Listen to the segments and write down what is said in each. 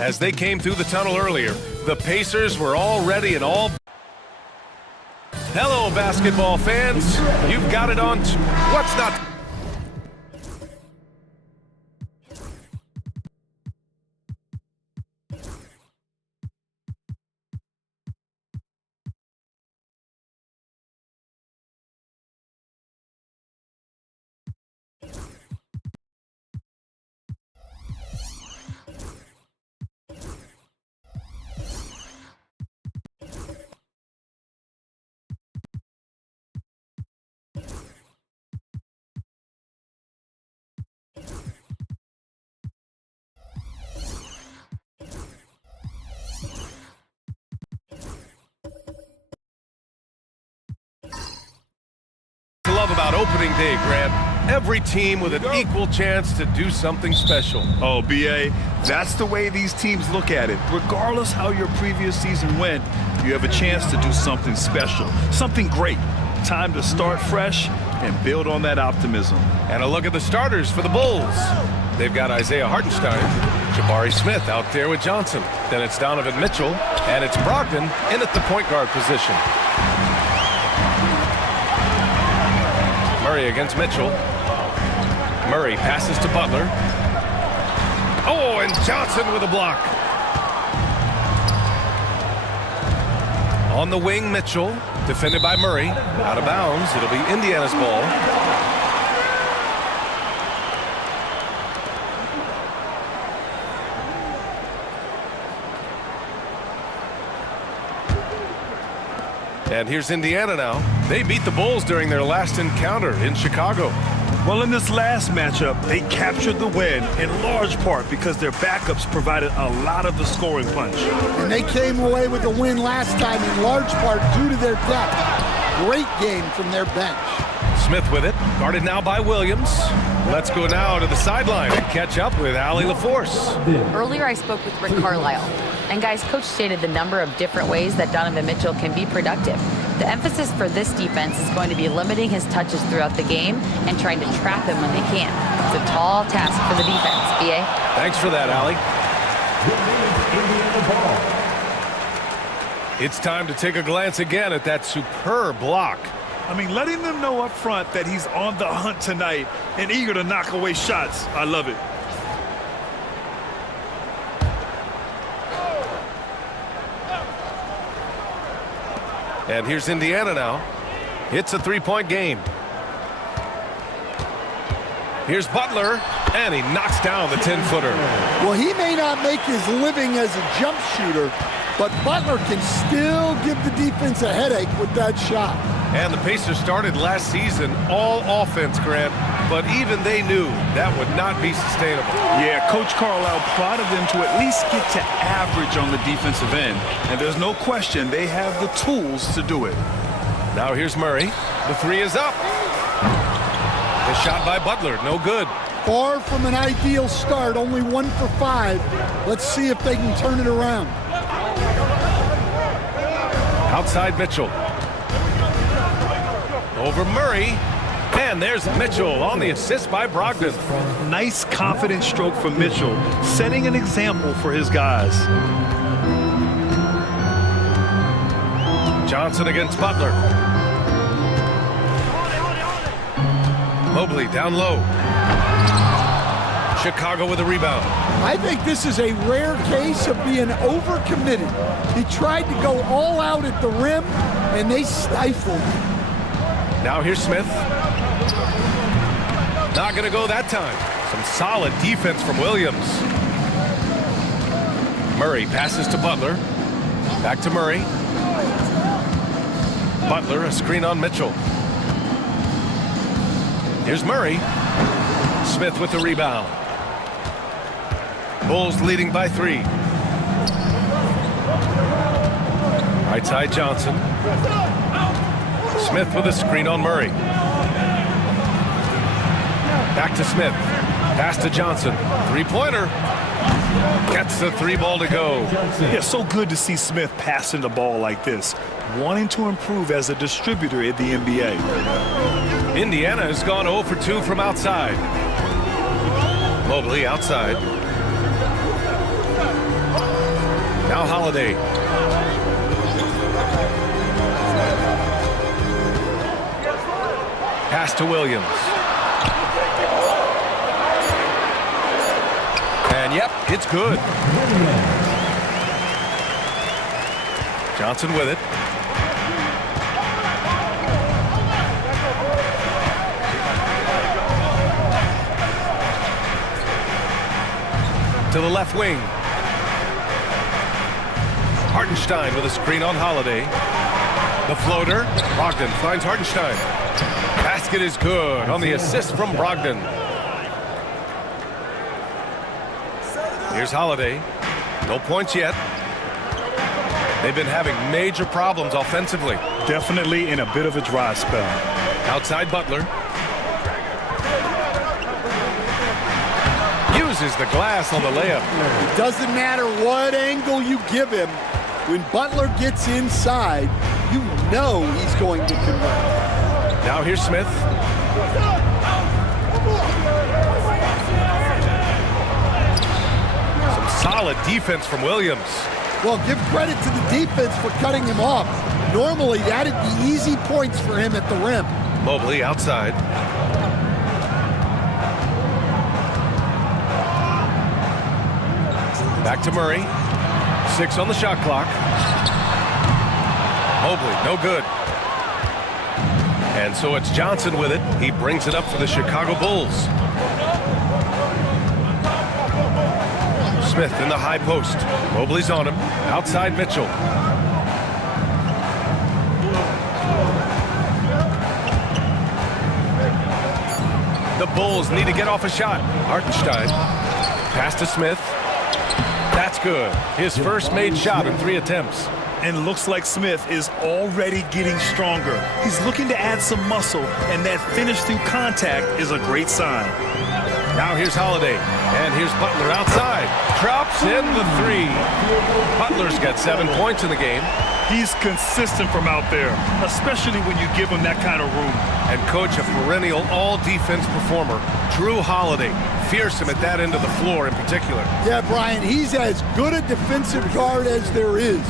As they came through the tunnel earlier, the Pacers were all ready and all... Hello, basketball fans. You've got it on... What's not... love about opening day, Grant. Every team with an equal chance to do something special. Oh, B.A., that's the way these teams look at it. Regardless how your previous season went, you have a chance to do something special, something great. Time to start fresh and build on that optimism. And a look at the starters for the Bulls. They've got Isaiah Hartenstein, Jabari Smith out there with Johnson. Then it's Donovan Mitchell, and it's Brogdon in at the point guard position. Murray against Mitchell. Murray passes to Butler. Oh, and Johnson with a block. On the wing, Mitchell, defended by Murray. Out of bounds. It'll be Indiana's ball. And here's Indiana now. They beat the Bulls during their last encounter in Chicago. Well, in this last matchup, they captured the win in large part because their backups provided a lot of the scoring punch. And they came away with the win last time in large part due to their depth. Great game from their bench. Smith with it, guarded now by Williams. Let's go now to the sideline and catch up with Allie LaForce. Earlier I spoke with Rick Carlisle. And guys, Coach stated the number of different ways that Donovan Mitchell can be productive. The emphasis for this defense is going to be limiting his touches throughout the game and trying to trap him when they can. It's a tall task for the defense, B.A. Thanks for that, Allie. It's time to take a glance again at that superb block. I mean, letting them know up front that he's on the hunt tonight and eager to knock away shots. I love it. And here's Indiana now. It's a three-point game. Here's Butler, and he knocks down the 10-footer. Well, he may not make his living as a jump shooter, but Butler can still give the defense a headache with that shot. And the Pacers started last season all offense, Grant, but even they knew that would not be sustainable. Yeah, Coach Carlisle prodded them to at least get to average on the defensive end. And there's no question they have the tools to do it. Now here's Murray. The three is up. The shot by Butler, no good. Far from an ideal start, only 1 for 5. Let's see if they can turn it around. Outside Mitchell. Over Murray. And there's Mitchell on the assist by Brogdon. Nice, confident stroke from Mitchell, setting an example for his guys. Johnson against Butler. Mobley down low. Chicago with a rebound. I think this is a rare case of being overcommitted. He tried to go all out at the rim, and they stifled him. Now here's Smith. Not going to go that time. Some solid defense from Williams. Murray passes to Butler. Back to Murray. Butler, a screen on Mitchell. Here's Murray. Smith with the rebound. Bulls leading by 3. Right side Johnson. Smith with a screen on Murray. Back to Smith. Pass to Johnson. Three-pointer. Gets the 3-ball to go. Yeah, so good to see Smith passing the ball like this, wanting to improve as a distributor in the NBA. Indiana has gone 0 for 2 from outside. Mobley outside. Now Holiday. Pass to Williams. And yep, it's good. Johnson with it. To the left wing. Hartenstein with a screen on Holiday. The floater. Brogdon finds Hartenstein. Basket is good on the assist from Brogdon. Here's Holiday. No points yet. They've been having major problems offensively. Definitely in a bit of a dry spell. Outside Butler. Uses the glass on the layup. It doesn't matter what angle you give him. When Butler gets inside, you know he's going to convert. Now here's Smith. Some solid defense from Williams. Well, give credit to the defense for cutting him off. Normally, that'd be easy points for him at the rim. Mobley outside. Back to Murray. 6 on the shot clock. Mobley, no good. And so it's Johnson with it. He brings it up for the Chicago Bulls. Smith in the high post. Mobley's on him. Outside Mitchell. The Bulls need to get off a shot. Hartenstein. Pass to Smith. That's good. His first made shot in 3 attempts. And looks like Smith is already getting stronger. He's looking to add some muscle, and that finish through contact is a great sign. Now here's Holiday, and here's Butler outside. Drops in the 3. Butler's got 7 points in the game. He's consistent from out there, especially when you give him that kind of room. And coach, a perennial all-defense performer, Drew Holiday. Fearsome at that end of the floor in particular. Yeah, Brian, he's as good a defensive guard as there is.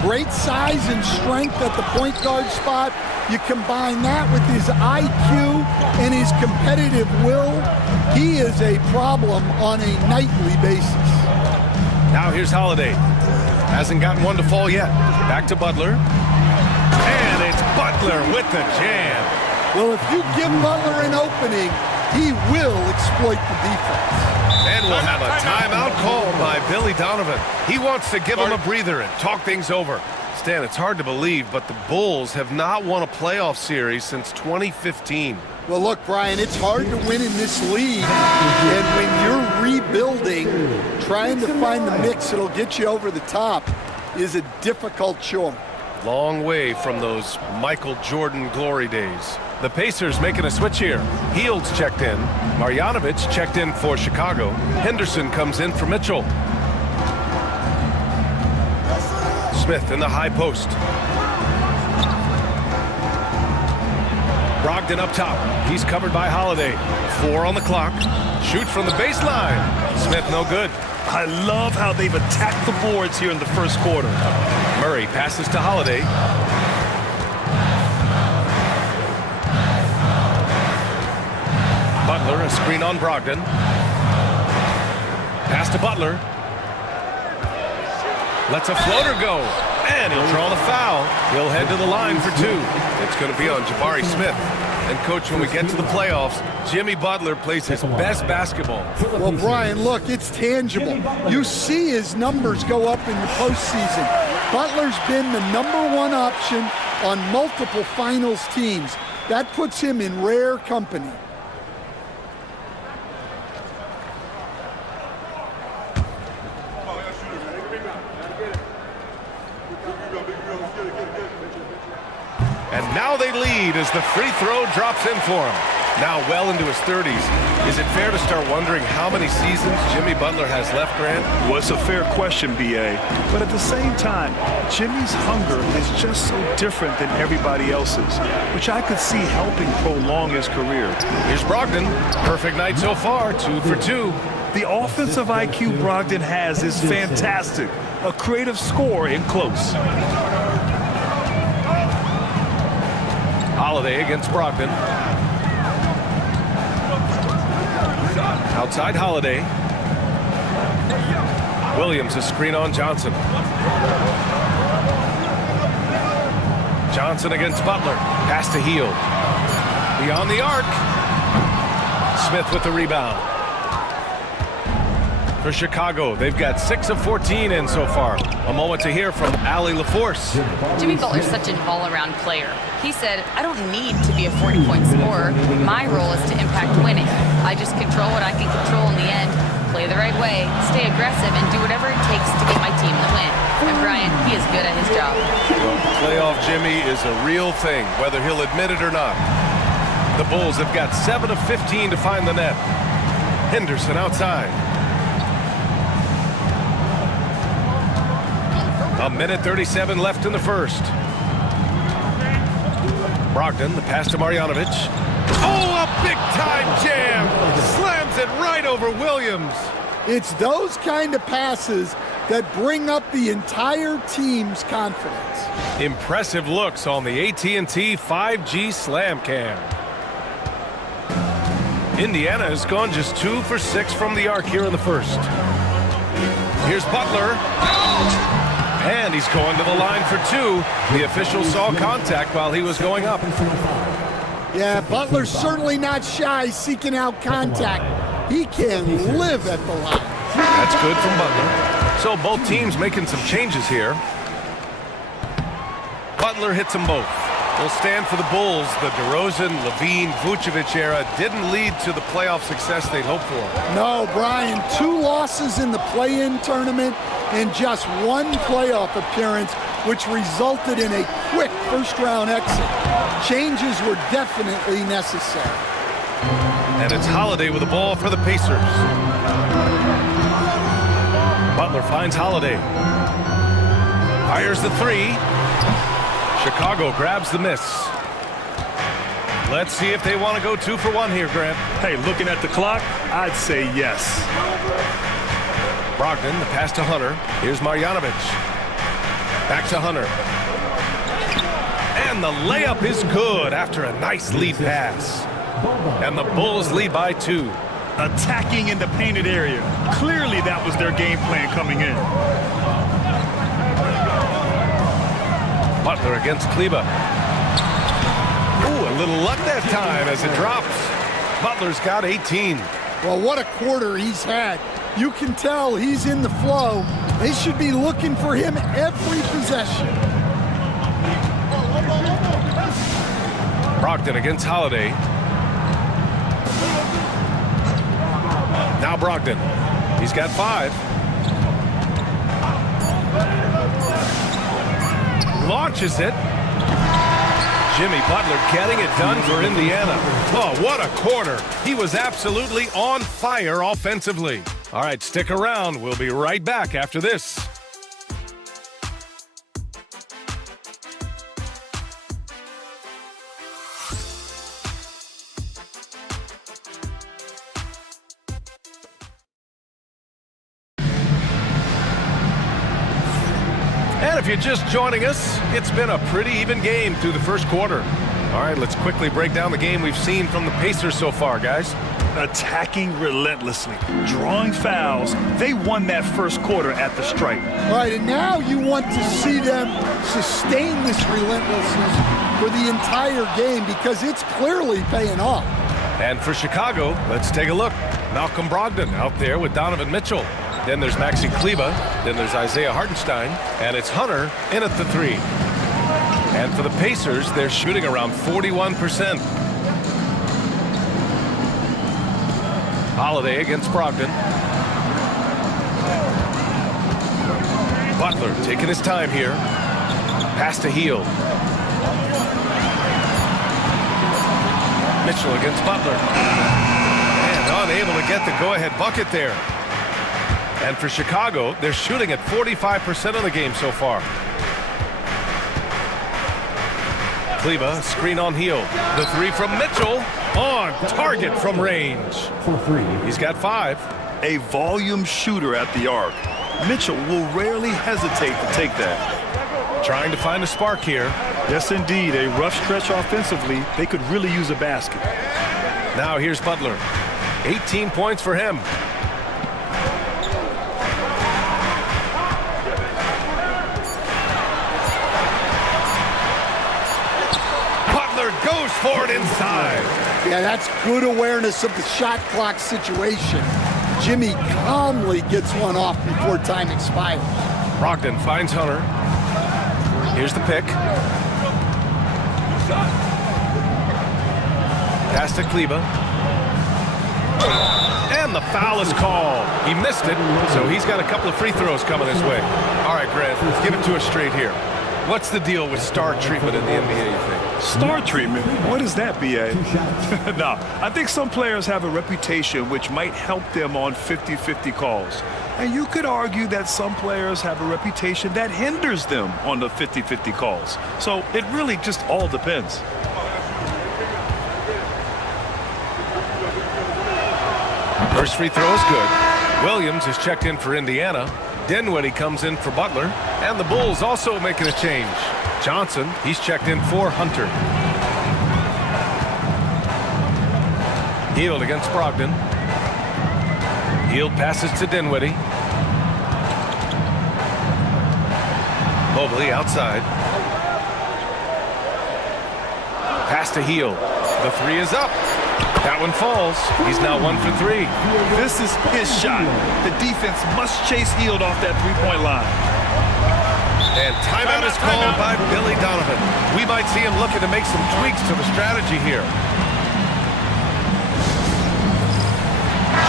Great size and strength at the point guard spot. You combine that with his IQ and his competitive will, he is a problem on a nightly basis. Now here's Holiday. Hasn't gotten one to fall yet. Back to Butler. And it's Butler with the jam. Well, if you give Butler an opening, he will exploit the defense. And we'll have a timeout called by Billy Donovan. He wants to give him a breather and talk things over. Stan, it's hard to believe, but the Bulls have not won a playoff series since 2015. Well, look, Brian, it's hard to win in this league. And when you're rebuilding, trying to find the mix that'll get you over the top is a difficult chore. Long way from those Michael Jordan glory days. The Pacers making a switch here. Hields checked in. Marjanovic checked in for Chicago. Henderson comes in for Mitchell. Smith in the high post. Brogdon up top. He's covered by Holiday. 4 on the clock. Shoot from the baseline. Smith no good. I love how they've attacked the boards here in the first quarter. Murray passes to Holiday. Butler, a screen on Brogdon. Pass to Butler. Lets a floater go. And he'll draw the foul. He'll head to the line for 2. It's going to be on Jabari Smith. And, Coach, when we get to the playoffs, Jimmy Butler plays his best basketball. Well, Brian, look, it's tangible. You see his numbers go up in the postseason. Butler's been the #1 option on multiple finals teams. That puts him in rare company. And now they lead as the free throw drops in for him. Now well into his 30s. Is it fair to start wondering how many seasons Jimmy Butler has left, Grant? Well, it's a fair question, B.A. But at the same time, Jimmy's hunger is just so different than everybody else's, which I could see helping prolong his career. Here's Brogdon. Perfect night so far, 2 for 2. The offensive IQ Brogdon has is fantastic. A creative scorer in close. Holiday against Brogdon. Outside Holiday. Williams a screen on Johnson. Johnson against Butler. Pass to Hield. Beyond the arc. Smith with the rebound. For Chicago, they've got 6 of 14 in so far. A moment to hear from Allie LaForce. Jimmy Butler's such an all-around player. He said, I don't need to be a 40-point scorer. My role is to impact winning. I just control what I can control in the end, play the right way, stay aggressive, and do whatever it takes to get my team the win. And Brian, he is good at his job. Well, playoff Jimmy is a real thing, whether he'll admit it or not. The Bulls have got 7 of 15 to find the net. Henderson outside. A minute 37 left in the first. Brogdon, the pass to Marjanovic. Oh, a big-time jam! Slams it right over Williams. It's those kind of passes that bring up the entire team's confidence. Impressive looks on the AT&T 5G Slam Cam. Indiana has gone just 2 for 6 from the arc here in the first. Here's Butler. And he's going to the line for 2. The official saw contact while he was going up. Yeah, Butler's certainly not shy seeking out contact. He can live at the line. That's good from Butler. So both teams making some changes here. Butler hits them both. Will stand for the Bulls. The DeRozan, Levine, Vucevic era didn't lead to the playoff success they'd hoped for. No, Brian, 2 losses in the play-in tournament and just 1 playoff appearance, which resulted in a quick first-round exit. Changes were definitely necessary. And it's Holiday with the ball for the Pacers. Butler finds Holiday. Fires the 3. Chicago grabs the miss. Let's see if they want to go 2 for 1 here, Grant. Hey, looking at the clock, I'd say yes. Brogdon, the pass to Hunter. Here's Marjanovic. Back to Hunter. And the layup is good after a nice lead pass. And the Bulls lead by 2. Attacking in the painted area. Clearly that was their game plan coming in. Butler against Kleber. Ooh, a little luck that time as it drops. Butler's got 18. Well, what a quarter he's had. You can tell he's in the flow. They should be looking for him every possession. Brogdon against Holiday. Now Brogdon. He's got 5. Launches it. Jimmy Butler getting it done for Indiana. Oh, what a quarter. He was absolutely on fire offensively. All right, stick around. We'll be right back after this. And if you're just joining us, it's been a pretty even game through the first quarter. All right, let's quickly break down the game we've seen from the Pacers so far, guys. Attacking relentlessly, drawing fouls. They won that first quarter at the stripe. All right, and now you want to see them sustain this relentlessness for the entire game because it's clearly paying off. And for Chicago, let's take a look. Malcolm Brogdon out there with Donovan Mitchell. Then there's Maxi Kleber. Then there's Isaiah Hartenstein. And it's Hunter in at the 3. And for the Pacers, they're shooting around 41%. Holiday against Brogdon. Butler taking his time here. Pass to Hield. Mitchell against Butler. And unable to get the go-ahead bucket there. And for Chicago, they're shooting at 45% of the game so far. Kleber, screen on Hield. The 3 from Mitchell. On target from range. He's got 5. A volume shooter at the arc. Mitchell will rarely hesitate to take that. Trying to find a spark here. Yes, indeed. A rough stretch offensively. They could really use a basket. Now here's Butler. 18 points for him. Goes for it inside. Yeah, that's good awareness of the shot clock situation. Jimmy calmly gets one off before time expires. Brogdon finds Hunter. Here's the pick. Pass to Kleber. And the foul is called. He missed it, so he's got a couple of free throws coming his way. All right, Grant, let's give it to us straight here. What's the deal with star treatment in the NBA, you think? Star treatment? What is that, B.A.? No, I think some players have a reputation which might help them on 50-50 calls. And you could argue that some players have a reputation that hinders them on the 50-50 calls. So it really just all depends. First free throw is good. Williams is checked in for Indiana. Dinwiddie comes in for Butler. And the Bulls also making a change. Johnson, he's checked in for Hunter. Hield against Brogdon. Hield passes to Dinwiddie. Mobley outside. Pass to Hield. The 3 is up. That one falls. He's now 1 for 3. This is his shot. The defense must chase Hield off that three-point line. And timeout is called by Billy Donovan. We might see him looking to make some tweaks to the strategy here.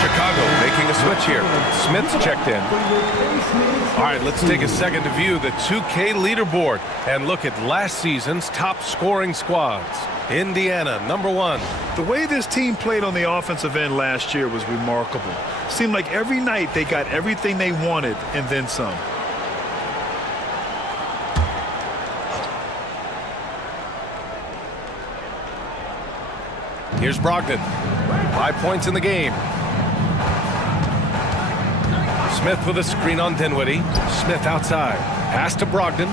Chicago making a switch here. Smith's checked in. All right, let's take a second to view the 2K leaderboard and look at last season's top scoring squads. Indiana, number 1. The way this team played on the offensive end last year was remarkable. Seemed like every night they got everything they wanted and then some. Here's Brogdon. 5 points in the game. Smith with a screen on Dinwiddie. Smith outside. Pass to Brogdon.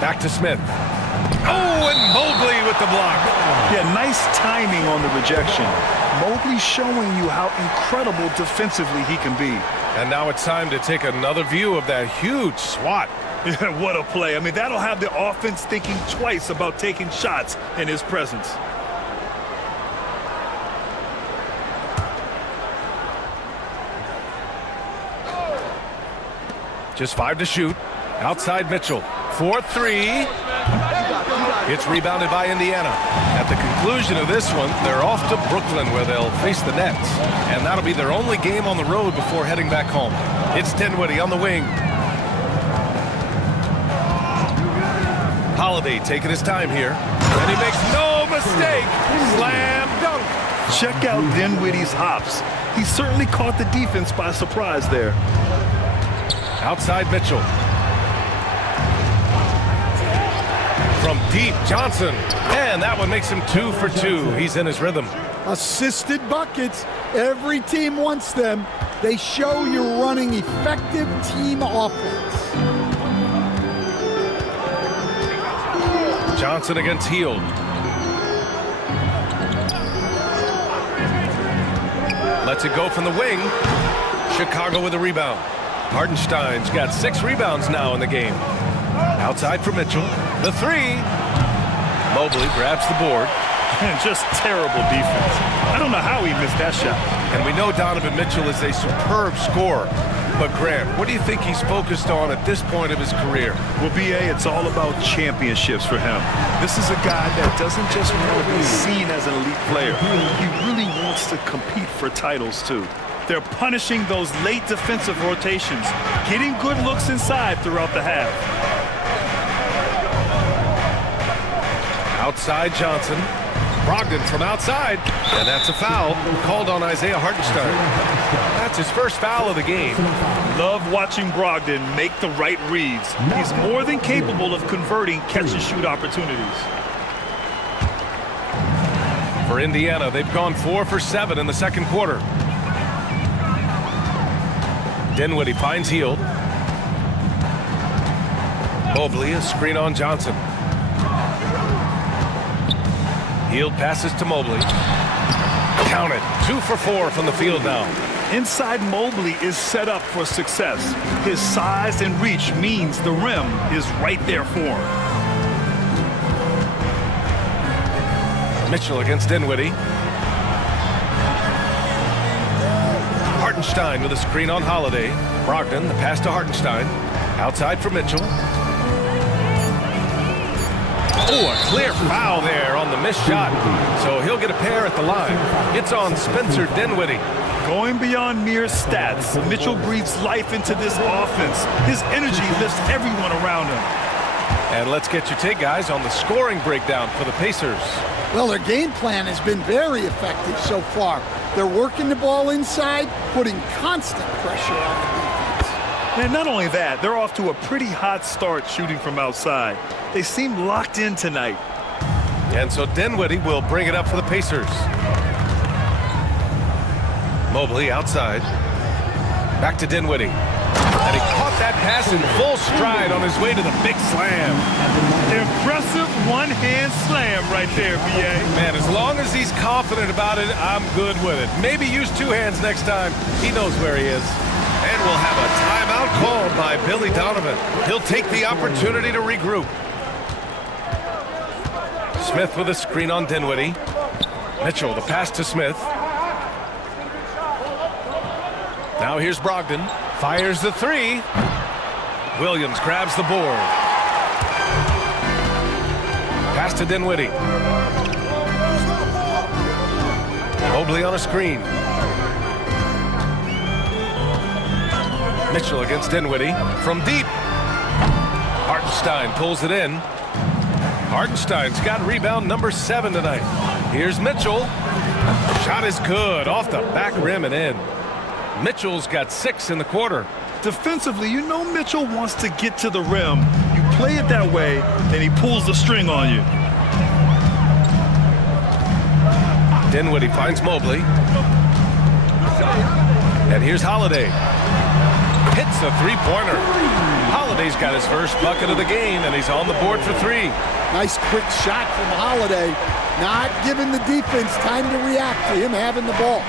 Back to Smith. Oh, and Mobley with the block. Yeah, nice timing on the rejection. Mobley showing you how incredible defensively he can be. And now it's time to take another view of that huge swat. Yeah, what a play. I mean, that'll have the offense thinking twice about taking shots in his presence. Just 5 to shoot. Outside Mitchell. 4-3. It's rebounded by Indiana. At the conclusion of this one, they're off to Brooklyn where they'll face the Nets. And that'll be their only game on the road before heading back home. It's Dinwiddie on the wing. Holiday taking his time here. And he makes no mistake. Slam dunk. Check out Dinwiddie's hops. He certainly caught the defense by surprise there. Outside Mitchell. From deep, Johnson. And that one makes him 2 for 2. He's in his rhythm. Assisted buckets. Every team wants them. They show you're running effective team offense. Johnson against Hield. Lets it go from the wing. Chicago with a rebound. Hartenstein's got 6 rebounds now in the game. Outside for Mitchell. The 3. Mobley grabs the board. And just terrible defense. I don't know how he missed that shot. And we know Donovan Mitchell is a superb scorer. But Graham, what do you think he's focused on at this point of his career? Well, B.A., it's all about championships for him. This is a guy that doesn't just want to be seen as an elite player. He really wants to compete for titles, too. They're punishing those late defensive rotations, getting good looks inside throughout the half. Outside Johnson. Brogdon from outside. And that's a foul called on Isaiah Hartenstein. That's his first foul of the game. Love watching Brogdon make the right reads. He's more than capable of converting catch-and-shoot opportunities. For Indiana, they've gone 4 for 7 in the second quarter. Dinwiddie finds Hield. Mobley, a screen on Johnson. Hield passes to Mobley. Count it. 2 for 4 from the field now. Inside Mobley is set up for success. His size and reach means the rim is right there for him. Mitchell against Dinwiddie. Hartenstein with a screen on Holiday. Brogdon, the pass to Hartenstein. Outside for Mitchell. Oh, a clear foul there on the missed shot. So he'll get a pair at the line. It's on Spencer Dinwiddie. Going beyond mere stats, Mitchell breathes life into this offense. His energy lifts everyone around him. And let's get your take, guys, on the scoring breakdown for the Pacers. Well, their game plan has been very effective so far. They're working the ball inside, putting constant pressure on the defense. And not only that, they're off to a pretty hot start shooting from outside. They seem locked in tonight. And so Dinwiddie will bring it up for the Pacers. Mobley outside. Back to Dinwiddie. And he caught that pass in full stride on his way to the big slam. Impressive one-hand slam right there, B.A. Man, as long as he's confident about it, I'm good with it. Maybe use 2 hands next time. He knows where he is. And we'll have a timeout called by Billy Donovan. He'll take the opportunity to regroup. Smith with a screen on Dinwiddie. Mitchell, the pass to Smith. Now here's Brogdon. Fires the 3. Williams grabs the board. Pass to Dinwiddie. Mobley on a screen. Mitchell against Dinwiddie. From deep. Hartenstein pulls it in. Hartenstein's got rebound number 7 tonight. Here's Mitchell. Shot is good. Off the back rim and in. Mitchell's got 6 in the quarter. Defensively, you know Mitchell wants to get to the rim. You play it that way, then he pulls the string on you. Dinwiddie finds Mobley. And here's Holiday. Hits a 3-pointer. Holiday's got his first bucket of the game, and he's on the board for 3. Nice quick shot from Holiday. Not giving the defense time to react to him having the ball.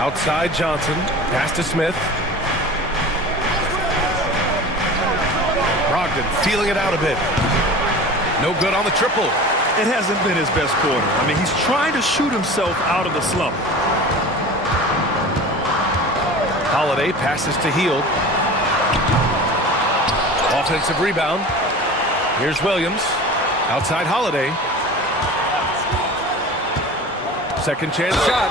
Outside Johnson. Pass to Smith. Brogdon feeling it out a bit. No good on the triple. It hasn't been his best quarter. I mean, he's trying to shoot himself out of the slump. Holiday passes to Hield. Offensive rebound. Here's Williams. Outside Holiday. Second chance shot.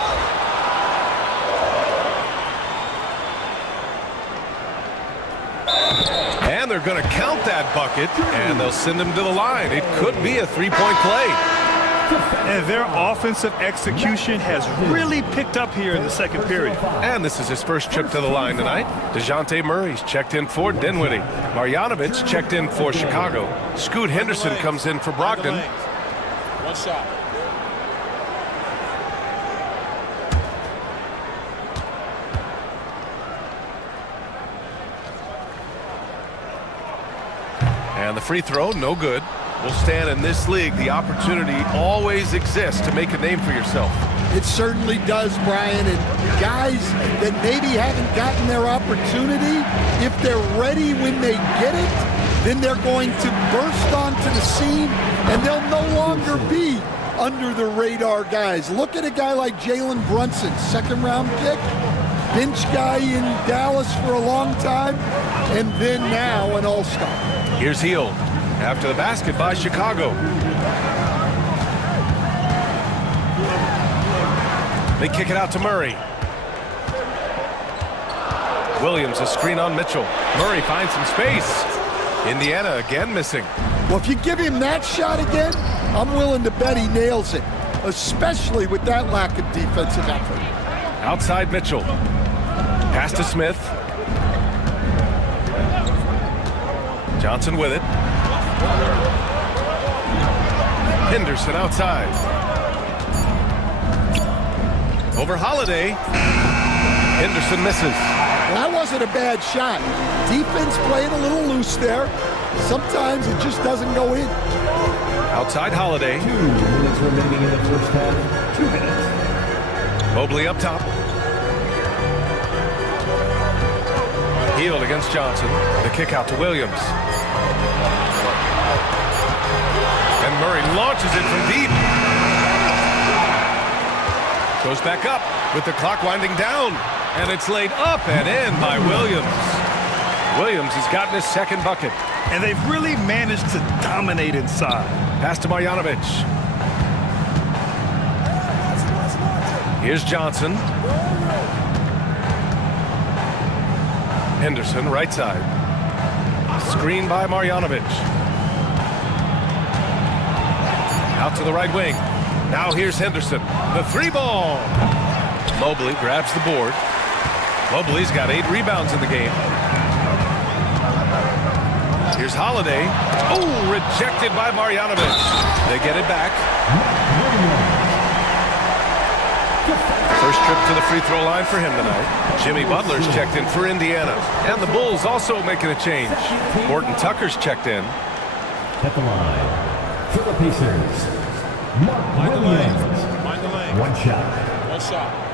And they're going to count that bucket, and they'll send him to the line. It could be a three-point play. And their offensive execution has really picked up here in the second period. And this is his first trip to the line tonight. DeJounte Murray's checked in for Dinwiddie. Marjanovic checked in for Chicago. Scoot Henderson comes in for Brogdon. One shot. And the free throw, no good. Will stand in this league. The opportunity always exists to make a name for yourself. It certainly does, Brian. And guys that maybe haven't gotten their opportunity, if they're ready when they get it, then they're going to burst onto the scene, and they'll no longer be under the radar guys. Look at a guy like Jalen Brunson, second-round pick, bench guy in Dallas for a long time, and then now an all-star. Here's Hield after the basket by Chicago. They kick it out to Murray. Williams, a screen on Mitchell. Murray finds some space. Indiana again missing. Well, if you give him that shot again, I'm willing to bet he nails it, especially with that lack of defensive effort. Outside Mitchell. Pass to Smith. Johnson with it. Henderson outside. Over Holiday. Henderson misses. Well, that wasn't a bad shot. Defense playing a little loose there. Sometimes it just doesn't go in. Outside Holiday. 2 minutes remaining in the first half. 2 minutes. Mobley up top. Hield against Johnson. The kick out to Williams. And Murray launches it from deep. Goes back up with the clock winding down. And it's laid up and in by Williams. Williams has gotten his second bucket. And they've really managed to dominate inside. Pass to Marjanovic. Here's Johnson. Henderson, right side. Screen by Marjanovic. Out to the right wing. Now here's Henderson. The three ball. Mobley grabs the board. Mobley's got 8 rebounds in the game. Here's Holiday. Oh, rejected by Marjanovic. They get it back. First trip to the free throw line for him tonight. Jimmy Butler's checked in for Indiana. And the Bulls also making a change. Horton Tucker's checked in. At the line, for the Pacers, Mark Williams. Mind the lane. One shot. One shot.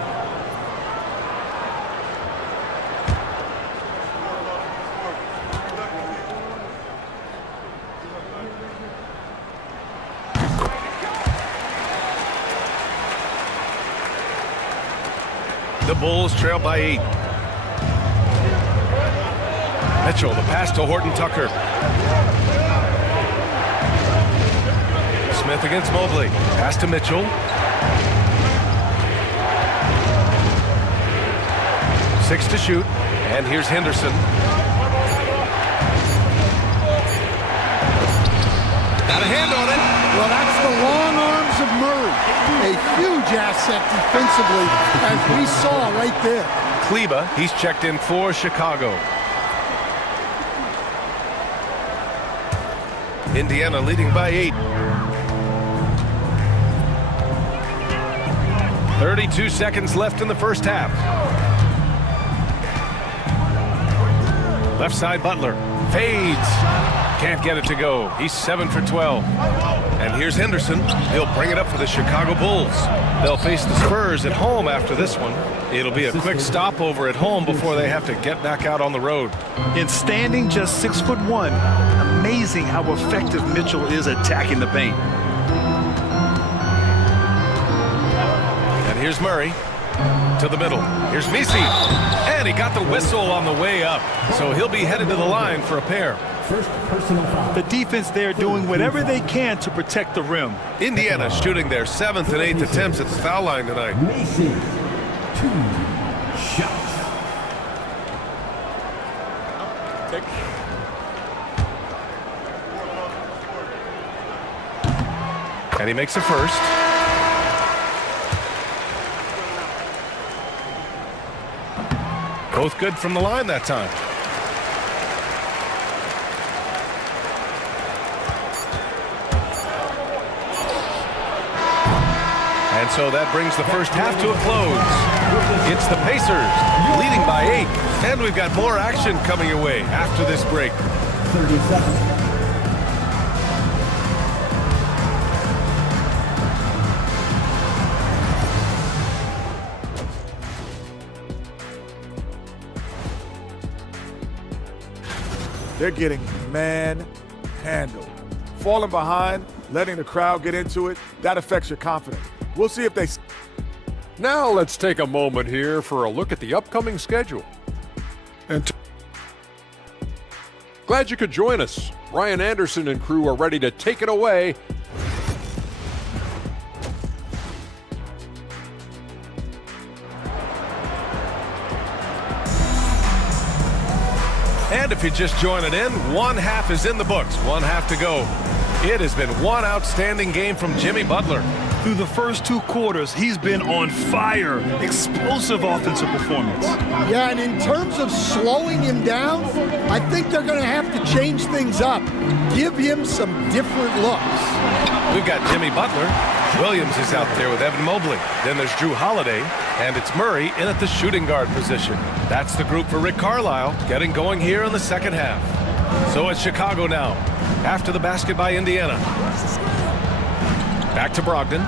The Bulls trail by 8. Mitchell, the pass to Horton Tucker. Smith against Mobley. Pass to Mitchell. Six to shoot. And here's Henderson. Got a hand on it. Well, that's the long arms of Murray. A huge asset defensively, as we saw right there. Kleba, he's checked in for Chicago. Indiana leading by 8. 32 seconds left in the first half. Left side Butler. Fades. Can't get it to go. He's 7 for 12. And here's Henderson. He'll bring it up for the Chicago Bulls. They'll face the Spurs at home after this one. It'll be a quick stopover at home before they have to get back out on the road. In standing just 6'1", amazing how effective Mitchell is attacking the paint. And here's Murray. To the middle. Here's Misi. And he got the whistle on the way up. So he'll be headed to the line for a pair. First personal foul. The defense there doing whatever they can to protect the rim. Indiana shooting their 7th and 8th attempts at the foul line tonight. Macy, 2 shots. And he makes a first. Both good from the line that time. And so that brings the first half to a close. It's the Pacers leading by 8. And we've got more action coming your way after this break. 30 seconds. They're getting manhandled. Falling behind, letting the crowd get into it, that affects your confidence. We'll see if they... Now let's take a moment here for a look at the upcoming schedule. Glad you could join us. Ryan Anderson and crew are ready to take it away. And if you're just joining in, one half is in the books. One half to go. It has been one outstanding game from Jimmy Butler. Through the first 2 quarters, he's been on fire. Explosive offensive performance. Yeah, and in terms of slowing him down, I think they're going to have to change things up. Give him some different looks. We've got Jimmy Butler. Williams is out there with Evan Mobley. Then there's Drew Holiday, and it's Murray in at the shooting guard position. That's the group for Rick Carlisle, getting going here in the second half. So it's Chicago now, after the basket by Indiana. Back to Brogdon.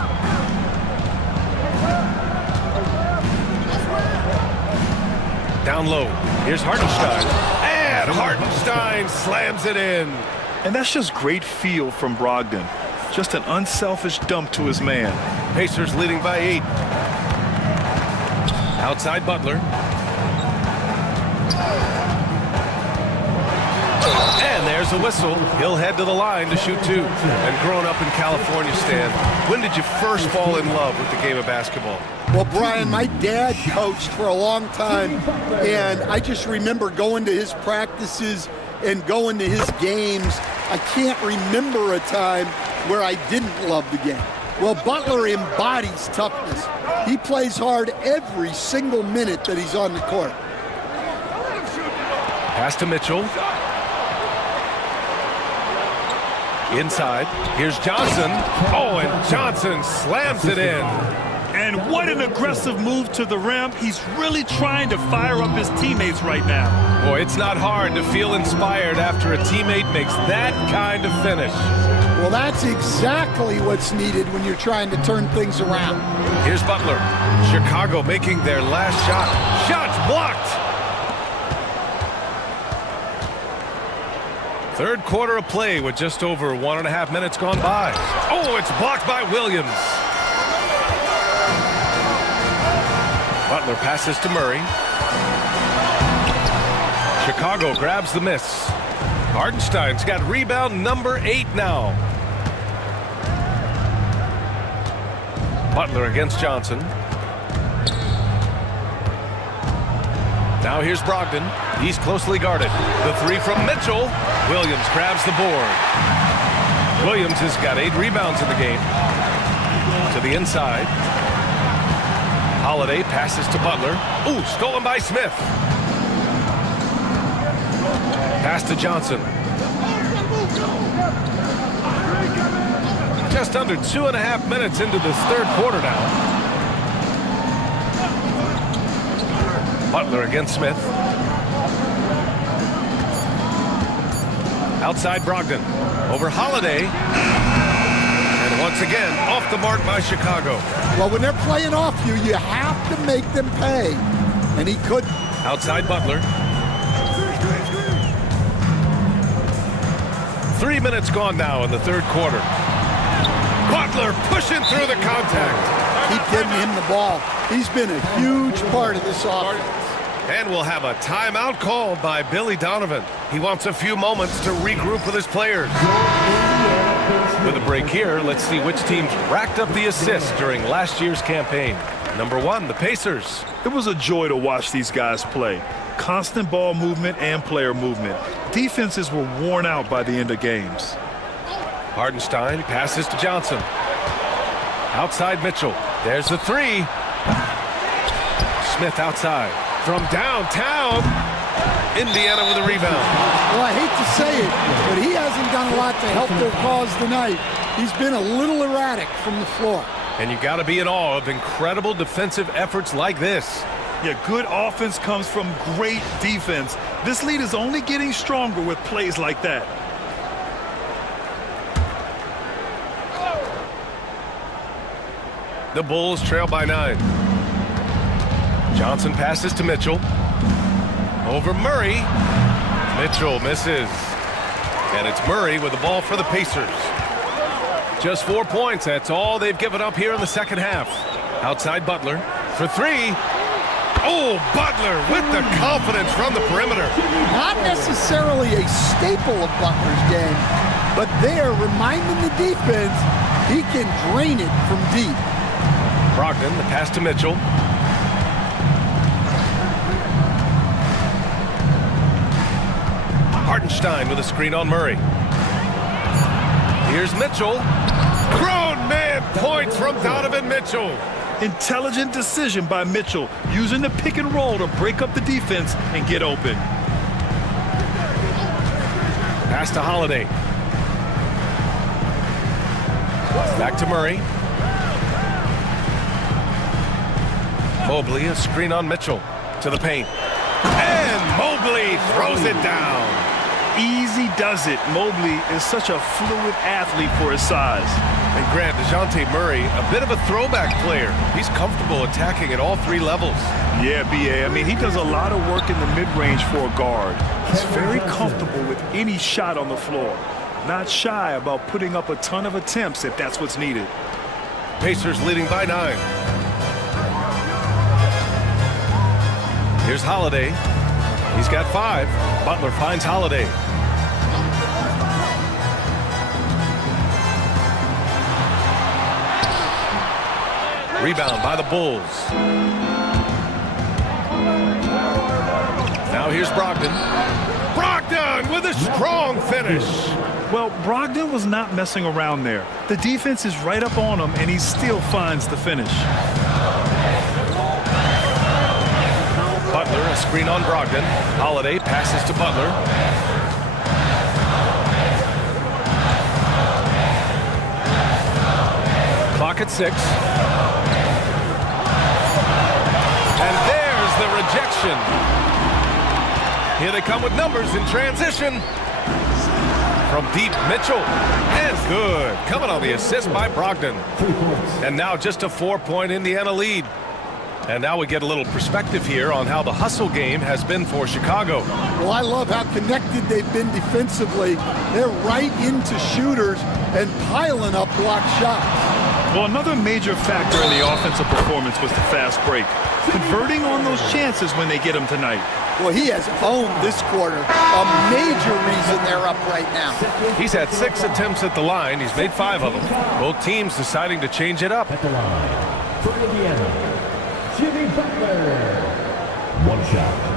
Down low. Here's Hartenstein. And Hartenstein slams it in. And that's just great feel from Brogdon. Just an unselfish dump to his man. Pacers leading by 8. Outside Butler. And there's a whistle. He'll head to the line to shoot 2. And growing up in California, Stan, when did you first fall in love with the game of basketball? Well, Brian, my dad coached for a long time, and I just remember going to his practices and going to his games. I can't remember a time where I didn't love the game. Well, Butler embodies toughness. He plays hard every single minute that he's on the court. Pass to Mitchell. Inside. Here's Johnson. Oh, and Johnson slams it in. And what an aggressive move to the rim. He's really trying to fire up his teammates right now. Boy, it's not hard to feel inspired after a teammate makes that kind of finish. Well, that's exactly what's needed when you're trying to turn things around. Here's Butler. Chicago making their last shot. Shots blocked. Third quarter of play with just over 1.5 minutes gone by. Oh, it's blocked by Williams. Butler passes to Murray. Chicago grabs the miss. Hartenstein's got rebound number 8 now. Butler against Johnson. Now here's Brogdon. He's closely guarded. The 3 from Mitchell. Williams grabs the board. Williams has got 8 rebounds in the game. To the inside. Holiday passes to Butler. Ooh, stolen by Smith. Pass to Johnson. Just under 2.5 minutes into this third quarter now. Butler against Smith. Outside Brogdon. Over Holiday. And once again, off the mark by Chicago. Well, when they're playing off you, you have to make them pay. And he couldn't. Outside Butler. 3 minutes gone now in the third quarter. Butler pushing through the contact. keep getting him the ball. He's been a huge part of this offense. And we'll have a timeout called by Billy Donovan. He wants a few moments to regroup with his players. With a break here, let's see which teams racked up the assists during last year's campaign. Number 1, the Pacers. It was a joy to watch these guys play. Constant ball movement and player movement. Defenses were worn out by the end of games. Hardenstein passes to Johnson. Outside Mitchell. There's the 3. Smith outside. From downtown, Indiana with a rebound. Well, I hate to say it, but he hasn't done a lot to help their cause tonight. He's been a little erratic from the floor. And you got to be in awe of incredible defensive efforts like this. Yeah, good offense comes from great defense. This lead is only getting stronger with plays like that. The Bulls trail by 9. Johnson passes to Mitchell. Over Murray. Mitchell misses. And it's Murray with the ball for the Pacers. Just 4 points. That's all they've given up here in the second half. Outside Butler for 3. Oh, Butler with the confidence from the perimeter. Not necessarily a staple of Butler's game, but they're reminding the defense he can drain it from deep. Brogdon, the pass to Mitchell. Hardenstein with a screen on Murray. Here's Mitchell. Grown man points from Donovan Mitchell. Intelligent decision by Mitchell, using the pick and roll to break up the defense and get open. Pass to Holiday. Back to Murray. Mobley, a screen on Mitchell. To the paint. And Mobley throws it down. Easy does it. Mobley is such a fluid athlete for his size. And Grant, DeJounte Murray, a bit of a throwback player. He's comfortable attacking at all 3 levels. Yeah, B.A. I mean, he does a lot of work in the mid-range for a guard. He's very comfortable with any shot on the floor. Not shy about putting up a ton of attempts if that's what's needed. Pacers leading by 9. Here's Holiday. He's got 5. Butler finds Holiday. Rebound by the Bulls. Now here's Brogdon. Brogdon with a strong finish. Well, Brogdon was not messing around there. The defense is right up on him, and he still finds the finish. Butler, a screen on Brogdon. Holiday passes to Butler. Clock at 6. And there's the rejection. Here they come with numbers in transition. From deep, Mitchell. And good. Coming on the assist by Brogdon. And now just a 4-point Indiana lead. And now we get a little perspective here on how the hustle game has been for Chicago. Well, I love how connected they've been defensively. They're right into shooters and piling up block shots. Well, another major factor in the offensive performance was the fast break. Converting on those chances when they get them tonight. Well, he has owned this quarter. A major reason they're up right now. He's had 6 attempts at the line. He's made 5 of them. Both teams deciding to change it up. At the line, for Indiana, Jimmy Butler. 1 shot.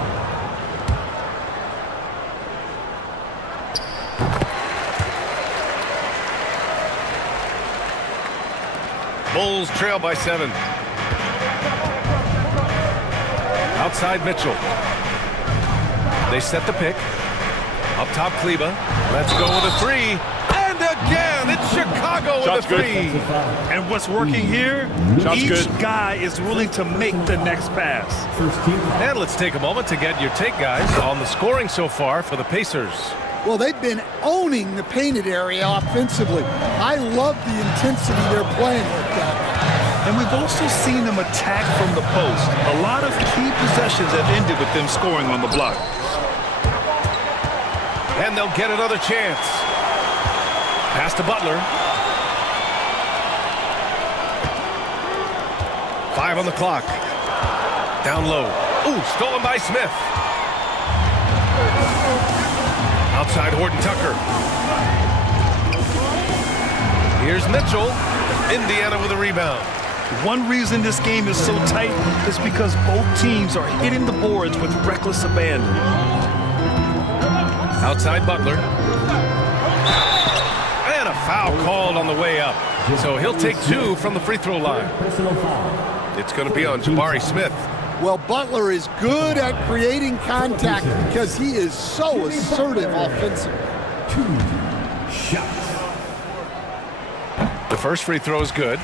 Bulls trail by 7. Outside Mitchell. They set the pick. Up top Kleber. Let's go with a 3. And again, it's Chicago with a 3. And what's working here? Each guy is willing to make the next pass. And let's take a moment to get your take, guys, on the scoring so far for the Pacers. Well, they've been owning the painted area offensively. I love the intensity they're playing with down there. And we've also seen them attack from the post. A lot of key possessions have ended with them scoring on the block. And they'll get another chance. Pass to Butler. 5 on the clock. Down low. Ooh, stolen by Smith. Outside Horton Tucker. Here's Mitchell. Indiana with a rebound. One reason this game is so tight is because both teams are hitting the boards with reckless abandon. Outside Butler. And a foul called on the way up. So he'll take 2 from the free throw line. It's going to be on Jabari Smith. Well, Butler is good at creating contact because he is so assertive offensively. 2 shots. The first free throw is good.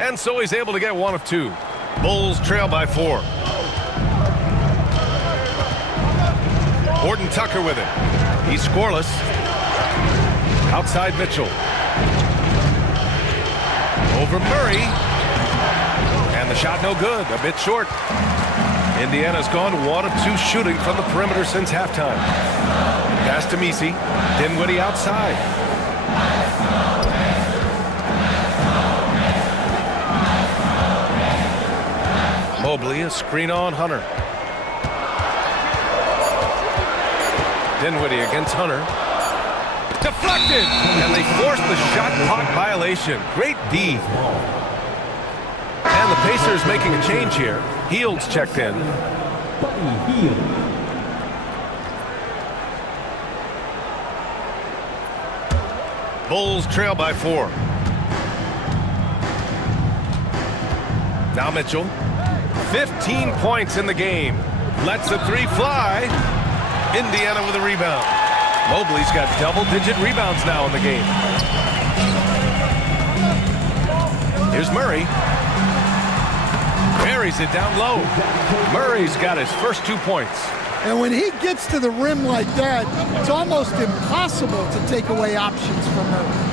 And so he's able to get 1 of 2. Bulls trail by 4. Horton Tucker with it. He's scoreless. Outside Mitchell. Over Murray. And the shot no good. A bit short. Indiana's gone 1 of 2 shooting from the perimeter since halftime. Pass to Messi. Dinwiddie outside. Mobley, a screen on Hunter. Dinwiddie against Hunter. Deflected! And they forced the shot clock violation. Great D. And the Pacers making a change here. Hield's checked in. Buddy Hield. Bulls trail by 4. Now Mitchell. 15 points in the game. Lets the 3 fly. Indiana with a rebound. Mobley's got double-digit rebounds now in the game. Here's Murray. Buries it down low. Murray's got his first 2 points. And when he gets to the rim like that, it's almost impossible to take away options from Murray.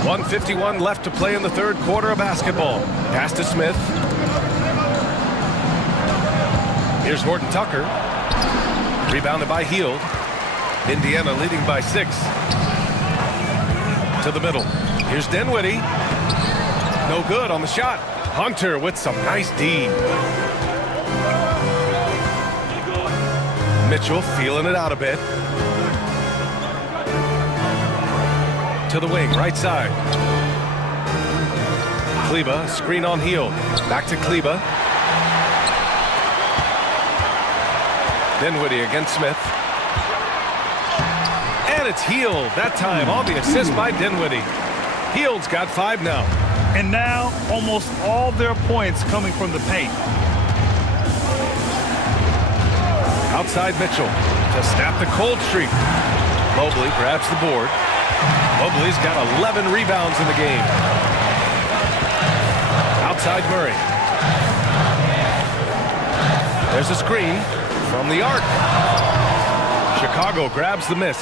.151 left to play in the third quarter of basketball. Pass to Smith. Here's Horton Tucker. Rebounded by Hield. Indiana leading by 6. To the middle. Here's Dinwiddie. No good on the shot. Hunter with some nice D. Mitchell feeling it out a bit. To the wing, right side. Kleber, screen on Hield. Back to Kleber. Dinwiddie against Smith. And it's Hield, that time on the assist by Dinwiddie. Hield's got 5 now. And now, almost all their points coming from the paint. Outside Mitchell to snap the cold streak. Mobley grabs the board. Mobley's got 11 rebounds in the game. Outside Murray. There's a screen from the arc. Chicago grabs the miss.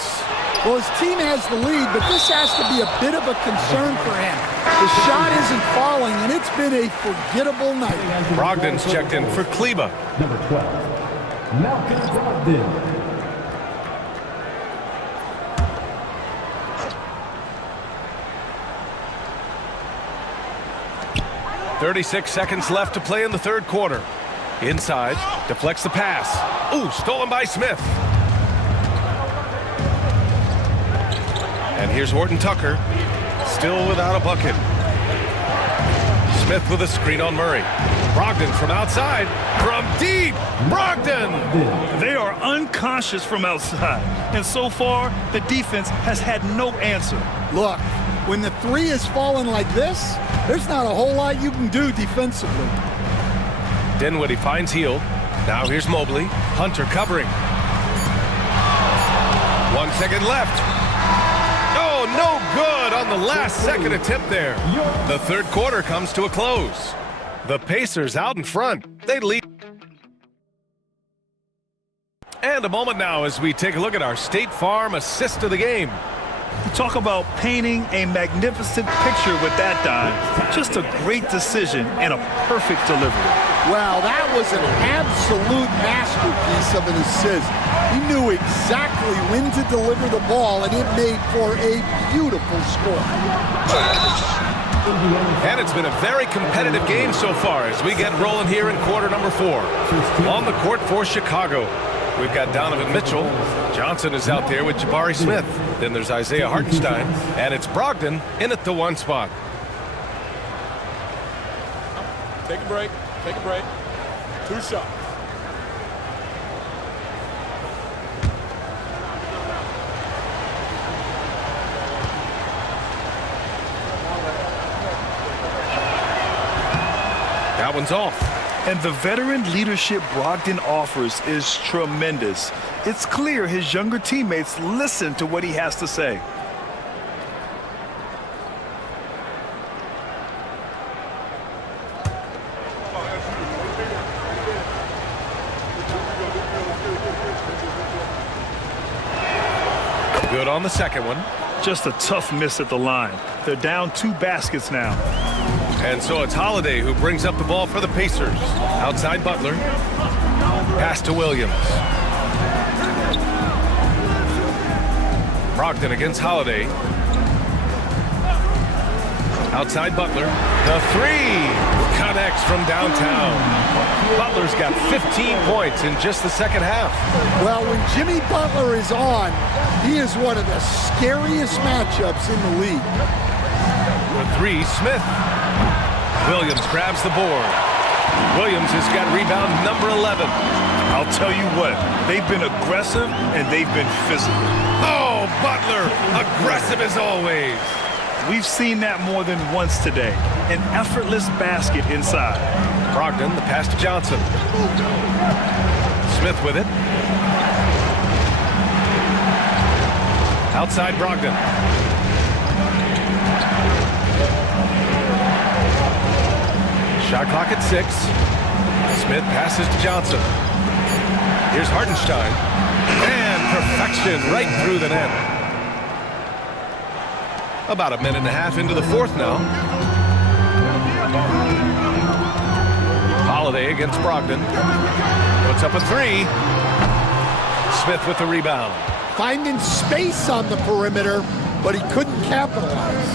Well, his team has the lead, but this has to be a bit of a concern for him. The shot isn't falling, and it's been a forgettable night. Brogdon's checked in for Kleber. Number 12, Malcolm Brogdon. 36 seconds left to play in the third quarter. Inside, deflects the pass. Ooh, stolen by Smith. And here's Horton Tucker, still without a bucket. Smith with a screen on Murray. Brogdon from outside, from deep, Brogdon! They are unconscious from outside, and so far, the defense has had no answer. Look, when the 3 is falling like this, there's not a whole lot you can do defensively. Dinwiddie finds Hield. Now here's Mobley. Hunter covering. 1 second left. Oh, no good on the last second attempt there. The third quarter comes to a close. The Pacers out in front. They lead. And a moment now as we take a look at our State Farm assist of the game. You talk about painting a magnificent picture with that dime. Just a great decision and a perfect delivery. Well, that was an absolute masterpiece of an assist. He knew exactly when to deliver the ball, and it made for a beautiful score. And it's been a very competitive game so far as we get rolling here in quarter number 4. On the court for Chicago, we've got Donovan Mitchell. Johnson is out there with Jabari Smith. Then there's Isaiah Hartenstein, and it's Brogdon in at the 1 spot. Take a break. Take a break. 2 shots. That one's off. And the veteran leadership Brogdon offers is tremendous. It's clear his younger teammates listen to what he has to say. Good on the second one. Just a tough miss at the line. They're down 2 baskets now. And so it's Holiday who brings up the ball for the Pacers. Outside Butler. Pass to Williams. Brogdon against Holiday. Outside Butler. The 3 connects from downtown. Butler's got 15 points in just the second half. Well, when Jimmy Butler is on, he is one of the scariest matchups in the league. The 3, Smith. Williams grabs the board. Williams has got rebound number 11. I'll tell you what, they've been aggressive and they've been physical. Oh, Butler, aggressive as always. We've seen that more than once today. An effortless basket inside. Brogdon, the pass to Johnson. Smith with it. Outside Brogdon. Shot clock at 6. Smith passes to Johnson. Here's Hartenstein. And perfection right through the net. About a minute and a half into the 4th now. Holiday against Brogdon. Puts up a 3. Smith with the rebound. Finding space on the perimeter, but he couldn't capitalize.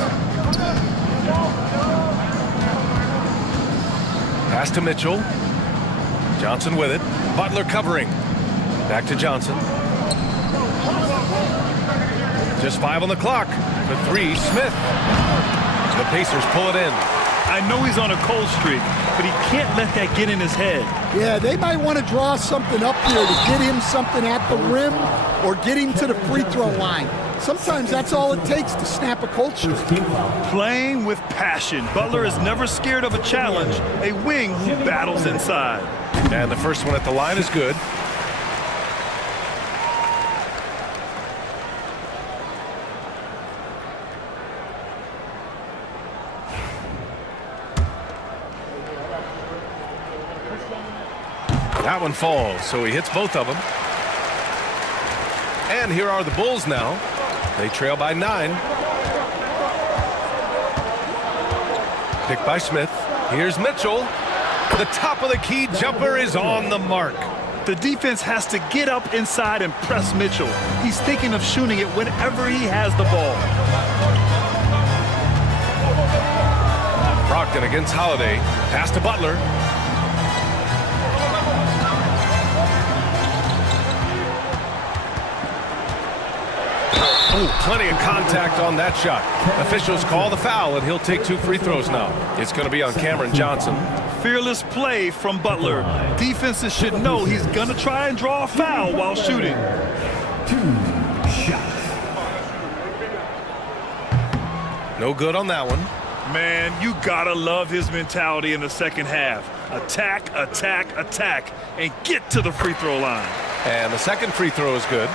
Pass to Mitchell. Johnson with it. Butler covering. Back to Johnson. Just 5 on the clock. The 3, Smith. The Pacers pull it in. I know he's on a cold streak, but he can't let that get in his head. Yeah, they might want to draw something up here to get him something at the rim or get him to the free throw line. Sometimes that's all it takes to snap a cold streak. Playing with passion. Butler is never scared of a challenge, a wing who battles inside. And the first one at the line is good. That one falls, so he hits both of them. And here are the Bulls now. They trail by 9. Picked by Smith. Here's Mitchell. The top of the key jumper is on the mark. The defense has to get up inside and press Mitchell. He's thinking of shooting it whenever he has the ball. Brogdon against Holiday. Pass to Butler. Ooh, plenty of contact on that shot. Officials call the foul, and he'll take 2 free throws now. It's going to be on Cameron Johnson. Fearless play from Butler. Defenses should know he's going to try and draw a foul while shooting. 2 shots. No good on that one. Man, you got to love his mentality in the second half. Attack, attack, attack, and get to the free throw line. And the second free throw is good.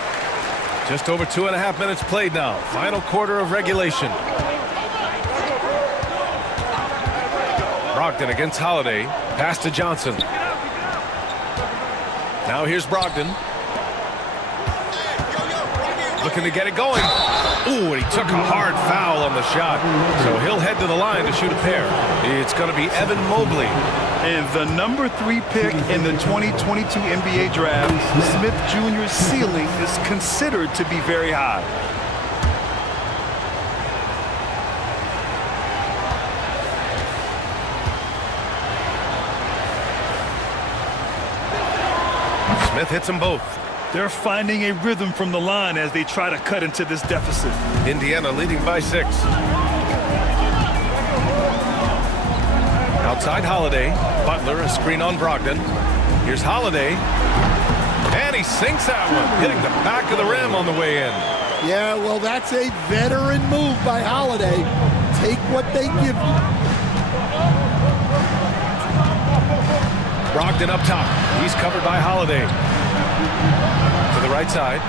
Just over 2.5 minutes played now. Final quarter of regulation. Brogdon against Holiday. Pass to Johnson. Now here's Brogdon. Looking to get it going. Ooh, and he took a hard foul on the shot. So he'll head to the line to shoot a pair. It's going to be Evan Mobley. And the number 3 pick in the 2022 NBA draft, Smith Jr.'s ceiling is considered to be very high. Smith hits them both. They're finding a rhythm from the line as they try to cut into this deficit. Indiana leading by 6. Outside Holiday. Butler, a screen on Brogdon. Here's Holiday. And he sinks that one, hitting the back of the rim on the way in. Yeah, well, that's a veteran move by Holiday. Take what they give you. Brogdon up top. He's covered by Holiday. To the right side.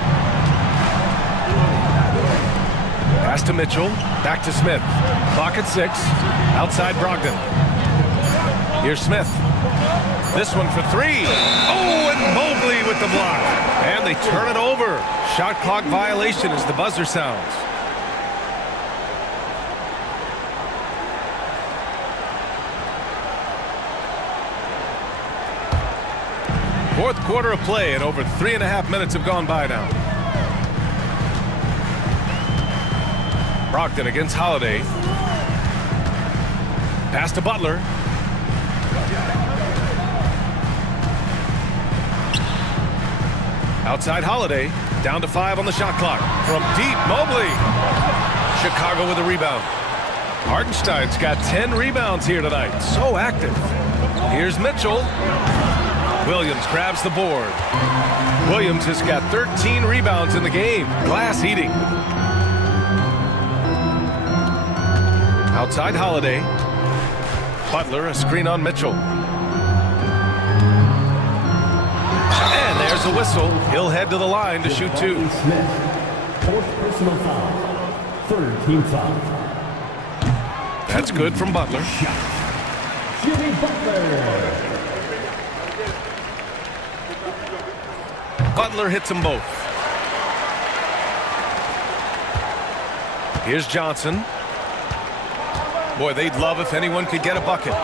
Pass to Mitchell. Back to Smith. Clock at 6. Outside Brogdon. Here's Smith. This one for 3. Oh, and Mobley with the block. And they turn it over. Shot clock violation as the buzzer sounds. Fourth quarter of play, and over 3.5 minutes have gone by now. Brogdon against Holiday. Pass to Butler. Outside Holiday. Down to 5 on the shot clock. From deep, Mobley. Chicago with a rebound. Hartenstein's got 10 rebounds here tonight. So active. Here's Mitchell. Williams grabs the board. Williams has got 13 rebounds in the game. Glass eating. Outside Holiday. Butler, a screen on Mitchell. And there's a whistle. He'll head to the line to shoot 2. Smith, 4th personal foul, 3rd team foul. That's good from Butler. Jimmy Butler. Butler hits them both. Here's Johnson. Boy, they'd love if anyone could get a bucket.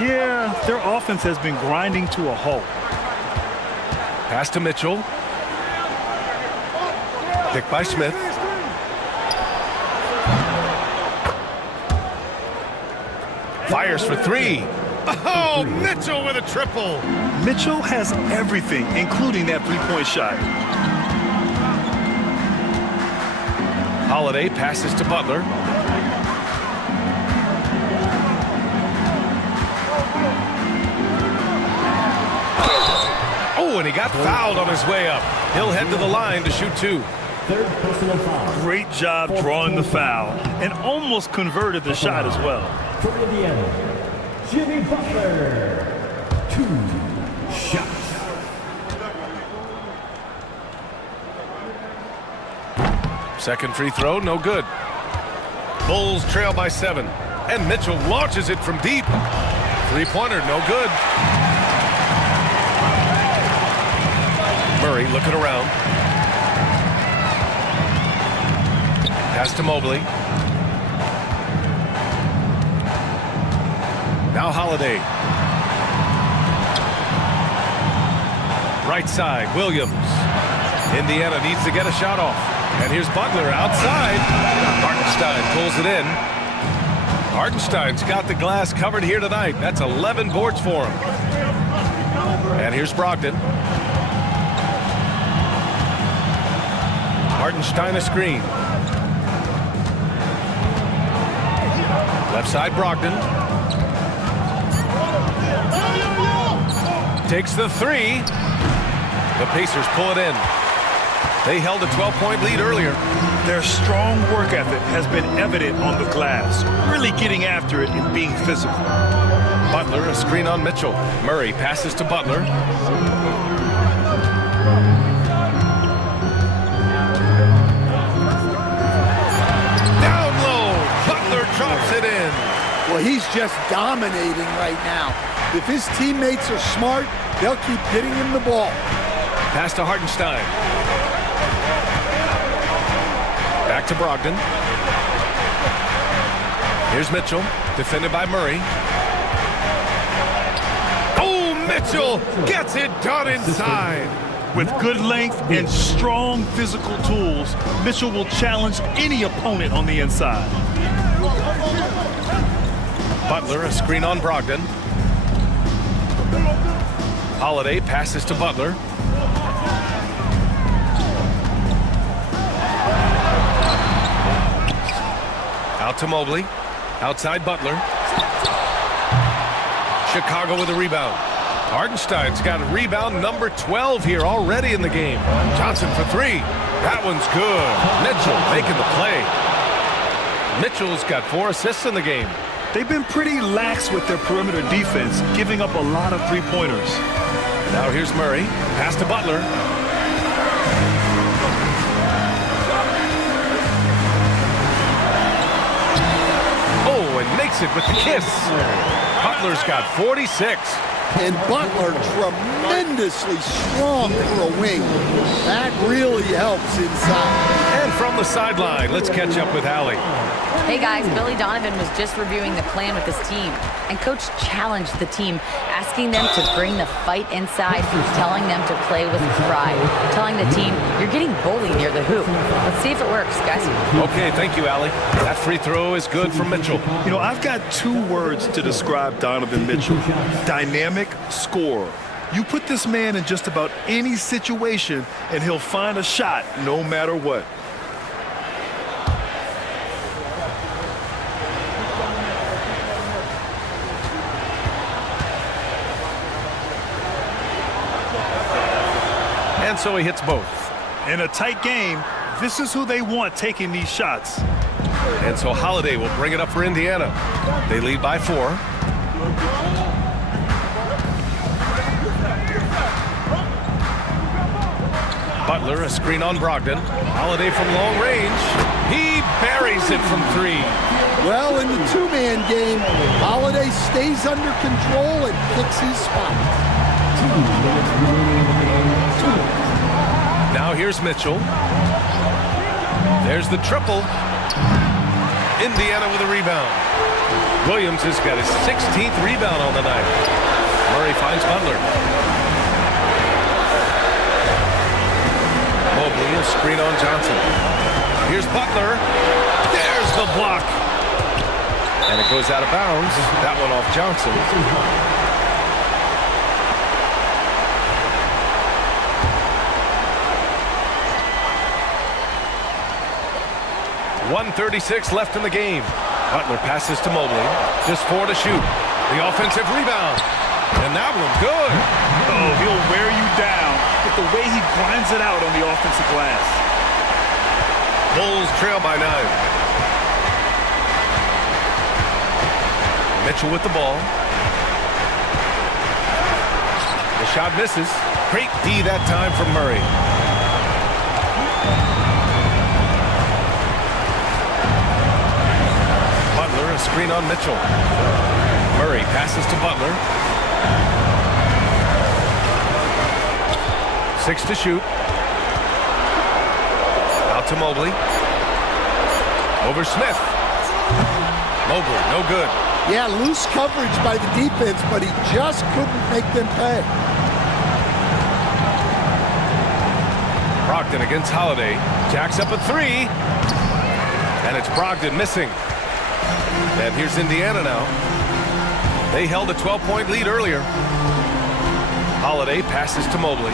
Yeah, their offense has been grinding to a halt. Pass to Mitchell. Picked by Smith. Fires for 3. Oh, Mitchell with a triple. Mitchell has everything, including that 3-point shot. Holiday passes to Butler. Oh, and he got fouled on his way up. He'll head to the line to shoot 2. 3rd personal foul. Great job drawing the foul and almost converted the shot as well. For Indiana, Jimmy Butler. 2 shots. Second free throw, no good. Bulls trail by 7. And Mitchell launches it from deep. 3-pointer, no good. Murray looking around. Pass to Mobley. Now Holiday. Right side, Williams. Indiana needs to get a shot off. And here's Butler outside. Hartenstein pulls it in. Hartenstein's got the glass covered here tonight. That's 11 boards for him. And here's Brogdon. Hartenstein a screen. Left side, Brogdon. Takes the 3. The Pacers pull it in. They held a 12-point lead earlier. Their strong work ethic has been evident on the glass, really getting after it and being physical. Butler, a screen on Mitchell. Murray passes to Butler. Down low. Butler drops it in. Well, he's just dominating right now. If his teammates are smart, they'll keep getting him the ball. Pass to Hartenstein. Back to Brogdon. Here's Mitchell, defended by Murray. Mitchell gets it done inside. With good length and strong physical tools, Mitchell will challenge any opponent on the inside. Butler, a screen on Brogdon. Holiday passes to Butler. Out to Mobley. Outside Butler. Chicago with a rebound. Hartenstein's got a rebound number 12 here already in the game. Johnson for three. That one's good. Mitchell making the play. Mitchell's got 4 assists in the game. They've been pretty lax with their perimeter defense, giving up a lot of three-pointers. Now here's Murray. Pass to Butler. Oh, and makes it with the kiss. Butler's got 46. And Butler tremendously strong for a wing. That really helps inside. And from the sideline, let's catch up with Allie. Hey guys, Billy Donovan was just reviewing the plan with his team, and coach challenged the team, asking them to bring the fight inside, telling them to play with pride, telling the team, you're getting bullied near the hoop. Let's see if it works, guys. Okay, thank you, Allie. That free throw is good for Mitchell. You know, I've got 2 words to describe Donovan Mitchell. Dynamic scorer. You put this man in just about any situation, and he'll find a shot no matter what. And so he hits both. In a tight game, this is who they want taking these shots. And so Holiday will bring it up for Indiana. They lead by 4. Butler, a screen on Brogdon. Holiday from long range. He buries it from 3. Well, in the two-man game, Holiday stays under control and picks his spot. Now here's Mitchell. There's the triple. Indiana with a rebound. Williams has got his 16th rebound on the night. Murray finds Butler. Mobley, a screen on Johnson. Here's Butler. There's the block. And it goes out of bounds. That one off Johnson. 1:36 left in the game. Butler passes to Mobley. Just 4 to shoot. The offensive rebound. And that one good. Oh, he'll wear you down with the way he grinds it out on the offensive glass. Bulls trail by 9. Mitchell with the ball. The shot misses. Great D that time from Murray. Butler, a screen on Mitchell. Murray passes to Butler. 6 to shoot. Out to Mobley. Over Smith. Mobley, no good. Yeah, loose coverage by the defense, but he just couldn't make them pay. Brogdon against Holiday. Jacks up a 3. And it's Brogdon missing. And here's Indiana now. They held a 12-point lead earlier. Holiday passes to Mobley.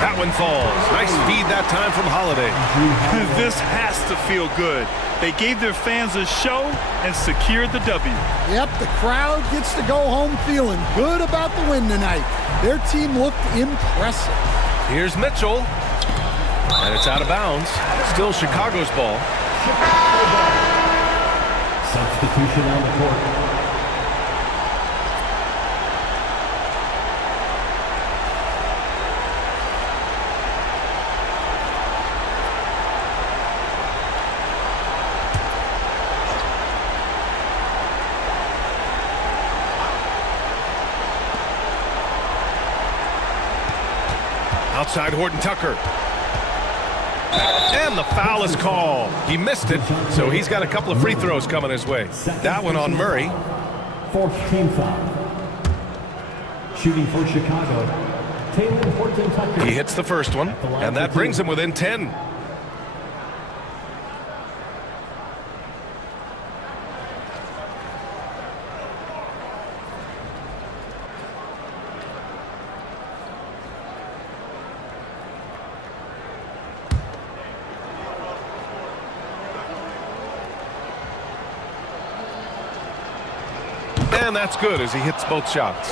That one falls. Nice feed that time from Holiday. This has to feel good. They gave their fans a show and secured the W. Yep, the crowd gets to go home feeling good about the win tonight. Their team looked impressive. Here's Mitchell. And it's out of bounds. Still Chicago's ball. Substitution on the court. Outside Horton Tucker. And the foul is called. He missed it, so he's got a couple of free throws coming his way. That one on Murray. Fourth team foul. Shooting for Chicago, Taylor Horton-Tucker. He hits the first one, and that brings him within 10. And that's good as he hits both shots.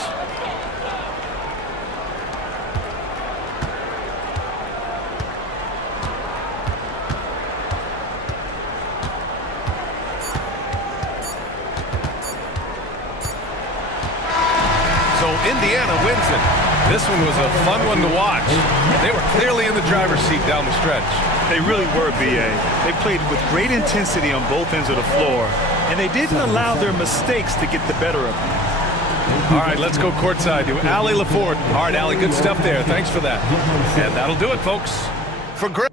So Indiana wins it. This one was a fun one to watch. They were clearly in the driver's seat down the stretch. They really were, B.A. They played with great intensity on both ends of the floor, and they didn't allow their mistakes to get the better of them. All right, let's go courtside to Allie LaForte. All right, Allie, good stuff there. Thanks for that. And that'll do it, folks. For Greg.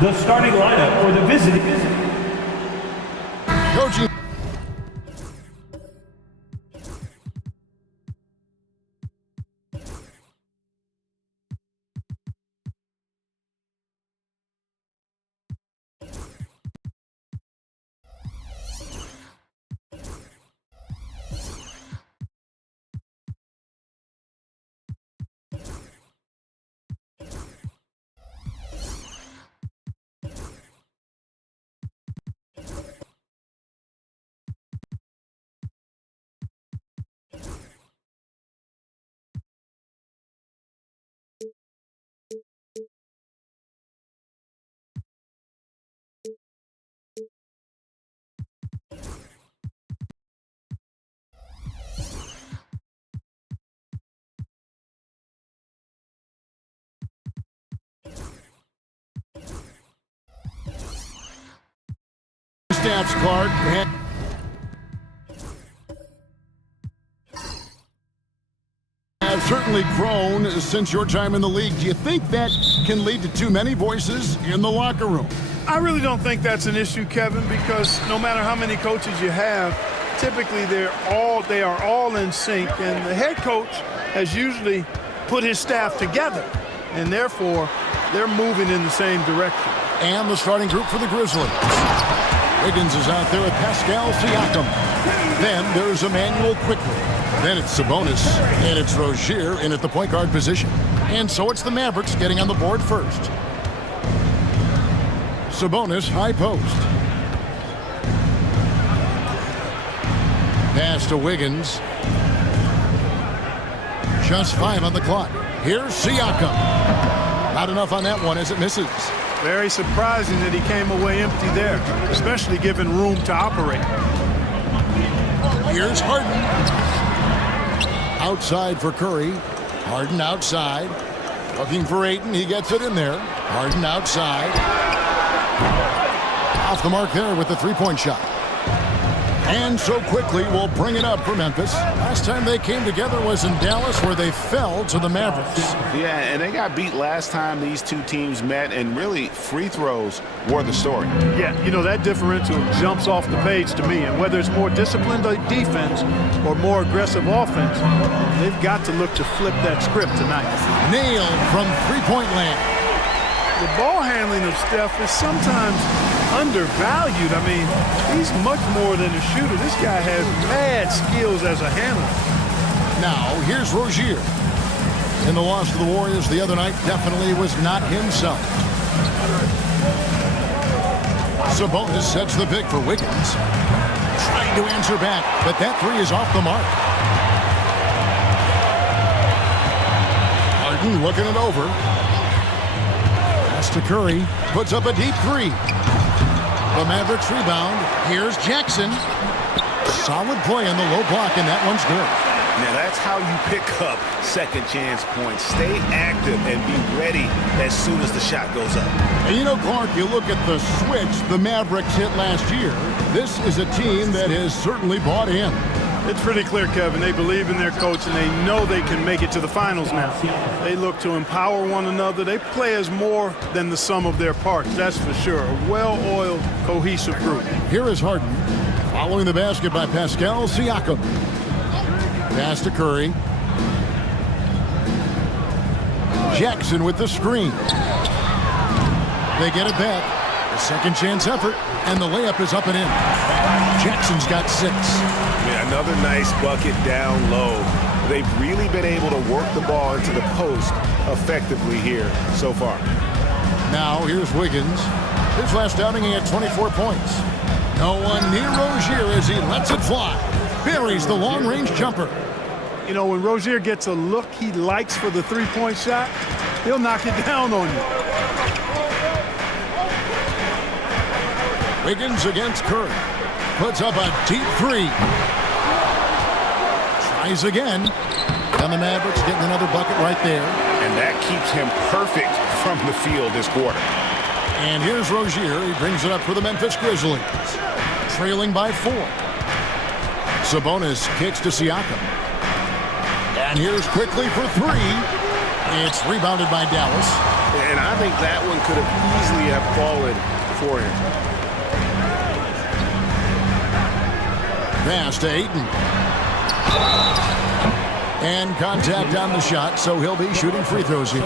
The starting lineup for the visiting. Coaching. Staff's card. Have certainly grown since your time in the league. Do you think that can lead to too many voices in the locker room? I really don't think that's an issue, Kevin, because no matter how many coaches you have, typically they are all in sync, and the head coach has usually put his staff together, and therefore they're moving in the same direction. And the starting group for the Grizzlies. Wiggins is out there with Pascal Siakam. Then there's Emmanuel Quickly. Then it's Sabonis, and it's Rozier in at the point guard position. And so it's the Mavericks getting on the board first. Sabonis, high post. Pass to Wiggins. Just 5 on the clock. Here's Siakam. Not enough on that one as it misses. Very surprising that he came away empty there, especially given room to operate. Here's Harden. Outside for Curry. Harden outside. Looking for Ayton. He gets it in there. Harden outside. Off the mark there with the three-point shot. And so quickly we'll bring it up for Memphis. Last time they came together was in Dallas, where they fell to the Mavericks. Yeah, and they got beat last time these two teams met, and really free throws were the story. Yeah, you know, that differential jumps off the page to me, and whether it's more disciplined defense or more aggressive offense, they've got to look to flip that script tonight. Nailed from three-point land. The ball handling of Steph is sometimes undervalued. I mean, he's much more than a shooter. This guy has mad skills as a handler. Now, here's Rozier. In the loss to the Warriors the other night, definitely was not himself. Sabonis sets the pick for Wiggins. Trying to answer back, but that three is off the mark. Harden looking it over. Pass to Curry. Puts up a deep three. The Mavericks rebound. Here's Jackson. Solid play on the low block, and that one's good. Now that's how you pick up second chance points. Stay active and be ready as soon as the shot goes up. And you know, Clark, you look at the switch the Mavericks hit last year. This is a team that has certainly bought in. It's pretty clear, Kevin. They believe in their coach, and they know they can make it to the finals now. They look to empower one another. They play as more than the sum of their parts, that's for sure. A well-oiled, cohesive group. Here is Harden, following the basket by Pascal Siakam. Pass to Curry. Jackson with the screen. They get it back. A second chance effort, and the layup is up and in. Jackson's got 6. Yeah, another nice bucket down low. They've really been able to work the ball into the post effectively here so far. Now here's Wiggins. His last outing he had 24 points. No one near Rozier as he lets it fly. Buries the long-range jumper. You know, when Rozier gets a look he likes for the three-point shot, he'll knock it down on you. Wiggins against Curry. Puts up a deep three. Tries again. And the Mavericks getting another bucket right there. And that keeps him perfect from the field this quarter. And here's Rozier. He brings it up for the Memphis Grizzlies. Trailing by 4. Sabonis kicks to Siakam. And here's Quickly for 3. It's rebounded by Dallas. And I think that one could have easily have fallen for him. Pass to Ayton. And contact on the shot, so he'll be shooting free throws here.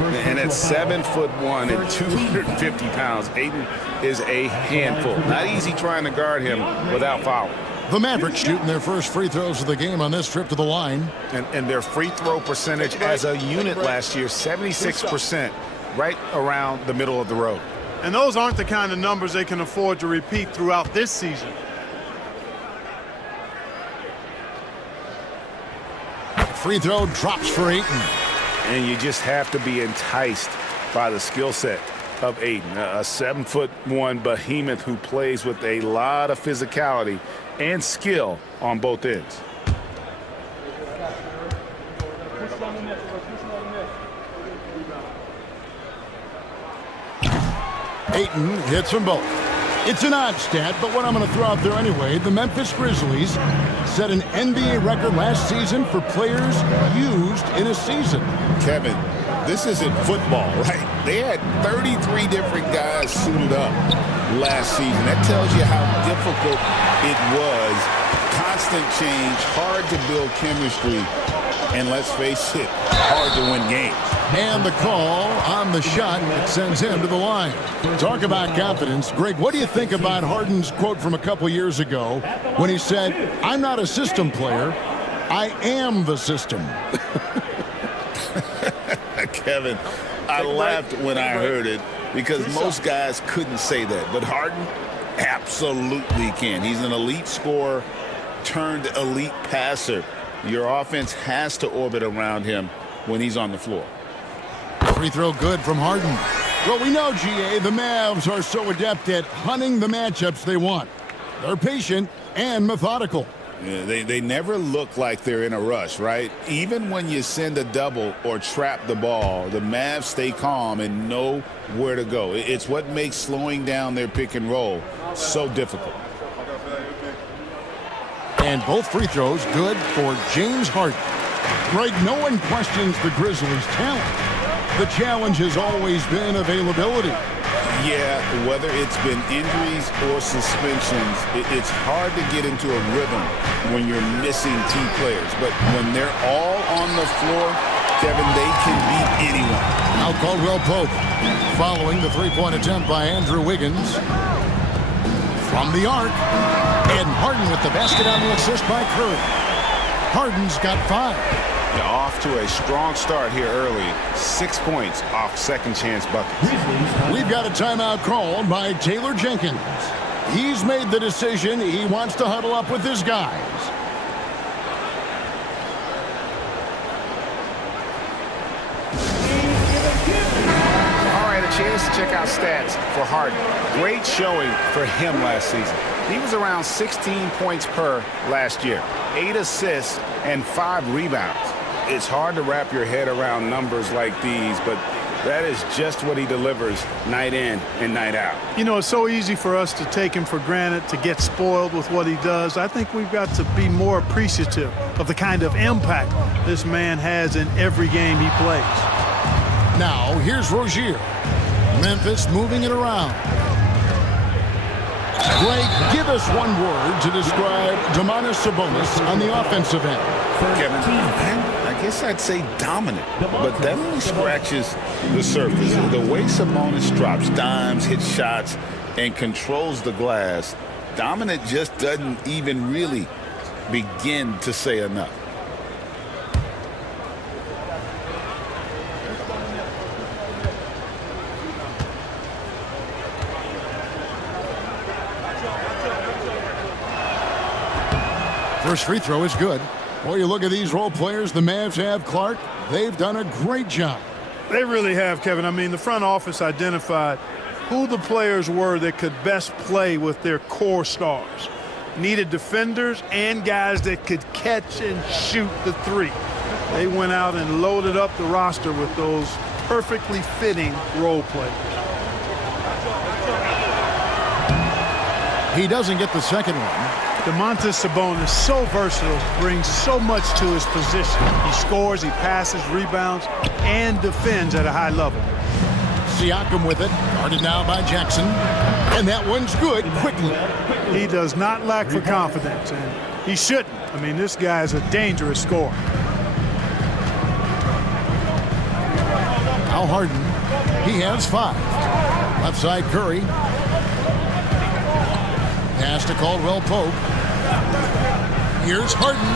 And at 7'1" and 250 pounds, Ayton is a handful. Not easy trying to guard him without fouling. The Mavericks shooting their first free throws of the game on this trip to the line. And their free throw percentage as a unit last year, 76%, right around the middle of the road. And those aren't the kind of numbers they can afford to repeat throughout this season. Free throw drops for Ayton. And you just have to be enticed by the skill set of Ayton, a 7'1" behemoth who plays with a lot of physicality and skill on both ends. Ayton hits them both. It's an odd stat, but what I'm going to throw out there anyway, the Memphis Grizzlies set an NBA record last season for players used in a season. Kevin, this isn't football, right? They had 33 different guys suited up last season. That tells you how difficult it was. Constant change, hard to build chemistry, and let's face it, hard to win games. And the call on the shot that sends him to the line. Talk about confidence. Greg, what do you think about Harden's quote from a couple years ago when he said, "I'm not a system player, I am the system"? Kevin, I laughed when I heard it because most guys couldn't say that. But Harden absolutely can. He's an elite scorer turned elite passer. Your offense has to orbit around him when he's on the floor. Free throw good from Harden. Well, we know, GA, the Mavs are so adept at hunting the matchups they want. They're patient and methodical. Yeah, they never look like they're in a rush, right? Even when you send a double or trap the ball, the Mavs stay calm and know where to go. It's what makes slowing down their pick and roll so difficult. And both free throws good for James Harden. Greg, no one questions the Grizzlies' talent. The challenge has always been availability. Yeah, whether it's been injuries or suspensions, it's hard to get into a rhythm when you're missing key players. But when they're all on the floor, Kevin, they can beat anyone. Now Caldwell Pope following the three-point attempt by Andrew Wiggins. From the arc, and Harden with the basket on the assist by Curry. Harden's got 5. They're off to a strong start here early. 6 points off second chance buckets. We've got a timeout called by Taylor Jenkins. He's made the decision he wants to huddle up with his guys. All right, a chance to check out stats for Harden. Great showing for him last season. He was around 16 points per last year, 8 assists and 5 rebounds. It's hard to wrap your head around numbers like these, but that is just what he delivers night in and night out. You know, it's so easy for us to take him for granted, to get spoiled with what he does. I think we've got to be more appreciative of the kind of impact this man has in every game he plays. Now, here's Rozier. Memphis moving it around. Greg, give us one word to describe Domantas Sabonis on the offensive end. Kevin, I guess I'd say dominant, but that only scratches the surface. The way Sabonis drops dimes, hits shots, and controls the glass, dominant just doesn't even really begin to say enough. First free throw is good. Boy, you look at these role players the Mavs have, Clark. They've done a great job. They really have, Kevin. I mean, the front office identified who the players were that could best play with their core stars. Needed defenders and guys that could catch and shoot the three. They went out and loaded up the roster with those perfectly fitting role players. He doesn't get the second one. Domantas Sabonis, so versatile, brings so much to his position. He scores, he passes, rebounds, and defends at a high level. Siakam with it, guarded now by Jackson. And that one's good quickly. He does not lack for confidence, and he shouldn't. I mean, this guy is a dangerous scorer. Al Harden, he has 5. Left side Curry. Pass to Caldwell Pope. Here's Harden.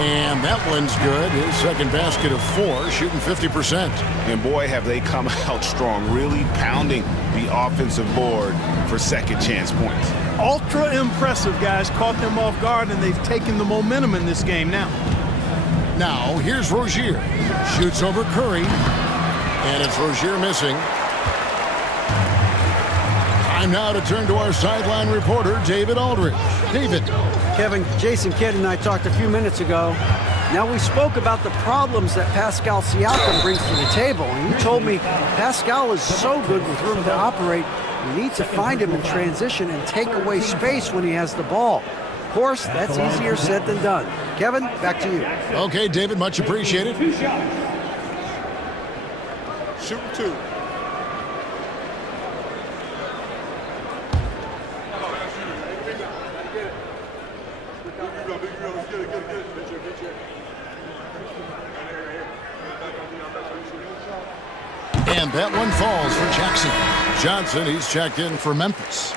And that one's good. His second basket of 4, shooting 50%. And boy, have they come out strong, really pounding the offensive board for second chance points. Ultra impressive, guys. Caught them off guard, and they've taken the momentum in this game now. Now, here's Rozier. Shoots over Curry. And it's Rozier missing. Time now to turn to our sideline reporter, David Aldridge. David. Kevin, Jason Kidd and I talked a few minutes ago. Now, we spoke about the problems that Pascal Siakam brings to the table. And you told me Pascal is so good with room to operate. You need to find him in transition and take away space when he has the ball. Of course, that's easier said than done. Kevin, back to you. Okay, David, much appreciated. Shooting 2. And that one falls for Jackson. Johnson, he's checked in for Memphis.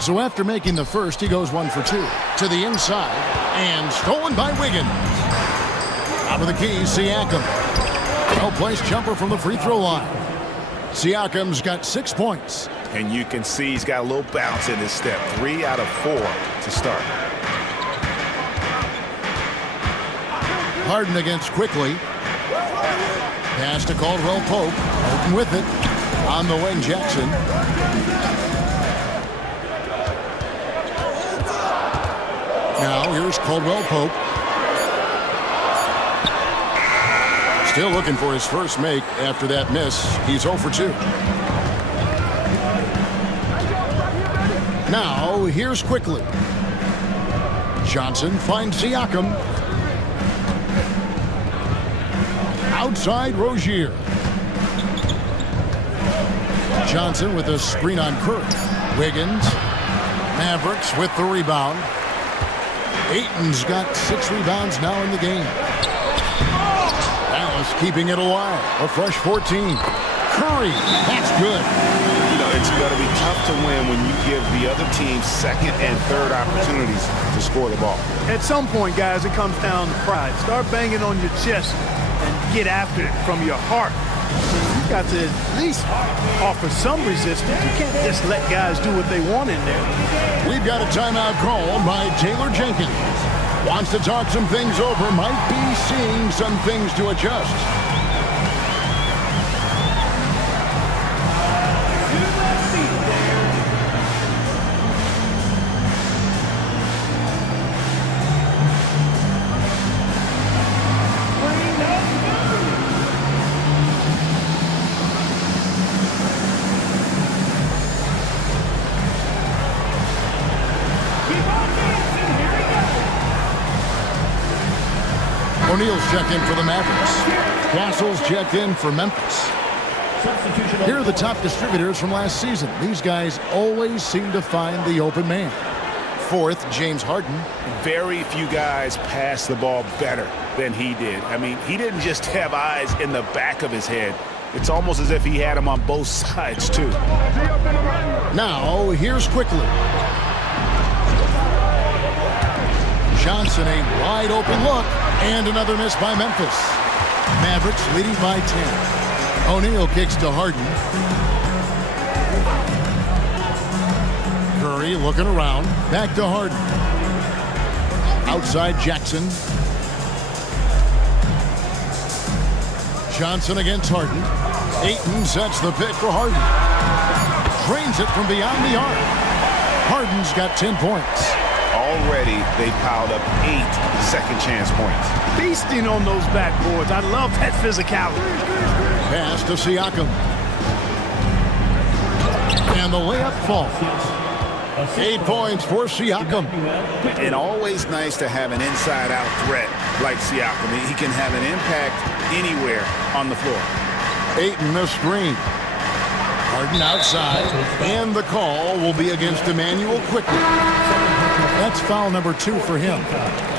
So after making the first, he goes 1 for 2. To the inside, and stolen by Wiggins. Top of the key, Siakam. No-place jumper from the free throw line. Siakam's got 6 points. And you can see he's got a little bounce in his step. 3 out of 4 to start. Harden against Quickly. Pass to Caldwell Pope. Open with it. On the wing, Jackson. Now, here's Caldwell Pope. Still looking for his first make after that miss. He's 0 for 2. Now, here's Quickly. Johnson finds Siakam. Outside Rozier. Johnson with a screen on Curry. Wiggins. Mavericks with the rebound. Ayton's got 6 rebounds now in the game. Dallas keeping it alive. A fresh 14. Curry, that's good. You know, it's going to be tough to win when you give the other team second and third opportunities to score the ball. At some point, guys, it comes down to pride. Start banging on your chest and get after it from your heart. You got to at least offer some resistance. You can't just let guys do what they want in there. We've got a timeout called by Taylor Jenkins. Wants to talk some things over. Might be seeing some things to adjust. O'Neal's checked in for the Mavericks. Castle's checked in for Memphis. Here are the top distributors from last season. These guys always seem to find the open man. 4th, James Harden. Very few guys pass the ball better than he did. I mean, he didn't just have eyes in the back of his head. It's almost as if he had them on both sides, too. Now, here's Quickly. Johnson, a wide open look, and another miss by Memphis. Mavericks leading by 10. O'Neal kicks to Harden. Curry looking around, back to Harden. Outside Jackson. Johnson against Harden. Ayton sets the pick for Harden. Drains it from beyond the arc. Harden's got 10 points. Already, they piled up 8 second chance points. Feasting on those backboards. I love that physicality. Pass to Siakam. And the layup falls. 8 points for Siakam. And always nice to have an inside-out threat like Siakam. He can have an impact anywhere on the floor. Ayton the screen. Harden outside. And the call will be against Emmanuel Quickly. That's foul number 2 for him.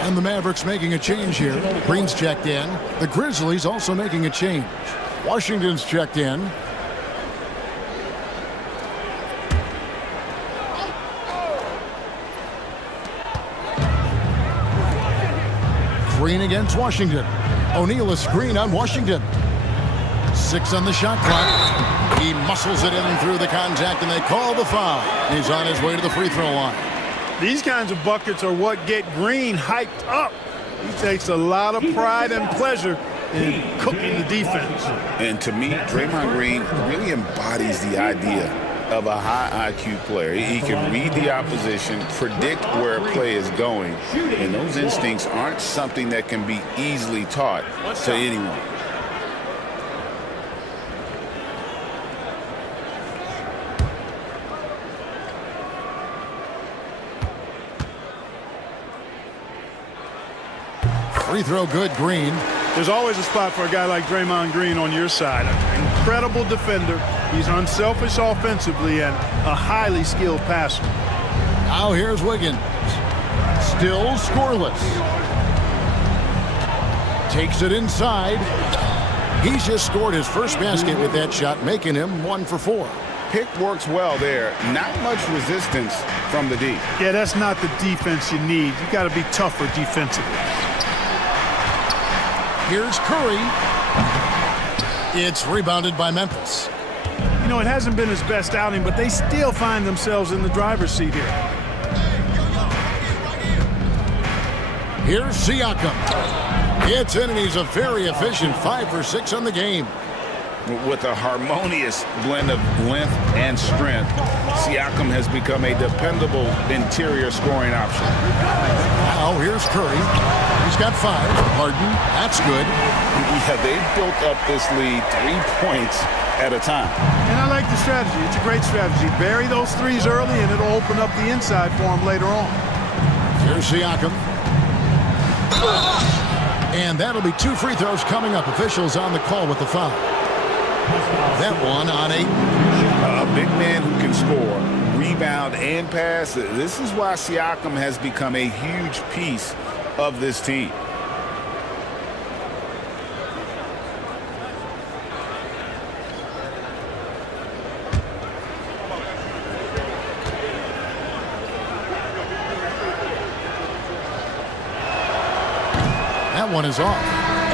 And the Mavericks making a change here. Green's checked in. The Grizzlies also making a change. Washington's checked in. Green against Washington. O'Neal a screen on Washington. 6 on the shot clock. He muscles it in through the contact, and they call the foul. He's on his way to the free throw line. These kinds of buckets are what get Green hyped up. He takes a lot of pride and pleasure in cooking the defense. And to me, Draymond Green really embodies the idea of a high IQ player. He can read the opposition, predict where a play is going, and those instincts aren't something that can be easily taught to anyone. Free throw good, Green. There's always a spot for a guy like Draymond Green on your side. An incredible defender. He's unselfish offensively and a highly skilled passer. Now here's Wiggins. Still scoreless. Takes it inside. He's just scored his first basket with that shot, making him 1 for 4. Pick works well there. Not much resistance from the D. Yeah, that's not the defense you need. You got to be tougher defensively. Here's Curry. It's rebounded by Memphis. You know, it hasn't been his best outing, but they still find themselves in the driver's seat here. Here's Siakam. It's in, and he's a very efficient 5 for 6 on the game. With a harmonious blend of length and strength, Siakam has become a dependable interior scoring option. Now here's Curry. He's got 5. Harden, that's good. Yeah, they've built up this lead 3 points at a time. And I like the strategy. It's a great strategy. Bury those threes early, and it'll open up the inside for him later on. Here's Siakam. And that'll be 2 free throws coming up. Officials on the call with the foul. That one on 8. A big man who can score, rebound, and pass. This is why Siakam has become a huge piece of this team. That one is off.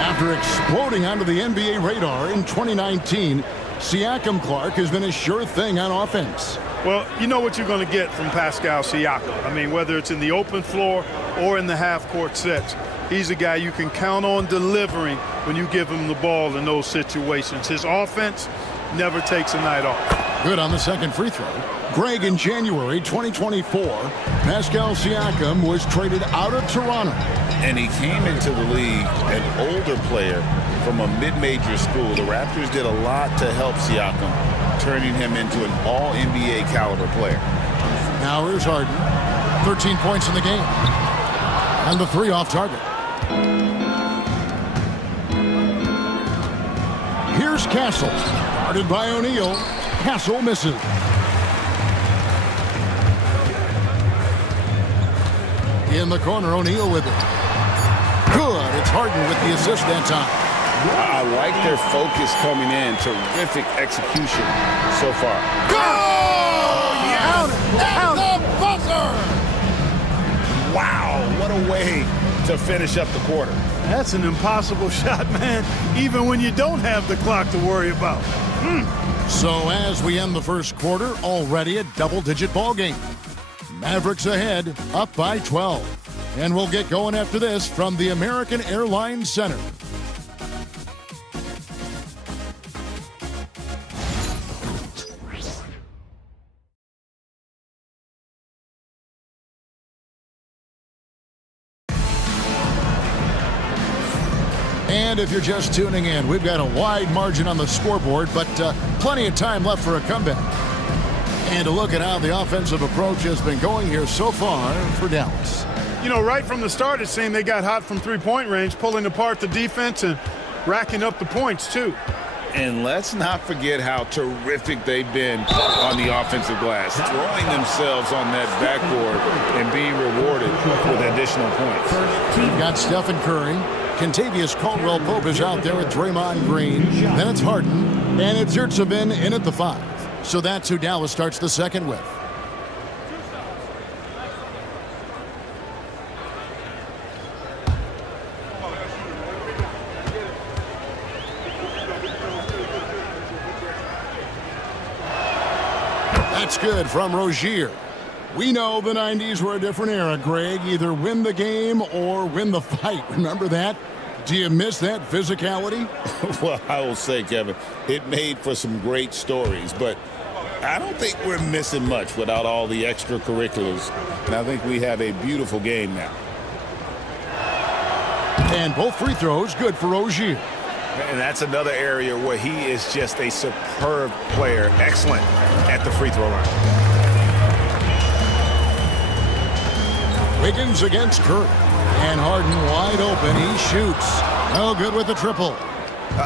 After exploding onto the NBA radar in 2019, Siakam Clark has been a sure thing on offense. Well, you know what you're going to get from Pascal Siakam. I mean, whether it's in the open floor or in the half-court sets, he's a guy you can count on delivering when you give him the ball in those situations. His offense never takes a night off. Good on the second free throw. Greg, in January 2024, Pascal Siakam was traded out of Toronto. And he came into the league an older player from a mid-major school. The Raptors did a lot to help Siakam, turning him into an all-NBA caliber player. Now here's Harden. 13 points in the game. And the 3 off target. Here's Castle. Guarded by O'Neal. Castle misses. In the corner, O'Neal with it. Good. It's Harden with the assist that time. I like their focus coming in. Terrific execution so far. Go! Yes! At the buzzer! Wow, what a way to finish up the quarter. That's an impossible shot, man, even when you don't have the clock to worry about. So as we end the first quarter, already a double-digit ball game. Mavericks ahead, up by 12. And we'll get going after this from the American Airlines Center. And if you're just tuning in, we've got a wide margin on the scoreboard, but plenty of time left for a comeback. And to look at how the offensive approach has been going here so far for Dallas. You know, right from the start, it seemed they got hot from three-point range, pulling apart the defense and racking up the points, too. And let's not forget how terrific they've been on the offensive glass, throwing themselves on that backboard and being rewarded with additional points. You've got Stephen Curry. Kentavious Caldwell-Pope is out there with Draymond Green. Then it's Harden. And it's Yurtseven in at the 5. So that's who Dallas starts the second with. That's good from Rozier. We know the 90s were a different era, Greg. Either win the game or win the fight. Remember that? Do you miss that physicality? Well, I will say, Kevin, it made for some great stories, but I don't think we're missing much without all the extracurriculars. And I think we have a beautiful game now. And both free throws good for Rozier. And that's another area where he is just a superb player. Excellent at the free throw line. Wiggins against Curry. And Harden wide open. He shoots. No good with the triple.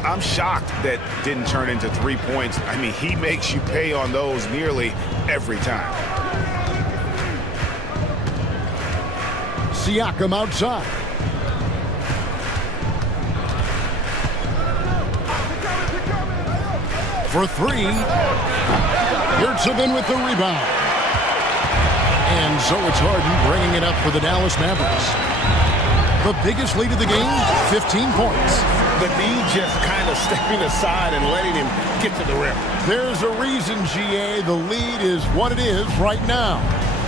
I'm shocked that didn't turn into 3 points. I mean, he makes you pay on those nearly every time. Siakam outside. For 3. Yurtseven with the rebound. And so it's Harden bringing it up for the Dallas Mavericks. The biggest lead of the game, 15 points. But me just kind of stepping aside and letting him get to the rim. There's a reason, GA, the lead is what it is right now.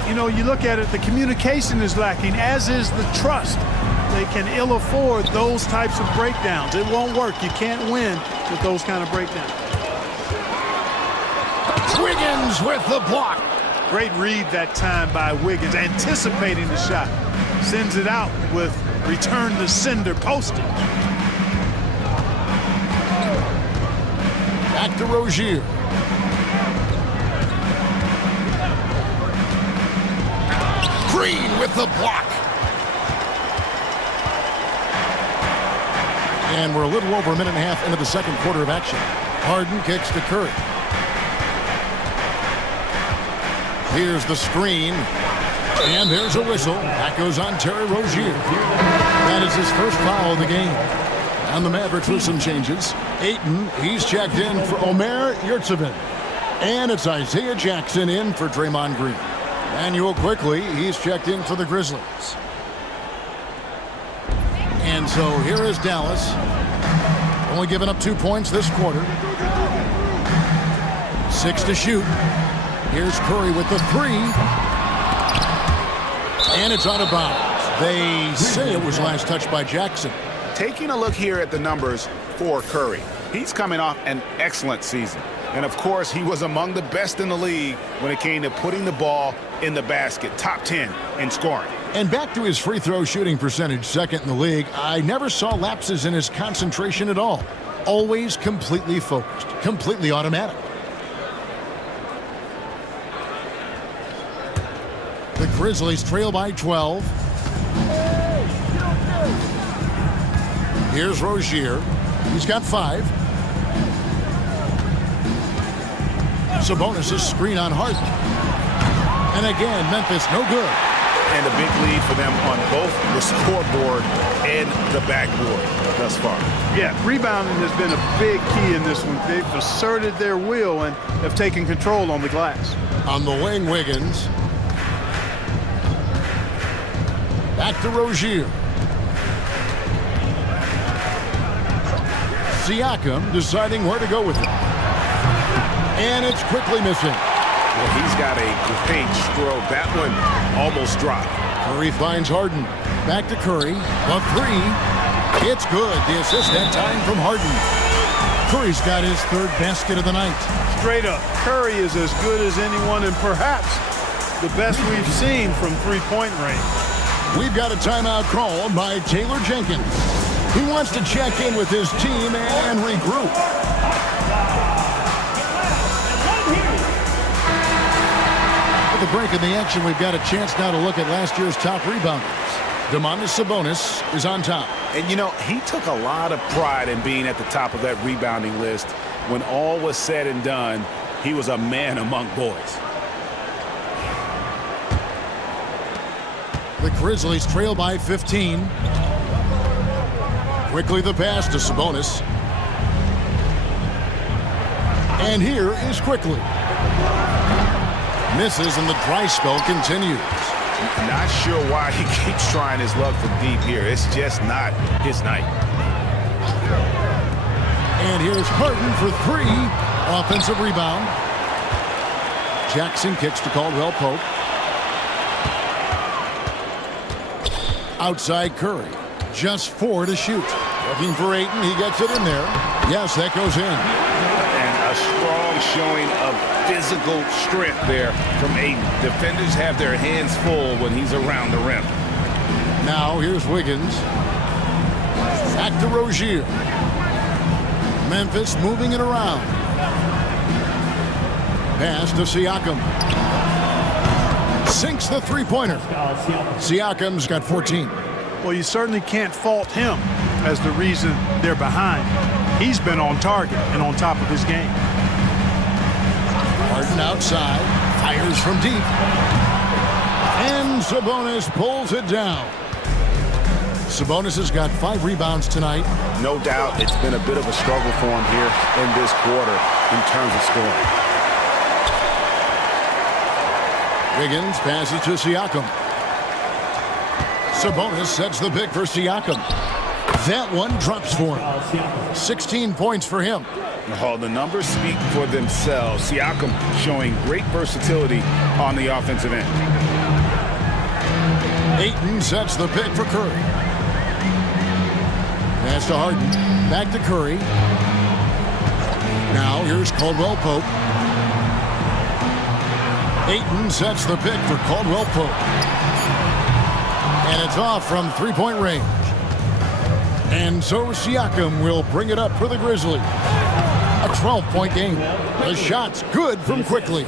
You know, you look at it, the communication is lacking, as is the trust. They can ill afford those types of breakdowns. It won't work. You can't win with those kind of breakdowns. Wiggins with the block. Great read that time by Wiggins, anticipating the shot. Sends it out with return to sender postage. Back to Rozier. Green with the block. And we're a little over a minute and a half into the second quarter of action. Harden kicks to Curry. Here's the screen. And there's a whistle. That goes on Terry Rozier. That is his first foul of the game. And the Mavericks with some changes. Ayton, he's checked in for Omer Yurtseven. And it's Isaiah Jackson in for Draymond Green. Manuel Quickly, he's checked in for the Grizzlies. And so here is Dallas. Only giving up 2 points this quarter. 6 to shoot. Here's Curry with the 3. And it's out of bounds. They say it was last touched by Jackson. Taking a look here at the numbers for Curry. He's coming off an excellent season. And, of course, he was among the best in the league when it came to putting the ball in the basket. Top 10 in scoring. And back to his free throw shooting percentage, second in the league. I never saw lapses in his concentration at all. Always completely focused, completely automatic. The Grizzlies trail by 12. Here's Rozier. He's got 5. Sabonis' screen on Harden. And again, Memphis no good. And a big lead for them on both the scoreboard and the backboard thus far. Yeah, rebounding has been a big key in this one. They've asserted their will and have taken control on the glass. On the wing, Wiggins. Back to Rozier. Siakam deciding where to go with it. And it's quickly missing. Well, he's got a great stroke. That one almost dropped. Curry finds Harden. Back to Curry. The three. It's good. The assist that time from Harden. Curry's got his third basket of the night. Straight up, Curry is as good as anyone and perhaps the best we've seen from three-point range. We've got a timeout called by Taylor Jenkins. He wants to check in with his team and regroup. At the break in the action, we've got a chance now to look at last year's top rebounders. Domantas Sabonis is on top. And, you know, he took a lot of pride in being at the top of that rebounding list. When all was said and done, he was a man among boys. The Grizzlies trail by 15. Quickly the pass to Sabonis. And here is Quickly. Misses and the dry spell continues. Not sure why he keeps trying his luck from deep here. It's just not his night. And here's Harden for three. Offensive rebound. Jackson kicks to Caldwell Pope. Outside Curry. Just 4 to shoot. Looking for Ayton. He gets it in there. Yes, that goes in. And a strong showing of physical strength there from Ayton. Defenders have their hands full when he's around the rim. Now here's Wiggins. Back to Rozier. Memphis moving it around. Pass to Siakam. Sinks the three-pointer. Siakam's got 14. Well, you certainly can't fault him as the reason they're behind. He's been on target and on top of his game. Harden outside. Fires from deep. And Sabonis pulls it down. Sabonis has got 5 rebounds tonight. No doubt it's been a bit of a struggle for him here in this quarter in terms of scoring. Wiggins passes to Siakam. Sabonis sets the pick for Siakam. That one drops for him. 16 points for him. Oh, the numbers speak for themselves. Siakam showing great versatility on the offensive end. Ayton sets the pick for Curry. Pass to Harden. Back to Curry. Now here's Caldwell Pope. Ayton sets the pick for Caldwell Pope. And it's off from three-point range. And so Siakam will bring it up for the Grizzlies. A 12-point game. The shot's good from Quickly.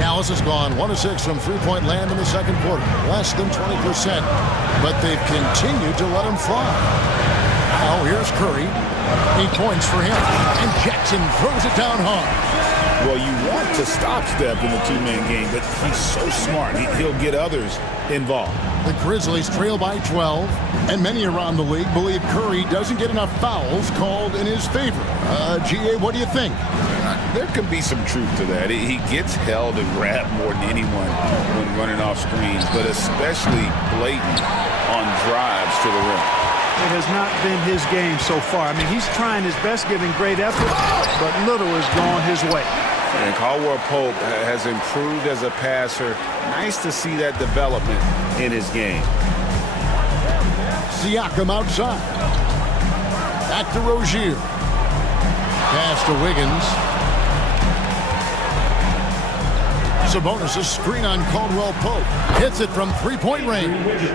Dallas has gone 1 of 6 from three-point land in the second quarter. Less than 20%. But they've continued to let him fly. Now here's Curry. 8 points for him. And Jackson throws it down hard. Well, you want to stop Steph in the two-man game, but he's so smart. He'll get others involved. The Grizzlies trail by 12, and many around the league believe Curry doesn't get enough fouls called in his favor. G.A., what do you think? There could be some truth to that. He gets held and grabbed more than anyone when running off screens, but especially blatant on drives to the rim. It has not been his game so far. I mean, he's trying his best, giving great effort, but little has gone his way. And Caldwell Pope has improved as a passer. Nice to see that development in his game. Siakam outside. Back to Rozier. Pass to Wiggins. Sabonis' screen on Caldwell Pope. Hits it from three-point range.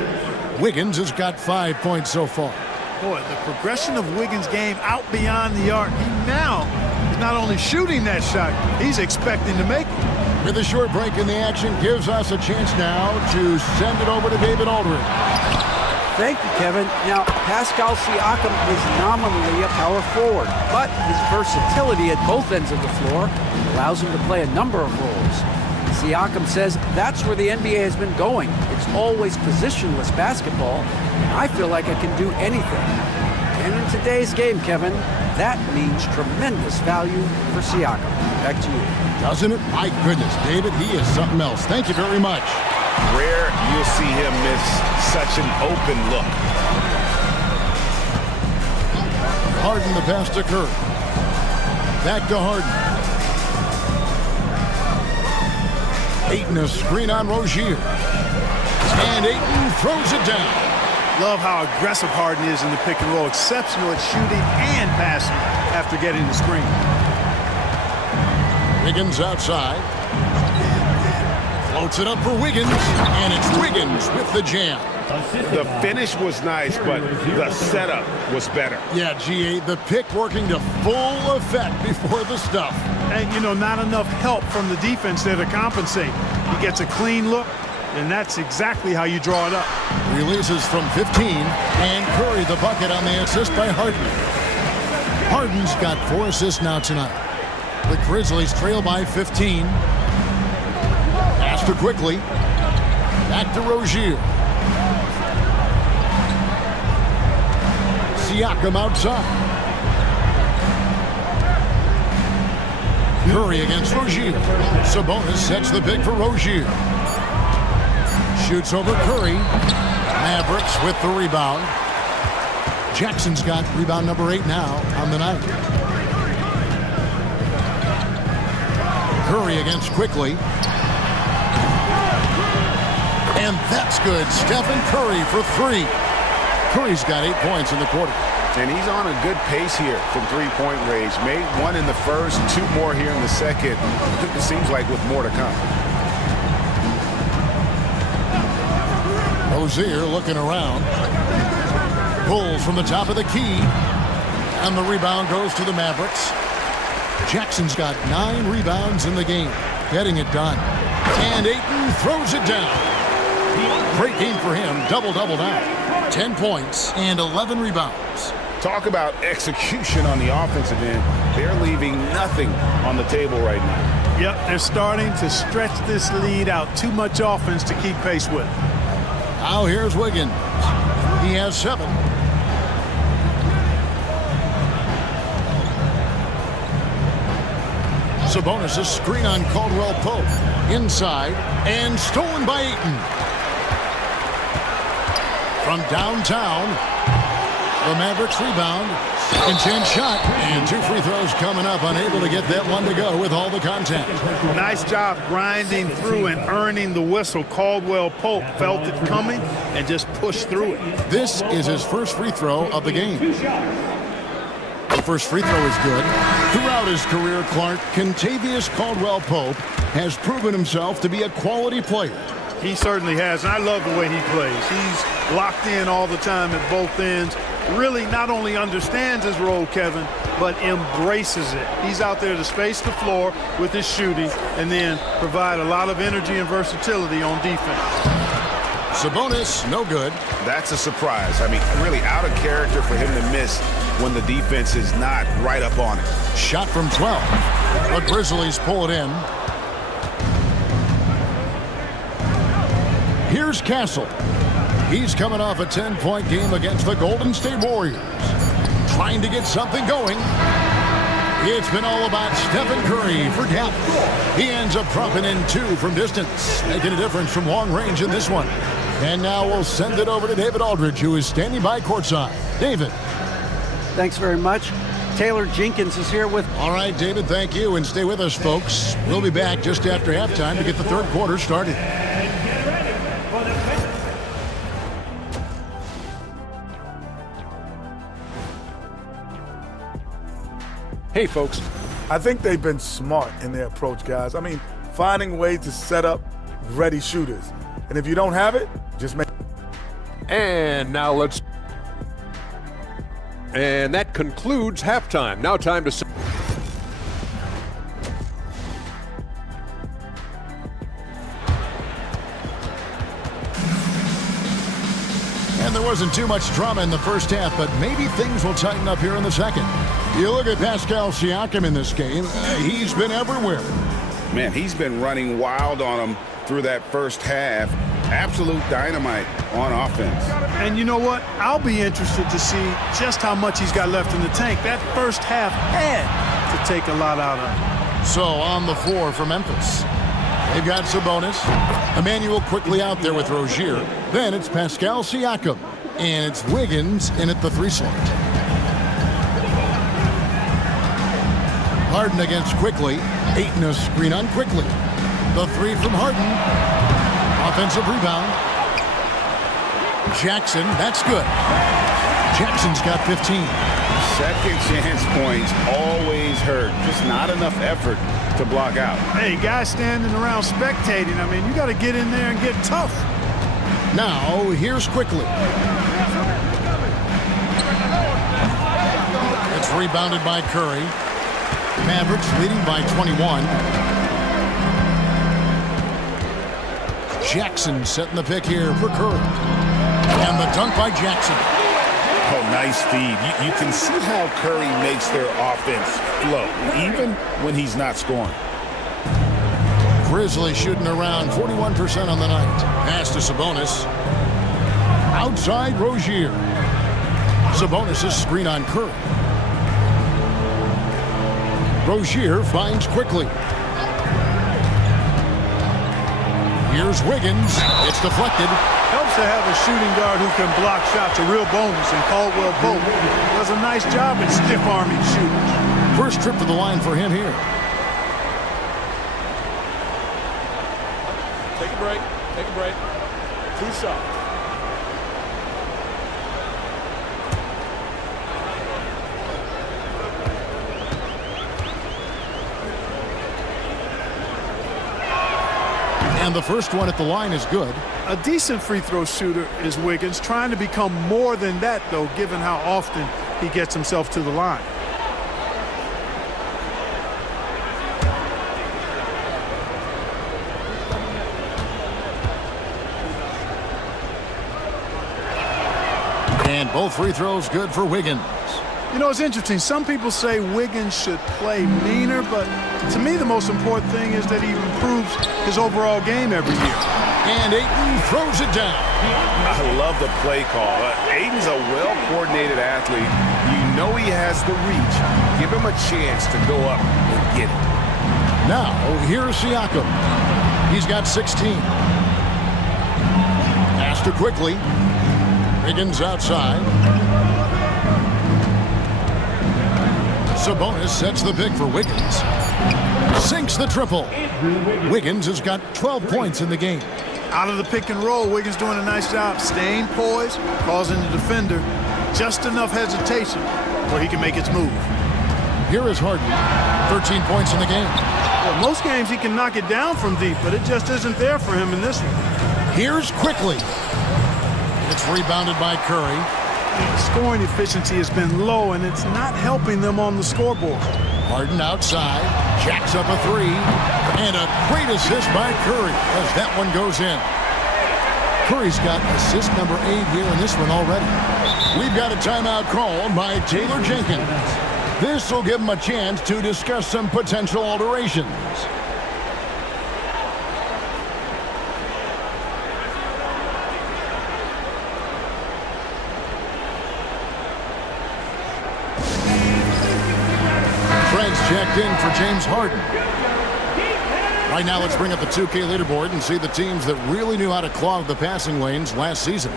Wiggins has got 5 points so far. Boy, the progression of Wiggins' game out beyond the arc. He now is not only shooting that shot, he's expecting to make it. With a short break in the action, gives us a chance now to send it over to David Aldridge. Thank you, Kevin. Now, Pascal Siakam is nominally a power forward, but his versatility at both ends of the floor allows him to play a number of roles. Siakam says that's where the NBA has been going. It's always positionless basketball, and I feel like I can do anything. And in today's game, Kevin, that means tremendous value for Siakam. Back to you. Doesn't it? My goodness, David, he is something else. Thank you very much. Rare you'll see him miss such an open look. Harden the pass to Curry. Back to Harden. Ayton a screen on Rozier. And Ayton throws it down. Love how aggressive Harden is in the pick and roll. Exceptional at shooting and passing after getting the screen. Wiggins outside. Floats it up for Wiggins. And it's Wiggins with the jam. The finish was nice, but the setup was better. Yeah, G.A., the pick working to full effect before the stuff. And, you know, not enough help from the defense there to compensate. He gets a clean look, and that's exactly how you draw it up. Releases from 15, and Curry the bucket on the assist by Harden. Harden's got 4 assists now tonight. The Grizzlies trail by 15. Pass to quickly. Back to Rozier. Siakam outside. Curry against Rozier. Sabonis sets the pick for Rozier. Shoots over Curry. Mavericks with the rebound. Jackson's got rebound number 8 now on the night. Curry against Quickly. And that's good. Stephen Curry for 3. Curry's got 8 points in the quarter. And he's on a good pace here from three-point range. Made 1 in the first, 2 more here in the second. It seems like with more to come. Rozier looking around. Pulls from the top of the key. And the rebound goes to the Mavericks. Jackson's got 9 rebounds in the game. Getting it done. And Ayton throws it down. Great game for him. Double-double now. 10 points and 11 rebounds. Talk about execution on the offensive end. They're leaving nothing on the table right now. Yep, they're starting to stretch this lead out. Too much offense to keep pace with. Now here's Wiggins. He has 7. Sabonis' screen on Caldwell Pope. Inside and stolen by Ayton. From downtown, the Mavericks rebound. Second chance shot. And 2 free throws coming up. Unable to get that one to go with all the contact. Nice job grinding through and earning the whistle. Caldwell Pope felt it coming and just pushed through it. This is his first free throw of the game. The first free throw is good. Throughout his career, Clark, Kentavious Caldwell Pope has proven himself to be a quality player. He certainly has, and I love the way he plays. He's locked in all the time at both ends. Really not only understands his role, Kevin, but embraces it. He's out there to space the floor with his shooting and then provide a lot of energy and versatility on defense. Sabonis, no good. That's a surprise. I mean, really out of character for him to miss when the defense is not right up on it. Shot from 12. The Grizzlies pull it in. Here's Castle. He's coming off a 10-point game against the Golden State Warriors. Trying to get something going. It's been all about Stephen Curry for depth. He ends up dropping in 2 from distance, making a difference from long range in this one. And now we'll send it over to David Aldridge, who is standing by courtside. David. Thanks very much. Taylor Jenkins is here with... All right, David, thank you. And stay with us, folks. We'll be back just after halftime to get the third quarter started. Hey, folks. I think they've been smart in their approach, guys. I mean, finding ways to set up ready shooters. And if you don't have it, just make... And now let's... And that concludes halftime. Now time to... And there wasn't too much drama in the first half, but maybe things will tighten up here in the second. You look at Pascal Siakam in this game, he's been everywhere. Man, he's been running wild on him through that first half. Absolute dynamite on offense. And you know what? I'll be interested to see just how much he's got left in the tank. That first half had to take a lot out of him. So on the floor for Memphis, they've got Sabonis. Emmanuel quickly out there with Rozier. Then it's Pascal Siakam. And it's Wiggins in at the 3 slot. Harden against Quickly. Ayton a screen on Quickly. The three from Harden. Offensive rebound. Jackson, that's good. Jackson's got 15. Second chance points always hurt. Just not enough effort to block out. Hey, guys standing around spectating. I mean, you got to get in there and get tough. Now, here's Quickly. It's rebounded by Curry. Mavericks leading by 21. Jackson setting the pick here for Curry. And the dunk by Jackson. Oh, nice feed. You can see how Curry makes their offense flow, even when he's not scoring. Grizzlies shooting around 41% on the night. Pass to Sabonis. Outside Rozier. Sabonis' screen on Curry. Rozier finds Quickly. Here's Wiggins. It's deflected. Helps to have a shooting guard who can block shots, a real bonus, and Caldwell Pope does a nice job at stiff-arming shooters. First trip to the line for him here. Take a break. Take a break. 2 shots. And the first one at the line is good. A decent free throw shooter is Wiggins, trying to become more than that, though, given how often he gets himself to the line. And both free throws good for Wiggins. You know, it's interesting. Some people say Wiggins should play meaner, but to me the most important thing is that he improves his overall game every year. And Ayton throws it down. I love the play call. Ayton's a well-coordinated athlete. You know he has the reach. Give him a chance to go up and get it. Now, here's Siakam. He's got 16. Pass to Quickly. Wiggins outside. Sabonis sets the pick for Wiggins. Sinks the triple. Wiggins has got 12 points in the game. Out of the pick and roll, Wiggins doing a nice job staying poised, causing the defender just enough hesitation where he can make his move. Here is Harden. 13 points in the game. Well, most games he can knock it down from deep, but it just isn't there for him in this one. Here's Quickly. It's rebounded by Curry. Scoring efficiency has been low, and it's not helping them on the scoreboard. Harden outside, jacks up a three, and a great assist by Curry as that one goes in. Curry's got assist number 8 here in this one already. We've got a timeout called by Taylor Jenkins. This will give him a chance to discuss some potential alterations. Checked in for James Harden. Right now, let's bring up the 2K leaderboard and see the teams that really knew how to clog the passing lanes last season.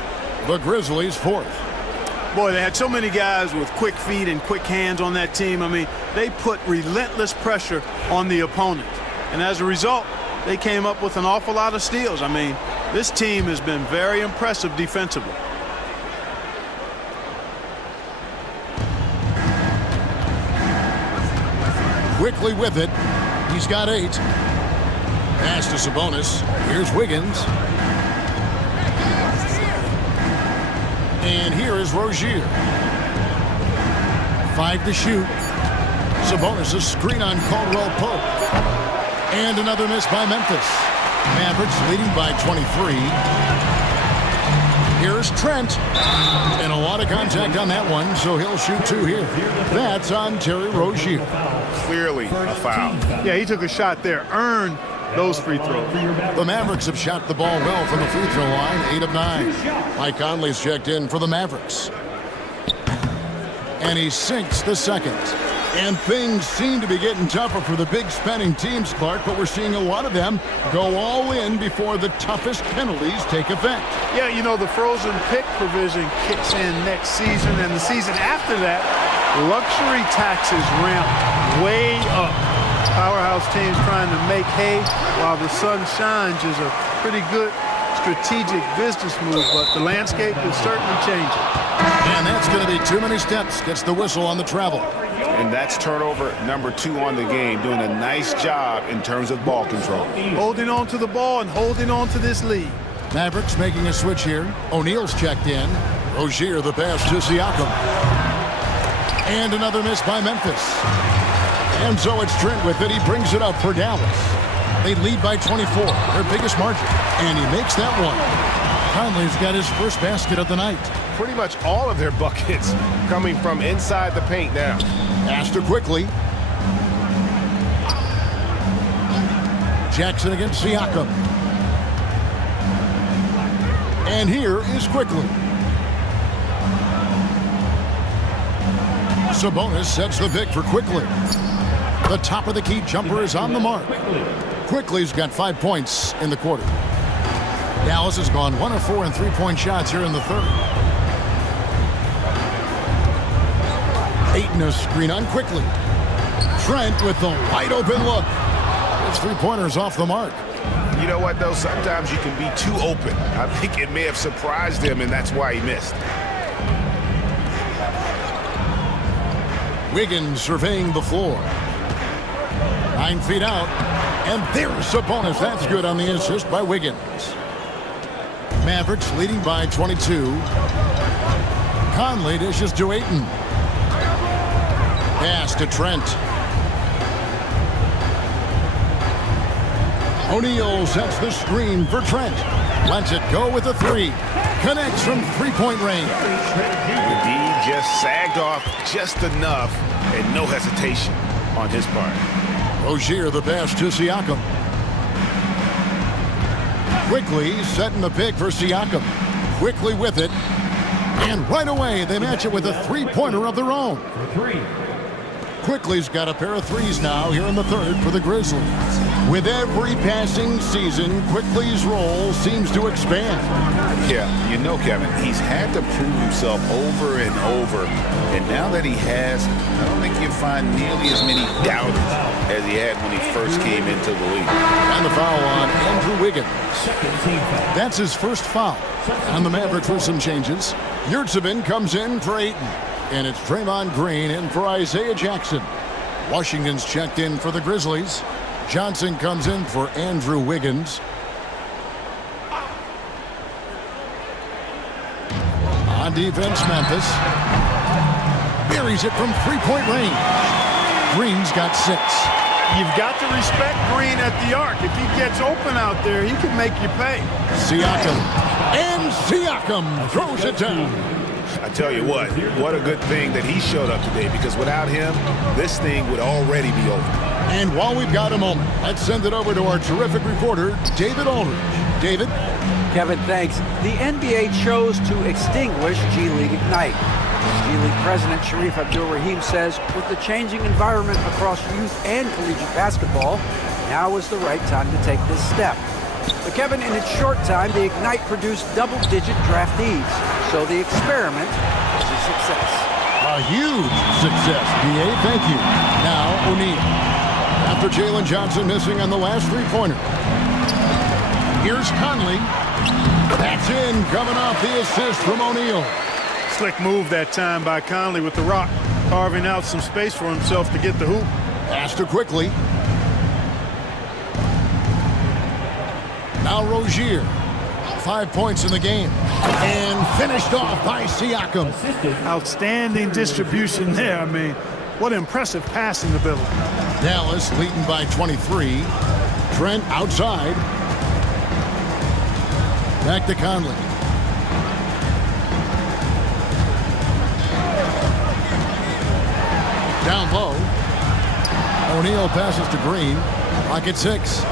The Grizzlies 4th. Boy, they had so many guys with quick feet and quick hands on that team. I mean, they put relentless pressure on the opponent. And as a result, they came up with an awful lot of steals. I mean, this team has been very impressive defensively. Quickly with it. He's got 8. Pass to Sabonis. Here's Wiggins. And here is Rozier. 5 to shoot. Sabonis' screen on Caldwell Pope. And another miss by Memphis. Mavericks leading by 23. Here's Trent. And a lot of contact on that one, so he'll shoot 2 here. That's on Terry Rozier. Clearly a foul. Yeah, he took a shot there. Earned those free throws. The Mavericks have shot the ball well from the free throw line, 8 of 9. Mike Conley's checked in for the Mavericks. And he sinks the second. And things seem to be getting tougher for the big spending teams, Clark, but we're seeing a lot of them go all in before the toughest penalties take effect. Yeah, you know, the frozen pick provision kicks in next season, and the season after that, luxury taxes ramp way up. Powerhouse teams trying to make hay while the sun shines is a pretty good strategic business move, but the landscape is certainly changing. And that's going to be too many steps. Gets the whistle on the travel. And that's turnover number 2 on the game, doing a nice job in terms of ball control. Holding on to the ball and holding on to this lead. Mavericks making a switch here. O'Neal's checked in. Rozier the pass to Siakam. And another miss by Memphis. And so it's Trent with it. He brings it up for Dallas. They lead by 24, their biggest margin. And he makes that one. Conley's got his first basket of the night. Pretty much all of their buckets coming from inside the paint now. Astor quickly. Jackson against Siakam. And here is Quickly. Sabonis sets the pick for Quickly. The top of the key jumper is on the mark. Quickly's got 5 points in the quarter. Dallas has gone 1 of 4 in three-point shots here in the third. Ayton a screen on Quickly. Trent with the wide open look. His three-pointers off the mark. You know what, though? Sometimes you can be too open. I think it may have surprised him, and that's why he missed. Wiggins surveying the floor. 9 feet out. And there's Sabonis. That's good on the assist by Wiggins. Mavericks leading by 22. Conley dishes to Ayton. Pass to Trent. O'Neal sets the screen for Trent. Lets it go with a 3. Connects from three-point range. Indeed, just sagged off just enough and no hesitation on his part. Rozier the pass to Siakam. Quickly setting the pick for Siakam. Quickly with it. And right away they match it with a three-pointer of their own. Quickly's got a pair of threes now here in the third for the Grizzlies. With every passing season, Quickly's role seems to expand. Yeah, you know, Kevin, he's had to prove himself over and over. And now that he has, I don't think you'll find nearly as many doubters as he had when he first came into the league. And the foul on Andrew Wiggins. That's his first foul. On the Mavericks with some changes. Yurtseven comes in for Ayton. And it's Draymond Green in for Isaiah Jackson. Washington's checked in for the Grizzlies. Johnson comes in for Andrew Wiggins. On defense, Memphis. Buries it from three-point range. Green's got 6. You've got to respect Green at the arc. If he gets open out there, he can make you pay. Siakam. And Siakam throws it down. I tell you what a good thing that he showed up today, because without him, this thing would already be over. And while we've got a moment, let's send it over to our terrific reporter, David Aldridge. David? Kevin, thanks. The NBA chose to extinguish G League Ignite. G League President Sharif Abdul-Rahim says, with the changing environment across youth and collegiate basketball, now is the right time to take this step. But Kevin, in its short time, the Ignite produced double-digit draftees, so the experiment was a success. A huge success, D.A. Thank you. Now, O'Neal. After Jalen Johnson missing on the last three-pointer. Here's Conley. That's in, coming off the assist from O'Neal. Slick move that time by Conley with the rock, carving out some space for himself to get the hoop. Astor quickly. Now Rozier. 5 points in the game. And finished off by Siakam. Outstanding distribution there. I mean, what impressive passing ability. Dallas leading by 23. Trent outside. Back to Conley. Down low. O'Neal passes to Green. Clock at 6.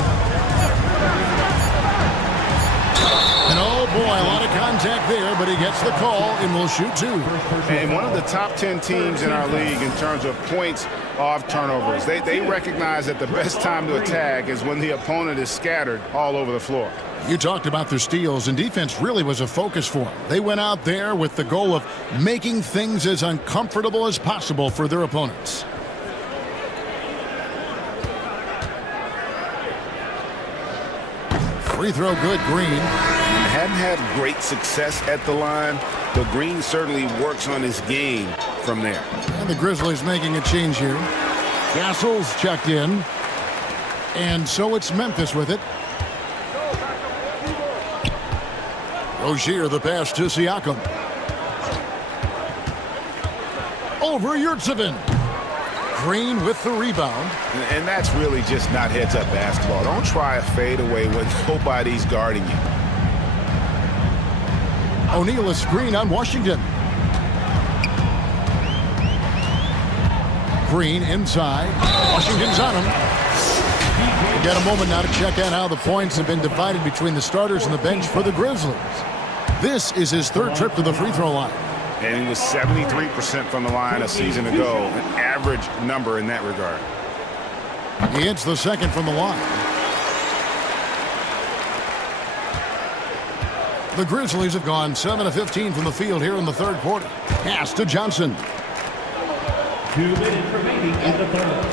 And oh boy, a lot of contact there, but he gets the call and will shoot 2. And one of the top 10 teams in our league in terms of points off turnovers. They recognize that the best time to attack is when the opponent is scattered all over the floor. You talked about their steals, and defense really was a focus for them. They went out there with the goal of making things as uncomfortable as possible for their opponents. Free throw good, Green. Hadn't had great success at the line, but Green certainly works on his game from there. And the Grizzlies making a change here. Castle's checked in. And so it's Memphis with it. Rozier, the pass to Siakam. Over Yurtseven. Green with the rebound. And that's really just not heads-up basketball. Don't try a fadeaway when nobody's guarding you. O'Neal a screen on Washington. Green inside. Washington's on him. We got a moment now to check out how the points have been divided between the starters and the bench for the Grizzlies. This is his third trip to the free throw line. And he was 73% from the line a season ago, an average number in that regard. He hits the second from the line. The Grizzlies have gone 7 of 15 from the field here in the third quarter. Pass to Johnson. 2 minutes remaining in the third.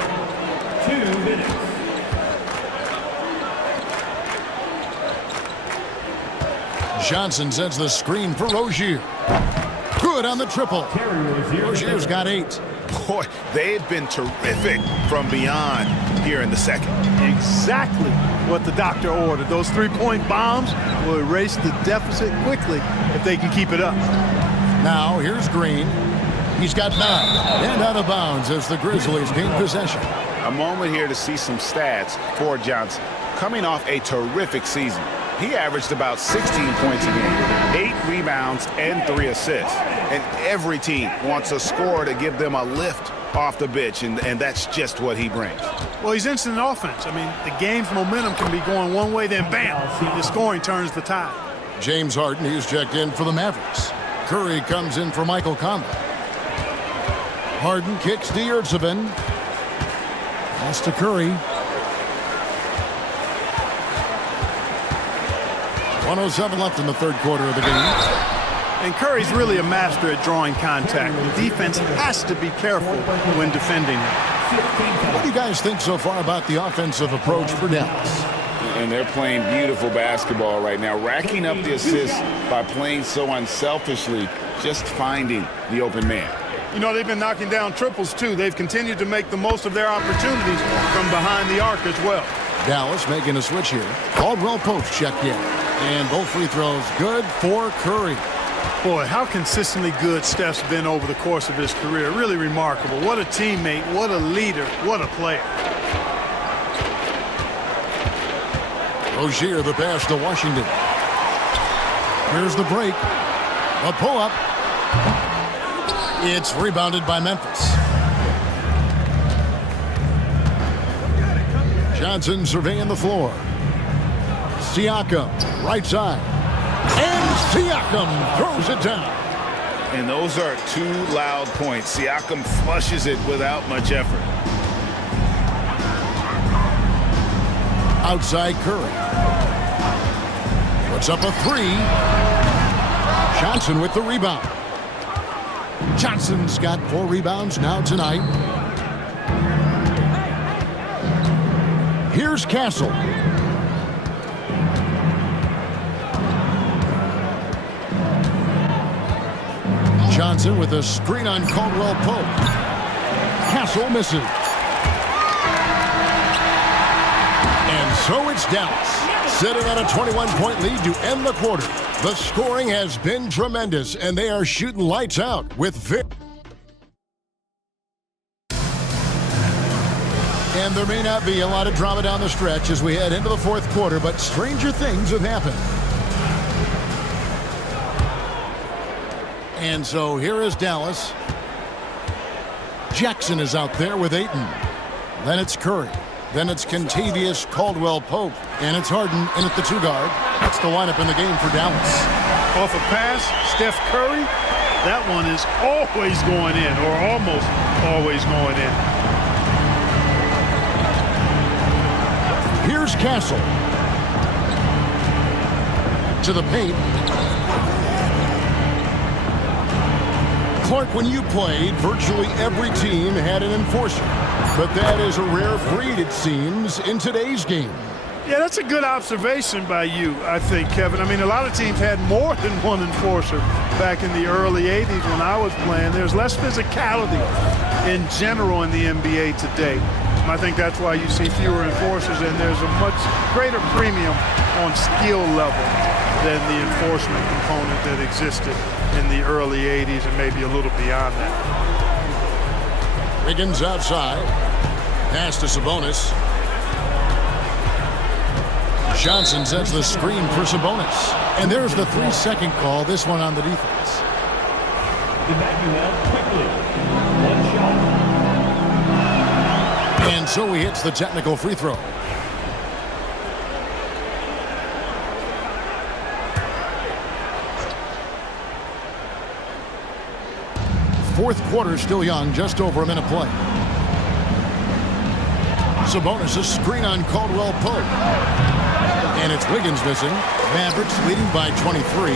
2 minutes. Johnson sets the screen for Rozier. Good on the triple. Rozier's got 8. Boy, they've been terrific from beyond here in the second. Exactly what the doctor ordered. Those three-point bombs will erase the deficit quickly if they can keep it up. Now here's Green. He's got 9 and out of bounds as the Grizzlies gain possession. A moment here to see some stats for Johnson. Coming off a terrific season, he averaged about 16 points a game, 8 rebounds, and 3 assists. And every team wants a scorer to give them a lift off the bench, and that's just what he brings. Well, he's instant offense. I mean, the game's momentum can be going one way, then bam, the scoring turns the tide. James Harden, he's checked in for the Mavericks. Curry comes in for Michael Conley. Harden kicks to Yurtseven. Pass to Curry. 1:07 left in the third quarter of the game. And Curry's really a master at drawing contact. The defense has to be careful when defending him. What do you guys think so far about the offensive approach for Dallas? And they're playing beautiful basketball right now, racking up the assists by playing so unselfishly, just finding the open man. You know, they've been knocking down triples, too. They've continued to make the most of their opportunities from behind the arc as well. Dallas making a switch here. Caldwell Pope checked in. And both free throws good for Curry. Boy, how consistently good Steph's been over the course of his career. Really remarkable. What a teammate, what a leader, what a player. Rozier the pass to Washington. Here's the break. A pull-up. It's rebounded by Memphis. Johnson surveying the floor. Siakam, right side. And Siakam throws it down. And those are 2 loud points. Siakam flushes it without much effort. Outside Curry. Puts up a 3. Johnson with the rebound. Johnson's got 4 rebounds now tonight. Here's Castle. Johnson with a screen on Caldwell Pope. Castle misses. And so it's Dallas, sitting on a 21-point lead to end the quarter. The scoring has been tremendous, and they are shooting lights out with And there may not be a lot of drama down the stretch as we head into the fourth quarter, but stranger things have happened. And so here is Dallas. Jackson is out there with Ayton. Then it's Curry. Then it's Kentavious Caldwell-Pope. And it's Harden in at the 2 guard. That's the lineup in the game for Dallas. Off a pass, Steph Curry. That one is always going in, or almost always going in. Here's Castle. To the paint. Clark, when you played, virtually every team had an enforcer. But that is a rare breed, it seems, in today's game. Yeah, that's a good observation by you, I think, Kevin. I mean, a lot of teams had more than one enforcer back in the early 80s when I was playing. There's less physicality in general in the NBA today. I think that's why you see fewer enforcers, and there's a much greater premium on skill level than the enforcement component that existed in the early 80s and maybe a little beyond that. Wiggins outside. Pass to Sabonis. Johnson sets the screen for Sabonis. And there's the 3-second call, this one on the defense. Emmanuel quickly. 1 shot. And so he hits the technical free throw. Fourth quarter still young, just over a minute play. Sabonis a screen on Caldwell Pope. And it's Wiggins missing. Mavericks leading by 23.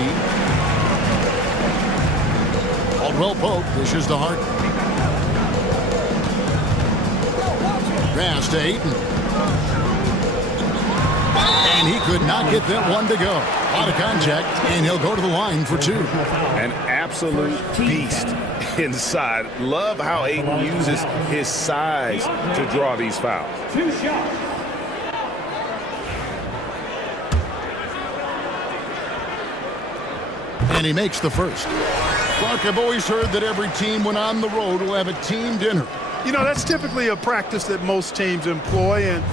Caldwell Pope dishes to Harden. Pass to Ayton. And he could not get that one to go. Out of contact, and he'll go to the line for 2. An absolute beast inside. Love how Ayton uses his size to draw these fouls. 2 shots. And he makes the first. Clark, I've always heard that every team when on the road will have a team dinner. You know, that's typically a practice that most teams employ, and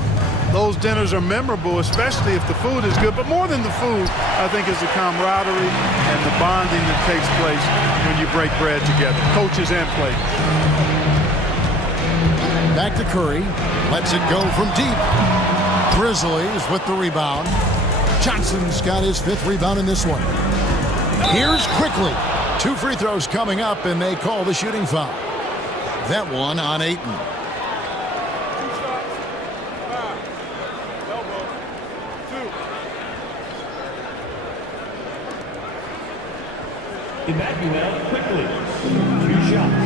those dinners are memorable, especially if the food is good. But more than the food, I think, is the camaraderie and the bonding that takes place when you break bread together, coaches and players. Back to Curry. Lets it go from deep. Grizzlies with the rebound. Johnson's got his 5th rebound in this one. Here's Quickly. 2 free throws coming up, and they call the shooting foul. That one on Ayton. Emmanuel quickly. 2 shots.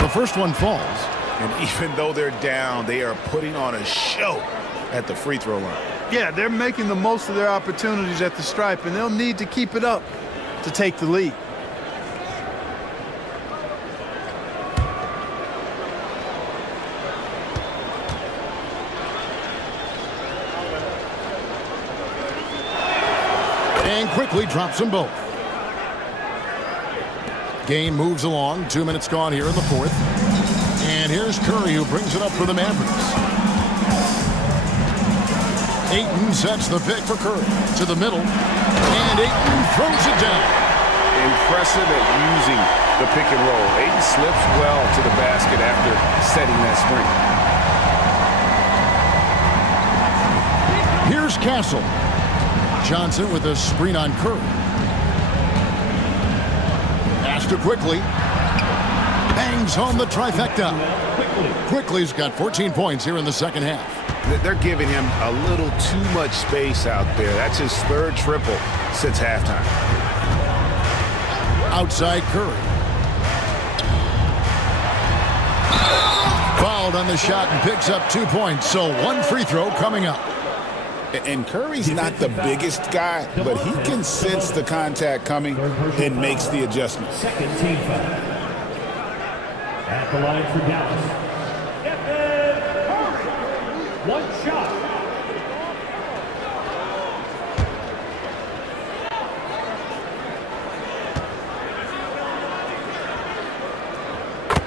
The first one falls. And even though they're down, they are putting on a show at the free throw line. Yeah, they're making the most of their opportunities at the stripe, and they'll need to keep it up to take the lead. And Quickly drops them both. Game moves along. 2 minutes gone here in the 4th. And here's Curry, who brings it up for the Mavericks. Ayton sets the pick for Curry to the middle. And Ayton throws it down. Impressive at using the pick and roll. Ayton slips well to the basket after setting that screen. Here's Castle. Johnson with a screen on Curry. Pass to Quickly. Bangs home the trifecta. Quickly's got 14 points here in the second half. They're giving him a little too much space out there. That's his 3rd triple since halftime. Outside Curry. Fouled on the shot and picks up 2 points. So 1 free throw coming up. And Curry's not the biggest guy, but he can sense the contact coming and makes the adjustment. Second team foul. At the line for Dallas. 1 shot.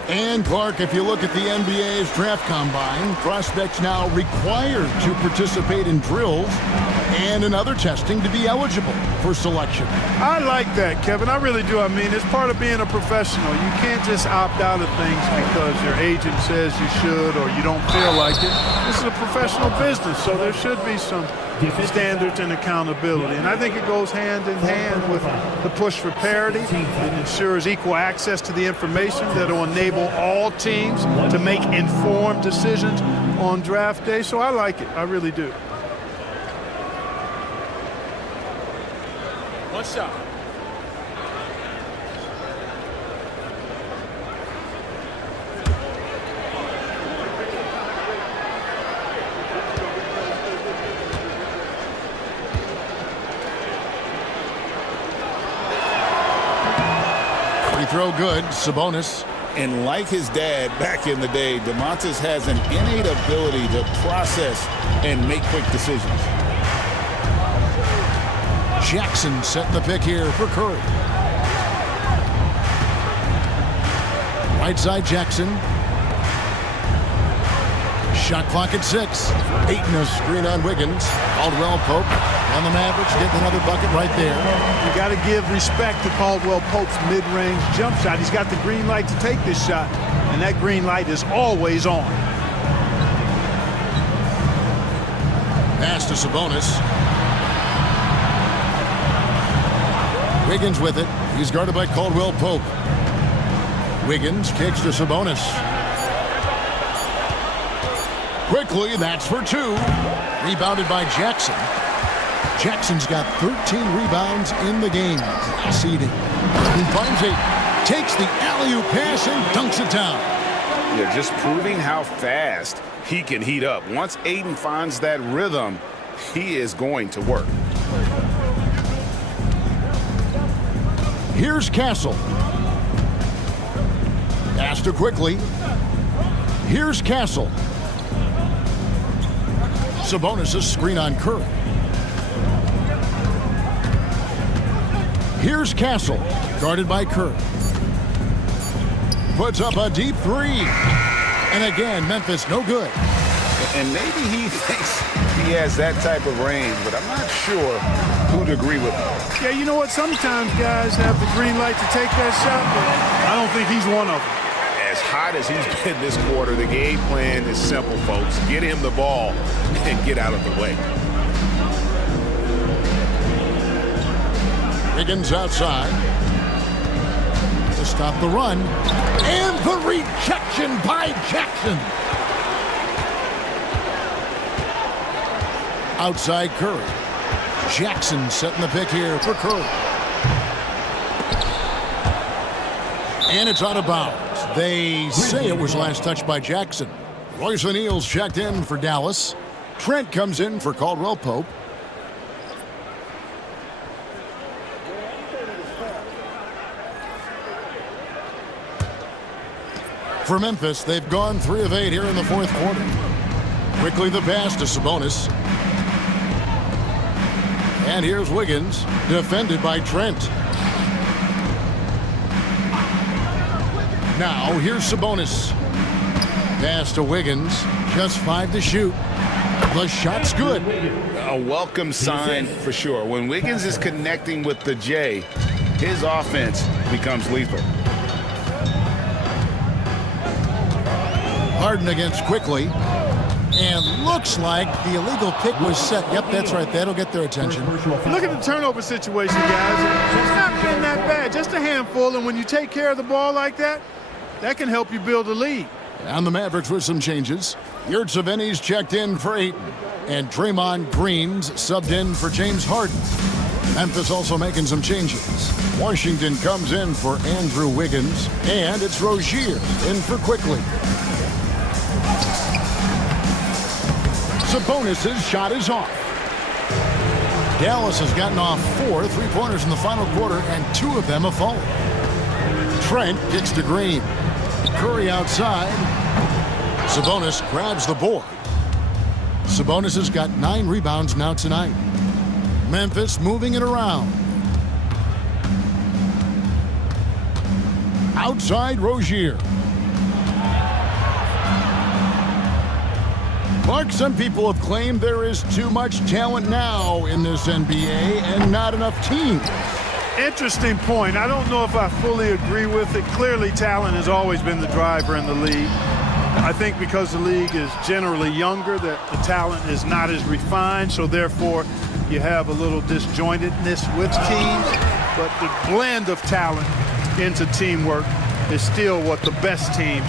And Clark, if you look at the NBA's draft combine, prospects now required to participate in drills and in other testing to be eligible for selection. I like that, Kevin. I really do. I mean, it's part of being a professional. You can't just opt out of things because your agent says you should or you don't feel like it. This is a professional business, so there should be some standards and accountability. And I think it goes hand in hand with the push for parity. It ensures equal access to the information that will enable all teams to make informed decisions on draft day. So I like it. I really do. 1 shot. Free throw good. Sabonis. And like his dad back in the day, Domantas has an innate ability to process and make quick decisions. Jackson setting the pick here for Curry. Right side Jackson. Shot clock at 6. Ayton a screen on Wiggins. Caldwell Pope on the Mavericks getting another bucket right there. You got to give respect to Caldwell Pope's mid-range jump shot. He's got the green light to take this shot, and that green light is always on. Pass to Sabonis. Wiggins with it. He's guarded by Caldwell Pope. Wiggins kicks to Sabonis. Quickly, that's for 2. Rebounded by Jackson. Jackson's got 13 rebounds in the game. Seeding. He finds it. Takes the alley-oop pass and dunks it down. Yeah, just proving how fast he can heat up. Once Ayton finds that rhythm, he is going to work. Here's Castle. Pass to Quickly. Here's Castle. Sabonis' screen on Curry. Here's Castle, guarded by Curry. Puts up a deep 3. And again, Memphis no good. And maybe he thinks he has that type of range, but I'm not sure who'd agree with him. Yeah, you know what? Sometimes guys have the green light to take that shot, but I don't think he's one of them. As hot as he's been this quarter, the game plan is simple, folks. Get him the ball and get out of the way. Wiggins outside to stop the run. And the rejection by Jackson. Outside Curry. Jackson setting the pick here for Curry. And it's out of bounds. They say it was last touched by Jackson. Royce O'Neal's checked in for Dallas. Trent comes in for Caldwell Pope. For Memphis, they've gone 3 of 8 here in the fourth quarter. Quickly the pass to Sabonis. And here's Wiggins, defended by Trent. Now, here's Sabonis. Pass to Wiggins, just 5 to shoot. The shot's good. A welcome sign for sure. When Wiggins is connecting with the J, his offense becomes lethal. Harden against Quickly. And looks like the illegal pick was set. Yep, that's right. That'll get their attention. Look at the turnover situation, guys. It's not been that bad. Just a handful, and when you take care of the ball like that, that can help you build a lead. And the Mavericks with some changes. Yurtseven's checked in for Ayton. And Draymond Green's subbed in for James Harden. Memphis also making some changes. Washington comes in for Andrew Wiggins. And it's Rozier in for Quickly. Sabonis' shot is off. Dallas has gotten off 4 3-pointers in the final quarter, and 2 of them have fallen. Trent kicks to Green. Curry outside. Sabonis grabs the board. Sabonis has got 9 rebounds now tonight. Memphis moving it around. Outside Rozier. Mark, some people have claimed there is too much talent now in this NBA and not enough teams. Interesting point. I don't know if I fully agree with it. Clearly, talent has always been the driver in the league. I think because the league is generally younger, that the talent is not as refined, so therefore you have a little disjointedness with teams. But the blend of talent into teamwork is still what the best teams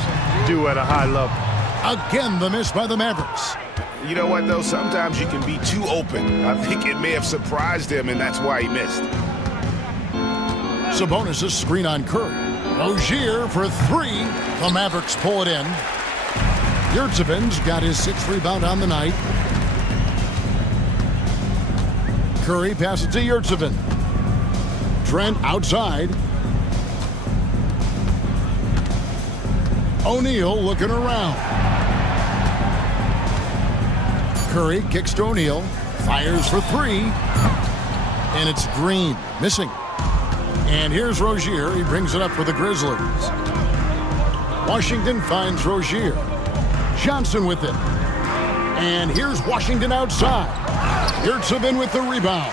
do at a high level. Again, the miss by the Mavericks. You know what, though? Sometimes you can be too open. I think it may have surprised him, and that's why he missed. Sabonis' screen on Curry. Rozier for 3. The Mavericks pull it in. Yurtseven's got his 6th rebound on the night. Curry passes to Yurtseven. Trent outside. O'Neal looking around. Curry kicks to O'Neal. Fires for three. And it's Green. Missing. And here's Rozier. He brings it up for the Grizzlies. Washington finds Rozier. Johnson with it. And here's Washington outside. Yurtseven with the rebound.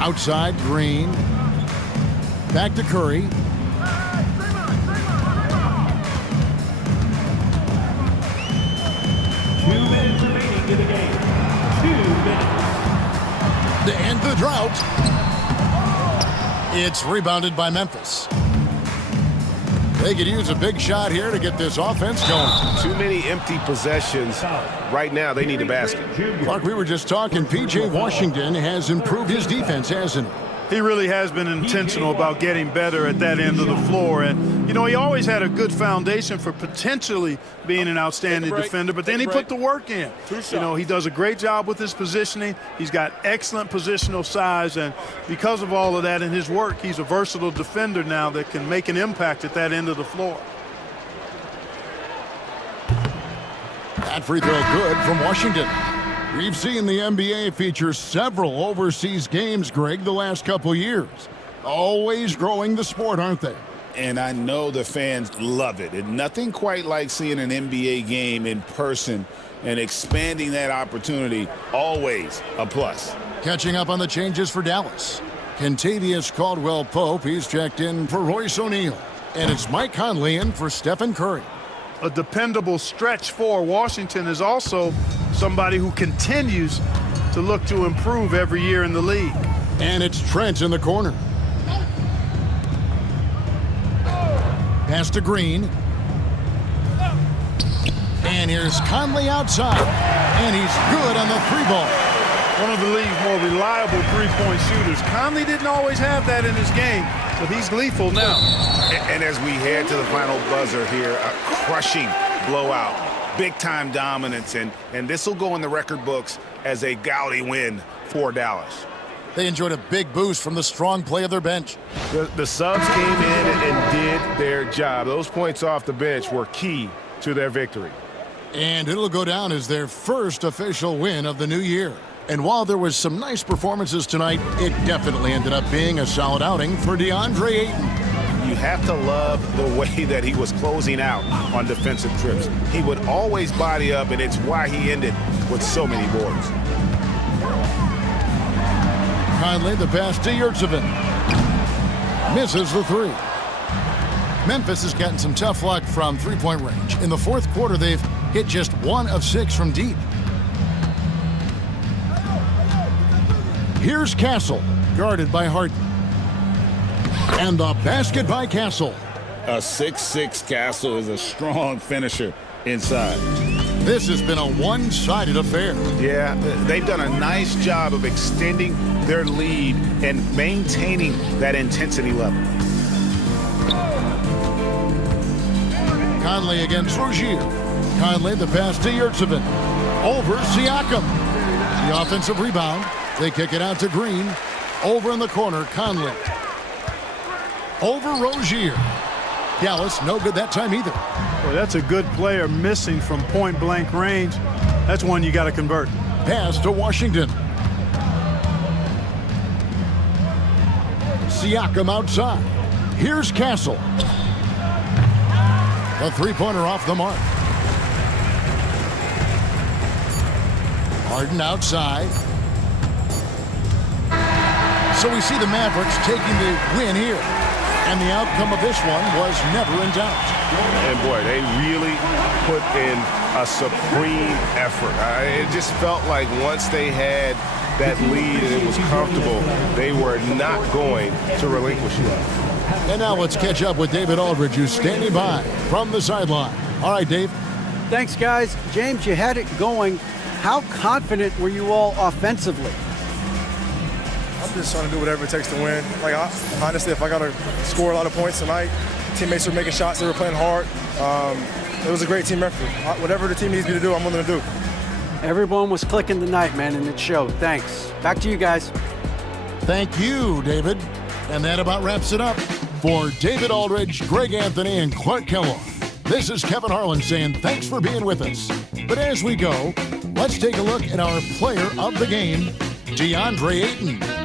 Outside, Green. Back to Curry. In the game. 2 minutes. To end the drought. It's rebounded by Memphis. They could use a big shot here to get this offense going. Too many empty possessions. Right now, they need a basket. Clark, we were just talking. P.J. Washington has improved his defense, hasn't he? He really has been intentional about getting better at that end of the floor. And, you know, he always had a good foundation for potentially being an outstanding defender, but then he put the work in. You know, he does a great job with his positioning. He's got excellent positional size, and because of all of that in his work, he's a versatile defender now that can make an impact at that end of the floor. That free throw good from Washington. We've seen the NBA feature several overseas games, Greg, the last couple years. Always growing the sport, aren't they? And I know the fans love it. And nothing quite like seeing an NBA game in person and expanding that opportunity. Always a plus. Catching up on the changes for Dallas. Kentavious Caldwell-Pope, he's checked in for Royce O'Neal. And it's Mike Conley in for Stephen Curry. A dependable stretch for Washington is also somebody who continues to look to improve every year in the league. And it's Trent in the corner. Pass to Green. And here's Conley outside. And he's good on the three ball. One of the league's more reliable three-point shooters. Conley didn't always have that in his game, but he's lethal now. And as we head to the final buzzer here, a crushing blowout, big-time dominance, and this will go in the record books as a gaudy win for Dallas. They enjoyed a big boost from the strong play of their bench. The subs came in and did their job. Those points off the bench were key to their victory. And it'll go down as their first official win of the new year. And while there was some nice performances tonight, it definitely ended up being a solid outing for DeAndre Ayton. You have to love the way that he was closing out on defensive trips. He would always body up, and it's why he ended with so many boards. Conley, the pass to Yurtseven. Misses the three. Memphis has gotten some tough luck from three-point range. In the fourth quarter, they've hit just 1 of 6 from deep. Here's Castle, guarded by Harden. And the basket by Castle. A 6'6" Castle is a strong finisher inside. This has been a one-sided affair. Yeah, they've done a nice job of extending their lead and maintaining that intensity level. Conley against Rozier. Conley, the pass to Yurtseven. Over Siakam. The offensive rebound. They kick it out to Green. Over in the corner, Conley. Over Rozier. Dallas, no good that time either. Well, that's a good player missing from point-blank range. That's one you got to convert. Pass to Washington. Siakam outside. Here's Castle. A three-pointer off the mark. Harden outside. So we see the Mavericks taking the win here. And the outcome of this one was never in doubt. And boy, they really put in a supreme effort. It just felt like once they had that lead and it was comfortable, they were not going to relinquish it. And now let's catch up with David Aldridge, who's standing by from the sideline. All right, Dave. Thanks, guys. James, you had it going. How confident were you all offensively? I'm just trying to do whatever it takes to win. Like, honestly, if I got to score a lot of points tonight, teammates were making shots, they were playing hard. It was a great team effort. Whatever the team needs me to do, I'm willing to do. Everyone was clicking tonight, man, and it showed. Thanks. Back to you guys. Thank you, David. And that about wraps it up. For David Aldridge, Greg Anthony, and Clark Kellogg, this is Kevin Harlan saying thanks for being with us. But as we go, let's take a look at our player of the game, DeAndre Ayton.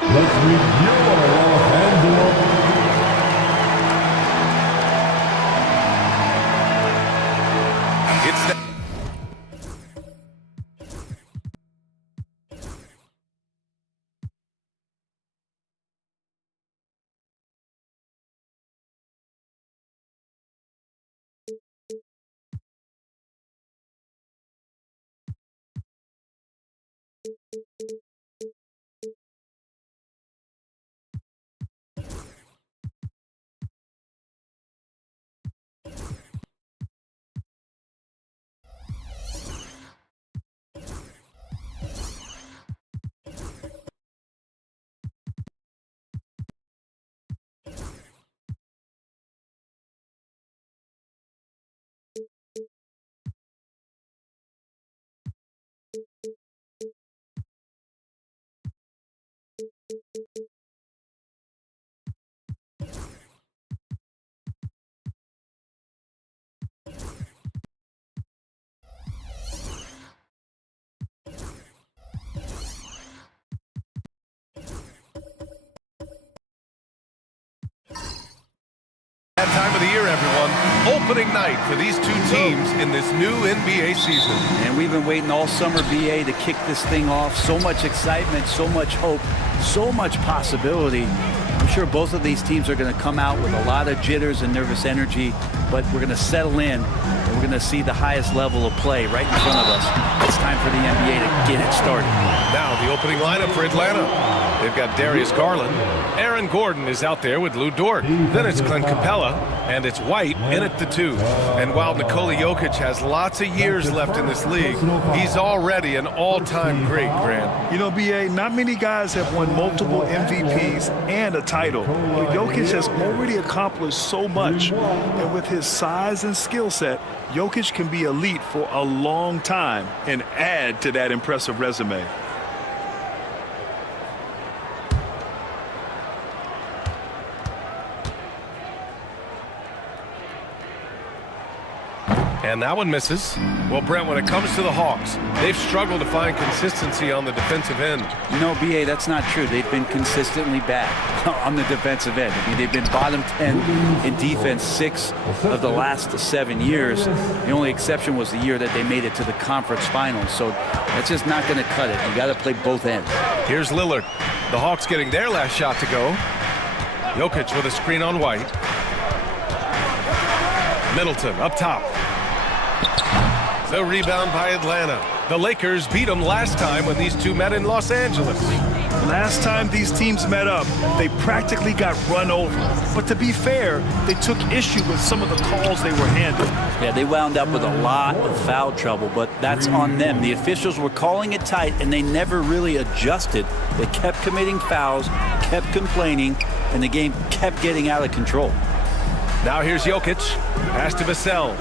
Let's review our handle. It's the that time of the year, everyone. Opening night for these two teams in this new NBA season. And we've been waiting all summer, BA, to kick this thing off. So much excitement, so much hope, so much possibility. I'm sure both of these teams are going to come out with a lot of jitters and nervous energy, but we're going to settle in, and we're going to see the highest level of play right in front of us. It's time for the NBA to get it started. Now the opening lineup for Atlanta. They've got Darius Garland. Aaron Gordon is out there with Lou Dort. Then it's Clint Capella, and it's White in at the 2. And while Nikola Jokic has lots of years left in this league, he's already an all-time great, Grant. You know, BA, not many guys have won multiple MVPs and a title. But Jokic has already accomplished so much. And with his size and skill set, Jokic can be elite for a long time and add to that impressive resume. And that one misses. Well, Brent, when it comes to the Hawks, they've struggled to find consistency on the defensive end. No, B.A., that's not true. They've been consistently bad on the defensive end. I mean, they've been bottom 10 in defense 6 of the last 7 years. The only exception was the year that they made it to the conference finals. So that's just not going to cut it. You got to play both ends. Here's Lillard. The Hawks getting their last shot to go. Jokic with a screen on White. Middleton up top. The rebound by Atlanta. The Lakers beat them last time when these two met in Los Angeles. Last time these teams met up, they practically got run over. But to be fair, they took issue with some of the calls they were handed. Yeah, they wound up with a lot of foul trouble, but that's on them. The officials were calling it tight, and they never really adjusted. They kept committing fouls, kept complaining, and the game kept getting out of control. Now here's Jokic. Pass to Vassell.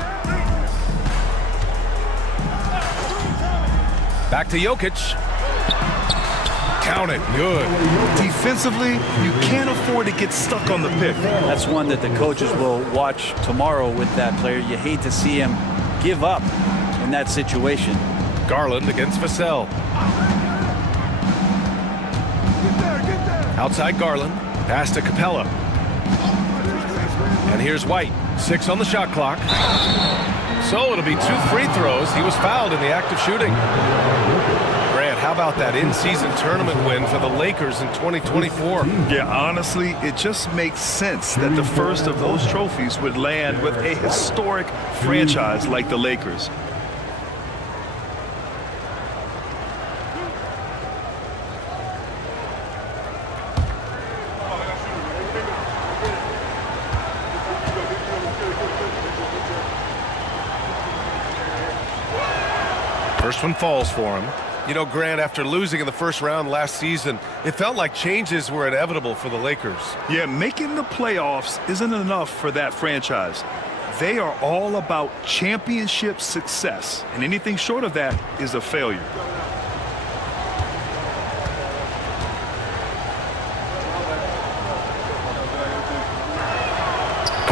Back to Jokic. Count it. Good. Defensively, you can't afford to get stuck on the pick. That's one that the coaches will watch tomorrow with that player. You hate to see him give up in that situation. Garland against Vassell. Outside Garland. Pass to Capella. And here's White. 6 on the shot clock. So it'll be 2 free throws. He was fouled in the act of shooting. Grant, how about that in-season tournament win for the Lakers in 2024? Yeah, honestly, it just makes sense that the first of those trophies would land with a historic franchise like the Lakers. First one falls for him. You know, Grant, after losing in the first round last season, it felt like changes were inevitable for the Lakers. Yeah, making the playoffs isn't enough for that franchise. They are all about championship success, and anything short of that is a failure.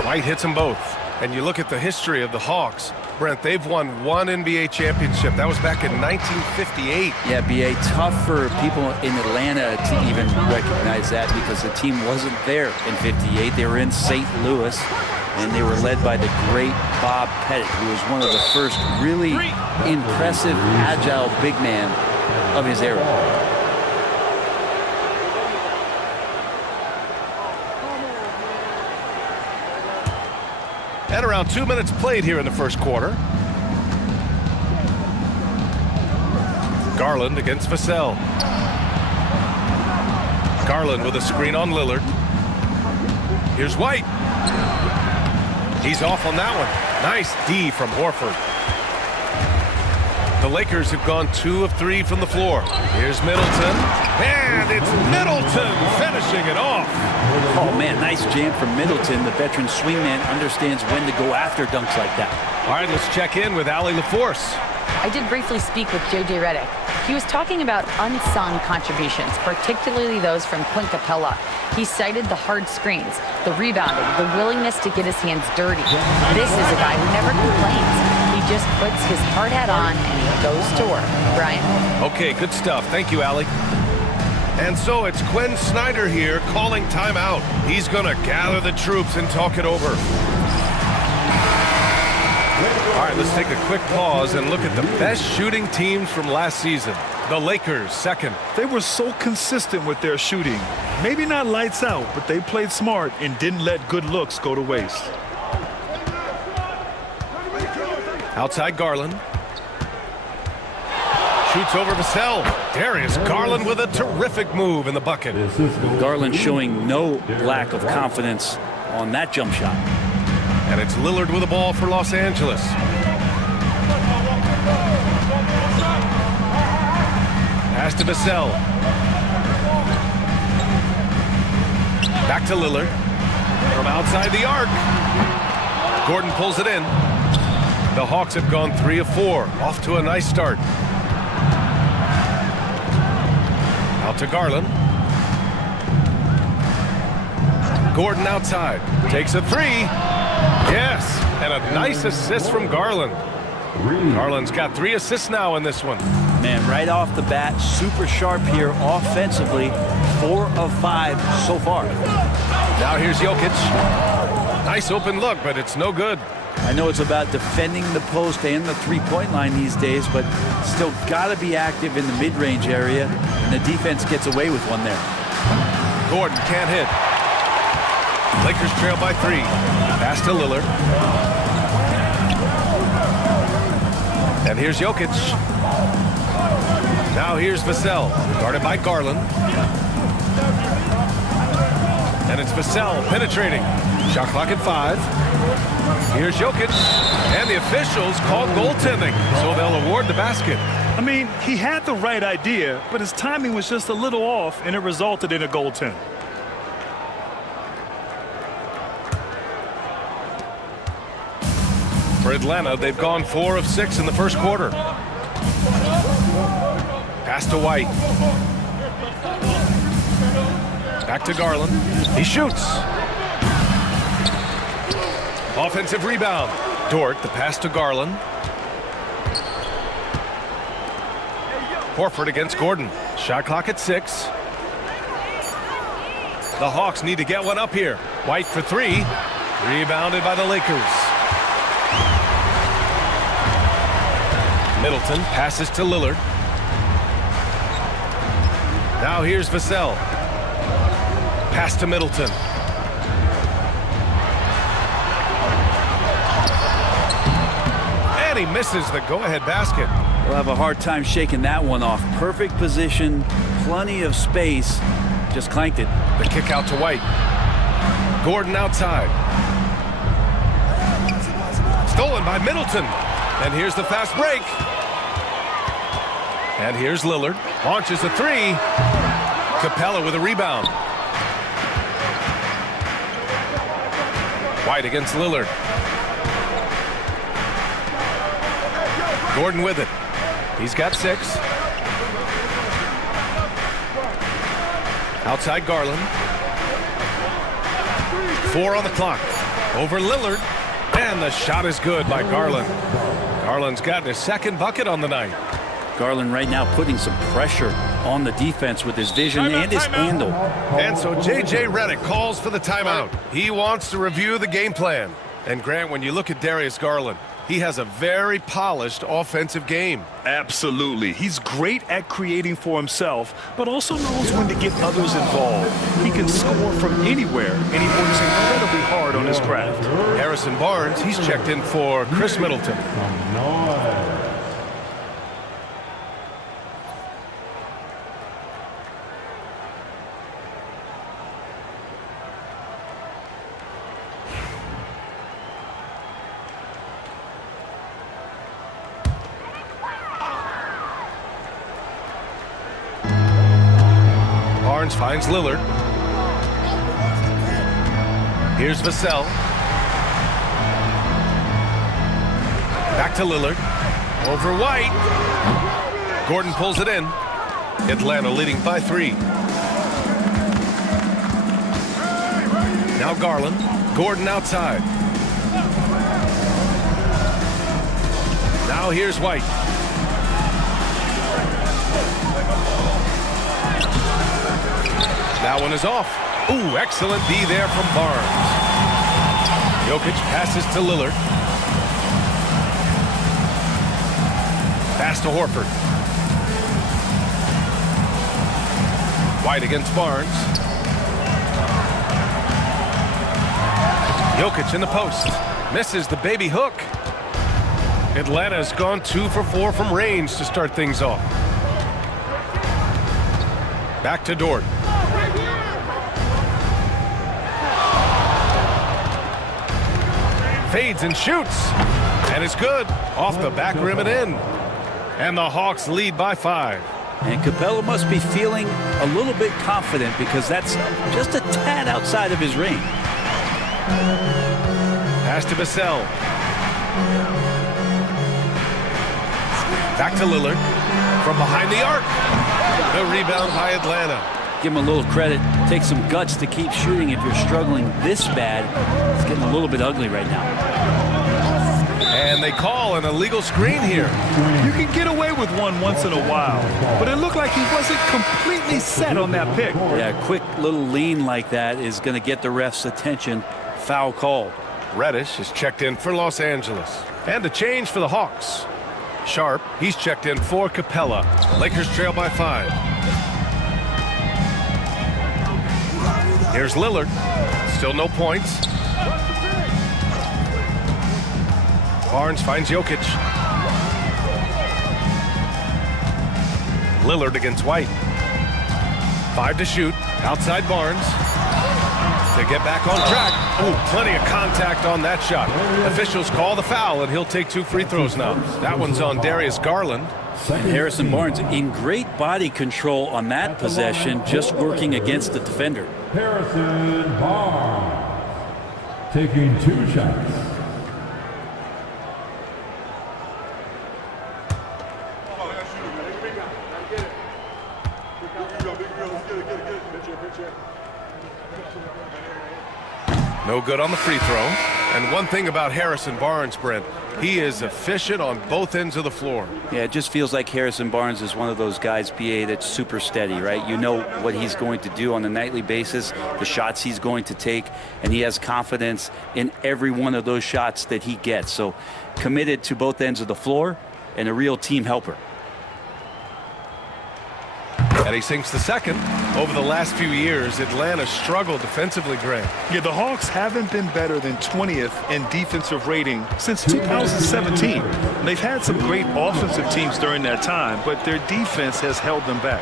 White hits them both. And you look at the history of the Hawks, Brent, they've won 1 NBA championship. That was back in 1958. Yeah, B.A., tough for people in Atlanta to even recognize that because the team wasn't there in 58. They were in St. Louis, and they were led by the great Bob Pettit, who was one of the first really impressive, agile big man of his era. At around 2 minutes played here in the first quarter. Garland against Vassell. Garland with a screen on Lillard. Here's White. He's off on that one. Nice D from Horford. The Lakers have gone 2 of 3 from the floor. Here's Middleton. And it's Middleton finishing it off. Oh, man, nice jam from Middleton. The veteran swingman understands when to go after dunks like that. All right, let's check in with Allie LaForce. I did briefly speak with J.J. Redick. He was talking about unsung contributions, particularly those from Clint Capella. He cited the hard screens, the rebounding, the willingness to get his hands dirty. This is a guy who never complains. He just puts his hard hat on and he goes to work. Brian. Okay, good stuff. Thank you, Allie. And so it's Quinn Snyder here calling timeout. He's going to gather the troops and talk it over. All right, let's take a quick pause and look at the best shooting teams from last season. The Lakers, second. They were so consistent with their shooting. Maybe not lights out, but they played smart and didn't let good looks go to waste. Outside Garland. Shoots over Vassell. Darius Garland with a terrific move in the bucket. Garland showing no lack of confidence on that jump shot. And it's Lillard with the ball for Los Angeles. Pass to Vassell. Back to Lillard. From outside the arc. Gordon pulls it in. The Hawks have gone 3 of 4. Off to a nice start. Out to Garland. Gordon outside. Takes a 3. Yes. And a nice assist from Garland. Garland's got 3 assists now in this one. Man, right off the bat, super sharp here offensively. 4 of 5 so far. Now here's Jokic. Nice open look, but it's no good. I know it's about defending the post and the three-point line these days, but still got to be active in the mid-range area, and the defense gets away with one there. Gordon can't hit. Lakers trail by 3. Pass to Lillard. And here's Jokic. Now here's Vassell, guarded by Garland. And it's Vassell penetrating. Shot clock at 5. Here's Jokic. And the officials called goaltending, so they'll award the basket. I mean, he had the right idea, but his timing was just a little off, and it resulted in a goaltend. For Atlanta, they've gone 4 of 6 in the first quarter. Pass to White. Back to Garland. He shoots. Offensive rebound. Dort, the pass to Garland. Horford against Gordon. Shot clock at 6. The Hawks need to get one up here. White for 3. Rebounded by the Lakers. Middleton passes to Lillard. Now here's Vassell. Pass to Middleton. And he misses the go-ahead basket. We'll have a hard time shaking that one off. Perfect position, plenty of space. Just clanked it. The kick out to White. Gordon outside. Stolen by Middleton. And here's the fast break. And here's Lillard. Launches a 3. Capella with a rebound. White against Lillard. Gordon with it. He's got 6. Outside Garland. 4 on the clock. Over Lillard. And the shot is good by Garland. Garland's gotten his 2nd bucket on the night. Garland right now putting some pressure on the defense with his vision and his handle. And so J.J. Redick calls for the timeout. He wants to review the game plan. And Grant, when you look at Darius Garland, he has a very polished offensive game. Absolutely. He's great at creating for himself, but also knows when to get others involved. He can score from anywhere, and he works incredibly hard on his craft. Harrison Barnes, he's checked in for Chris Middleton. Barnes finds Lillard. Here's Vassell. Back to Lillard. Over White. Gordon pulls it in. Atlanta leading by 3. Now Garland. Gordon outside. Now here's White. That one is off. Ooh, excellent D there from Barnes. Jokic passes to Lillard. Pass to Horford. White against Barnes. Jokic in the post. Misses the baby hook. Atlanta's gone 2 for 4 from range to start things off. Back to Dort. Fades and shoots. And it's good. Off the back rim and in. And the Hawks lead by 5. And Capella must be feeling a little bit confident because that's just a tad outside of his range. Pass to Vassell. Back to Lillard. From behind the arc. The rebound by Atlanta. Give him a little credit. Take some guts to keep shooting if you're struggling this bad. It's getting a little bit ugly right now. And they call an illegal screen here. You can get away with one once in a while, but it looked like he wasn't completely set on that pick. Yeah, a quick little lean like that is going to get the ref's attention. Foul called. Reddish is checked in for Los Angeles. And a change for the Hawks. Sharp, he's checked in for Capella. Lakers trail by 5. Here's Lillard. Still no points. Barnes finds Jokic. Lillard against White. 5 to shoot. Outside Barnes. To get back on track. Ooh, plenty of contact on that shot. Officials call the foul, and he'll take 2 free throws now. That one's on Darius Garland. And Harrison Barnes in great body control on that possession, just working against the defender. Harrison Barnes taking 2 shots. No good on the free throw. And one thing about Harrison Barnes, Brent, he is efficient on both ends of the floor. Yeah, it just feels like Harrison Barnes is one of those guys, BA, that's super steady, right? You know what he's going to do on a nightly basis, the shots he's going to take, and he has confidence in every one of those shots that he gets. So committed to both ends of the floor and a real team helper. And he sinks the second. Over the last few years, Atlanta struggled defensively, Grant. Yeah, the Hawks haven't been better than 20th in defensive rating since 2017. They've had some great offensive teams during that time, but their defense has held them back.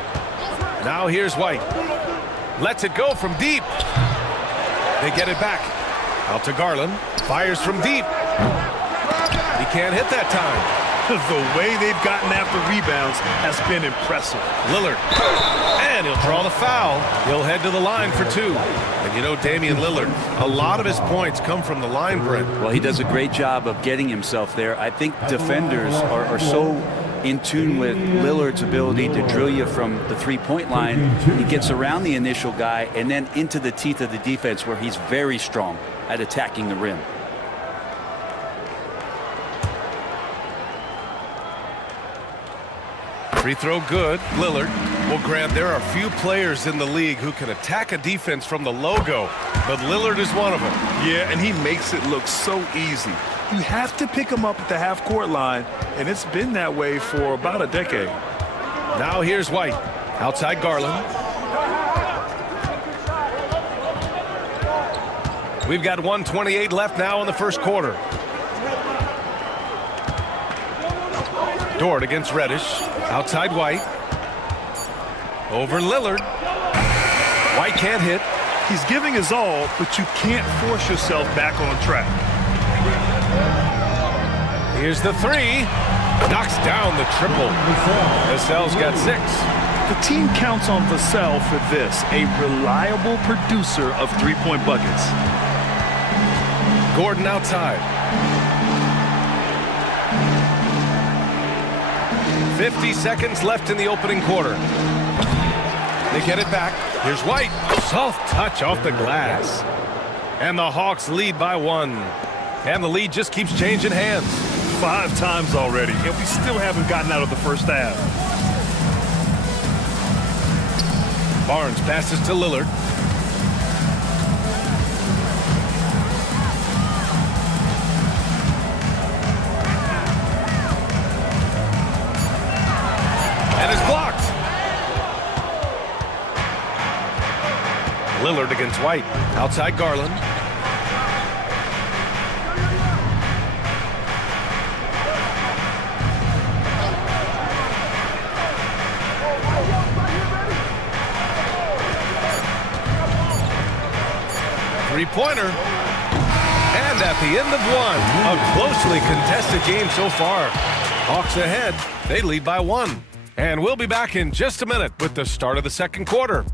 Now here's White. Lets it go from deep. They get it back. Out to Garland. Fires from deep. He can't hit that time. The way they've gotten after rebounds has been impressive. Lillard. And he'll draw the foul. He'll head to the line for 2. And you know, Damian Lillard, a lot of his points come from the line, Brent. Well, he does a great job of getting himself there. I think defenders are so in tune with Lillard's ability to drill you from the three-point line. He gets around the initial guy and then into the teeth of the defense where he's very strong at attacking the rim. Free throw good. Lillard. Well, Grant, there are few players in the league who can attack a defense from the logo, but Lillard is one of them. Yeah, and he makes it look so easy. You have to pick him up at the half-court line, and it's been that way for about a decade. Now here's White. Outside Garland. We've got 1:28 left now in the first quarter. Dort against Reddish. Outside White. Over Lillard. White can't hit. He's giving his all, but you can't force yourself back on track. Here's the 3. Knocks down the triple. Vassell's got 6. The team counts on Vassell for this, a reliable producer of three-point buckets. Gordon outside. 50 seconds left in the opening quarter. They get it back. Here's White. Soft touch off the glass. And the Hawks lead by 1. And the lead just keeps changing hands. 5 times already, and we still haven't gotten out of the first half. Barnes passes to Lillard. And it's blocked. Lillard against White. Outside Garland. Three-pointer. And at the end of 1, a closely contested game so far. Hawks ahead. They lead by 1. And we'll be back in just a minute with the start of the second quarter.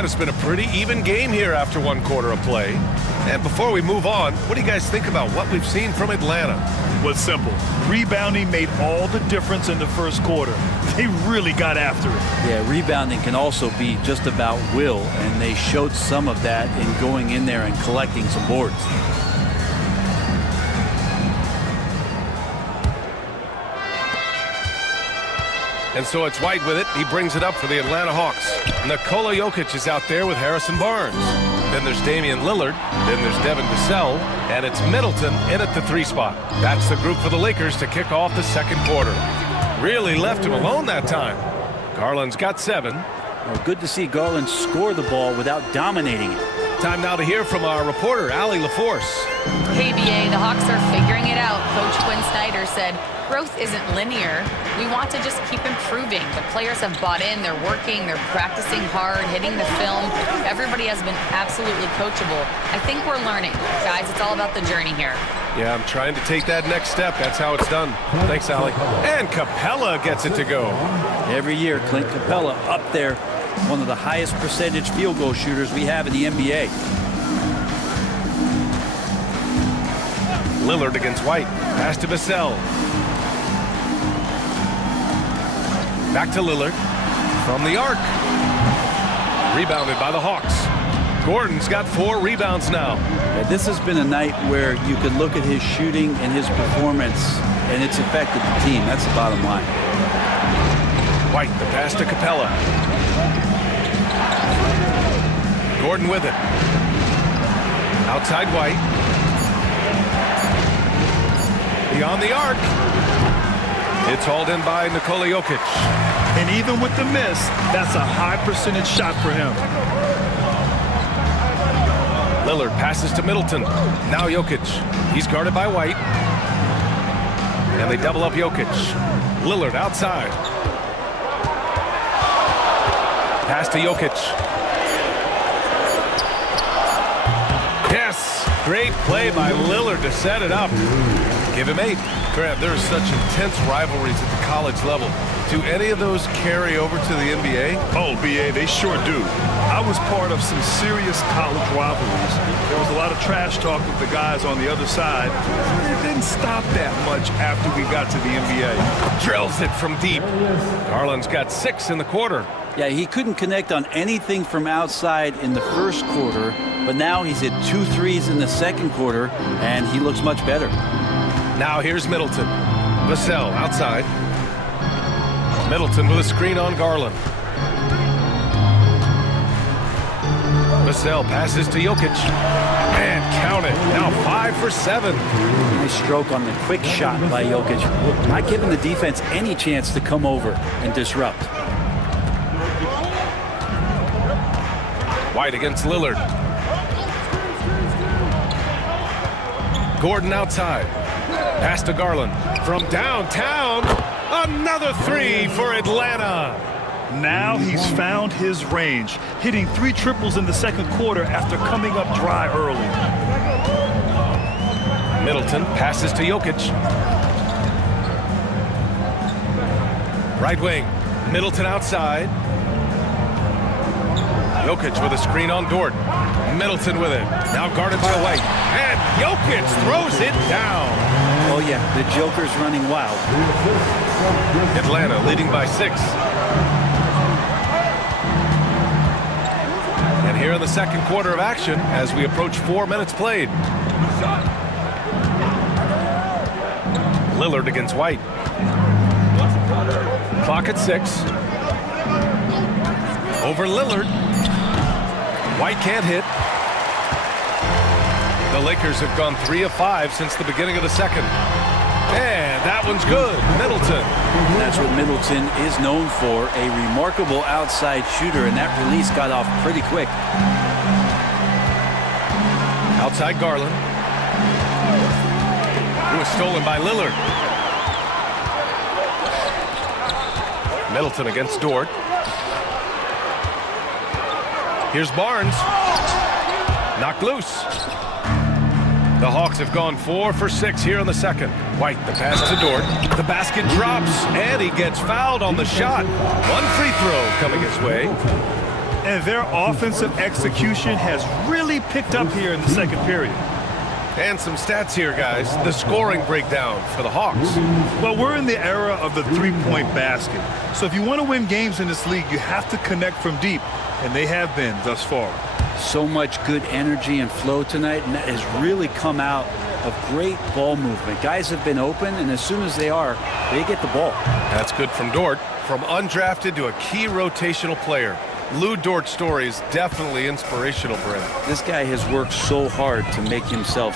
And it's been a pretty even game here after one quarter of play. And before we move on, what do you guys think about what we've seen from Atlanta? Was simple. Rebounding made all the difference in the first quarter. They really got after it. Yeah, rebounding can also be just about will, and they showed some of that in going in there and collecting some boards. And so it's White with it. He brings it up for the Atlanta Hawks. Nikola Jokic is out there with Harrison Barnes. Then there's Damian Lillard. Then there's Devin Vassell. And it's Middleton in at the 3 spot. That's the group for the Lakers to kick off the second quarter. Really left him alone that time. Garland's got 7. Well, good to see Garland score the ball without dominating it. Time now to hear from our reporter, Allie LaForce. KBA, the Hawks are figuring it out. Coach Quinn Snyder said, growth isn't linear. We want to just keep improving. The players have bought in. They're working. They're practicing hard, hitting the film. Everybody has been absolutely coachable. I think we're learning. Guys, it's all about the journey here. Yeah, I'm trying to take that next step. That's how it's done. Thanks, Allie. And Capella gets it to go. Every year, Clint Capella up there, one of the highest percentage field goal shooters we have in the NBA. Lillard against White. Pass to Vassell. Back to Lillard. From the arc. Rebounded by the Hawks. Gordon's got 4 rebounds now. Yeah, this has been a night where you can look at his shooting and his performance, and it's affected the team. That's the bottom line. White, the pass to Capella. Gordon with it. Outside White. Beyond the arc. It's hauled in by Nikola Jokic. And even with the miss, that's a high percentage shot for him. Lillard passes to Middleton. Now Jokic. He's guarded by White. And they double up Jokic. Lillard outside. Pass to Jokic. Yes! Great play by Lillard to set it up. Give him 8. Grant, there are such intense rivalries at the college level. Do any of those carry over to the NBA? Oh, BA, they sure do. I was part of some serious college rivalries. There was a lot of trash talk with the guys on the other side. It didn't stop that much after we got to the NBA. Drills it from deep. Garland's got 6 in the quarter. Yeah, he couldn't connect on anything from outside in the first quarter, but now he's hit 2 threes in the second quarter, and he looks much better. Now here's Middleton. Vassell outside. Middleton with a screen on Garland. Vassell passes to Jokic. And count it. Now 5 for 7. Nice stroke on the quick shot by Jokic. Not giving the defense any chance to come over and disrupt. White against Lillard. Gordon outside. Pass to Garland. From downtown, another 3 for Atlanta. Now he's found his range, hitting 3 triples in the second quarter after coming up dry early. Middleton passes to Jokic. Right wing. Middleton outside. Jokic with a screen on Dort. Middleton with it. Now guarded by White. And Jokic throws it down. Oh, yeah, the Joker's running wild. Atlanta leading by 6. And here in the second quarter of action as we approach 4 minutes played. Lillard against White. Clock at 6. Over Lillard. White can't hit. The Lakers have gone 3 of 5 since the beginning of the second. And that one's good. Middleton. And that's what Middleton is known for, a remarkable outside shooter, and that release got off pretty quick. Outside Garland. It was stolen by Lillard. Middleton against Dort. Here's Barnes. Knocked loose. The Hawks have gone 4 for 6 here in the second. White, the pass to Dort. The basket drops, and he gets fouled on the shot. 1 free throw coming his way. And their offensive execution has really picked up here in the second period. And some stats here, guys. The scoring breakdown for the Hawks. Well, we're in the era of the three-point basket. So if you want to win games in this league, you have to connect from deep. And they have been thus far. So much good energy and flow tonight, and that has really come out of great ball movement. Guys have been open, and as soon as they are, they get the ball. That's good from Dort. From undrafted to a key rotational player. Lou Dort's story is definitely inspirational, Brent. This guy has worked so hard to make himself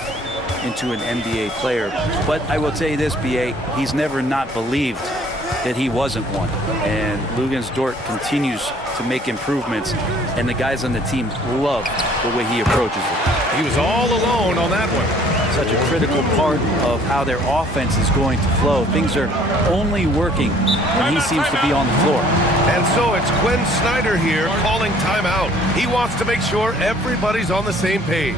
into an NBA player. But I will tell you this, B.A., he's never not believed that he wasn't one. And Luguentz Dort continues to make improvements, and the guys on the team love the way he approaches it. He was all alone on that one. Such a critical part of how their offense is going to flow. Things are only working when he seems to be on the floor. And so it's Quinn Snyder here calling timeout. He wants to make sure everybody's on the same page.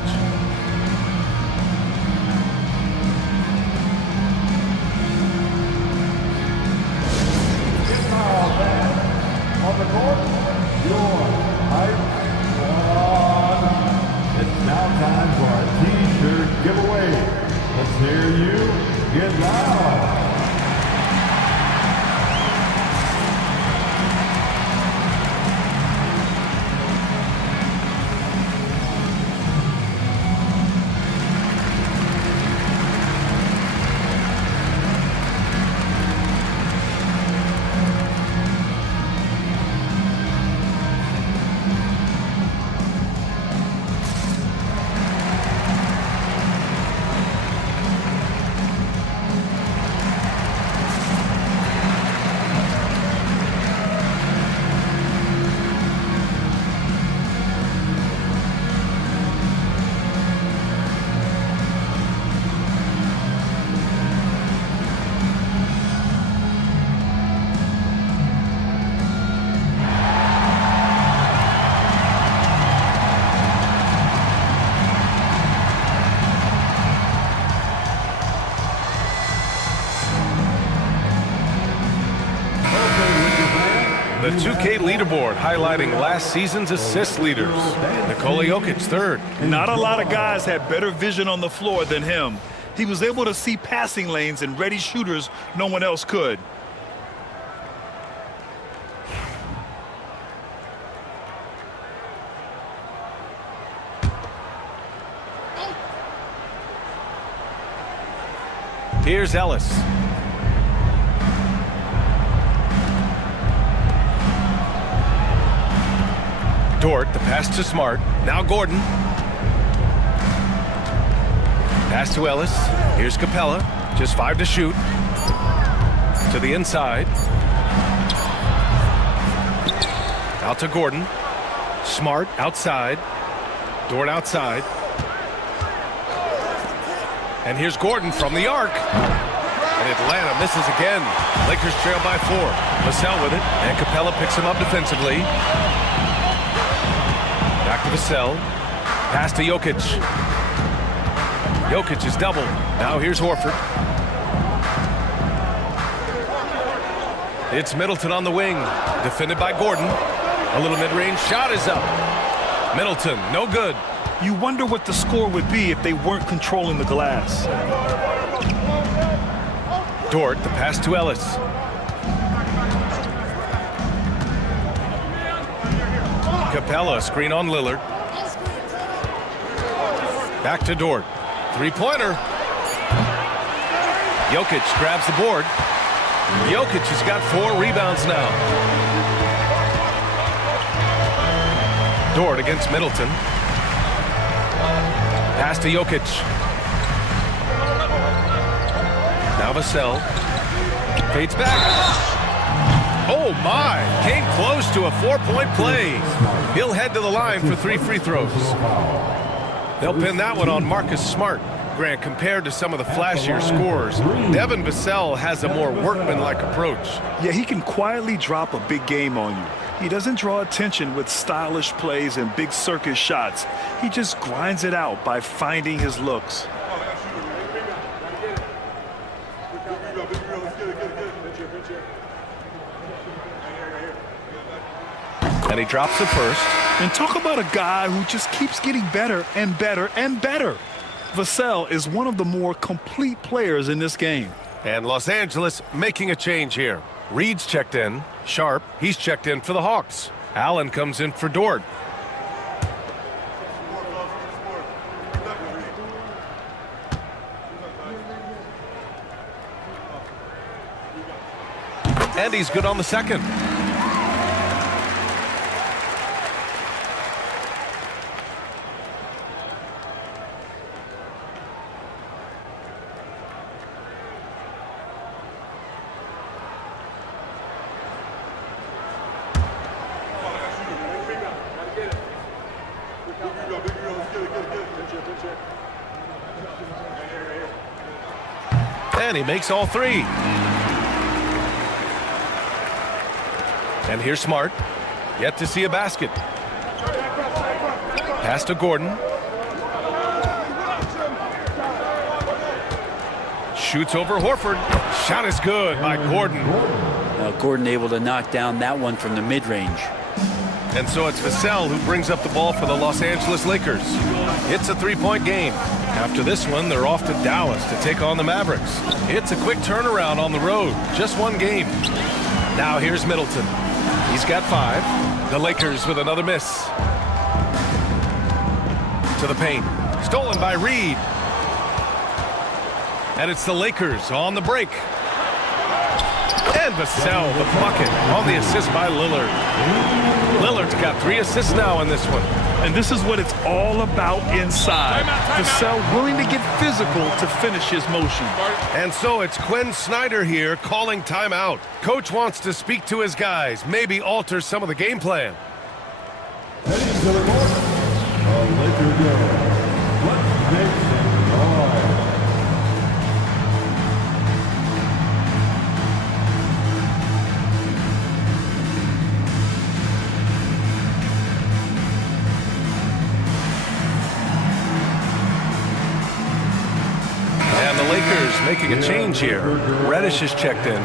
On the court, your hype on. It's now time for our T-shirt giveaway. Let's hear you get loud. The 2K leaderboard highlighting last season's assist leaders. Nikola Jokic third. Not a lot of guys had better vision on the floor than him. He was able to see passing lanes and ready shooters no one else could. Here's Ellis. Dort, the pass to Smart. Now Gordon. Pass to Ellis. Here's Capella. Just 5 to shoot. To the inside. Out to Gordon. Smart outside. Dort outside. And here's Gordon from the arc. And Atlanta misses again. Lakers trail by 4. Vassell with it. And Capella picks him up defensively. Back to Vassell. Pass to Jokic. Jokic is doubled. Now here's Horford. It's Middleton on the wing. Defended by Gordon. A little mid-range shot is up. Middleton, no good. You wonder what the score would be if they weren't controlling the glass. Dort, the pass to Ellis. Capella, screen on Lillard. Back to Dort. Three-pointer. Jokic grabs the board. Jokic has got 4 rebounds now. Dort against Middleton. Pass to Jokic. Now Vassell. Fades back. Oh my, came close to a 4-point play. He'll head to the line for 3 free throws. They'll pin that one on Marcus Smart. Grant, compared to some of the flashier scorers, Devin Vassell has a more workmanlike approach. Yeah, he can quietly drop a big game on you. He doesn't draw attention with stylish plays and big circus shots. He just grinds it out by finding his looks. And he drops it first. And talk about a guy who just keeps getting better and better and better. Vassell is one of the more complete players in this game. And Los Angeles making a change here. Reed's checked in. Sharp, he's checked in for the Hawks. Allen comes in for Dort. And he's good on the second. And he makes all three. And here's Smart. Yet to see a basket. Pass to Gordon. Shoots over Horford. Shot is good by Gordon. Now Gordon able to knock down that one from the mid-range. And so it's Vassell who brings up the ball for the Los Angeles Lakers. It's a three-point game. After this one, they're off to Dallas to take on the Mavericks. It's a quick turnaround on the road. Just one game. Now here's Middleton. He's got 5. The Lakers with another miss. To the paint. Stolen by Reed. And it's the Lakers on the break. And Vassell, the bucket, on the assist by Lillard. Lillard's got 3 assists now in this one. And this is what it's all about inside. Vassell willing to get physical to finish his motion. And so it's Quinn Snyder here calling timeout. Coach wants to speak to his guys, maybe alter some of the game plan. Heading to the court, the Lakers go. Let's make some noise. And the Lakers making a change here. Reddish is checked in.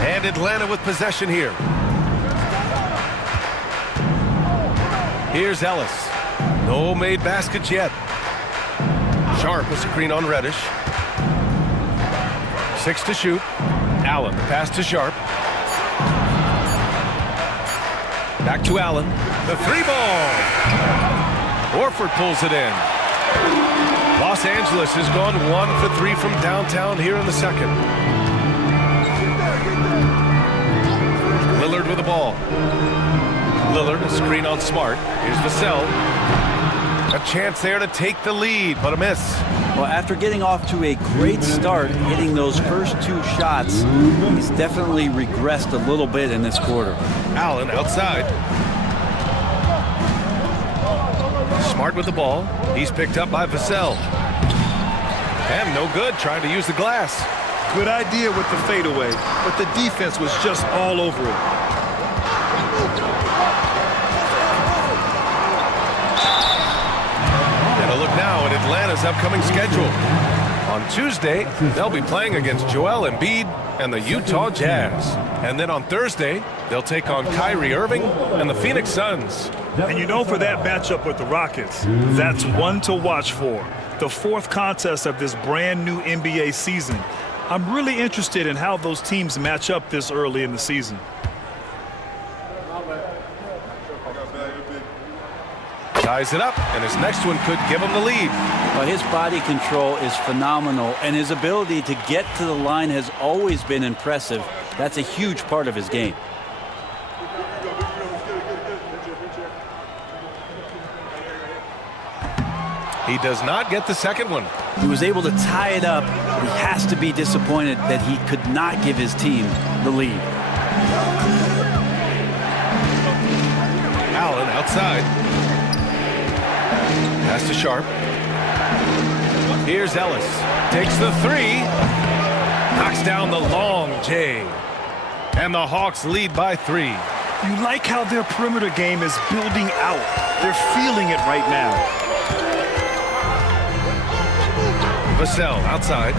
And Atlanta with possession here. Here's Ellis. No made baskets yet. Sharp a screen on Reddish. 6 to shoot. Allen, pass to Sharp. Back to Allen. The 3-ball. Horford pulls it in. Los Angeles has gone 1 for 3 from downtown here in the second. Lillard with the ball. Lillard, a screen on Smart. Here's Vassell. A chance there to take the lead, but a miss. Well, after getting off to a great start, hitting those first 2 shots, he's definitely regressed a little bit in this quarter. Allen outside. Smart with the ball. He's picked up by Vassell. And no good, trying to use the glass. Good idea with the fadeaway, but the defense was just all over it. And a look now at Atlanta's upcoming schedule. On Tuesday, they'll be playing against Joel Embiid and the Utah Jazz. And then on Thursday, they'll take on Kyrie Irving and the Phoenix Suns. And you know, for that matchup with the Rockets, that's one to watch for. The 4th contest of this brand new NBA season. I'm really interested in how those teams match up this early in the season. Ties it up, and his next one could give him the lead. Well, his body control is phenomenal, and his ability to get to the line has always been impressive. That's a huge part of his game. He does not get the second one. He was able to tie it up, but he has to be disappointed that he could not give his team the lead. Allen outside. Pass to Sharp. Here's Ellis. Takes the 3. Knocks down the long J. And the Hawks lead by 3. You like how their perimeter game is building out. They're feeling it right now. Vassell outside.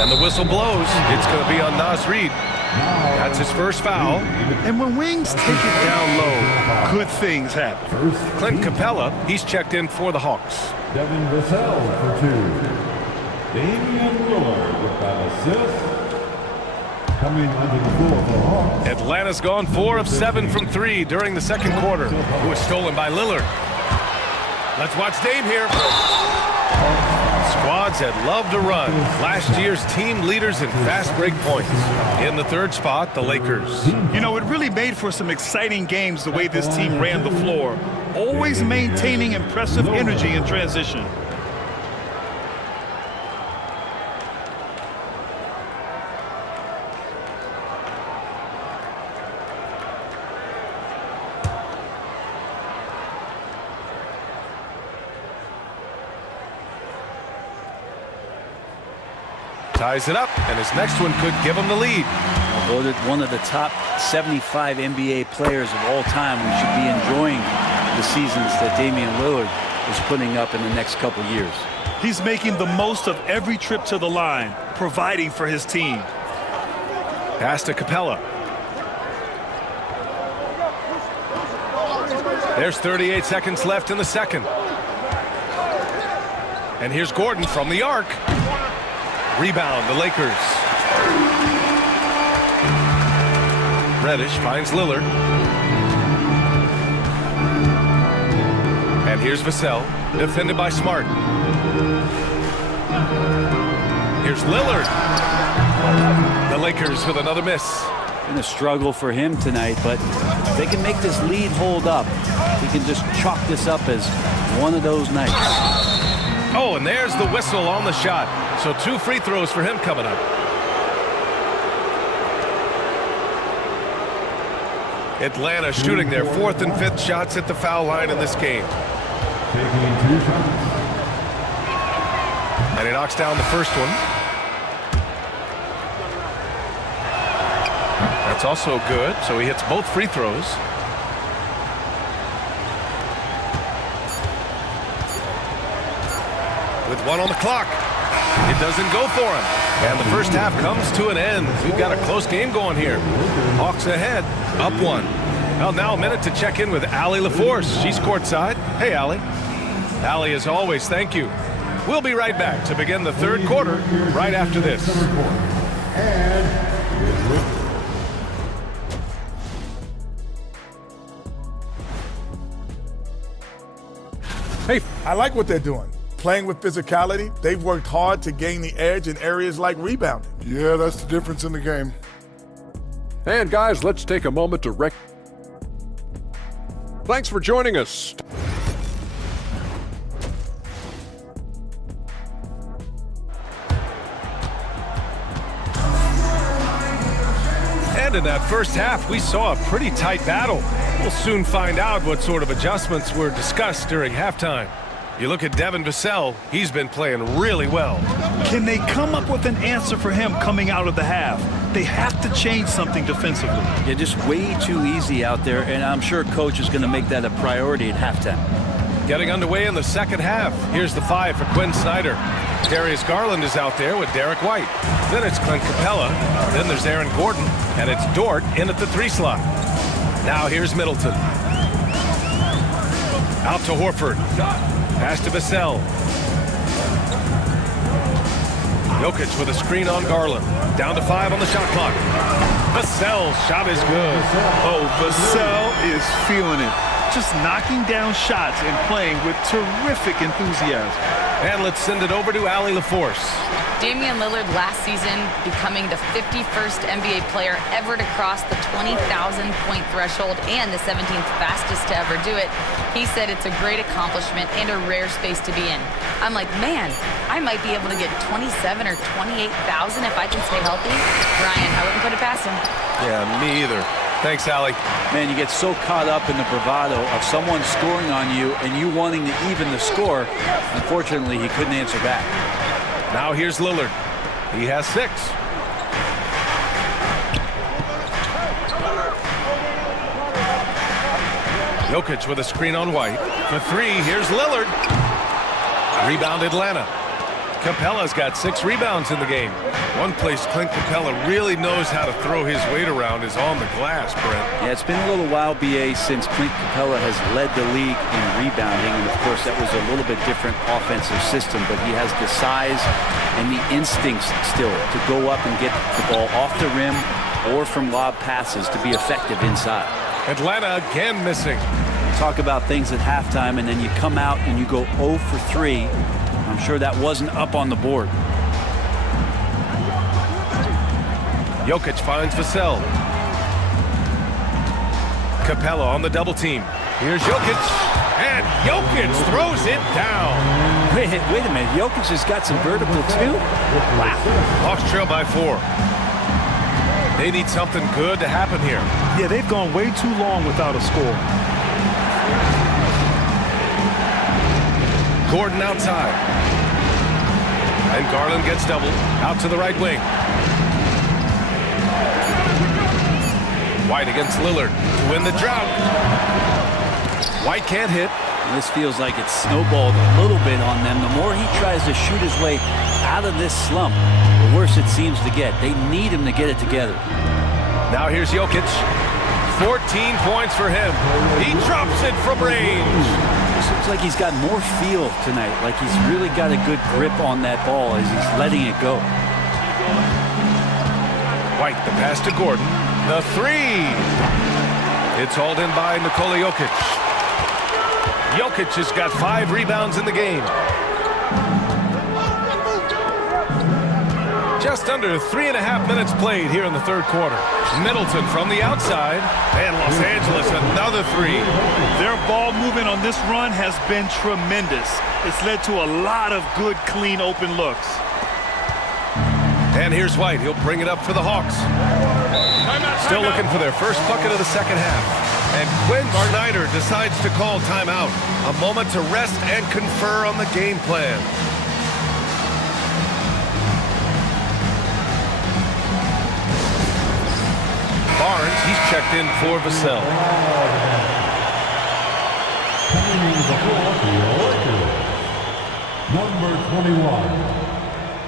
And the whistle blows. It's going to be on Naz Reid. That's his first foul. And when Wings take it down low, good things happen. Clint Capella, he's checked in for the Hawks. Devin Vassell for 2. Damian Lillard with that assist. Coming under the floor for the Hawks. Atlanta's gone 4 of 7 from 3 during the second quarter. Who was stolen by Lillard. Let's watch Dame here. Squads that love to run. Last year's team leaders in fast break points. In the third spot, the Lakers. You know, it really made for some exciting games the way this team ran the floor. Always maintaining impressive energy in transition. Ties it up, and his next one could give him the lead. Voted one of the top 75 NBA players of all time. We should be enjoying the seasons that Damian Lillard is putting up in the next couple years. He's making the most of every trip to the line, providing for his team. Pass to Capella. There's 38 seconds left in the second. And here's Gordon from the arc. Rebound, the Lakers. Reddish finds Lillard. And here's Vassell, defended by Smart. Here's Lillard. The Lakers with another miss. Been a struggle for him tonight, but if they can make this lead hold up, he can just chalk this up as one of those nights. Oh, and there's the whistle on the shot. So 2 free throws for him coming up. Atlanta shooting their 4th and 5th shots at the foul line in this game. Taking 2 shots. And he knocks down the first one. That's also good, so he hits both free throws. With 1 on the clock. It doesn't go for him. And the first half comes to an end. We've got a close game going here. Hawks ahead, up 1. Well, now a minute to check in with Allie LaForce. She's courtside. Hey, Allie. Allie, as always, thank you. We'll be right back to begin the third quarter right after this. Hey, I like what they're doing. Playing with physicality, they've worked hard to gain the edge in areas like rebounding. Yeah, that's the difference in the game. And guys, let's take a moment to Thanks for joining us. And in that first half, we saw a pretty tight battle. We'll soon find out what sort of adjustments were discussed during halftime. You look at Devin Vassell, he's been playing really well. Can they come up with an answer for him coming out of the half? They have to change something defensively. Yeah, just way too easy out there, and I'm sure coach is going to make that a priority at halftime. Getting underway in the second half. Here's the 5 for Quinn Snyder. Darius Garland is out there with Derek White. Then it's Clint Capella. Then there's Aaron Gordon. And it's Dort in at the 3 slot. Now here's Middleton. Out to Horford. Pass to Vassell. Jokic with a screen on Garland. Down to 5 on the shot clock. Vassell's shot is good. Oh, Vassell is feeling it. Just knocking down shots and playing with terrific enthusiasm. And let's send it over to Allie LaForce. Damian Lillard last season becoming the 51st NBA player ever to cross the 20,000-point threshold and the 17th fastest to ever do it. He said it's a great accomplishment and a rare space to be in. I'm like, man, I might be able to get 27 or 28,000 if I can stay healthy. Ryan, I wouldn't put it past him. Yeah, me either. Thanks, Allie. Man, you get so caught up in the bravado of someone scoring on you and you wanting to even the score. Unfortunately, he couldn't answer back. Now here's Lillard. He has 6. Jokic with a screen on White. For 3, here's Lillard. Rebound Atlanta. Capella's got 6 rebounds in the game. One place Clint Capella really knows how to throw his weight around is on the glass, Brent. Yeah, it's been a little while, BA, since Clint Capella has led the league in rebounding. And, of course, that was a little bit different offensive system. But he has the size and the instincts still to go up and get the ball off the rim or from lob passes to be effective inside. Atlanta again missing. Talk about things at halftime, and then you come out and you go 0 for 3. I'm sure that wasn't up on the board. Jokic finds Vassell. Capella on the double team. Here's Jokic. And Jokic throws it down. Wait a minute. Jokic has got some vertical too? Wow. Hawks trail by 4. They need something good to happen here. Yeah, they've gone way too long without a score. Gordon outside. And Garland gets doubled. Out to the right wing. White against Lillard to win the drought. White can't hit. This feels like it's snowballed a little bit on them. The more he tries to shoot his way out of this slump, the worse it seems to get. They need him to get it together. Now here's Jokic. 14 points for him. He drops it from range. This looks like he's got more feel tonight, like he's really got a good grip on that ball as he's letting it go. White, the pass to Gordon. The 3. It's hauled in by Nikola Jokic. Jokic has got 5 rebounds in the game. Just under 3.5 minutes played here in the third quarter. Middleton from the outside, and Los Angeles another 3. Their ball movement on this run has been tremendous. It's led to a lot of good, clean, open looks. And here's White. He'll bring it up for the Hawks. Still looking for their first bucket of the second half. And Quinn Snyder decides to call timeout. A moment to rest and confer on the game plan. Barnes, he's checked in for Vassell. Number 21.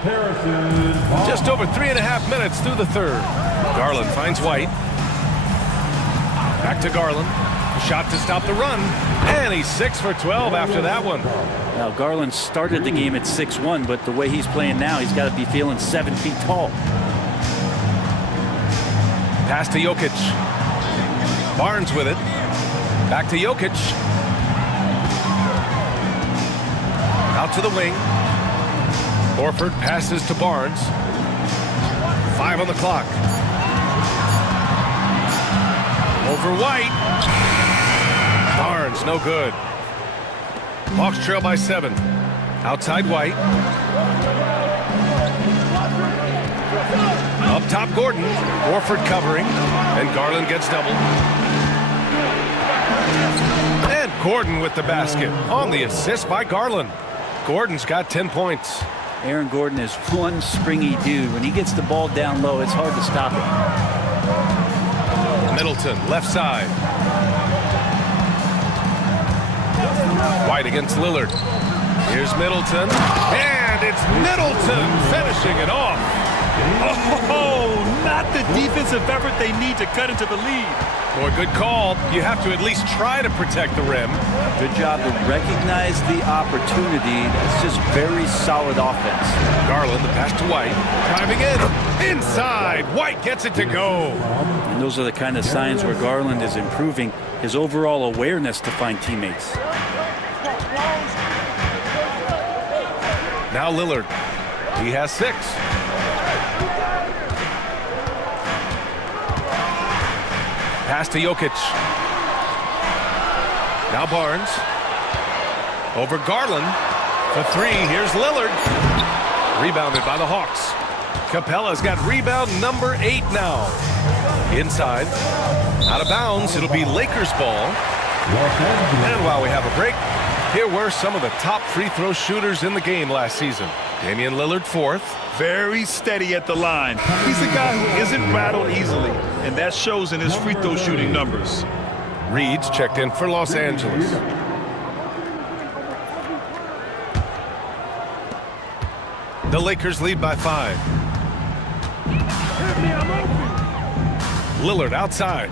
Harrison. Just over 3.5 minutes through the third. Garland finds White. Back to Garland. Shot to stop the run. And he's 6 for 12 after that one. Now, Garland started the game at 6'1", but the way he's playing now, he's got to be feeling 7 feet tall. Pass to Jokic. Barnes with it. Back to Jokic. Out to the wing. Horford passes to Barnes. 5 on the clock. Over White. Barnes, no good. Hawks trail by 7. Outside White. Up top Gordon. Horford covering. And Garland gets doubled. And Gordon with the basket on the assist by Garland. Gordon's got 10 points. Aaron Gordon is one springy dude. When he gets the ball down low, it's hard to stop him. Middleton, left side. White against Lillard. Here's Middleton. And it's Middleton finishing it off. Oh, not the defensive effort they need to cut into the lead. Boy, good call. You have to at least try to protect the rim. Good job to recognize the opportunity. That's just very solid offense. Garland, the pass to White. Driving in. Inside. White gets it to go. And those are the kind of signs where Garland is improving his overall awareness to find teammates. Now Lillard. He has 6. Pass to Jokic. Now Barnes. Over Garland. For 3. Here's Lillard. Rebounded by the Hawks. Capella's got rebound number 8 now. Inside. Out of bounds. It'll be Lakers ball. And while we have a break, here were some of the top free throw shooters in the game last season. Damian Lillard 4th. Very steady at the line. He's a guy who isn't rattled easily, and that shows in his free throw shooting numbers. Reed's checked in for Los Angeles. The Lakers lead by 5. Lillard outside.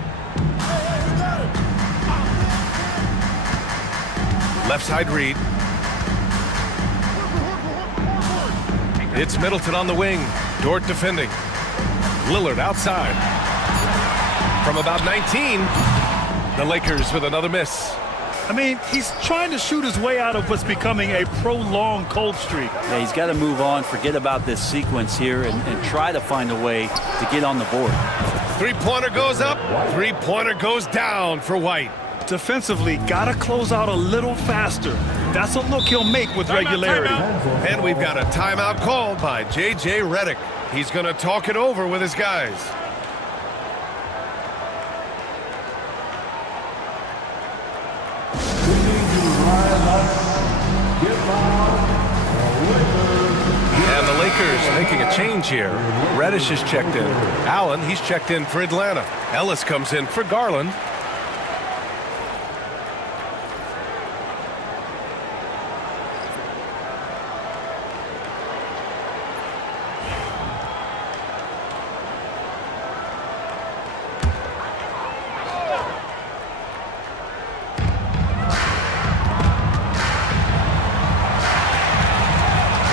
Left side read. It's Middleton on the wing. Dort defending. Lillard outside. From about 19, the Lakers with another miss. I mean, he's trying to shoot his way out of what's becoming a prolonged cold streak. Yeah, he's got to move on, forget about this sequence here, and try to find a way to get on the board. Three-pointer goes up, three-pointer goes down for White. Defensively, got to close out a little faster. That's a look he'll make with regularity. And we've got a timeout called by J.J. Redick. He's going to talk it over with his guys. And the Lakers making a change here. Reddish is checked in. Allen, he's checked in for Atlanta. Ellis comes in for Garland.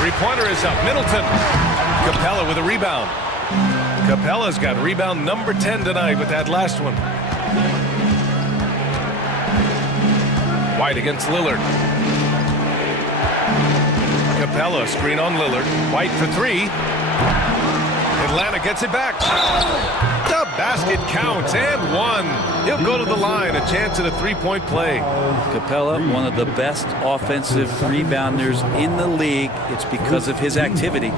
Three-pointer is up. Middleton. Capella with a rebound. Capella's got rebound number 10 tonight with that last one. White against Lillard. Capella screen on Lillard. White for 3. Atlanta gets it back. The basket counts and 1. He'll go to the line. A chance at a three-point play. Capella, one of the best offensive rebounders in the league. It's because of his activity.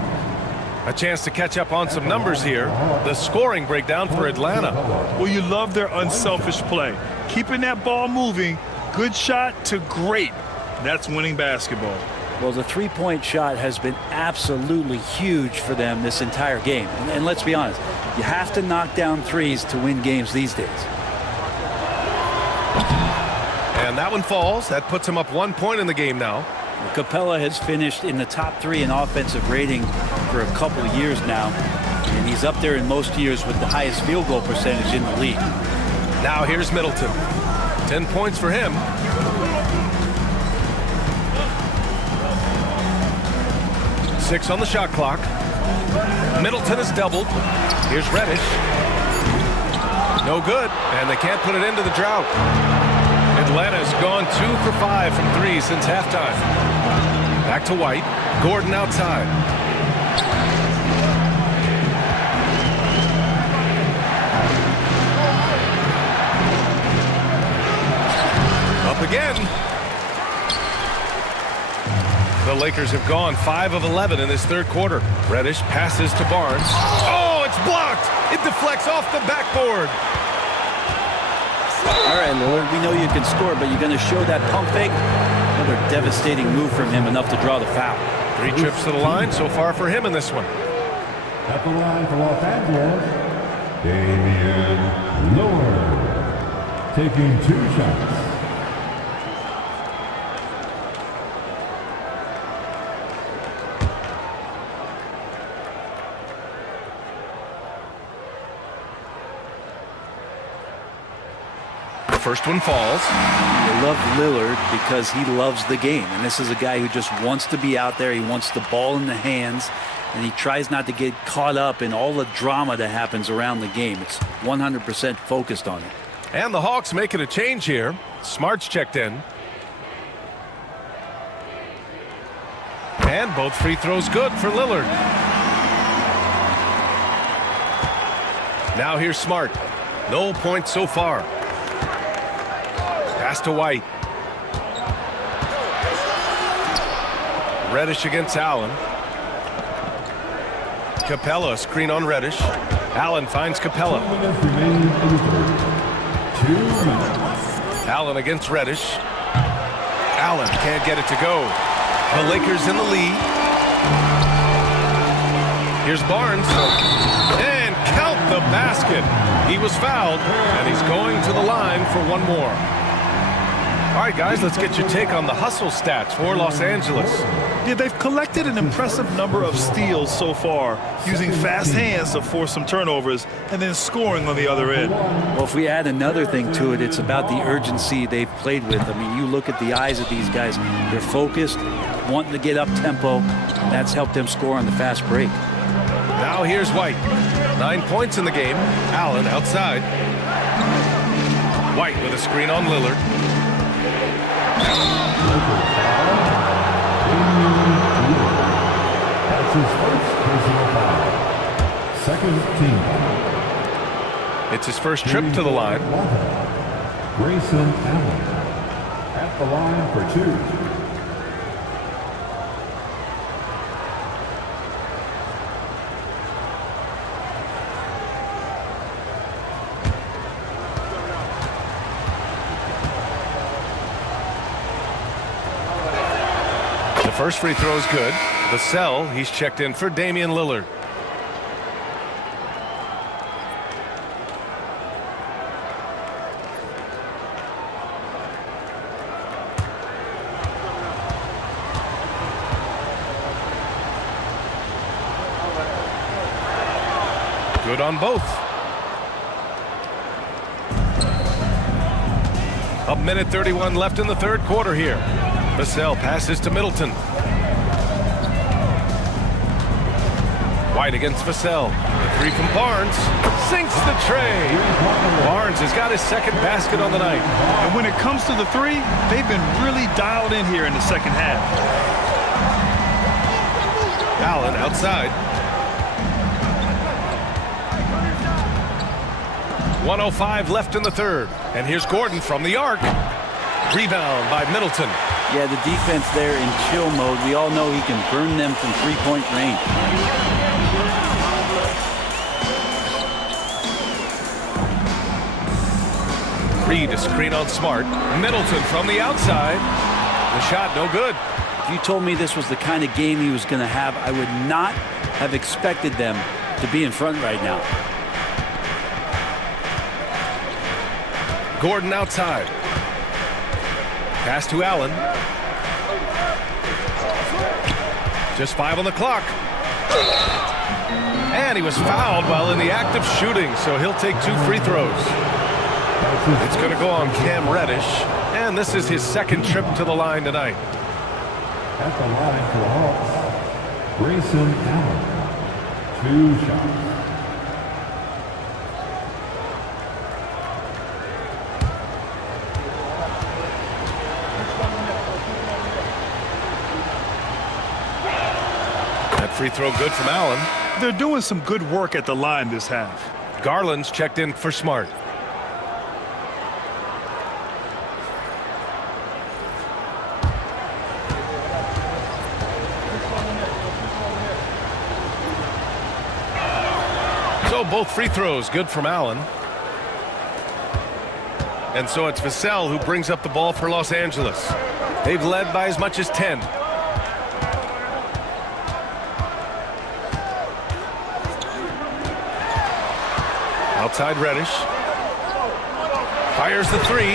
A chance to catch up on some numbers here. The scoring breakdown for Atlanta. Well, you love their unselfish play. Keeping that ball moving, good shot to great. That's winning basketball. Well, the three-point shot has been absolutely huge for them this entire game. And let's be honest, you have to knock down threes to win games these days. And that one falls. That puts him up 1 point in the game now. Capella has finished in the top 3 in offensive rating for a couple of years now. And he's up there in most years with the highest field goal percentage in the league. Now here's Middleton. 10 points for him. Six on the shot clock. Middleton is doubled. Here's Reddish. No good, and they can't put it into the drought. Atlanta's gone 2 for 5 from 3 since halftime. Back to White. Gordon outside. Up again. The Lakers have gone 5 of 11 in this third quarter. Reddish passes to Barnes. Oh, it's blocked. It deflects off the backboard. All right, Lillard, we know you can score, but you're going to show that pump fake. Another devastating move from him, enough to draw the foul. 3 trips to the line so far for him in this one. At the line for Los Angeles, Damian Lillard, taking 2 shots. First one falls. You love Lillard because he loves the game. And this is a guy who just wants to be out there. He wants the ball in the hands. And he tries not to get caught up in all the drama that happens around the game. It's 100% focused on it. And the Hawks making a change here. Smart's checked in. And both free throws good for Lillard. Now here's Smart. No points so far. Pass to White. Reddish against Allen. Capella screen on Reddish. Allen finds Capella. 2 minutes. Allen against Reddish. Allen can't get it to go. The Lakers in the lead. Here's Barnes. And count the basket. He was fouled, and he's going to the line for one more. All right, guys, let's get your take on the hustle stats for Los Angeles. Yeah, they've collected an impressive number of steals so far, using fast hands to force some turnovers and then scoring on the other end. Well, if we add another thing to it, it's about the urgency they've played with. I mean, you look at the eyes of these guys. They're focused, wanting to get up tempo. That's helped them score on the fast break. Now here's White. 9 points in the game. Allen outside. White with a screen on Lillard. That's his first personal foul. Second team foul. It's his first trip to the line. Grayson Allen at the line for 2. First free throw is good. Vassell, he's checked in for Damian Lillard. Good on both. A minute 31 left in the third quarter here. Vassell passes to Middleton. White against Vassell. The three from Barnes. Sinks the tray. Barnes has got his second basket on the night. And when it comes to the three, they've been really dialed in here in the second half. Allen outside. 1:05 left in the third. And here's Gordon from the arc. Rebound by Middleton. Yeah, the defense there in chill mode. We all know he can burn them from three-point range. Reed a screen on Smart. Middleton from the outside. The shot no good. If you told me this was the kind of game he was going to have, I would not have expected them to be in front right now. Gordon outside. Pass to Allen. Just 5 on the clock. And he was fouled while in the act of shooting, so he'll take 2 free throws. It's going to go on Cam Reddish, and this is his second trip to the line tonight. At the line for the Hawks, Grayson Allen. 2 shots. Free throw good from Allen. They're doing some good work at the line this half. Garland's checked in for Smart. So both free throws good from Allen. And so it's Vassell who brings up the ball for Los Angeles. They've led by as much as 10. Outside Reddish. Fires the three.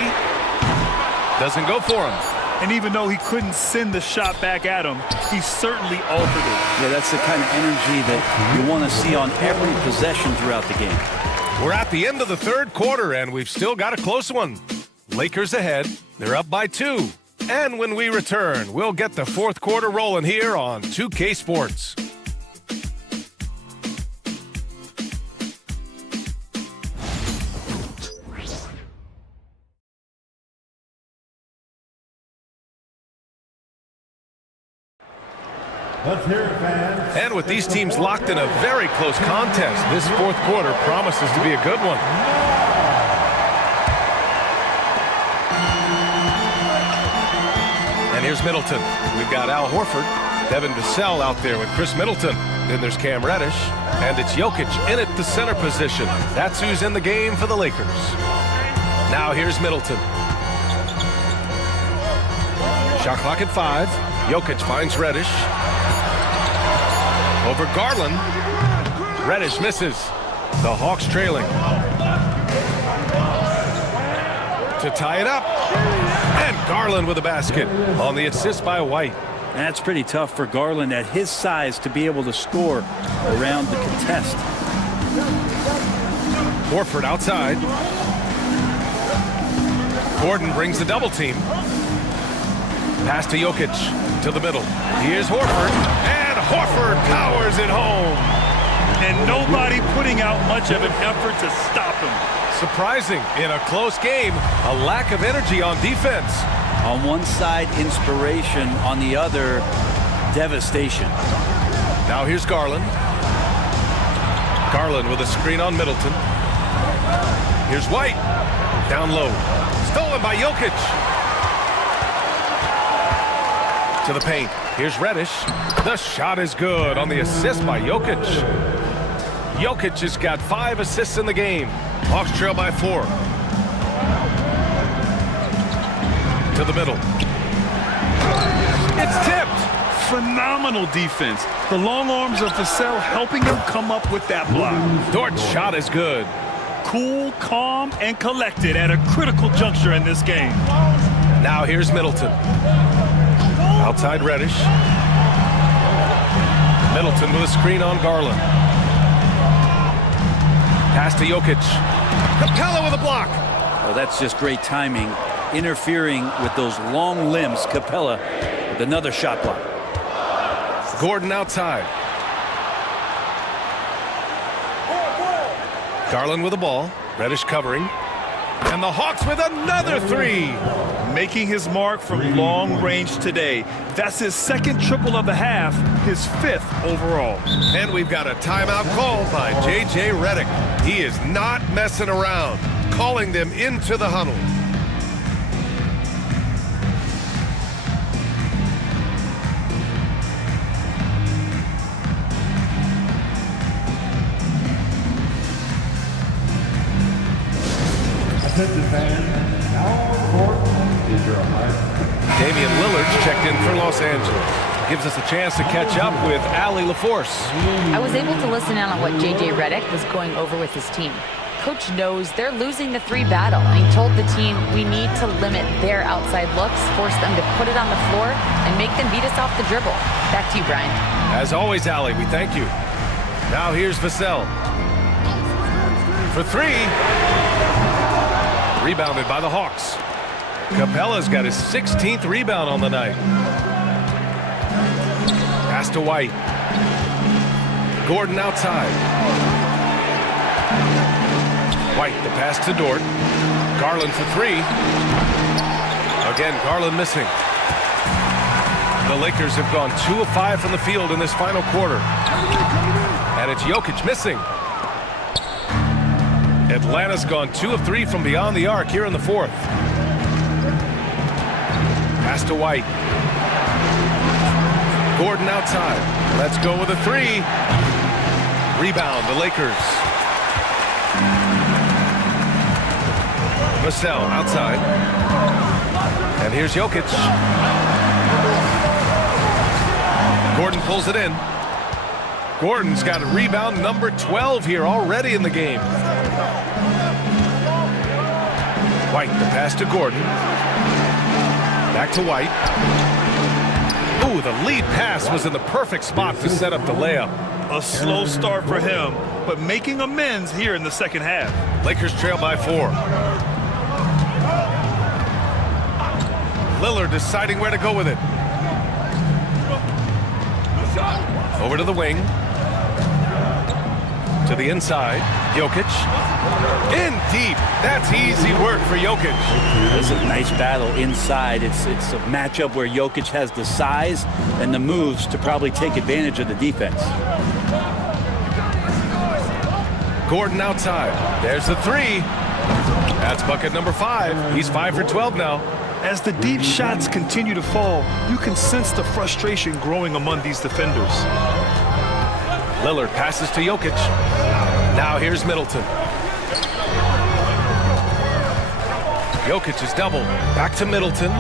Doesn't go for him. And even though he couldn't send the shot back at him, he certainly altered it. Yeah, that's the kind of energy that you want to see on every possession throughout the game. We're at the end of the third quarter, and we've still got a close one. Lakers ahead. They're up by 2. And when we return, we'll get the fourth quarter rolling here on 2K Sports. Let's hear it, fans. And with these teams locked in a very close contest, this fourth quarter promises to be a good one. And here's Middleton. We've got Al Horford, Devin Vassell out there with Chris Middleton. Then there's Cam Reddish, and it's Jokic in at the center position. That's who's in the game for the Lakers. Now here's Middleton. Shot clock at 5. Jokic finds Reddish. Over Garland. Reddish misses. The Hawks trailing. To tie it up. And Garland with a basket on the assist by White. That's pretty tough for Garland at his size to be able to score around the contest. Horford outside. Gordon brings the double team. Pass to Jokic to the middle. Here's Horford, and Horford powers it home. And nobody putting out much of an effort to stop him. Surprising in a close game, a lack of energy on defense. On one side, inspiration. On the other, devastation. Now here's Garland. Garland with a screen on Middleton. Here's White. Down low. Stolen by Jokic. To the paint. Here's Reddish. The shot is good on the assist by Jokic. Jokic has got 5 assists in the game. Hawks trail by 4. To the middle. It's tipped. Phenomenal defense. The long arms of Vassell helping him come up with that block. Dort's shot is good. Cool, calm, and collected at a critical juncture in this game. Now here's Middleton. Outside Reddish. Middleton with a screen on Garland. Pass to Jokic. Capella with a block. Oh, that's just great timing. Interfering with those long limbs. Capella with another shot block. Gordon outside. Garland with the ball. Reddish covering. And the Hawks with another 3. Making his mark from long range today. That's his second triple of the half, his 5th overall. And we've got a timeout called by J.J. Redick. He is not messing around, calling them into the huddle. Attention fans, now court is your Damian Lillard's checked in for Los Angeles. Gives us a chance to catch up with Allie LaForce. I was able to listen in on what J.J. Redick was going over with his team. Coach knows they're losing the 3 battle, and he told the team we need to limit their outside looks, force them to put it on the floor, and make them beat us off the dribble. Back to you, Brian. As always, Allie, we thank you. Now here's Vassell. For 3. Rebounded by the Hawks. Capella's got his 16th rebound on the night. Pass to White. Gordon outside. White, the pass to Dort. Garland for 3. Again, Garland missing. The Lakers have gone 2 of 5 from the field in this final quarter. And it's Jokic missing. Atlanta's gone 2 of 3 from beyond the arc here in the 4th. Pass to White. Gordon outside. Let's go with a 3. Rebound, the Lakers. Vassell outside. And here's Jokic. Gordon pulls it in. Gordon's got a rebound number 12 here already in the game. White, the pass to Gordon. Back to White. Ooh, the lead pass was in the perfect spot to set up the layup. A slow start for him, but making amends here in the second half. Lakers trail by 4. Lillard deciding where to go with it. Over to the wing. To the inside. Jokic. In deep. That's easy work for Jokic. This is a nice battle inside. It's a matchup where Jokic has the size and the moves to probably take advantage of the defense. Gordon outside. There's the 3. That's bucket number 5. He's 5 for 12 now. As the deep shots continue to fall, you can sense the frustration growing among these defenders. Lillard passes to Jokic. Now here's Middleton. Jokic is double. Back to Middleton.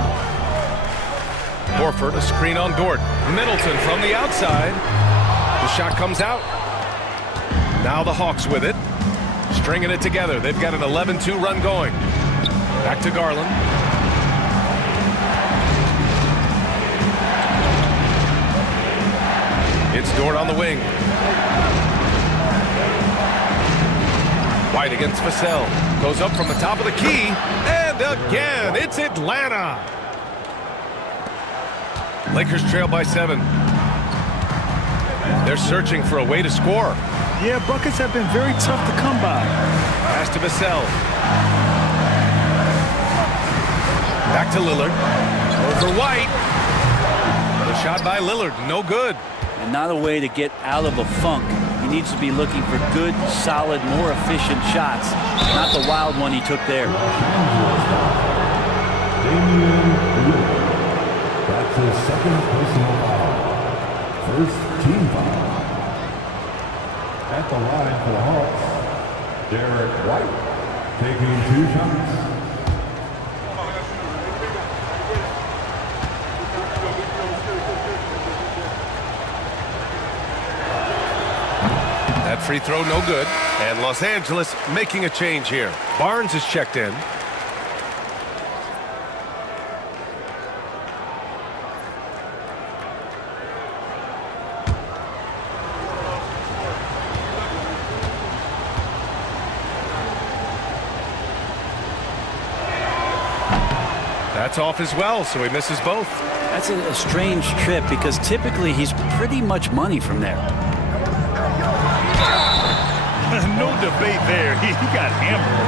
Horford, a screen on Dort. Middleton from the outside. The shot comes out. Now the Hawks with it. Stringing it together. They've got an 11-2 run going. Back to Garland. wing. White against Vassell. Goes up from the top of the key. And again, it's Atlanta. Lakers trail by 7. They're searching for a way to score. Yeah, buckets have been very tough to come by. Pass to Vassell. Back to Lillard. Over White. The shot by Lillard, no good. And not a way to get out of a funk. He needs to be looking for good, solid, more efficient shots. Not the wild one he took there. Damian Lillard. That's his second personal foul. First team foul. At the line for the Hawks, Derek White taking 2 shots. That free throw no good. And Los Angeles making a change here. Barnes is checked in. That's off as well, so he misses both. That's a strange trip because typically he's pretty much money from there. No debate there. He got hammered.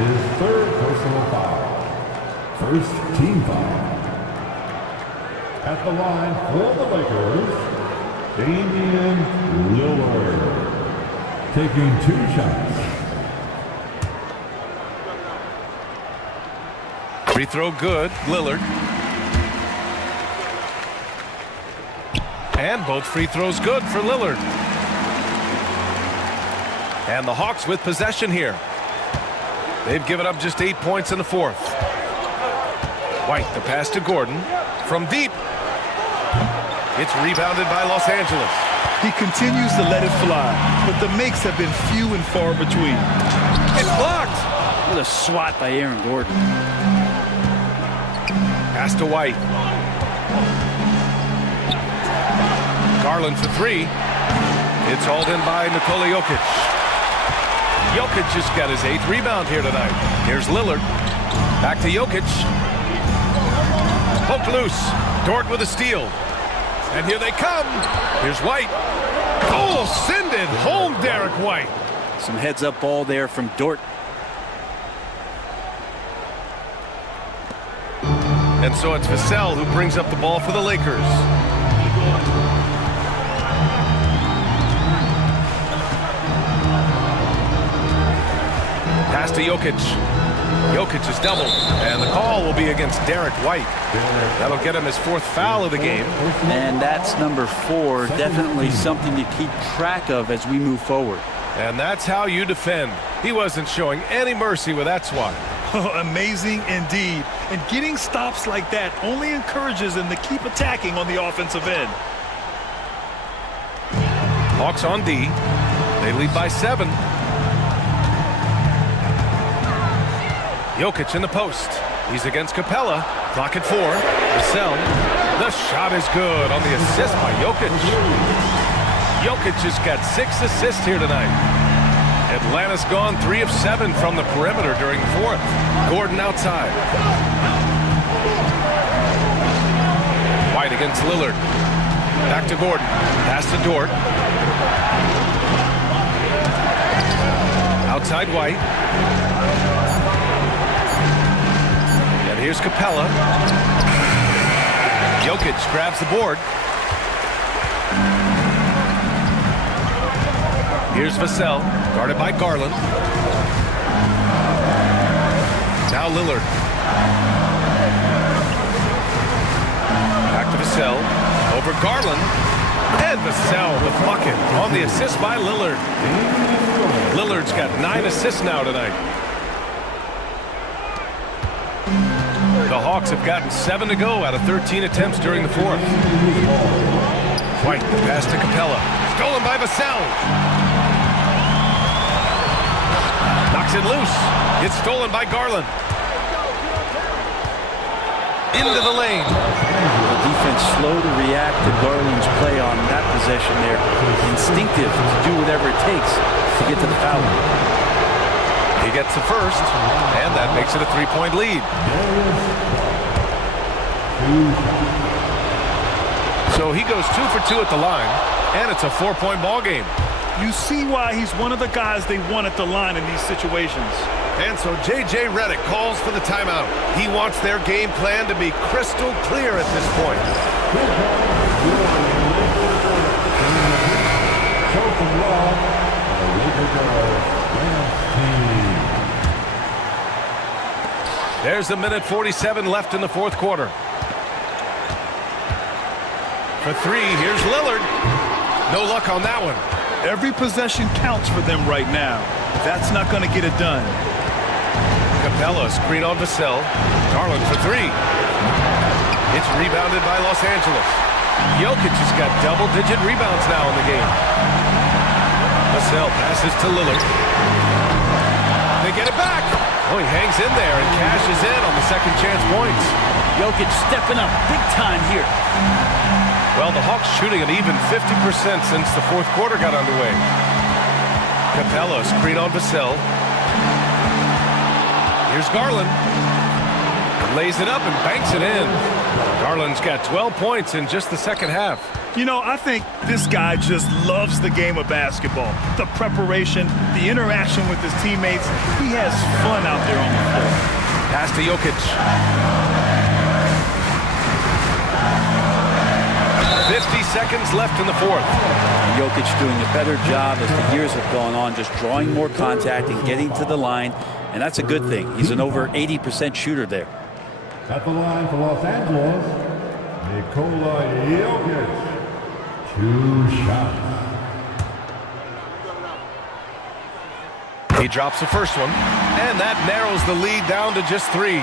His third personal foul. First team foul. At the line for the Lakers, Damian Lillard taking 2 shots. Free throw good, Lillard. And both free throws good for Lillard. And the Hawks with possession here. They've given up just 8 points in the 4th. White, the pass to Gordon. From deep. It's rebounded by Los Angeles. He continues to let it fly, but the makes have been few and far between. It's blocked. What a swat by Aaron Gordon. Pass to White. Garland for 3. It's hauled in by Nikola Jokic. Jokic just got his 8th rebound here tonight. Here's Lillard. Back to Jokic. Poke loose. Dort with a steal. And here they come. Here's White. Oh, send it home, Derek White. Some heads-up ball there from Dort. And so it's Vassell who brings up the ball for the Lakers. Pass to Jokic. Jokic is doubled, and the call will be against Derek White. That'll get him his 4th foul of the game. And that's number 4. Definitely something to keep track of as we move forward. And that's how you defend. He wasn't showing any mercy with that swat. Amazing indeed. And getting stops like that only encourages them to keep attacking on the offensive end. Hawks on D. They lead by 7. Jokic in the post. He's against Capella. Clock at 4. Vassell. The shot is good on the assist by Jokic. Jokic has got 6 assists here tonight. Atlanta's gone 3 of 7 from the perimeter during the 4th. Gordon outside. White against Lillard. Back to Gordon. Pass to Dort. Outside White. And here's Capella. Jokic grabs the board. Here's Vassell, guarded by Garland. Now Lillard. Back to Vassell, over Garland. And Vassell, the bucket, on the assist by Lillard. Lillard's got 9 assists now tonight. The Hawks have gotten 7 to go out of 13 attempts during the 4th. White, pass to Capella. Stolen by Vassell. Knocks it loose. It's stolen by Garland. Into the lane. The defense slow to react to Garland's play on that possession there. Instinctive to do whatever it takes to get to the foul line. He gets the first, and that makes it a 3-point lead. So he goes 2 for 2 at the line, and it's a 4-point ball game. You see why he's one of the guys they want at the line in these situations. And so J.J. Redick calls for the timeout. He wants their game plan to be crystal clear at this point. There's a minute 47 left in the fourth quarter. For three, here's Lillard. No luck on that one. Every possession counts for them right now. That's not going to get it done. Capella, screen on Vassell. Garland for three. It's rebounded by Los Angeles. Jokic has got double-digit rebounds now in the game. Vassell passes to Lillard. They get it back. Oh, he hangs in there and cashes in on the second chance points. Jokic stepping up big time here. Well, the Hawks shooting an even 50% since the fourth quarter got underway. Capella, screen on Vassell. Here's Garland. Lays it up and banks it in. Garland's got 12 points in just the second half. You know, I think this guy just loves the game of basketball. The preparation, the interaction with his teammates. He has fun out there on the floor. Pass to Jokic. 50 seconds left in the fourth. Jokic doing a better job as the years have gone on, just drawing more contact and getting to the line. And that's a good thing. He's an over 80% shooter there. At the line for Los Angeles, Nikola Jokic. 2 shots. He drops the first one, and that narrows the lead down to just 3.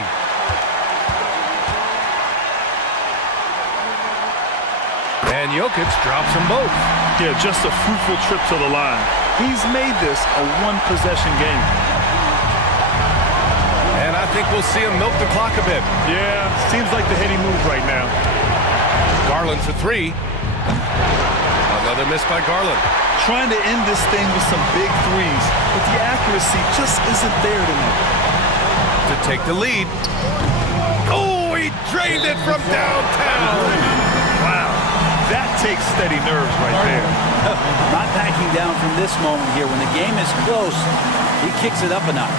And Jokic drops them both. Yeah, just a fruitful trip to the line. He's made this a one-possession game. And I think we'll see him milk the clock a bit. Yeah, seems like the heady move right now. Garland for 3. Another miss by Garland. Trying to end this thing with some big threes, but the accuracy just isn't there tonight. To take the lead. Oh, he drained it from downtown. Wow, that takes steady nerves right there. Not backing down from this moment here. When the game is close, he kicks it up a notch.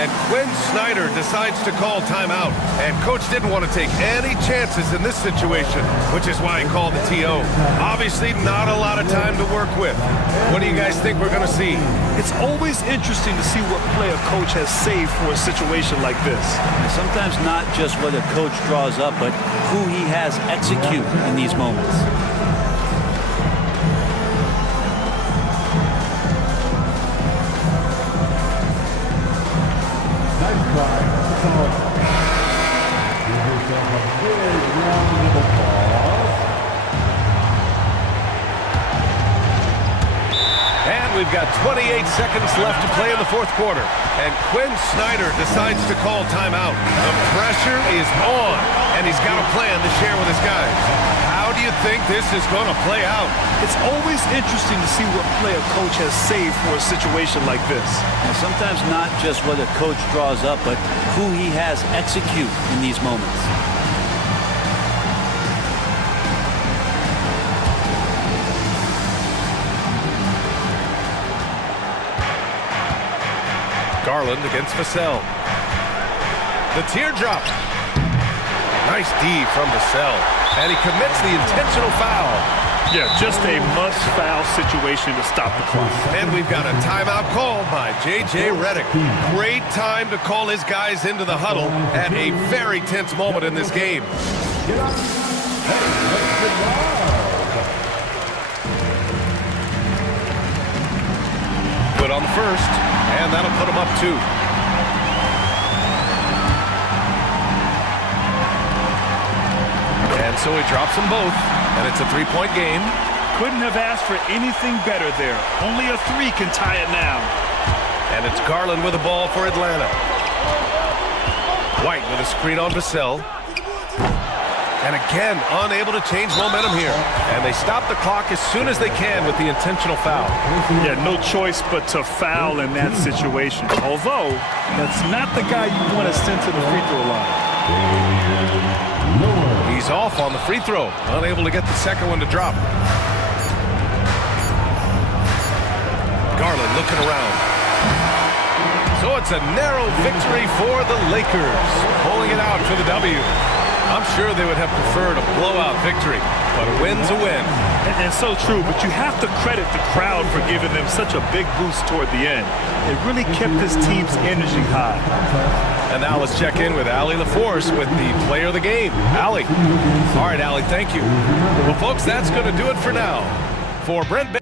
And Quinn Snyder decides to call timeout. And coach didn't want to take any chances in this situation, which is why he called the TO. Obviously not a lot of time to work with. What do you guys think we're going to see? It's always interesting to see what play a coach has saved for a situation like this. And sometimes not just what a coach draws up, but who he has execute in these moments. And we've got 28 seconds left to play in the fourth quarter. And Quinn Snyder decides to call timeout. The pressure is on, and he's got a plan to share with his guys. How do you think this is going to play out? It's always interesting to see what play a coach has saved for a situation like this. And sometimes not just what a coach draws up, but who he has execute in these moments. Garland against Vassell. The teardrop. Nice D from Vassell. And he commits the intentional foul. Yeah, just a must-foul situation to stop the clock. And we've got a timeout call by J.J. Redick. Great time to call his guys into the huddle at a very tense moment in this game. Good on the first, and that'll put him up 2. And so he drops them both, and it's a 3-point game. Couldn't have asked for anything better there. Only a 3 can tie it now. And it's Garland with the ball for Atlanta. White with a screen on Vassell. And again, unable to change momentum here. And they stop the clock as soon as they can with the intentional foul. Yeah, no choice but to foul in that situation. Although, that's not the guy you want to send to the free throw line. He's off on the free throw. Unable to get the second one to drop. Garland looking around. So it's a narrow victory for the Lakers. Pulling it out for the W. I'm sure they would have preferred a blowout victory, but a win's a win. And so true, but you have to credit the crowd for giving them such a big boost toward the end. It really kept this team's energy high. And now let's check in with Allie LaForce with the player of the game. Allie. All right, Allie, thank you. Well, folks, that's going to do it for now. For Brent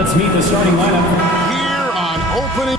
Let's meet the starting lineup. Here on opening.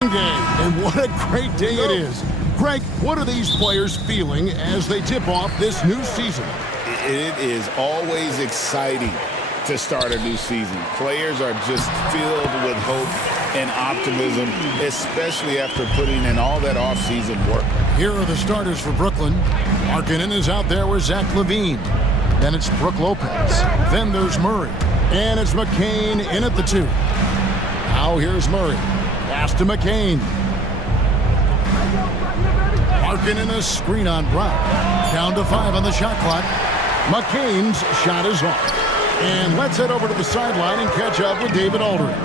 Game. And what a great day it is. Greg, what are these players feeling as they tip off this new season? It is always exciting to start a new season. Players are just filled with hope and optimism, especially after putting in all that offseason work. Here are the starters for Brooklyn. Markkanen is out there with Zach LaVine. Then it's Brook Lopez. Then there's Murray. And it's McCain in at the 2. Now here's Murray. Pass to McCain. Markkanen a screen on Brown. Down to 5 on the shot clock. McCain's shot is off. And let's head over to the sideline and catch up with David Aldridge.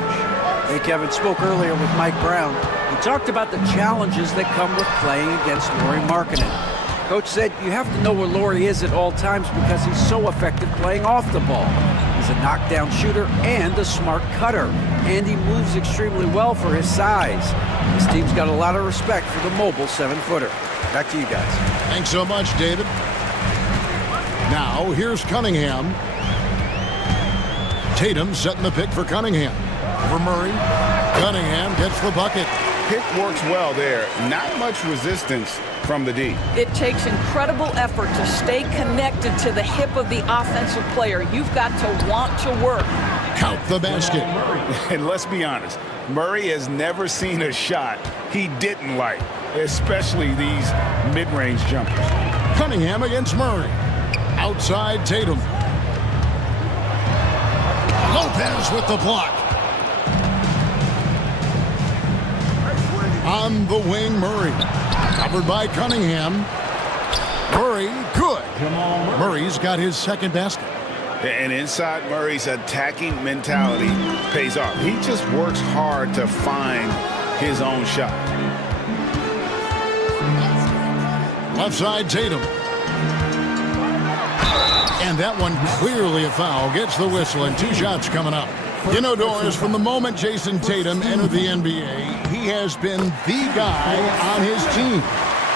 Hey, Kevin, spoke earlier with Mike Brown. He talked about the challenges that come with playing against Lauri Markkanen. Coach said you have to know where Lauri is at all times because he's so effective playing off the ball. He's a knockdown shooter and a smart cutter, and he moves extremely well for his size. This team's got a lot of respect for the mobile 7-footer. Back to you guys. Thanks so much, David. Now, here's Cunningham. Tatum setting the pick for Cunningham. Over Murray. Cunningham gets the bucket. Pick works well there. Not much resistance from the D. It takes incredible effort to stay connected to the hip of the offensive player. You've got to want to work. Count the basket. And let's be honest, Murray has never seen a shot he didn't like, especially these mid-range jumpers. Cunningham against Murray. Outside Tatum. Lopez with the block. On the wing, Murray. Covered by Cunningham. Murray, good. Murray's got his second basket. And inside Murray's attacking mentality pays off. He just works hard to find his own shot. Left side, Tatum. And that one clearly a foul. Gets the whistle and 2 shots coming up. You know, Doris, from the moment Jason Tatum entered the NBA, he has been the guy on his team.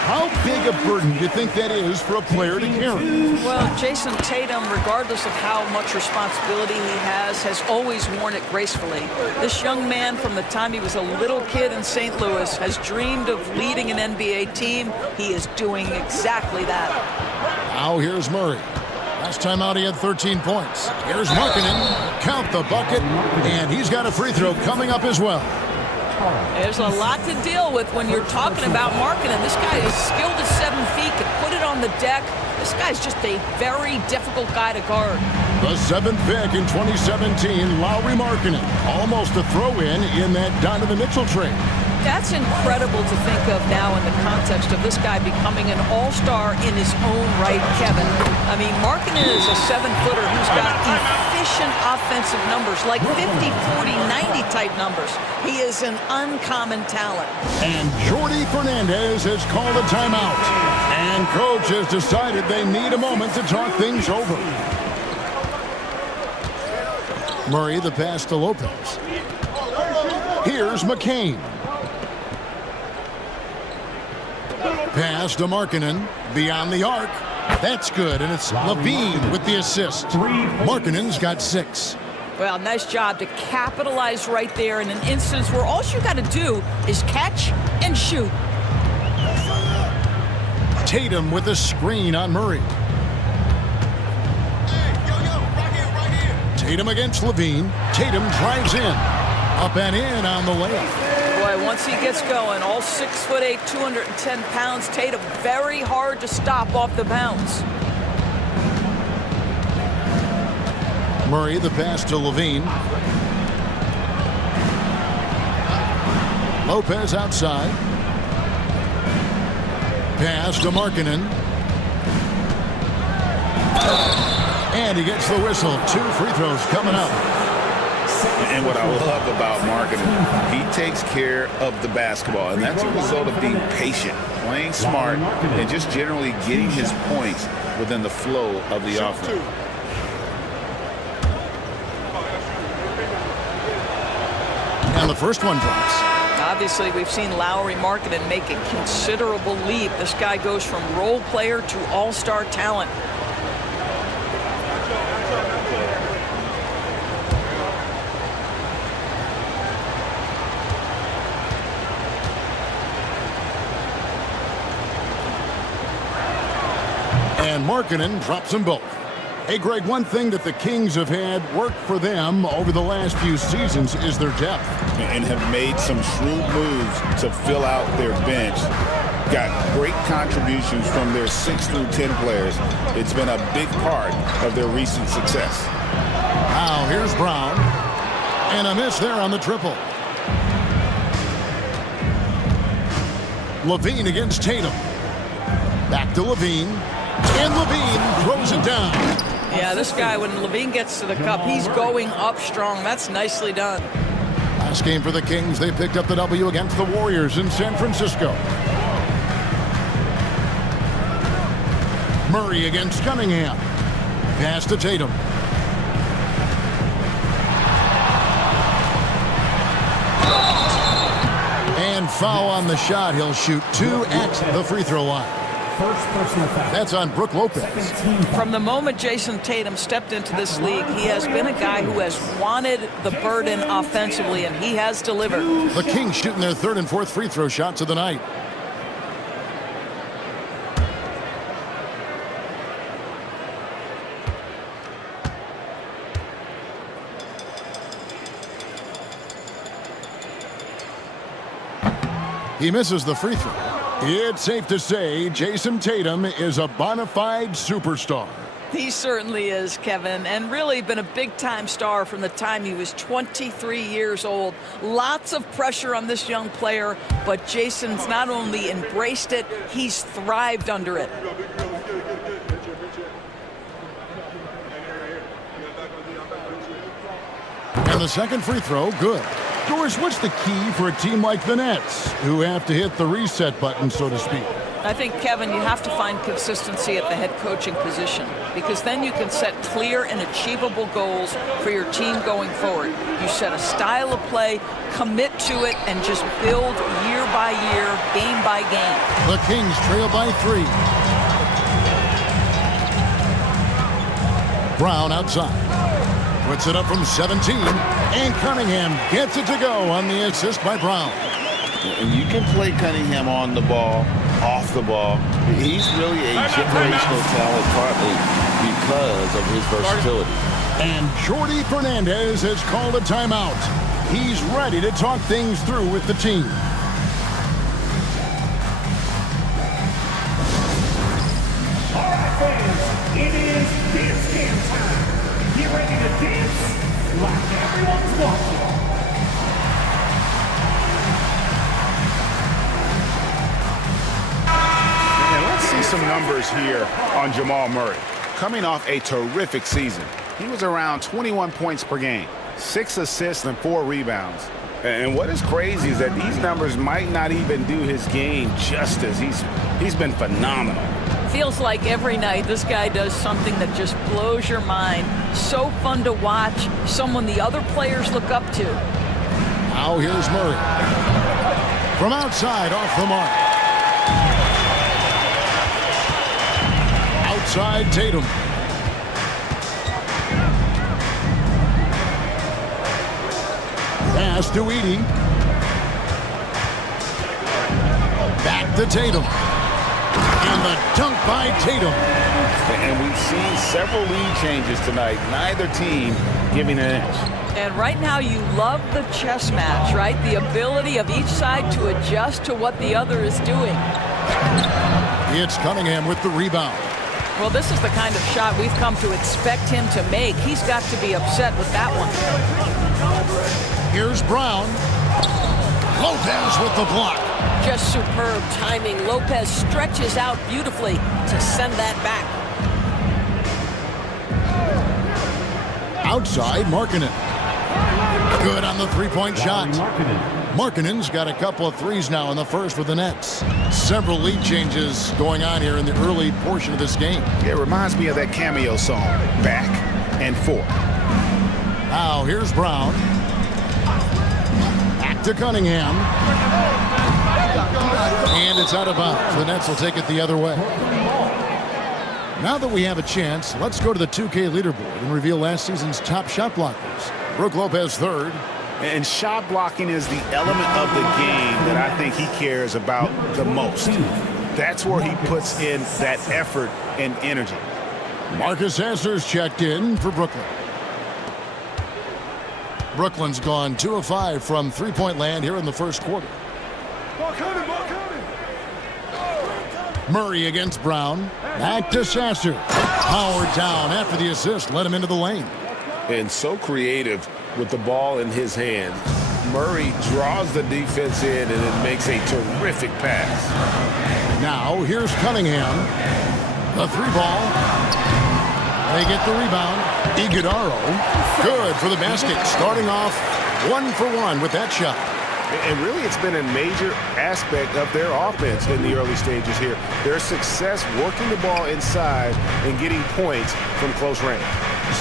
How big a burden do you think that is for a player to carry? Well, Jason Tatum, regardless of how much responsibility he has always worn it gracefully. This young man, from the time he was a little kid in St. Louis, has dreamed of leading an NBA team. He is doing exactly that. Now here's Murray. Last time out, he had 13 points. Here's Markkanen. Count the bucket. And he's got a free throw coming up as well. There's a lot to deal with when you're talking about Markkanen. This guy is skilled at 7 feet, can put it on the deck. This guy's just a very difficult guy to guard. The 7th pick in 2017, Lauri Markkanen. Almost a throw-in that Donovan Mitchell trade. That's incredible to think of now in the context of this guy becoming an all-star in his own right, Kevin. I mean, Markkanen is a 7-footer who's got efficient offensive numbers, like 50, 40, 90 type numbers. He is an uncommon talent. And Jordi Fernandez has called a timeout. And coach has decided they need a moment to talk things over. Murray, the pass to Lopez. Here's McCain. Pass to Markkanen, beyond the arc. That's good, and it's LaVine with the assist. Markkanen's got 6. Well, nice job to capitalize right there in an instance where all you got to do is catch and shoot. Tatum with a screen on Murray. Tatum against LaVine. Tatum drives in. Up and in on the layup. Boy, once he gets going, all 6'8", 210 pounds, Tatum very hard to stop off the bounce. Murray, the pass to LaVine. Lopez outside. Pass to Markkanen. And he gets the whistle. 2 free throws coming up. And what I love about Markkanen, he takes care of the basketball, and that's a result of being patient, playing smart, and just generally getting his points within the flow of the offense. And the first one drops. Obviously, we've seen Lauri Markkanen make a considerable leap. This guy goes from role player to all-star talent. And Markkanen drops them both. Hey, Greg, one thing that the Kings have had work for them over the last few seasons is their depth. And have made some shrewd moves to fill out their bench. Got great contributions from their 6 through 10 players. It's been a big part of their recent success. Now here's Brown. And a miss there on the triple. Levine against Tatum. Back to Levine. And Levine throws it down. Yeah, this guy, when Levine gets to the cup, he's going up strong. That's nicely done. Last game for the Kings, they picked up the W against the Warriors in San Francisco. Murray against Cunningham. Pass to Tatum. And foul on the shot. He'll shoot 2 at the free throw line. First personal foul. That's on Brook Lopez. From the moment Jason Tatum stepped into this league, he has been a guy who has wanted the burden offensively, and he has delivered. The Kings shooting their 3rd and 4th free throw shots of the night. He misses the free throw. It's safe to say Jason Tatum is a bona fide superstar. He certainly is, Kevin, and really been a big-time star from the time he was 23 years old. Lots of pressure on this young player, but Jason's not only embraced it, he's thrived under it. And the second free throw, good. Doris, what's the key for a team like the Nets, who have to hit the reset button, so to speak? I think, Kevin, you have to find consistency at the head coaching position, because then you can set clear and achievable goals for your team going forward. You set a style of play, commit to it, and just build year by year, game by game. The Kings trail by 3. Brown outside. Puts it up from 17, and Cunningham gets it to go on the assist by Brown. And you can play Cunningham on the ball, off the ball. He's really a generational talent, partly because of his versatility. And Jordi Fernandez has called a timeout. He's ready to talk things through with the team. All right, fans, it is dance cam time. Get ready to dance like everyone's watching. And let's see some numbers here on Jamal Murray. Coming off a terrific season, he was around 21 points per game, 6 assists and 4 rebounds. And what is crazy is that these numbers might not even do his game justice. He's been phenomenal. Feels like every night this guy does something that just blows your mind. So fun to watch, someone the other players look up to. Now here's Murray. From outside, off the mark. Outside, Tatum. Pass to Edey. Back to Tatum. And the dunk by Tatum. And we've seen several lead changes tonight. Neither team giving an inch. And right now you love the chess match, right? The ability of each side to adjust to what the other is doing. It's Cunningham with the rebound. Well, this is the kind of shot we've come to expect him to make. He's got to be upset with that one. Here's Brown. Lopez with the block. just superb timing. Lopez stretches out beautifully to send that back. Outside, Markkanen. Good on the three-point shot. Markkanen's got a couple of threes now in the first for the Nets. Several lead changes going on here in the early portion of this game. It reminds me of that Cameo song, Back and Forth. Now here's Brown. Back to Cunningham. And it's out of bounds. The Nets will take it the other way. Now that we have a chance, let's go to the 2K leaderboard and reveal last season's top shot blockers. Brook Lopez third. And shot blocking is the element of the game that I think he cares about the most. That's where he puts in that effort and energy. Marcus Sasser's checked in for Brooklyn. Brooklyn's gone 2 of 5 from three-point land here in the first quarter. Murray against Brown. Back to Sasser. Howard down after the assist led him into the lane. And so creative with the ball in his hand. Murray draws the defense in and then makes a terrific pass. Now here's Cunningham. The three ball. They get the rebound. Iguodala. Good for the basket. Starting off 1 for 1 with that shot. And really, it's been a major aspect of their offense in the early stages here. Their success working the ball inside and getting points from close range.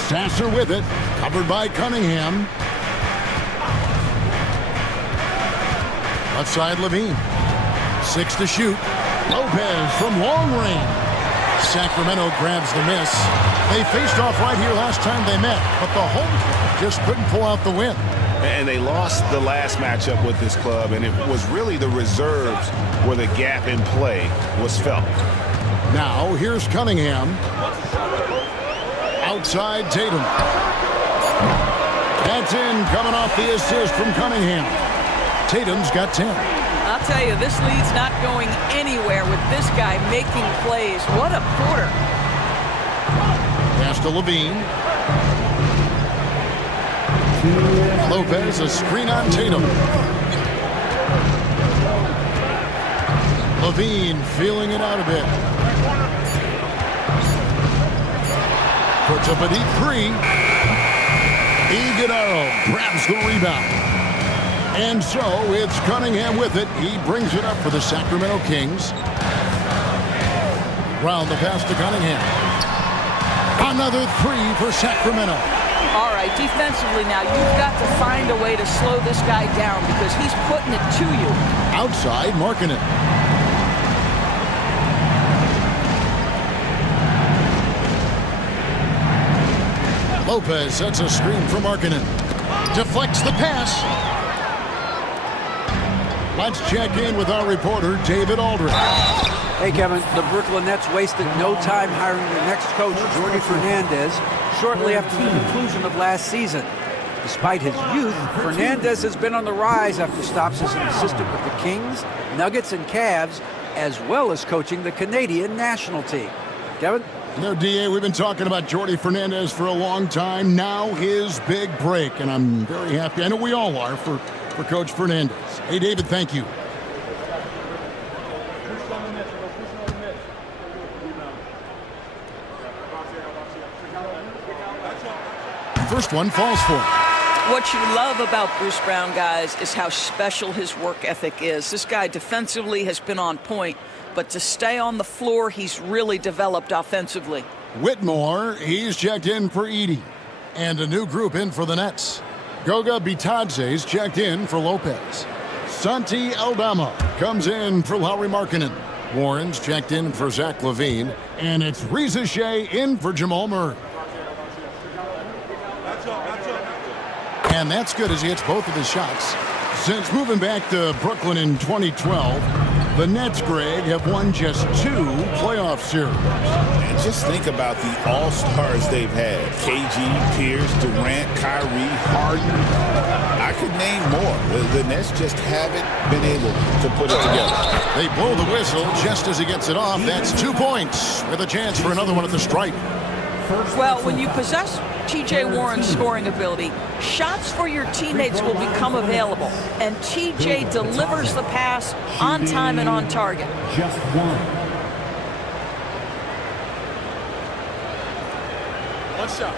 Sasser with it. Covered by Cunningham. Left side, Levine. 6 to shoot. Lopez from long range. Sacramento grabs the miss. They faced off right here last time they met, but the home team just couldn't pull out the win. And they lost the last matchup with this club, and it was really the reserves where the gap in play was felt. Now, here's Cunningham. Outside Tatum. That's in, coming off the assist from Cunningham. Tatum's got 10. I'll tell you, this lead's not going anywhere with this guy making plays. What a quarter. Pass to Levine. Lopez, a screen on Tatum. Levine feeling it out a bit. Puts up a deep three. Iguodala grabs the rebound. And so it's Cunningham with it. He brings it up for the Sacramento Kings. Round the pass to Cunningham. Another three for Sacramento. All right, defensively now, you've got to find a way to slow this guy down because he's putting it to you. Outside, Markkanen. Lopez sets a screen for Markkanen. Deflects the pass. Let's check in with our reporter, David Aldridge. Hey, Kevin, the Brooklyn Nets wasted no time hiring their next coach, Jordi Fernandez, shortly after the conclusion of last season. Despite his youth, Fernandez has been on the rise after stops as an assistant with the Kings, Nuggets, and Cavs, as well as coaching the Canadian national team. Kevin? You know, DA, we've been talking about Jordi Fernandez for a long time. Now his big break, and I'm very happy. I know we all are for Coach Fernandez. Hey, David, thank you. First one falls for him. What you love about Bruce Brown, guys, is how special his work ethic is. This guy defensively has been on point, but to stay on the floor, he's really developed offensively. Whitmore, he's checked in for Edey. And a new group in for the Nets. Goga Bitadze's checked in for Lopez. Santi Aldama comes in for Lauri Markkanen. Warren's checked in for Zach LaVine. And it's Reza Shea in for Jamal Murray. And that's good as he hits both of his shots. Since moving back to Brooklyn in 2012, the Nets, Greg, have won just 2 playoff series. And just think about the all-stars they've had. KG, Pierce, Durant, Kyrie, Harden. I could name more. The Nets just haven't been able to put it together. They blow the whistle just as he gets it off. That's 2 points with a chance for another one at the stripe. Well, when you possess T.J. Warren's scoring ability, shots for your teammates will become available, and T.J. delivers the pass on time and on target. Just one. One shot.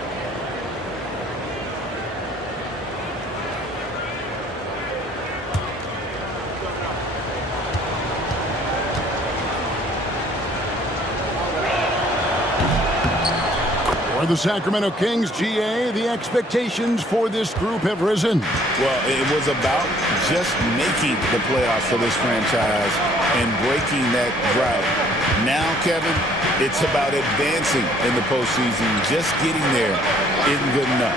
For the Sacramento Kings, GA, the expectations for this group have risen. Well, it was about just making the playoffs for this franchise and breaking that drought. Now, Kevin, it's about advancing in the postseason. Just getting there isn't good enough.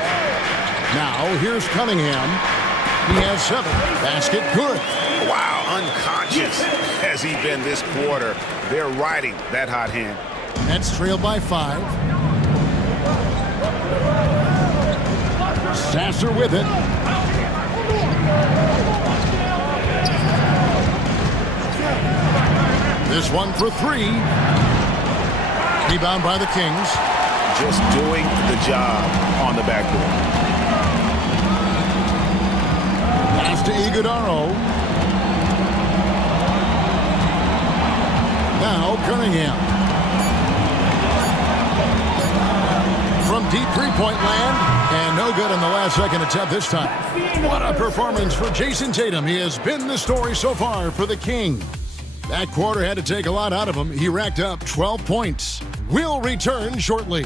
Now, here's Cunningham. He has 7. Basket good. Wow, unconscious has he been this quarter. They're riding that hot hand. Nets trail by 5. Sasser with it. This one for 3. Rebound by the Kings. Just doing the job on the backboard. Pass to Iguodaro. Now Cunningham. From deep three-point land, and no good in the last second attempt this time. What a performance for Jason Tatum. He has been the story so far for the Kings. That quarter had to take a lot out of him. He racked up 12 points. We'll return shortly.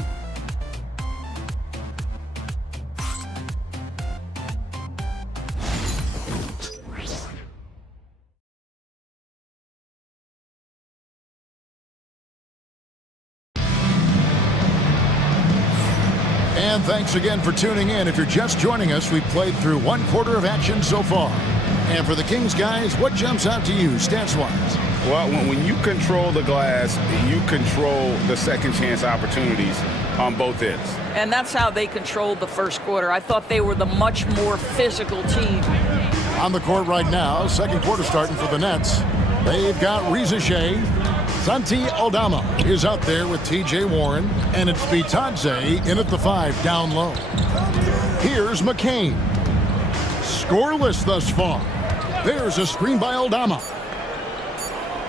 And thanks again for tuning in. If you're just joining us, we've played through 1 quarter of action so far. And for the Kings guys, what jumps out to you stats-wise? Well, when you control the glass, you control the second chance opportunities on both ends. And that's how they controlled the first quarter. I thought they were the much more physical team. On the court right now, second quarter starting for the Nets. They've got Reza Shea. Santi Aldama is out there with T.J. Warren, and it's Bitadze in at the 5 down low. Here's McCain. Scoreless thus far. There's a screen by Aldama.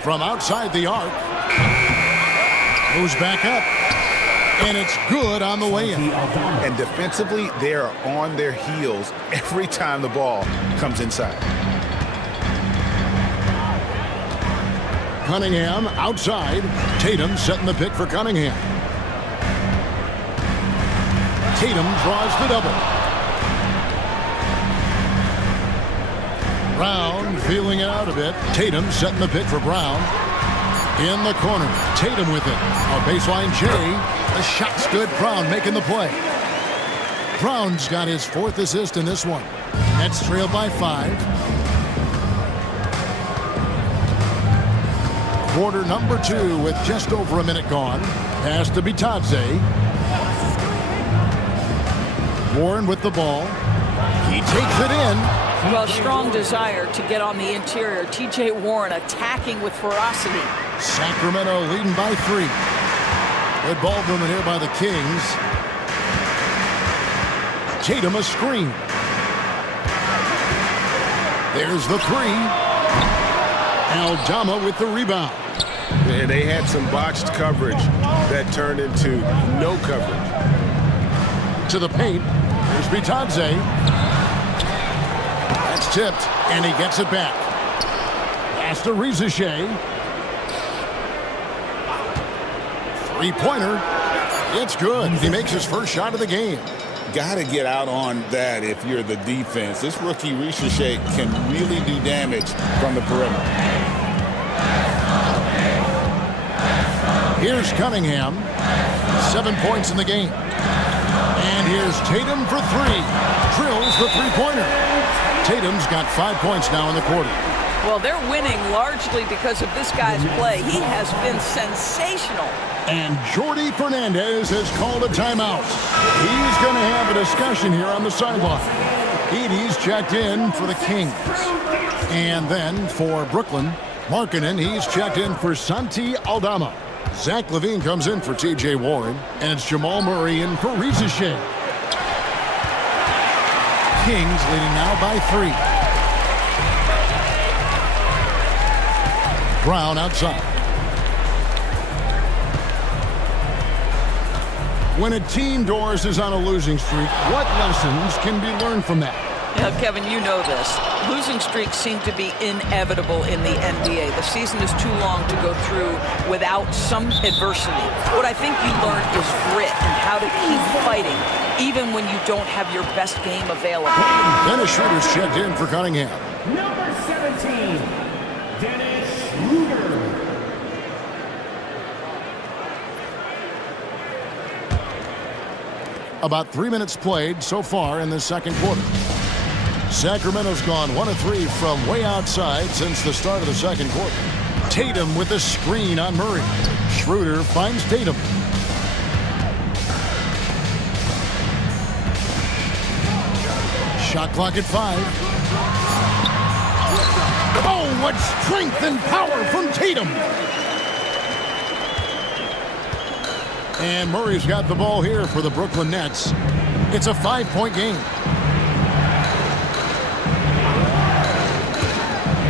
From outside the arc. Goes back up. And it's good on the way in. And defensively, they are on their heels every time the ball comes inside. Cunningham outside. Tatum setting the pick for Cunningham. Tatum draws the double. Brown feeling it out a bit. Tatum setting the pick for Brown. In the corner. Tatum with it. A baseline J. The shot's good. Brown making the play. Brown's got his 4th assist in this one. Nets trail by 5. Quarter number 2 with just over a minute gone. Pass to Bitadze. Warren with the ball. He takes it in. Well, strong desire to get on the interior. T.J. Warren attacking with ferocity. Sacramento leading by 3. Good ball movement here by the Kings. Tatum a screen. There's the 3. Aldama with the rebound. And they had some botched coverage that turned into no coverage. To the paint. There's Bitadze. That's tipped, and he gets it back. Pass to Reza Shea. 3-pointer. It's good. He makes his first shot of the game. Got to get out on that if you're the defense. This rookie Reza Shea can really do damage from the perimeter. Here's Cunningham. 7 points in the game. And here's Tatum for 3. Drills the 3-pointer. Tatum's got 5 points now in the quarter. Well, they're winning largely because of this guy's play. He has been sensational. And Jordi Fernandez has called a timeout. He's going to have a discussion here on the sideline. Edey's checked in for the Kings. And then for Brooklyn, Markkanen, he's checked in for Santi Aldama. Zach LaVine comes in for T.J. Warren, and it's Jamal Murray in for Rizachet. Kings leading now by 3. Brown outside. When a team, Doris, is on a losing streak, what lessons can be learned from that? Yeah, Kevin, you know this. Losing streaks seem to be inevitable in the NBA. The season is too long to go through without some adversity. What I think you learn is grit and how to keep fighting, even when you don't have your best game available. Dennis Schroeder's checked in for Cunningham. Number 17, Dennis Schroeder. About 3 minutes played so far in the second quarter. Sacramento's gone 1 of 3 from way outside since the start of the second quarter. Tatum with the screen on Murray. Schroeder finds Tatum. Shot clock at 5. Oh, what strength and power from Tatum! And Murray's got the ball here for the Brooklyn Nets. It's a 5-point game.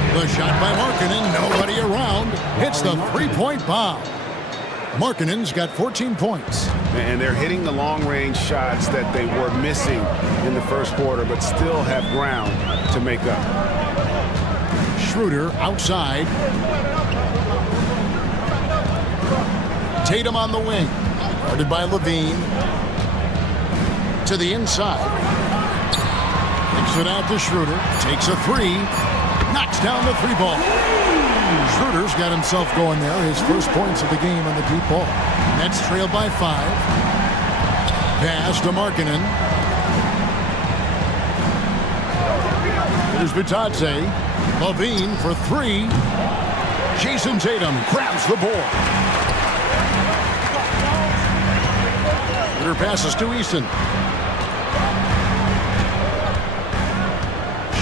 The shot by Markkanen, nobody around. Hits the three-point bomb. Markkanen's got 14 points. And they're hitting the long-range shots that they were missing in the first quarter, but still have ground to make up. Schroeder outside. Tatum on the wing. Guarded by LaVine. To the inside. Kicks it out to Schroeder. Takes a 3. Knocks down the 3 ball. Schroeder's got himself going there. His first points of the game on the deep ball. Nets trailed by 5. Pass to Markkanen. Here's Bitadze. LaVine for 3. Jason Tatum grabs the board. Schroeder passes to Easton.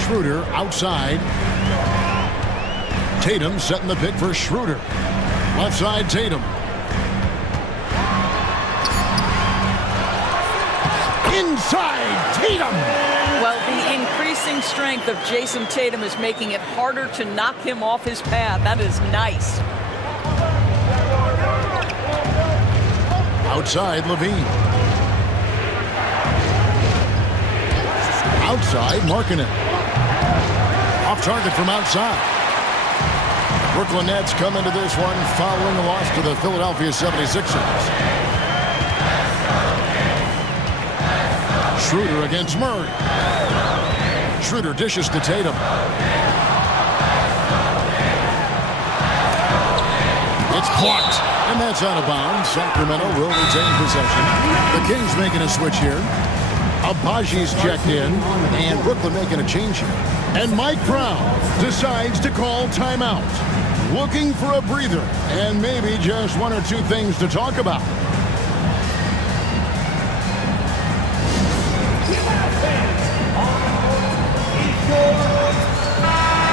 Schroeder outside. Tatum setting the pick for Schroeder. Left side, Tatum. Inside, Tatum! Well, the increasing strength of Jason Tatum is making it harder to knock him off his path. That is nice. Outside, LaVine. Outside, Markkanen. Off target from outside. Brooklyn Nets come into this one following a loss to the Philadelphia 76ers. Schroeder against Murray. Schroeder dishes to Tatum. It's blocked, and that's out of bounds. Sacramento will retain possession. The Kings making a switch here. Abaji's checked in, and Brooklyn making a change here. And Mike Brown decides to call timeout. Looking for a breather, and maybe just 1 or 2 things to talk about.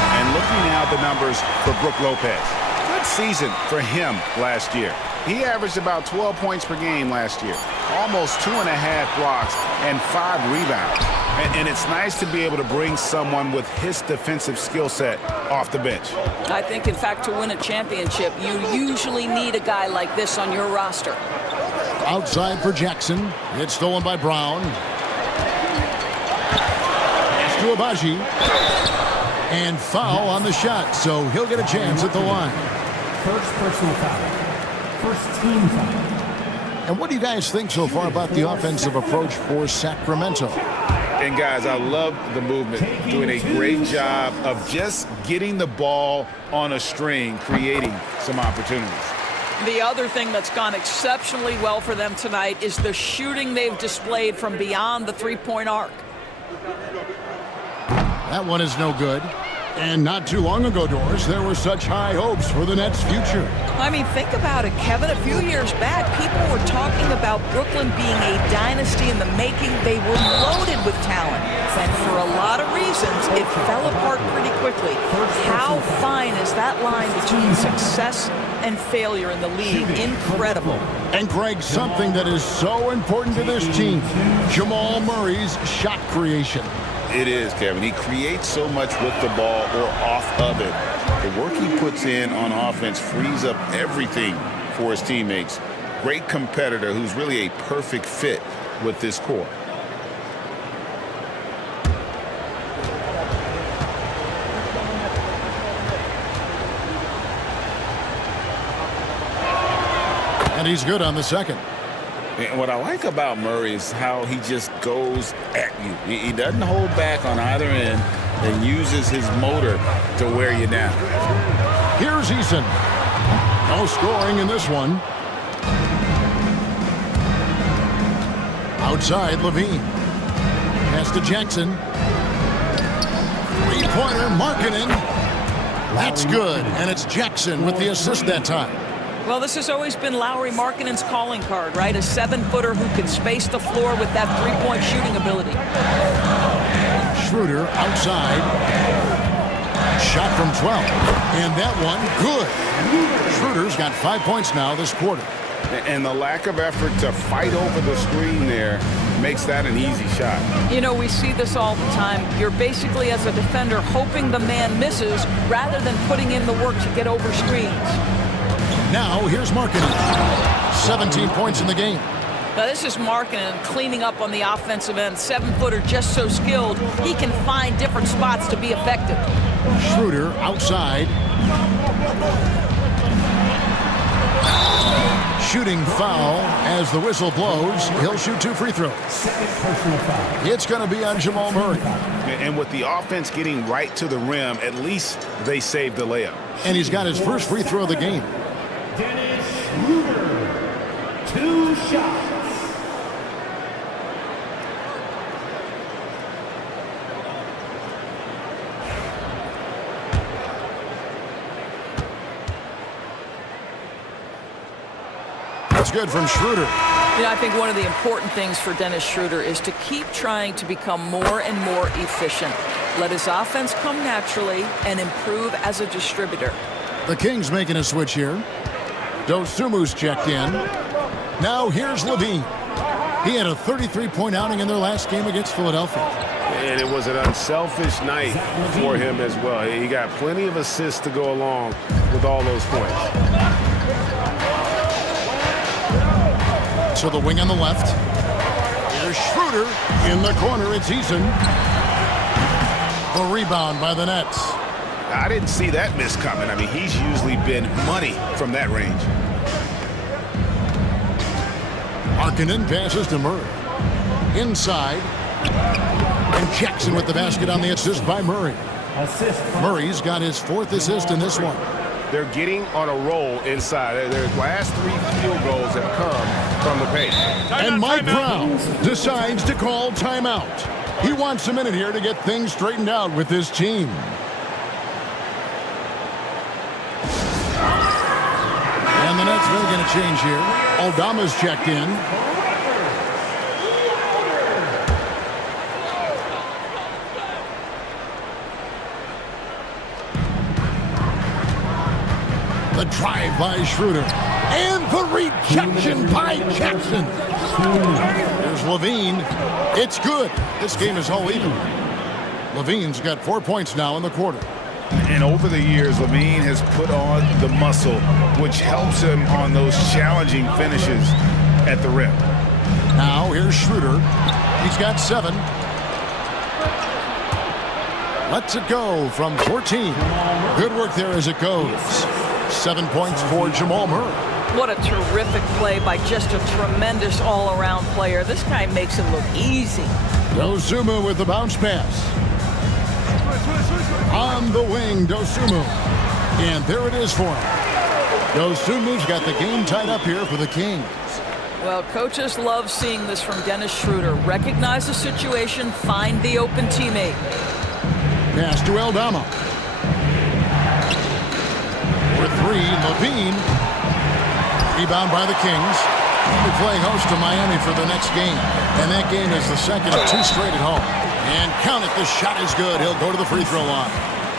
And looking now at the numbers for Brook Lopez. Good season for him last year. He averaged about 12 points per game last year. Almost 2.5 blocks and 5 rebounds. And it's nice to be able to bring someone with his defensive skill set off the bench. I think, in fact, to win a championship, you usually need a guy like this on your roster. Outside for Jackson. It's stolen by Brown. Pass to Abaji. And foul on the shot, so he'll get a chance at the line. First personal foul. First team foul. And what do you guys think so far about the offensive approach for Sacramento? And guys, I love the movement, doing a great job of just getting the ball on a string, creating some opportunities. The other thing that's gone exceptionally well for them tonight is the shooting they've displayed from beyond the three-point arc. That one is no good. And not too long ago, Doris, there were such high hopes for the Nets' future. I mean, think about it, Kevin. A few years back, people were talking about Brooklyn being a dynasty in the making. They were loaded with talent. And for a lot of reasons, it fell apart pretty quickly. How fine is that line between success and failure in the league. Incredible. And Greg, something that is so important to this team, Jamal Murray's shot creation. It is, Kevin. He creates so much with the ball or off of it. The work he puts in on offense frees up everything for his teammates. Great competitor who's really a perfect fit with this core. And he's good on the second. And what I like about Murray is how he just goes at you. He doesn't hold back on either end and uses his motor to wear you down. Here's Eason. No scoring in this one. Outside, Levine. Pass to Jackson. Three-pointer, Markkanen. That's good, and it's Jackson with the assist that time. Well, this has always been Lauri Markkanen's calling card, right? A 7-footer who can space the floor with that three-point shooting ability. Schroeder outside. Shot from 12. And that one, good. Schroeder's got 5 points now this quarter. And the lack of effort to fight over the screen there makes that an easy shot. You know, we see this all the time. You're basically, as a defender, hoping the man misses rather than putting in the work to get over screens. Now, here's Markkanen. 17 points in the game. Now, this is Markkanen cleaning up on the offensive end. 7-footer just so skilled, he can find different spots to be effective. Schroeder outside. Shooting foul as the whistle blows. He'll shoot 2 free throws. It's going to be on Jamal Murray. And with the offense getting right to the rim, at least they saved the layup. And he's got his first free throw of the game. Dennis Schroeder, 2 shots. That's good from Schroeder. You know, I think one of the important things for Dennis Schroeder is to keep trying to become more and more efficient. Let his offense come naturally and improve as a distributor. The Kings making a switch here. Dosumu's checked in. Now here's Levine. He had a 33-point outing in their last game against Philadelphia. And it was an unselfish night for him as well. He got plenty of assists to go along with all those points. To the wing on the left. Here's Schroeder. In the corner, it's Eason. The rebound by the Nets. I didn't see that miss coming. I mean, he's usually been money from that range. Markkanen passes to Murray. Inside. And Jackson with the basket on the assist by Murray. Murray's got his 4th assist in this one. They're getting on a roll inside. Their last 3 field goals have come from the paint. And Mike Brown decides to call timeout. He wants a minute here to get things straightened out with his team. And the Nets making a change here. Aldama's checked in. The drive by Schroeder. And the rejection by Jackson. There's Levine. It's good. This game is all even. Levine's got 4 points now in the quarter. And over the years, Levine has put on the muscle, which helps him on those challenging finishes at the rim. Now here's Schroeder. He's got 7. Lets it go from 14. Good work there as it goes. 7 points for Jamal Murray. What a terrific play by just a tremendous all-around player. This guy makes it look easy. Dosunmu with the bounce pass. On the wing, Dosunmu. And there it is for him. Dosumu's got the game tied up here for the Kings. Well, coaches love seeing this from Dennis Schroeder. Recognize the situation, find the open teammate. Pass to Aldama. For 3, Levine. Rebound by the Kings. They'll be playing host to Miami for the next game. And that game is the second of 2 straight at home. And count it, the shot is good. He'll go to the free throw line.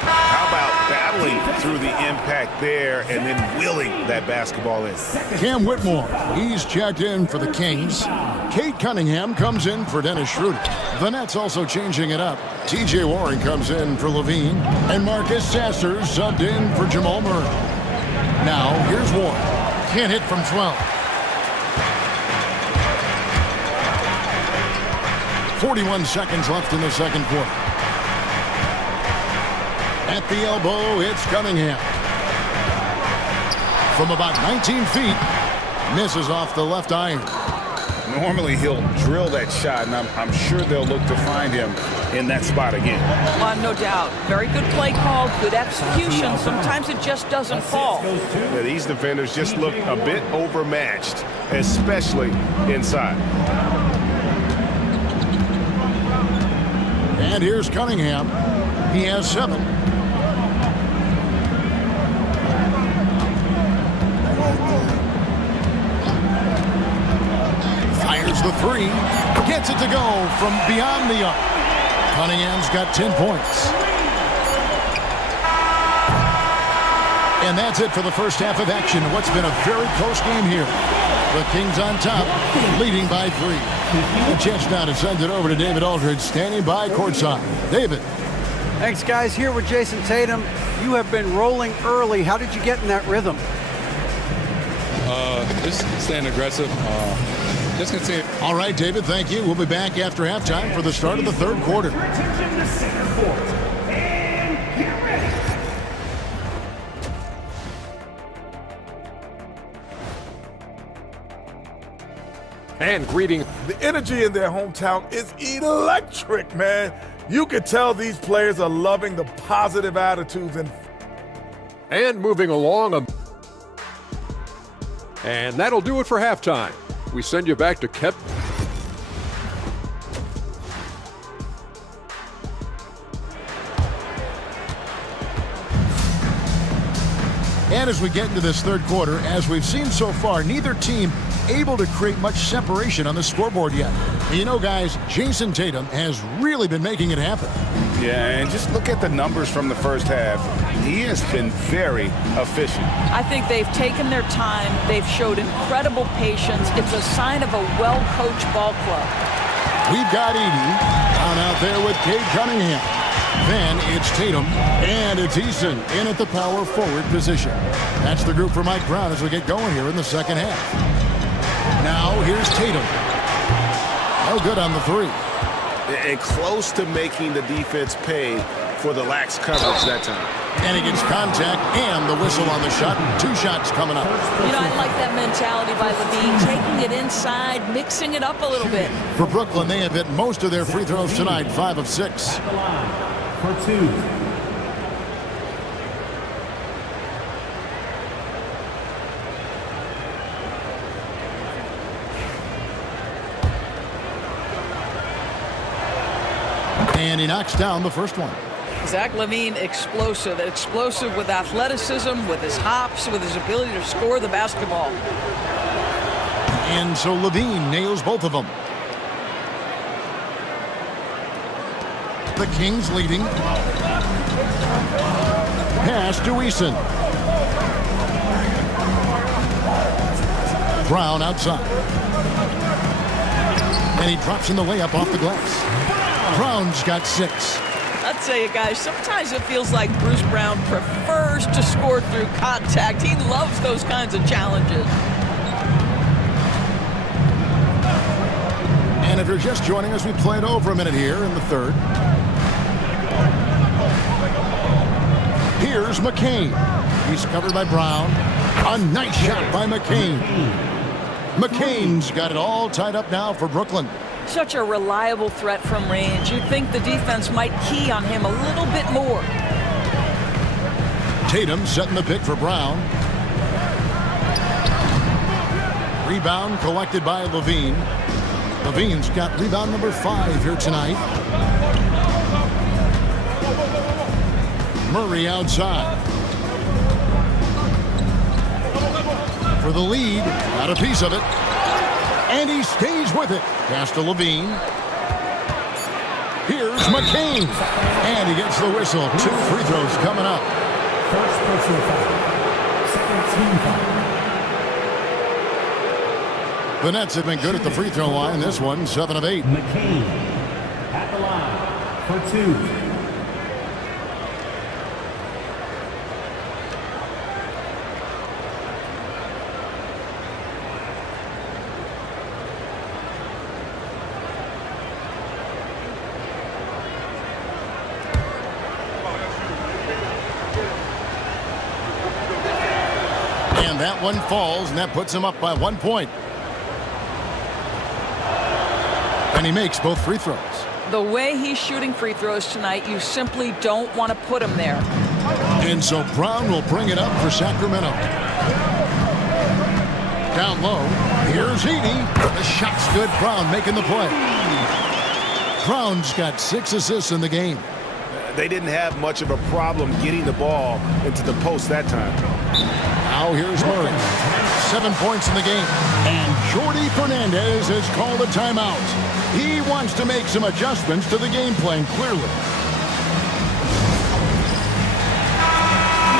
How about about battling through the impact there and then wheeling that basketball in. Cam Whitmore, he's checked in for the Kings. Cade Cunningham comes in for Dennis Schroeder. The Nets also changing it up. TJ Warren comes in for Levine. And Marcus Sasser subbed in for Jamal Murray. Now, here's Warren. Can't hit from 12. 41 seconds left in the second quarter. At the elbow, it's Cunningham. From about 19 feet, misses off the left iron. Normally he'll drill that shot, and I'm sure they'll look to find him in that spot again. No doubt. Very good play call, good execution. Sometimes it just doesn't fall. Yeah, these defenders just look a bit overmatched, especially inside. And here's Cunningham. He has 7. Fires the 3. Gets it to go from beyond the arc. Cunningham's got 10 points. And that's it for the first half of action. What's been a very close game here. The Kings on top, leading by 3. A chance now to send it over to David Aldridge, standing by courtside. David. Thanks, guys. Here with Jason Tatum. You have been rolling early. How did you get in that rhythm? Just staying aggressive. Just continue. All right, David, thank you. We'll be back after halftime for the start of the third quarter. Attention to center court. And get ready. And greeting. The energy in their hometown is electric, man. You could tell these players are loving the positive attitudes and moving along. And that'll do it for halftime. We send you back to Kevin. And as we get into this third quarter, as we've seen so far, neither team able to create much separation on the scoreboard yet. And you know, guys, Jason Tatum has really been making it happen. Yeah, and just look at the numbers from the first half. He has been very efficient. I think they've taken their time. They've showed incredible patience. It's a sign of a well-coached ball club. We've got Edey down out there with Cade Cunningham. Then it's Tatum, and it's Eason in at the power forward position. That's the group for Mike Brown as we get going here in the second half. Now here's Tatum. No good on the 3. And close to making the defense pay for the lax coverage that time. And he gets contact and the whistle on the shot. 2 shots coming up. You know, I like that mentality by Levine, taking it inside, mixing it up a little bit. For Brooklyn, they have hit most of their free throws tonight, 5 of 6. At the line for 2. And he knocks down the first one. Zach LaVine, explosive with athleticism, with his hops, with his ability to score the basketball. And so LaVine nails both of them. The Kings leading. Pass to Eason. Brown outside. And he drops in the layup off the glass. Brown's got 6. I'll tell you guys, sometimes it feels like Bruce Brown prefers to score through contact. He loves those kinds of challenges. And if you're just joining us, we played over a minute here in the third. Here's McCain. He's covered by Brown. A nice shot by McCain. McCain's got it all tied up now for Brooklyn. Such a reliable threat from range. You'd think the defense might key on him a little bit more. Tatum setting the pick for Brown. Rebound collected by Levine. Levine's got rebound number 5 here tonight. Murray outside. For the lead, got a piece of it. And he stays with it. Pass to Levine. Here's Here's McCain. And he gets the whistle. 2 free throws coming up. First personal foul. Second team foul. The Nets have been good at the free throw line. This one, 7 of 8. McCain at the line for 2. And that one falls, and that puts him up by 1 point. And he makes both free throws. The way he's shooting free throws tonight, you simply don't want to put him there. And so Brown will bring it up for Sacramento. Down low, here's Heaney. The shot's good. Brown making the play. Brown's got 6 assists in the game. They didn't have much of a problem getting the ball into the post that time. Now here's Murray. 7 points in the game. And Jordi Fernandez has called a timeout. He wants to make some adjustments to the game plan, clearly.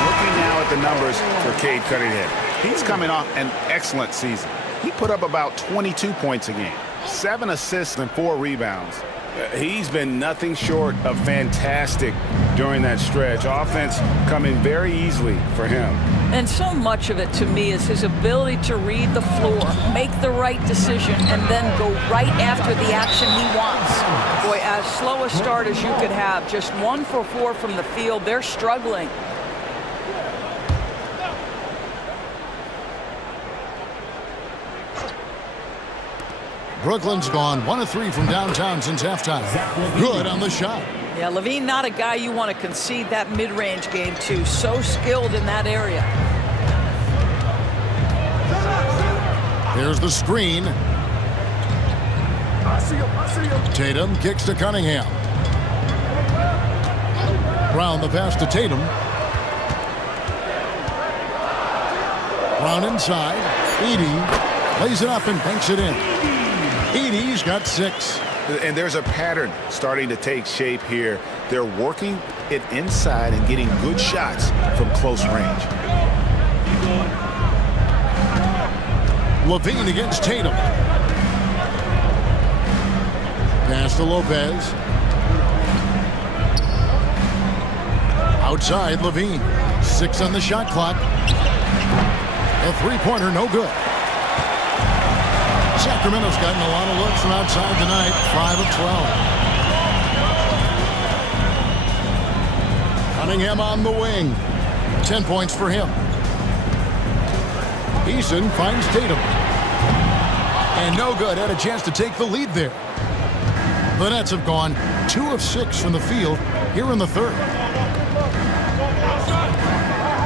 Looking now at the numbers for Cade Cunningham. He's coming off an excellent season. He put up about 22 points a game, 7 assists and 4 rebounds. He's been nothing short of fantastic during that stretch. Offense coming very easily for him. And so much of it, to me, is his ability to read the floor, make the right decision, and then go right after the action he wants. Boy, as slow a start as you could have, just 1 for 4 from the field, they're struggling. Brooklyn's gone 1 of 3 from downtown since halftime. Good on the shot. Yeah, Levine, not a guy you want to concede that mid-range game to. So skilled in that area. Here's the screen. Tatum kicks to Cunningham. Brown the pass to Tatum. Brown inside. Edey lays it up and banks it in. Edey's got 6. And there's a pattern starting to take shape here. They're working it inside and getting good shots from close range. Levine against Tatum. Pass to Lopez. Outside Levine. 6 on the shot clock. A 3-pointer, no good. Sacramento's gotten a lot of looks from outside tonight. 5 of 12. Cunningham on the wing. 10 points for him. Eason finds Tatum. And no good. Had a chance to take the lead there. The Nets have gone 2 of 6 from the field here in the third.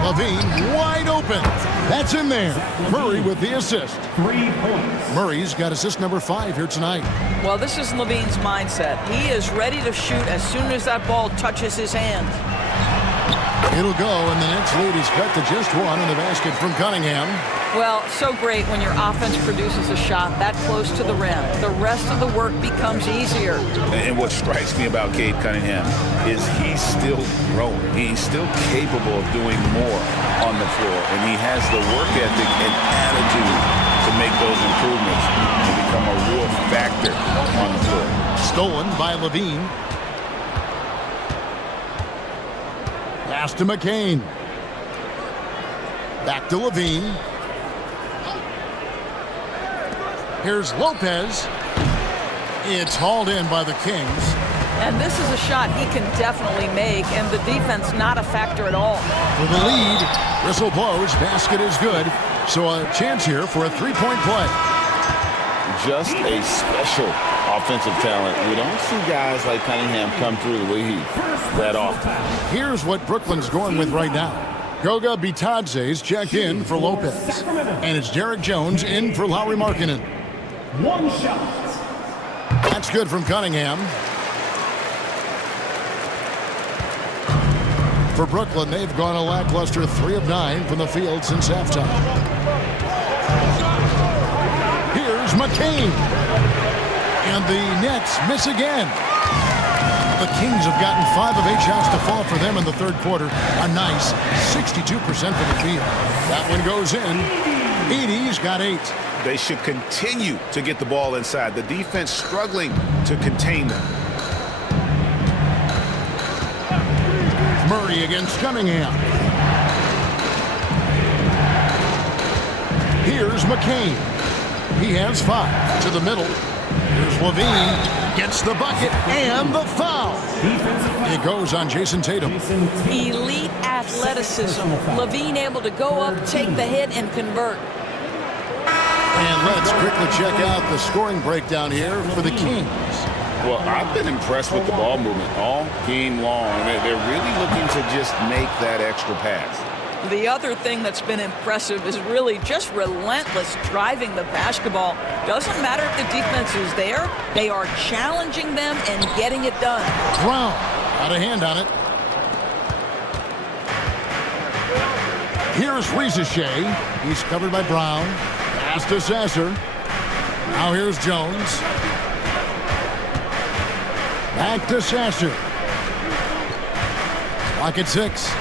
Levine wide open. That's in there. Murray with the assist. 3 points. Murray's got assist number 5 here tonight. Well, this is Levine's mindset. He is ready to shoot as soon as that ball touches his hand. It'll go, and the Nets lead is cut to just 1 in the basket from Cunningham. Well, so great when your offense produces a shot that close to the rim. The rest of the work becomes easier. And what strikes me about Cade Cunningham is he's still growing. He's still capable of doing more on the floor. And he has the work ethic and attitude to make those improvements and become a real factor on the floor. Stolen by Levine. Pass to McCain. Back to Levine. Here's Lopez. It's hauled in by the Kings. And this is a shot he can definitely make, and the defense not a factor at all. For the lead, whistle blows, basket is good. So a chance here for a 3-point play. Just a special offensive talent. We don't see guys like Cunningham come through the league that often. Here's what Brooklyn's going with right now. Goga Bitadze's checked in for Lopez. And it's Derek Jones in for Lauri Markkanen. 1 shot. That's good from Cunningham. For Brooklyn, they've gone a lackluster 3 of 9 from the field since halftime. Here's McCain. And the Nets miss again. The Kings have gotten 5 of 8 shots to fall for them in the third quarter. A nice 62% from the field. That one goes in. Edey's got 8. They should continue to get the ball inside. The defense struggling to contain them. Murray against Cunningham. Here's McCain. He has 5 to the middle. Here's Levine. Gets the bucket and the foul. It goes on Jason Tatum. Elite athleticism. Levine able to go up, take the hit, and convert. And let's quickly check out the scoring breakdown here for the Kings. Well, I've been impressed with the ball movement all game long. They're really looking to just make that extra pass. The other thing that's been impressive is really just relentless driving the basketball. Doesn't matter if the defense is there, they are challenging them and getting it done. Brown got a hand on it. Here's Rizachet. He's covered by Brown. Pass to Sasser. Now here's Jones. Back to Sasser. Clock at 6.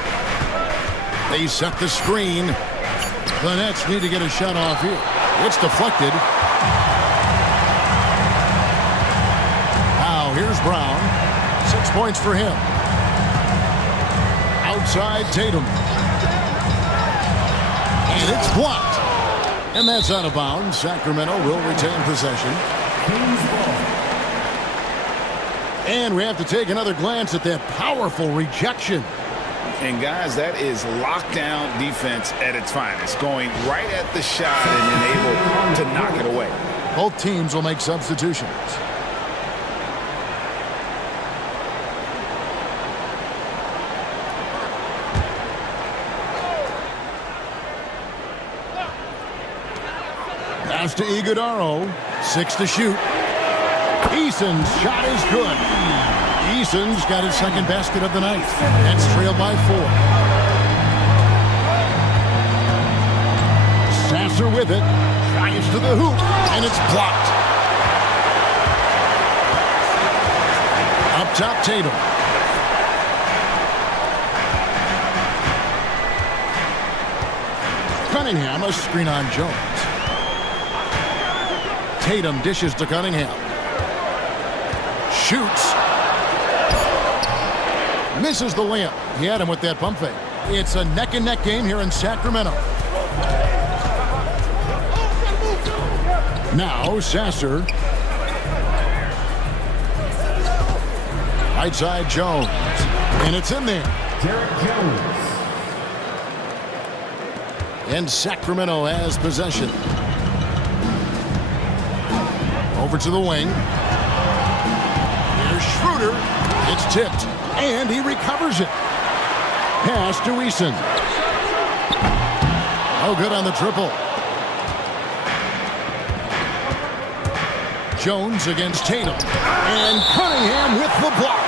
They set the screen. The Nets need to get a shot off here. It's deflected. Now here's Brown. 6 points for him. Outside Tatum. And it's blocked. And that's out of bounds. Sacramento will retain possession. And we have to take another glance at that powerful rejection. And guys, that is lockdown defense at its finest. Going right at the shot and then able to knock it away. Both teams will make substitutions. Pass to Iguodaro. 6 to shoot. Eason's shot is good. Eason's got his second basket of the night. Nets trailed by 4. Sasser with it. Drives to the hoop. And it's blocked. Up top, Tatum. Cunningham, a screen on Jones. Tatum dishes to Cunningham. Shoots. Misses the layup. He had him with that pump fake. It's a neck-and-neck game here in Sacramento. Now Sasser. Right side Jones. And it's in there. Derek Jones. And Sacramento has possession. Over to the wing. Here's Schroeder. It's tipped. And he recovers it. Pass to Eason. Oh, good on the triple. Jones against Tatum. And Cunningham with the block.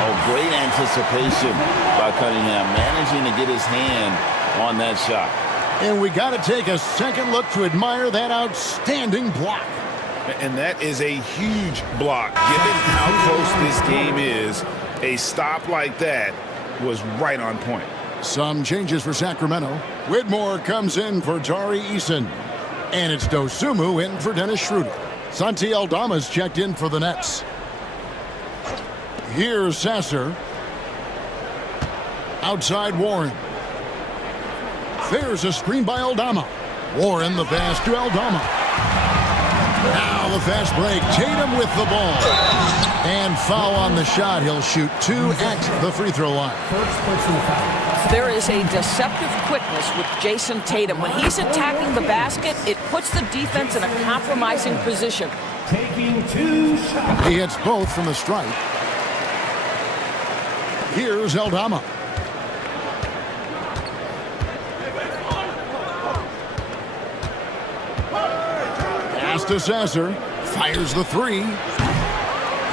Oh, great anticipation by Cunningham, managing to get his hand on that shot. And we got to take a second look to admire that outstanding block. And that is a huge block. Given how close this game is, a stop like that was right on point. Some changes for Sacramento. Whitmore comes in for Tari Eason. And it's Dosunmu in for Dennis Schroeder. Santi Aldama's checked in for the Nets. Here's Sasser. Outside Warren. There's a screen by Aldama. Warren the pass to Aldama. Now the fast break. Tatum with the ball. And foul on the shot. He'll shoot 2 at the free throw line. There is a deceptive quickness with Jason Tatum. When he's attacking the basket, it puts the defense in a compromising position. Taking 2 shots. He hits both from the stripe. Here's Aldama. Pass to Sasser. Fires the 3.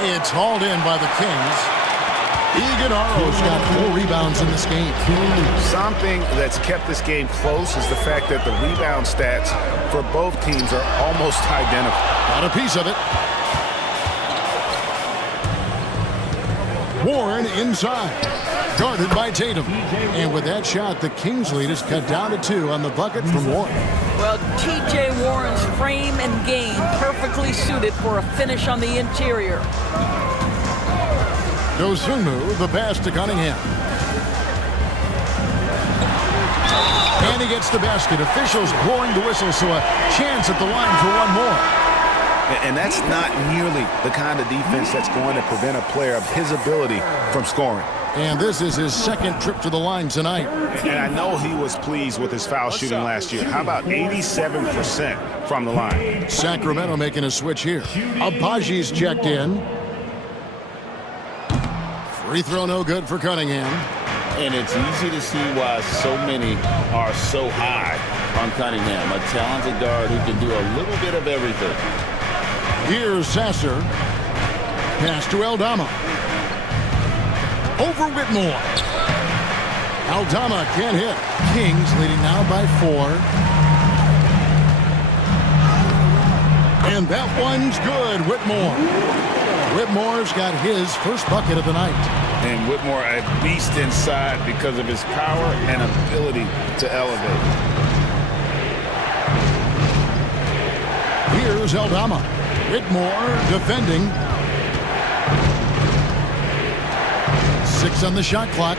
It's hauled in by the Kings. Iguodalo's got 4 rebounds in this game. Something that's kept this game close is the fact that the rebound stats for both teams are almost identical. Got a piece of it. Warren inside. Guarded by Tatum. And with that shot, the Kings lead is cut down to 2 on the bucket from Warren. Well, T.J. Warren's frame and game perfectly suited for a finish on the interior. Dosunmu, the pass to Cunningham. And he gets the basket. Officials blowing the whistle, so a chance at the line for one more. And that's not nearly the kind of defense that's going to prevent a player of his ability from scoring. And this is his second trip to the line tonight. And I know he was pleased with his foul shooting last year. How about 87% from the line? Sacramento making a switch here. Abaji's checked in. Free throw no good for Cunningham. And it's easy to see why so many are so high on Cunningham, a talented guard who can do a little bit of everything. Here's Sasser. Pass to Aldama. Over Whitmore. Aldama can't hit. Kings leading now by 4. And that one's good. Whitmore. Whitmore's got his first bucket of the night. And Whitmore a beast inside because of his power and ability to elevate. Here's Aldama. Whitmore defending. 6 on the shot clock.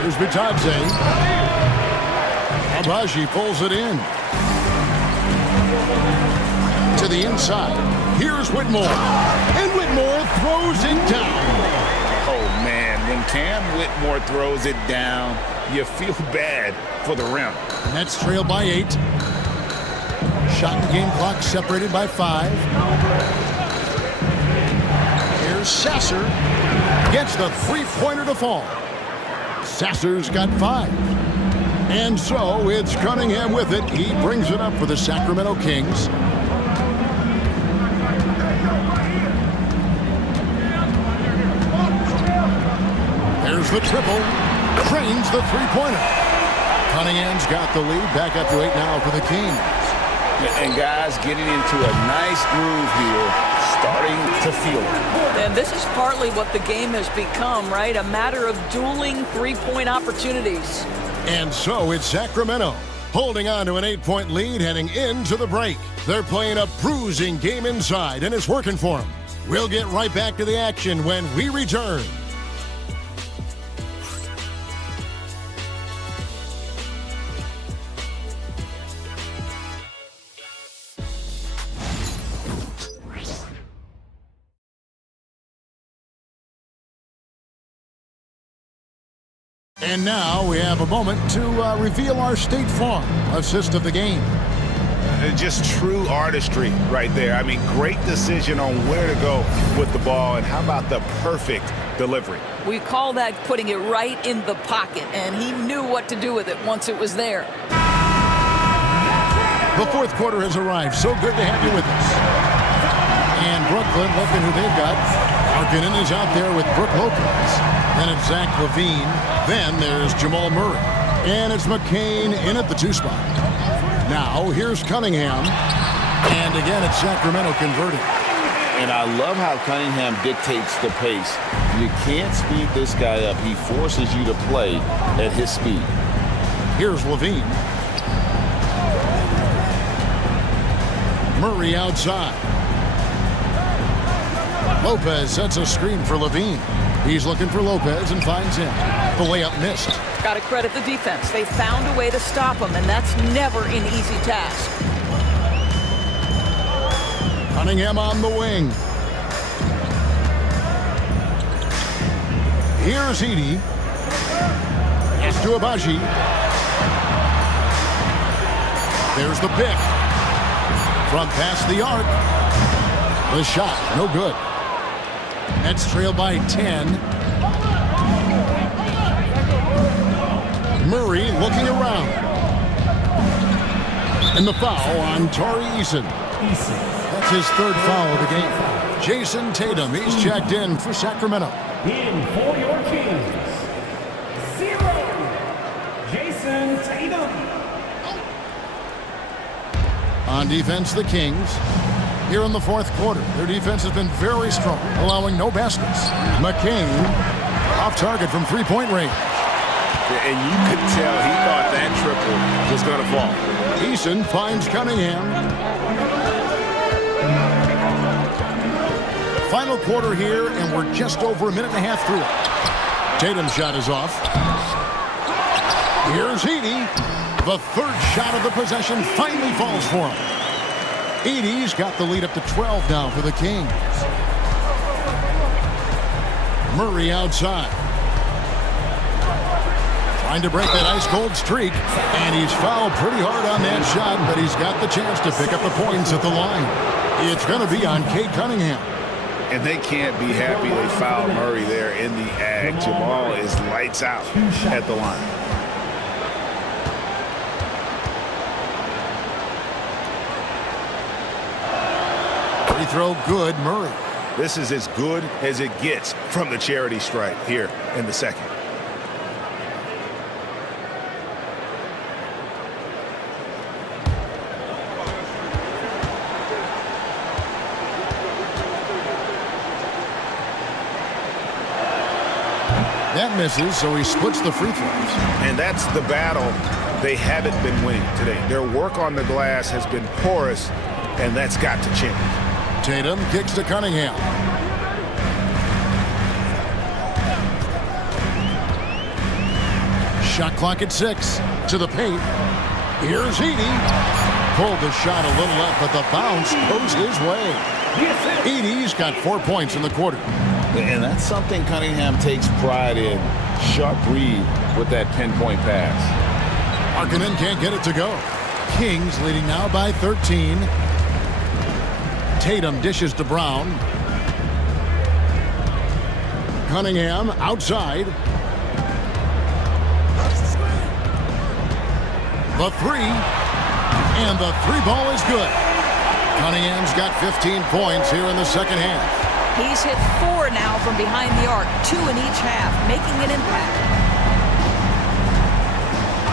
Here's Bitadze. Abaji pulls it in. To the inside. Here's Whitmore. And Whitmore throws it down. Oh, man. When Cam Whitmore throws it down, you feel bad for the rim. Nets trail by 8. Shot and game clock separated by 5. Here's Sasser. Gets the three-pointer to fall. Sasser's got 5. And so it's Cunningham with it. He brings it up for the Sacramento Kings. There's the triple. Trains the three-pointer. Cunningham's got the lead. Back up to 8 now for the Kings. And guys getting into a nice groove here, starting to feel it. And this is partly what the game has become, right? A matter of dueling three-point opportunities. And so it's Sacramento holding on to an 8-point lead heading into the break. They're playing a bruising game inside, and it's working for them. We'll get right back to the action when we return. And now we have a moment to reveal our State Farm assist of the game. Just true artistry right there. I mean, great decision on where to go with the ball, and how about the perfect delivery? We call that putting it right in the pocket, and he knew what to do with it once it was there. The fourth quarter has arrived. So good to have you with us. And Brooklyn, looking who they've got. Markkanen is out there with Brook Lopez. Then it's Zach LaVine. Then there's Jamal Murray. And it's McCain in at the 2 spot. Now here's Cunningham. And again, it's Sacramento converting. And I love how Cunningham dictates the pace. You can't speed this guy up. He forces you to play at his speed. Here's LaVine. Murray outside. Lopez sets a screen for LaVine. He's looking for Lopez and finds him. The layup missed. Got to credit the defense. They found a way to stop him, and that's never an easy task. Cunningham on the wing. Here's Edey. It's to Abaji. There's the pick. From past the arc. The shot, no good. Nets trail by 10. Murray looking around. And the foul on Tari Eason. That's his 3rd foul of the game. Jason Tatum, he's checked in for Sacramento. In for your Kings, 0, Jason Tatum. On defense, the Kings. here in the fourth quarter. Their defense has been very strong, allowing no baskets. McCain off target from three-point range. And you could tell he thought that triple was going to fall. Eason finds Cunningham. Final quarter here, and we're just over a minute and a half through it. Tatum's shot is off. Here's Edey. The third shot of the possession finally falls for him. Edey's got the lead up to 12 now for the Kings. Murray outside. Trying to break that ice-cold streak, and he's fouled pretty hard on that shot, but he's got the chance to pick up the points at the line. It's going to be on Cade Cunningham. And they can't be happy they fouled Murray there in the ag. Jamal is lights out at the line. Free throw good, Murray. This is as good as it gets from the charity stripe here in the second. That misses, so he splits the free throws. And that's the battle they haven't been winning today. Their work on the glass has been porous, and that's got to change. Tatum kicks to Cunningham. Shot clock at 6. To the paint. Here's Edey. Pulled the shot a little up, but the bounce goes his way. Edey's got 4 points in the quarter. And that's something Cunningham takes pride in. Sharp read with that pinpoint pass. Markkanen can't get it to go. Kings leading now by 13. Tatum dishes to Brown. Cunningham outside. The three. And the three ball is good. Cunningham's got 15 points here in the second half. He's hit 4 now from behind the arc, 2 in each half, making an impact.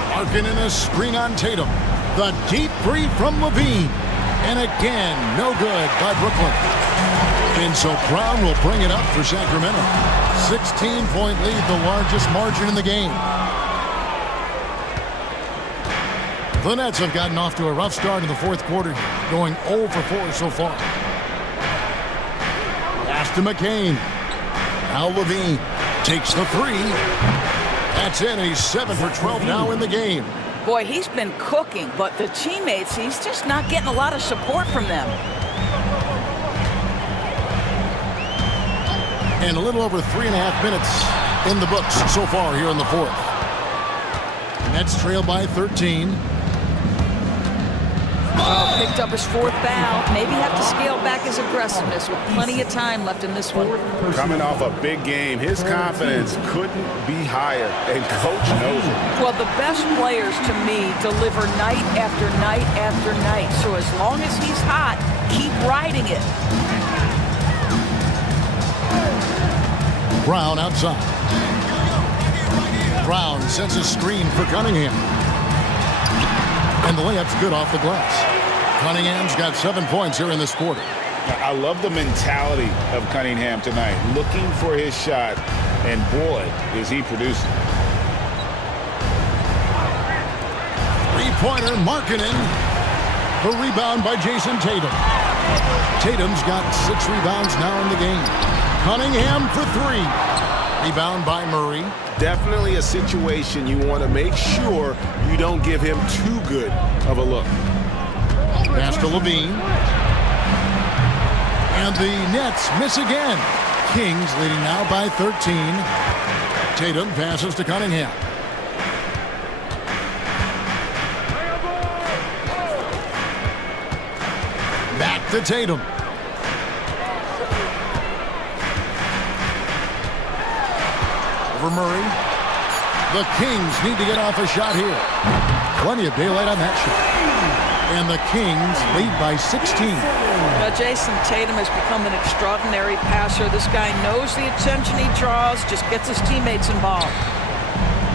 Markkanen a screen on Tatum. The deep three from Levine. And again, no good by Brooklyn. And so Brown will bring it up for Sacramento. 16-point lead, the largest margin in the game. The Nets have gotten off to a rough start in the fourth quarter, going 0 for 4 so far. Pass to McCain. Now Levine takes the three. That's in. He's 7 for 12 now in the game. Boy, he's been cooking, but the teammates, he's just not getting a lot of support from them. And a little over 3.5 minutes in the books so far here in the fourth. Nets trail by 13. Well, picked up his 4th foul. Maybe have to scale back his aggressiveness with plenty of time left in this one. Coming off a big game, his confidence couldn't be higher, and coach knows it. Well, the best players to me deliver night after night after night. So as long as he's hot, keep riding it. Brown outside. Brown sets a screen for Cunningham. And the layup's good off the glass. Cunningham's got 7 points here in this quarter. I love the mentality of Cunningham tonight, looking for his shot, and boy, is he producing. Three-pointer, Markkanen. The rebound by Jason Tatum. Tatum's got 6 rebounds now in the game. Cunningham for 3. Rebound by Murray. Definitely a situation you want to make sure you don't give him too good of a look. Pass to Levine. And the Nets miss again. Kings leading now by 13. Tatum passes to Cunningham. Back to Tatum. Over Murray. The Kings need to get off a shot here. Plenty of daylight on that shot. And the Kings lead by 16. Now, Jason Tatum has become an extraordinary passer. This guy knows the attention he draws, just gets his teammates involved.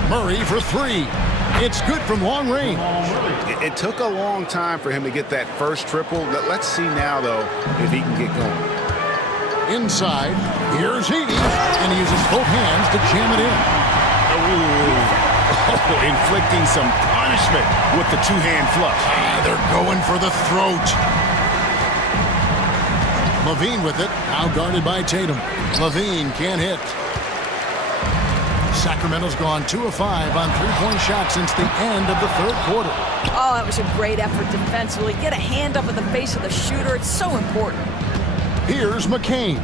Murray for 3. It's good from long range. It took a long time for him to get that first triple. Let's see now, though, if he can get going. Inside, here's Heaney, and he uses both hands to jam it in. Inflicting some punishment with the two-hand flush. They're going for the throat. Levine with it, now guarded by Tatum. Levine can't hit. Sacramento's gone 2 of 5 on three-point shots since the end of the third quarter. Oh, that was a great effort defensively. Get a hand up in the face of the shooter. It's so important. Here's McCain.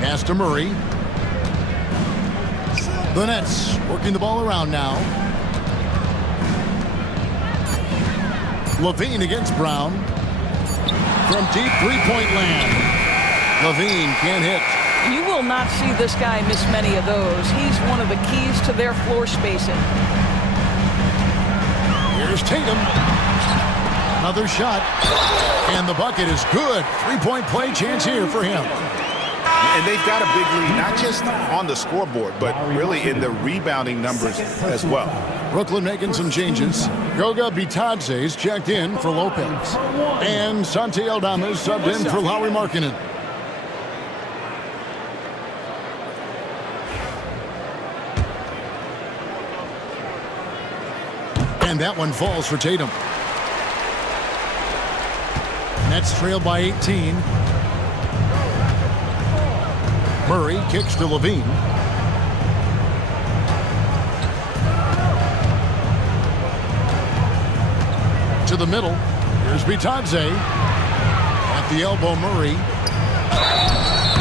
Pass to Murray. The Nets working the ball around now. Levine against Brown. From deep three-point land. Levine can't hit. You will not see this guy miss many of those. He's one of the keys to their floor spacing. Here's Tatum. Another shot. And the bucket is good. Three-point play chance here for him. And they've got a big lead, not just on the scoreboard, but really in the rebounding numbers as well. Brooklyn making some changes. Goga Bitadze's checked in for Lopez. And Santi Aldama's subbed in for Lauri Markkanen. And that one falls for Tatum. Nets trailed by 18. Murray kicks to Levine. To the middle. Here's Bitadze. At the elbow, Murray.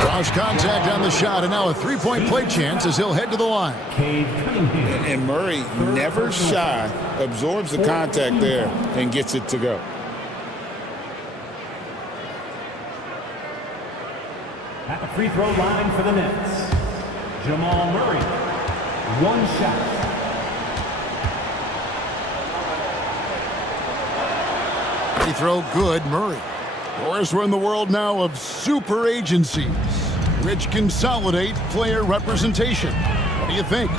Draws contact on the shot, and now a three-point play chance as he'll head to the line. And Murray, never shy, absorbs the contact there and gets it to go. At the free throw line for the Nets, Jamal Murray. One shot. Free throw good, Murray. Of course, we're in the world now of super agencies, which consolidate player representation. What do you think?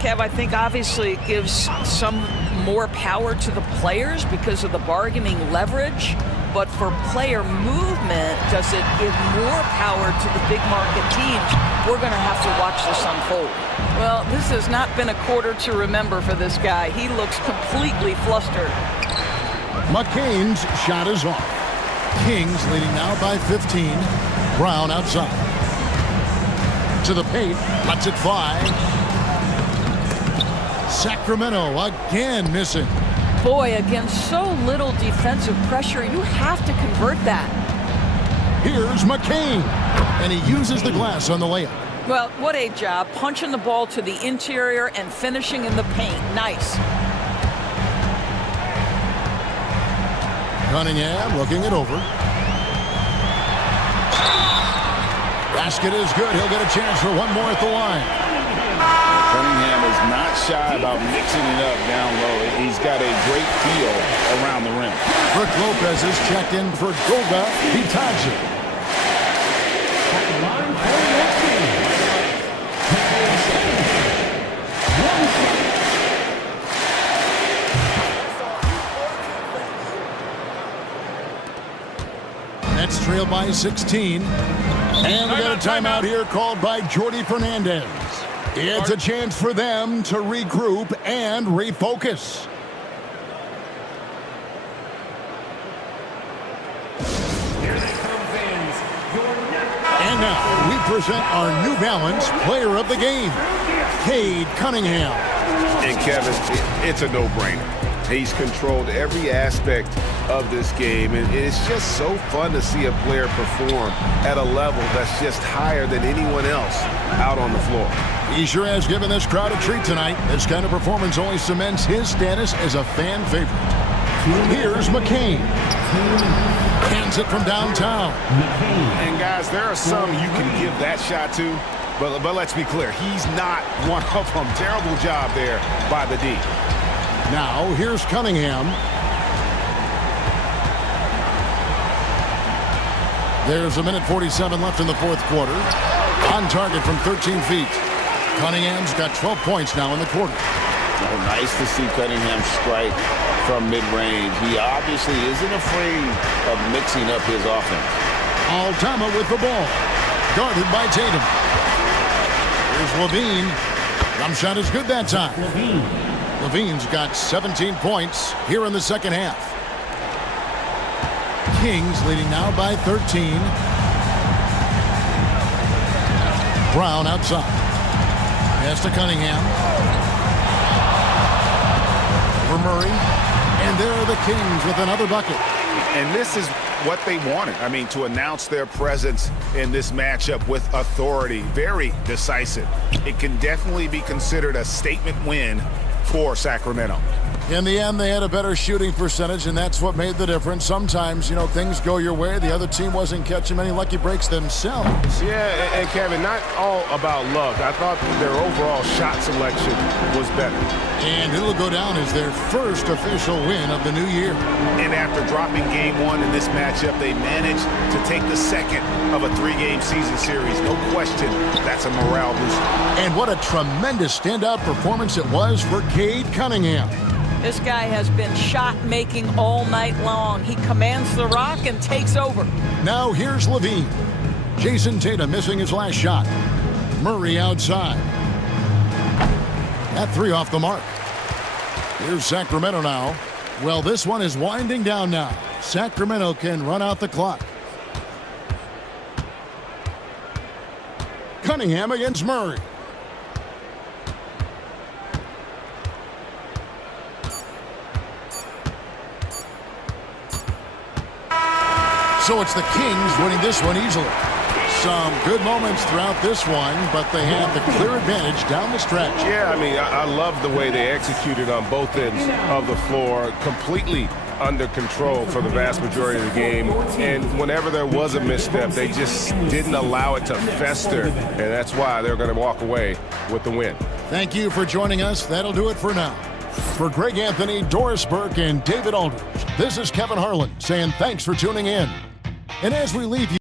Kev, I think obviously it gives some more power to the players because of the bargaining leverage. But for player movement, does it give more power to the big market teams? We're going to have to watch this unfold. Well, this has not been a quarter to remember for this guy. He looks completely flustered. McCain's shot is off. Kings leading now by 15. Brown outside. To the paint. Lets it fly. Sacramento again missing. Boy, against so little defensive pressure, you have to convert that. Here's McCain. And he uses the glass on the layup. Well, what a job. Punching the ball to the interior and finishing in the paint. Nice. Cunningham looking it over. Basket is good. He'll get a chance for one more at the line. Cunningham is not shy about mixing it up down low. He's got a great feel around the rim. Brook Lopez is checked in for Goga Bitadze. Nets trail by 16. And we got a timeout here called by Jordi Fernandez. It's a chance for them to regroup and refocus. And now we present our New Balance Player of the Game, Cade Cunningham. And Kevin, it's a no-brainer. He's controlled every aspect of this game, and it's just so fun to see a player perform at a level that's just higher than anyone else out on the floor. He sure has given this crowd a treat tonight. This kind of performance only cements his status as a fan favorite. Here's McCain. Hands it from downtown. And guys, there are some you can give that shot to, but let's be clear, he's not one of them. Terrible job there by the D. Now, here's Cunningham. There's a minute 47 left in the fourth quarter. On target from 13 feet. Cunningham's got 12 points now in the quarter. Oh, nice to see Cunningham strike from mid-range. He obviously isn't afraid of mixing up his offense. Altama with the ball. Guarded by Tatum. Here's Levine. Jump shot is good that time. Levine's got 17 points here in the second half. Kings leading now by 13. Brown outside. Pass to Cunningham. For Murray. And there are the Kings with another bucket. And this is what they wanted. I mean, to announce their presence in this matchup with authority. Very decisive. It can definitely be considered a statement win for Sacramento. In the end, they had a better shooting percentage, and that's what made the difference. Sometimes, you know, things go your way. The other team wasn't catching many lucky breaks themselves. Yeah, and Kevin, not all about luck. I thought their overall shot selection was better. And it'll go down as their first official win of the new year. And after dropping game one in this matchup, they managed to take the second of a three-game season series. No question, that's a morale booster. And what a tremendous standout performance it was for Cade Cunningham. This guy has been shot-making all night long. He commands the rock and takes over. Now here's Levine. Jason Tatum missing his last shot. Murray outside. That three off the mark. Here's Sacramento now. Well, this one is winding down now. Sacramento can run out the clock. Cunningham against Murray. So it's the Kings winning this one easily. Some good moments throughout this one, but they have the clear advantage down the stretch. Yeah, I mean, I love the way they executed on both ends of the floor, completely under control for the vast majority of the game. And whenever there was a misstep, they just didn't allow it to fester, and that's why they're going to walk away with the win. Thank you for joining us. That'll do it for now. For Greg Anthony, Doris Burke, and David Aldridge, this is Kevin Harlan saying thanks for tuning in. And as we leave you,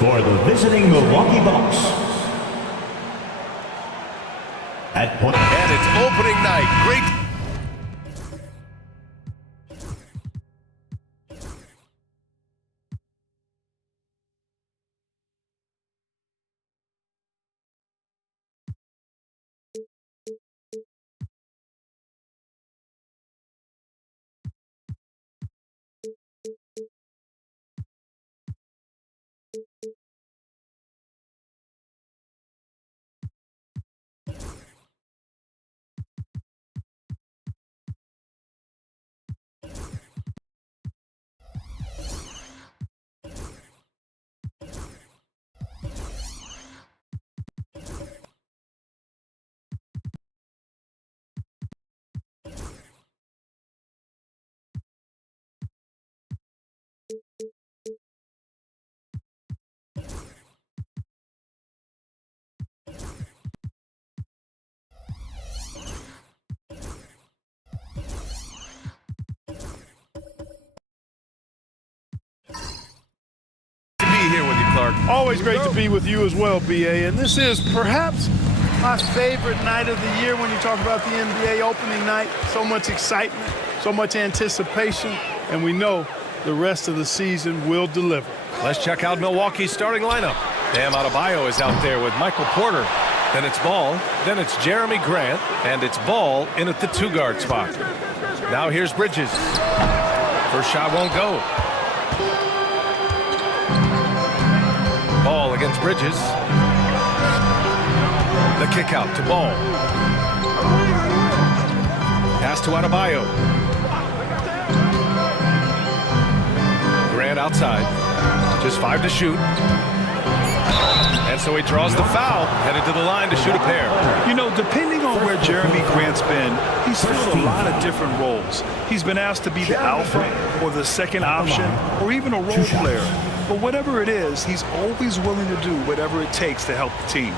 For the visiting Milwaukee Bucks. At point. And it's opening night. Great. Here with you, Clark. Always great to be with you as well, BA. And this is perhaps my favorite night of the year when you talk about the NBA opening night. So much excitement, so much anticipation, and we know the rest of the season will deliver. Let's check out Milwaukee's starting lineup. Bam Adebayo is out there with Michael Porter. Then it's Ball. Then it's Jeremy Grant. And it's Ball in at the two-guard spot. Now here's Bridges. First shot won't go. Ball against Bridges. The kick out to Ball. Pass to Adebayo. Grant outside. Just 5 to shoot. And so he draws the foul, headed to the line to shoot a pair. You know, depending on where Jeremy Grant's been, he's filled a lot of different roles. He's been asked to be the alpha or the second option or even a role player. But whatever it is, he's always willing to do whatever it takes to help the team.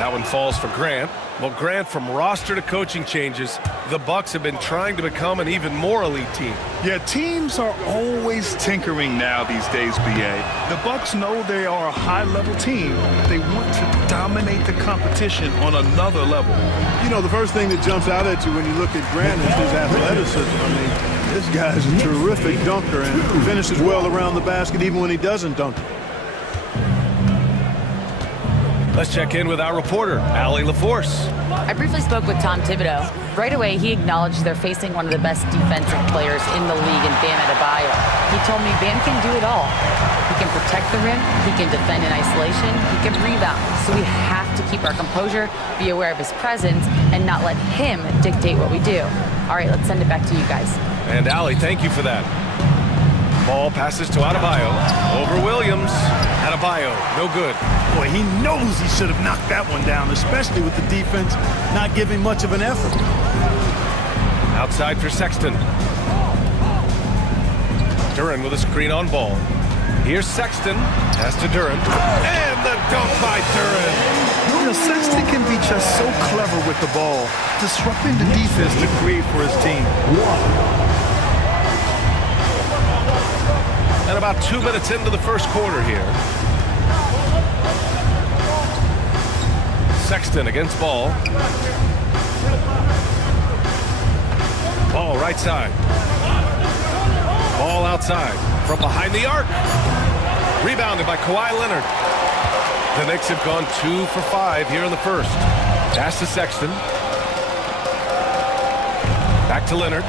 That one falls for Grant. Well, Grant, from roster to coaching changes, the Bucks have been trying to become an even more elite team. Yeah, teams are always tinkering now these days, B.A. The Bucks know they are a high-level team. They want to dominate the competition on another level. You know, the first thing that jumps out at you when you look at Grant is his athleticism. I mean, this guy's a terrific dunker and finishes well around the basket even when he doesn't dunk it. Let's check in with our reporter, Allie LaForce. I briefly spoke with Tom Thibodeau. Right away, he acknowledged they're facing one of the best defensive players in the league in Bam Adebayo. He told me Bam can do it all. He can protect the rim, he can defend in isolation, he can rebound. So we have to keep our composure, be aware of his presence, and not let him dictate what we do. All right, let's send it back to you guys. And Allie, thank you for that. Ball passes to Adebayo. Over Williams. Adebayo, no good. Boy, he knows he should have knocked that one down, especially with the defense not giving much of an effort. Outside for Sexton. Duren with a screen on ball. Here's Sexton. Pass to Duren. And the dunk by Duren. You know, Sexton can be just so clever with the ball, disrupting the defense to create for his team. And about 2 minutes into the first quarter here. Sexton against Ball. Ball right side. Ball outside from behind the arc. Rebounded by Kawhi Leonard. The Knicks have gone 2 for 5 here in the first. Pass to Sexton. Back to Leonard.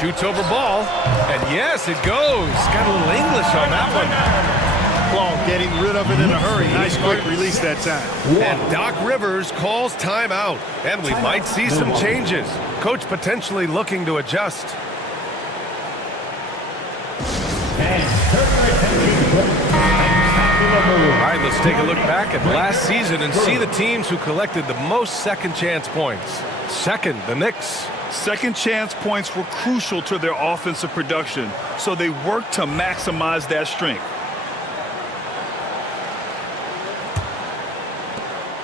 Shoots over Ball. And yes, it goes. Got a little English on that one. Ball getting rid of it in a hurry. Nice quick release that time. And Doc Rivers calls timeout. And we might see some changes. Coach potentially looking to adjust. All right, let's take a look back at last season and see the teams who collected the most second chance points. Second, the Knicks. Second chance points were crucial to their offensive production, so they worked to maximize that strength.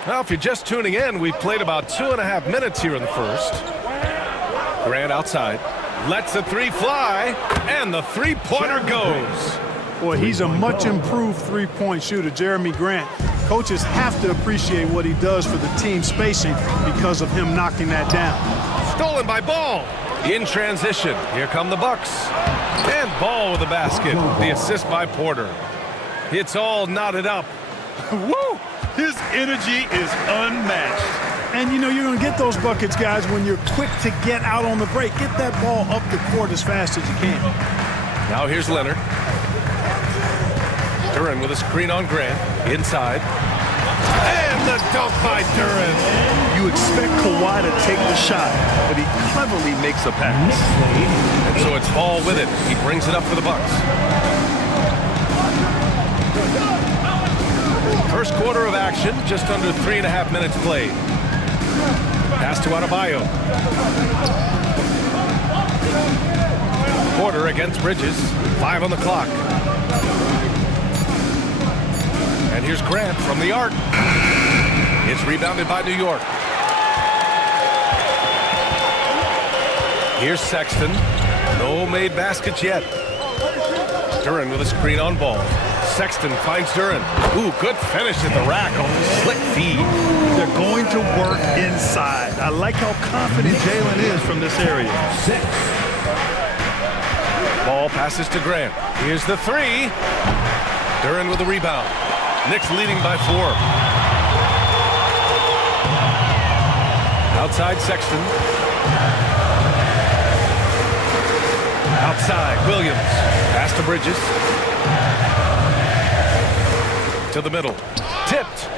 Now, if you're just tuning in, we've played about 2.5 minutes here in the first. Grant outside. Lets the three fly, and the three-pointer goes. Boy, he's a much improved three-point shooter, Jeremy Grant. Coaches have to appreciate what he does for the team spacing because of him knocking that down. Stolen by Ball. In transition. Here come the Bucks. And Ball with the basket. The assist by Porter. It's all knotted up. Woo! His energy is unmatched. And, you know, you're going to get those buckets, guys, when you're quick to get out on the break. Get that ball up the court as fast as you can. Now here's Leonard. Duren with a screen on Grant. Inside. And the dunk by Duren. You expect Kawhi to take the shot, but he cleverly makes a pass. And so it's Ball with it. He brings it up for the Bucks. First quarter of action, just under 3.5 minutes played. Pass to Adebayo. Porter against Bridges. 5 on the clock. And here's Grant from the arc. It's rebounded by New York. Here's Sexton. No made baskets yet. Duren with a screen on Ball. Sexton finds Duren. Ooh, good finish at the rack on the slick feed. They're going to work inside. I like how confident Jalen is from this area. Ball passes to Grant. Here's the three. Duren with the rebound. Knicks leading by 4. Outside Sexton. Outside Williams. Pass to Bridges. To the middle. Tipped.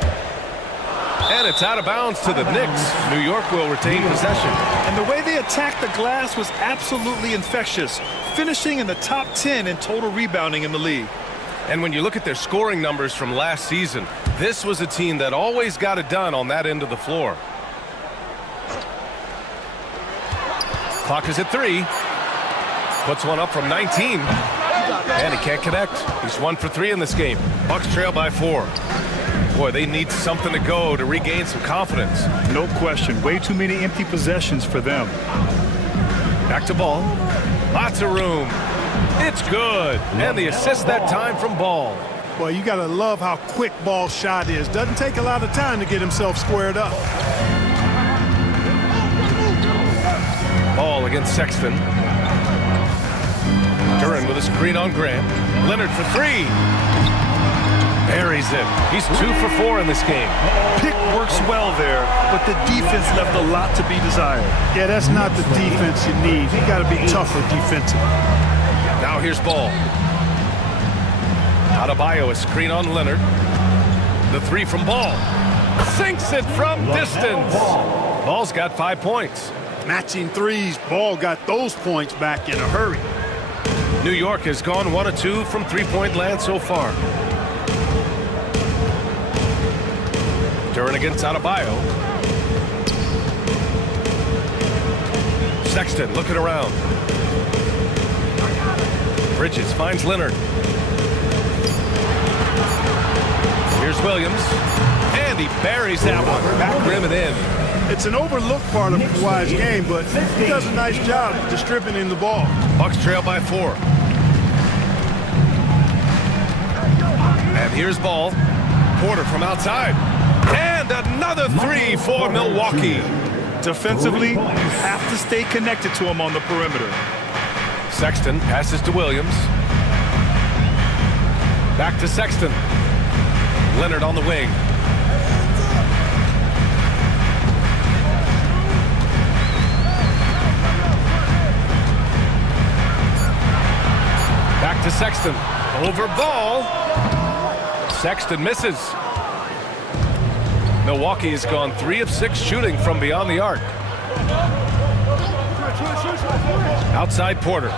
And it's out of bounds to the Knicks. New York will retain possession. And the way they attacked the glass was absolutely infectious, finishing in the top 10 in total rebounding in the league. And when you look at their scoring numbers from last season, this was a team that always got it done on that end of the floor. Clock is at 3. Puts one up from 19. And he can't connect. He's 1 for 3 in this game. Bucks trail by 4. Boy, they need something to go to regain some confidence. No question. Way too many empty possessions for them. Back to Ball. Lots of room. It's good. And the assist that time from Ball. Boy, you got to love how quick Ball's shot is. Doesn't take a lot of time to get himself squared up. Ball against Sexton. Duren with a screen on Grant. Leonard for three. Buries it. He's 2 for 4 in this game. Pick works well there, but the defense left a lot to be desired. Yeah, that's not the defense you need. You got to be tougher defensively. Now here's Ball. Adebayo, a screen on Leonard. The three from Ball. Sinks it from distance. Ball's got 5 points. Matching threes. Ball got those points back in a hurry. New York has gone 1 of 2 from three-point land so far. Duren against Adebayo. Sexton looking around. Bridges finds Leonard. Here's Williams. And he buries that one. Back rim and in. It's an overlooked part of Kawhi's game, but he does a nice job distributing the ball. Bucks trail by 4. And here's Ball. Porter from outside. And another three for Milwaukee. Defensively, you have to stay connected to him on the perimeter. Sexton passes to Williams. Back to Sexton. Leonard on the wing. Back to Sexton. Over Ball. Sexton misses. Milwaukee has gone 3 of 6 shooting from beyond the arc. Outside Porter.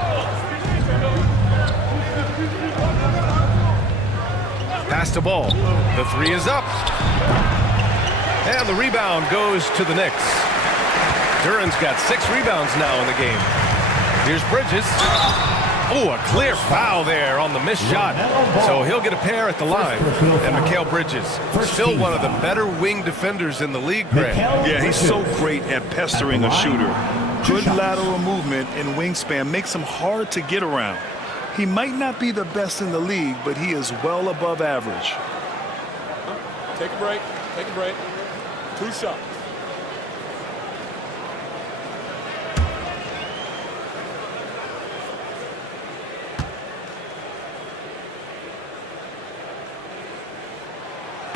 Pass to Ball. The three is up. And the rebound goes to the Knicks. Duren's got 6 rebounds now in the game. Here's Bridges. Oh, a clear foul there on the missed shot. So he'll get a pair at the line. And Mikal Bridges, still one of the better wing defenders in the league, Grant. Yeah, he's so great at pestering a shooter. Good lateral movement and wingspan makes him hard to get around. He might not be the best in the league, but he is well above average. Take a break. Take a break. 2 shots.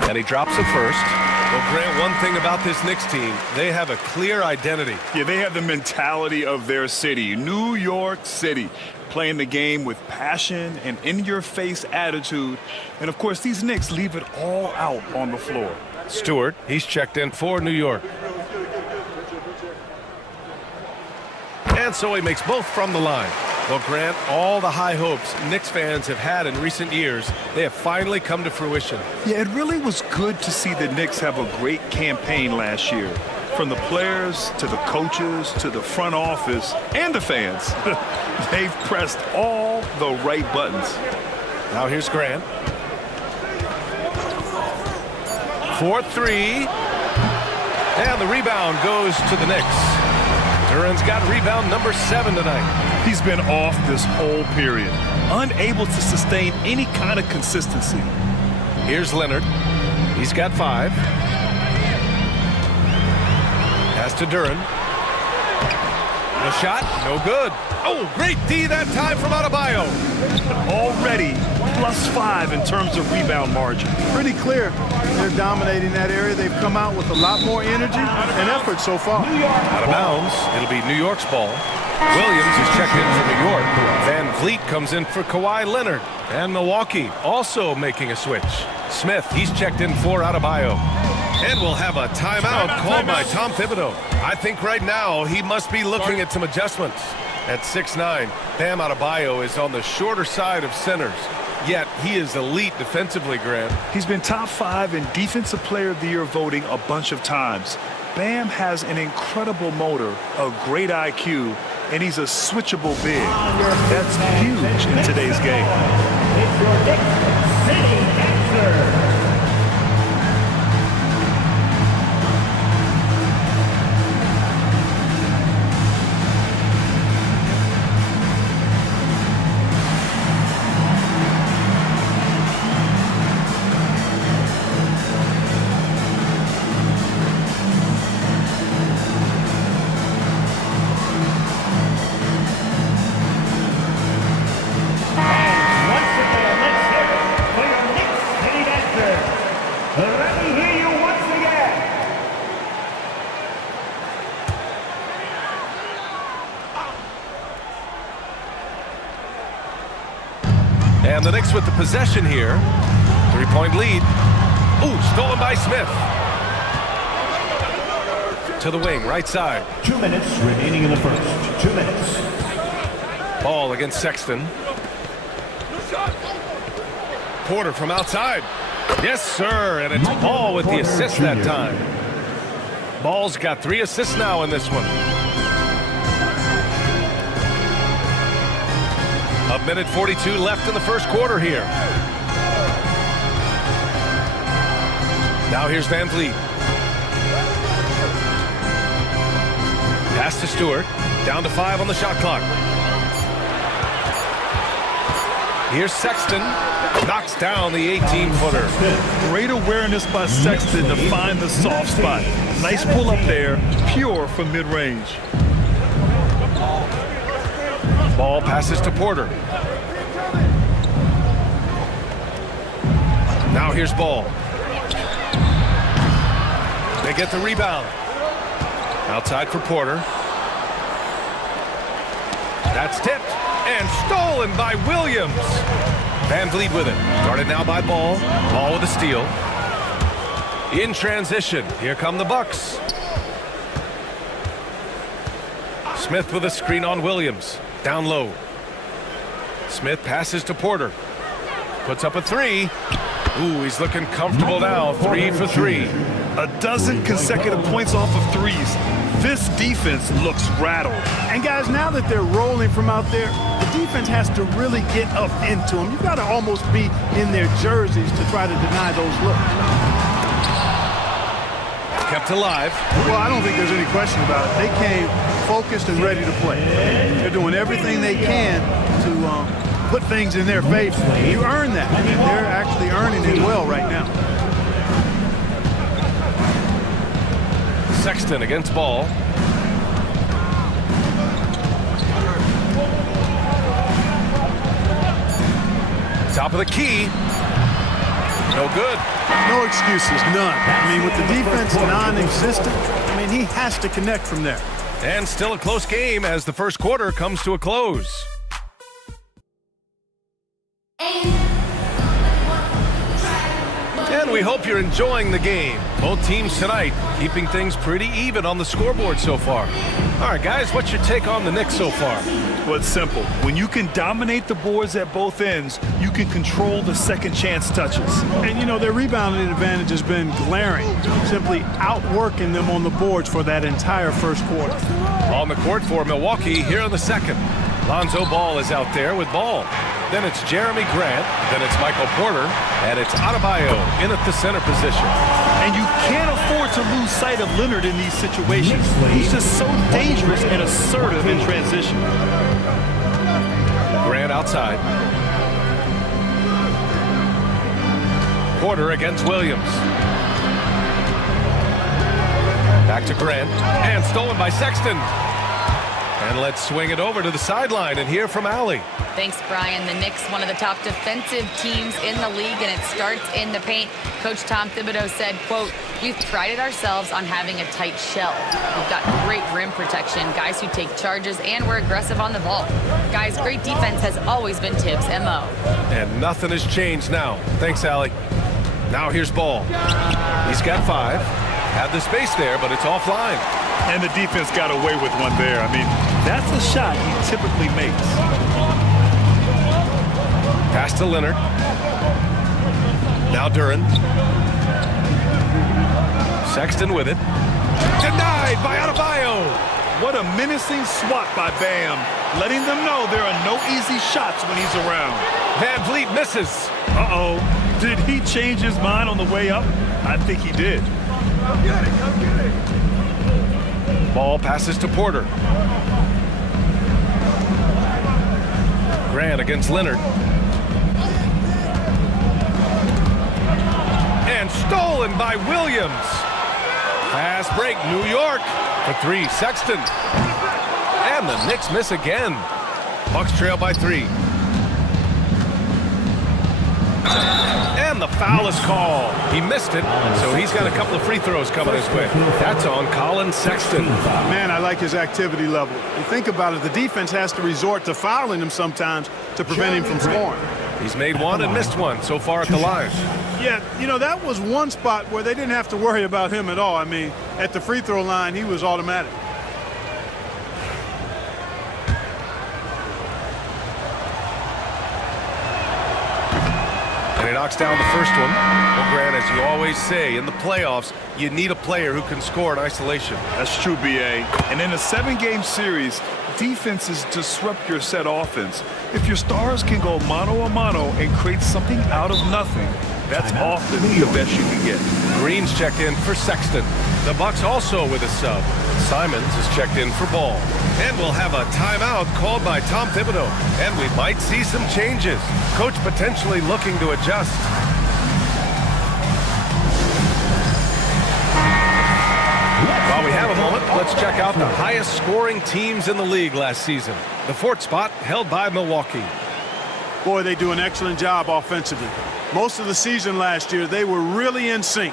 And he drops it first. Well, Grant, one thing about this Knicks team, they have a clear identity. Yeah, they have the mentality of their city, New York City, playing the game with passion and in-your-face attitude. And, of course, these Knicks leave it all out on the floor. Stewart, he's checked in for New York. And so he makes both from the line. Well, Grant, all the high hopes Knicks fans have had in recent years, they have finally come to fruition. Yeah, it really was good to see the Knicks have a great campaign last year. From the players to the coaches to the front office and the fans. They've pressed all the right buttons. Now here's Grant. 4-3. And the rebound goes to the Knicks. Duren's got rebound number 7 tonight. He's been off this whole period, unable to sustain any kind of consistency. Here's Leonard. He's got 5. Pass to Duren. The shot, no good. Oh, great D that time from Adebayo. Already +5 in terms of rebound margin. Pretty clear. They're dominating that area. They've come out with a lot more energy and effort so far. Out of bounds. It'll be New York's ball. Williams is checked in for New York. Van Vliet comes in for Kawhi Leonard. And Milwaukee also making a switch. Smith, he's checked in for Adebayo. And we'll have a timeout called by Tom Thibodeau. I think right now he must be looking at some adjustments. At 6'9", Bam Adebayo is on the shorter side of centers. Yet he is elite defensively, Grant. He's been top 5 in Defensive Player of the Year voting a bunch of times. Bam has an incredible motor, a great IQ, and he's a switchable big. That's huge in today's game. And the Knicks with the possession here. 3-point lead. Ooh, stolen by Smith. To the wing, right side. 2 minutes remaining in the first. 2 minutes. Ball against Sexton. Porter from outside. Yes, sir, and it's Ball with the assist that time. Ball's got 3 assists now in this one. 1:42 left in the first quarter here. Now here's Van Vliet. Pass to Stewart. Down to 5 on the shot clock. Here's Sexton. Knocks down the 18-footer. Great awareness by Sexton to find the soft spot. Nice pull up there, pure from mid-range. Ball passes to Porter. Now here's Ball. They get the rebound. Outside for Porter. That's tipped and stolen by Williams. Van Vliet with it. Guarded now by Ball. Ball with a steal. In transition. Here come the Bucks. Smith with a screen on Williams. Down low. Smith passes to Porter. Puts up a 3. Ooh, he's looking comfortable now. 3 for 3. A dozen consecutive points off of threes. This defense looks rattled. And guys, now that they're rolling from out there, the defense has to really get up into them. You've got to almost be in their jerseys to try to deny those looks. Kept alive. Well, I don't think there's any question about it. They came focused and ready to play. They're doing everything they can to put things in their favor. You earn that, and they're actually earning it well right now. Sexton against Ball. Top of the key. No good. No excuses, none. I mean, with the defense non-existent, I mean, he has to connect from there. And still a close game as the first quarter comes to a close. And we hope you're enjoying the game. Both teams tonight keeping things pretty even on the scoreboard so far. All right, guys, what's your take on the Knicks so far? Well, it's simple. When you can dominate the boards at both ends, you can control the second chance touches. And, you know, their rebounding advantage has been glaring, simply outworking them on the boards for that entire first quarter. On the court for Milwaukee here in the second. Lonzo Ball is out there with Ball. Then it's Jeremy Grant. Then it's Michael Porter. And it's Adebayo in at the center position. And you can't afford to lose sight of Leonard in these situations. He's just so dangerous and assertive in transition. Grant outside. Porter against Williams. Back to Grant. And stolen by Sexton. And let's swing it over to the sideline and hear from Allie. Thanks, Brian. The Knicks, one of the top defensive teams in the league, and it starts in the paint. Coach Tom Thibodeau said, quote, "We've prided ourselves on having a tight shell. We've got great rim protection, guys who take charges, and we're aggressive on the ball. Guys, great defense has always been Tibbs' MO." And nothing has changed now. Thanks, Allie. Now here's Ball. He's got 5. Had the space there, but it's offline. And the defense got away with one there. I mean, that's a shot he typically makes. Pass to Leonard. Now Duren. Sexton with it. Denied by Adebayo. What a menacing swat by Bam, letting them know there are no easy shots when he's around. Van Vliet misses. Uh-oh. Did he change his mind on the way up? I think he did. Come get it, come get it. Ball passes to Porter. Grant against Leonard. And stolen by Williams. Fast break, New York. For 3, Sexton. And the Knicks miss again. Bucks trail by 3. And the foul is called. He missed it, so he's got a couple of free throws coming his way. That's on Colin Sexton. Man, I like his activity level. You think about it, the defense has to resort to fouling him sometimes to prevent him from scoring. He's made one and missed one so far at the line. Yeah, you know, that was one spot where they didn't have to worry about him at all. I mean, at the free throw line, he was automatic. And he knocks down the first one. Well, Grant, as you always say, in the playoffs, you need a player who can score in isolation. That's true, B.A. And in a 7-game series, defenses disrupt your set offense. If your stars can go mano-a-mano and create something out of nothing, that's often the best you can get. Green's checked in for Sexton. The Bucks also with a sub. Simons is checked in for Ball. And we'll have a timeout called by Tom Thibodeau. And we might see some changes. Coach potentially looking to adjust. While we have a moment, let's check out the highest scoring teams in the league last season. The 4th spot held by Milwaukee. Boy, they do an excellent job offensively. Most of the season last year, they were really in sync.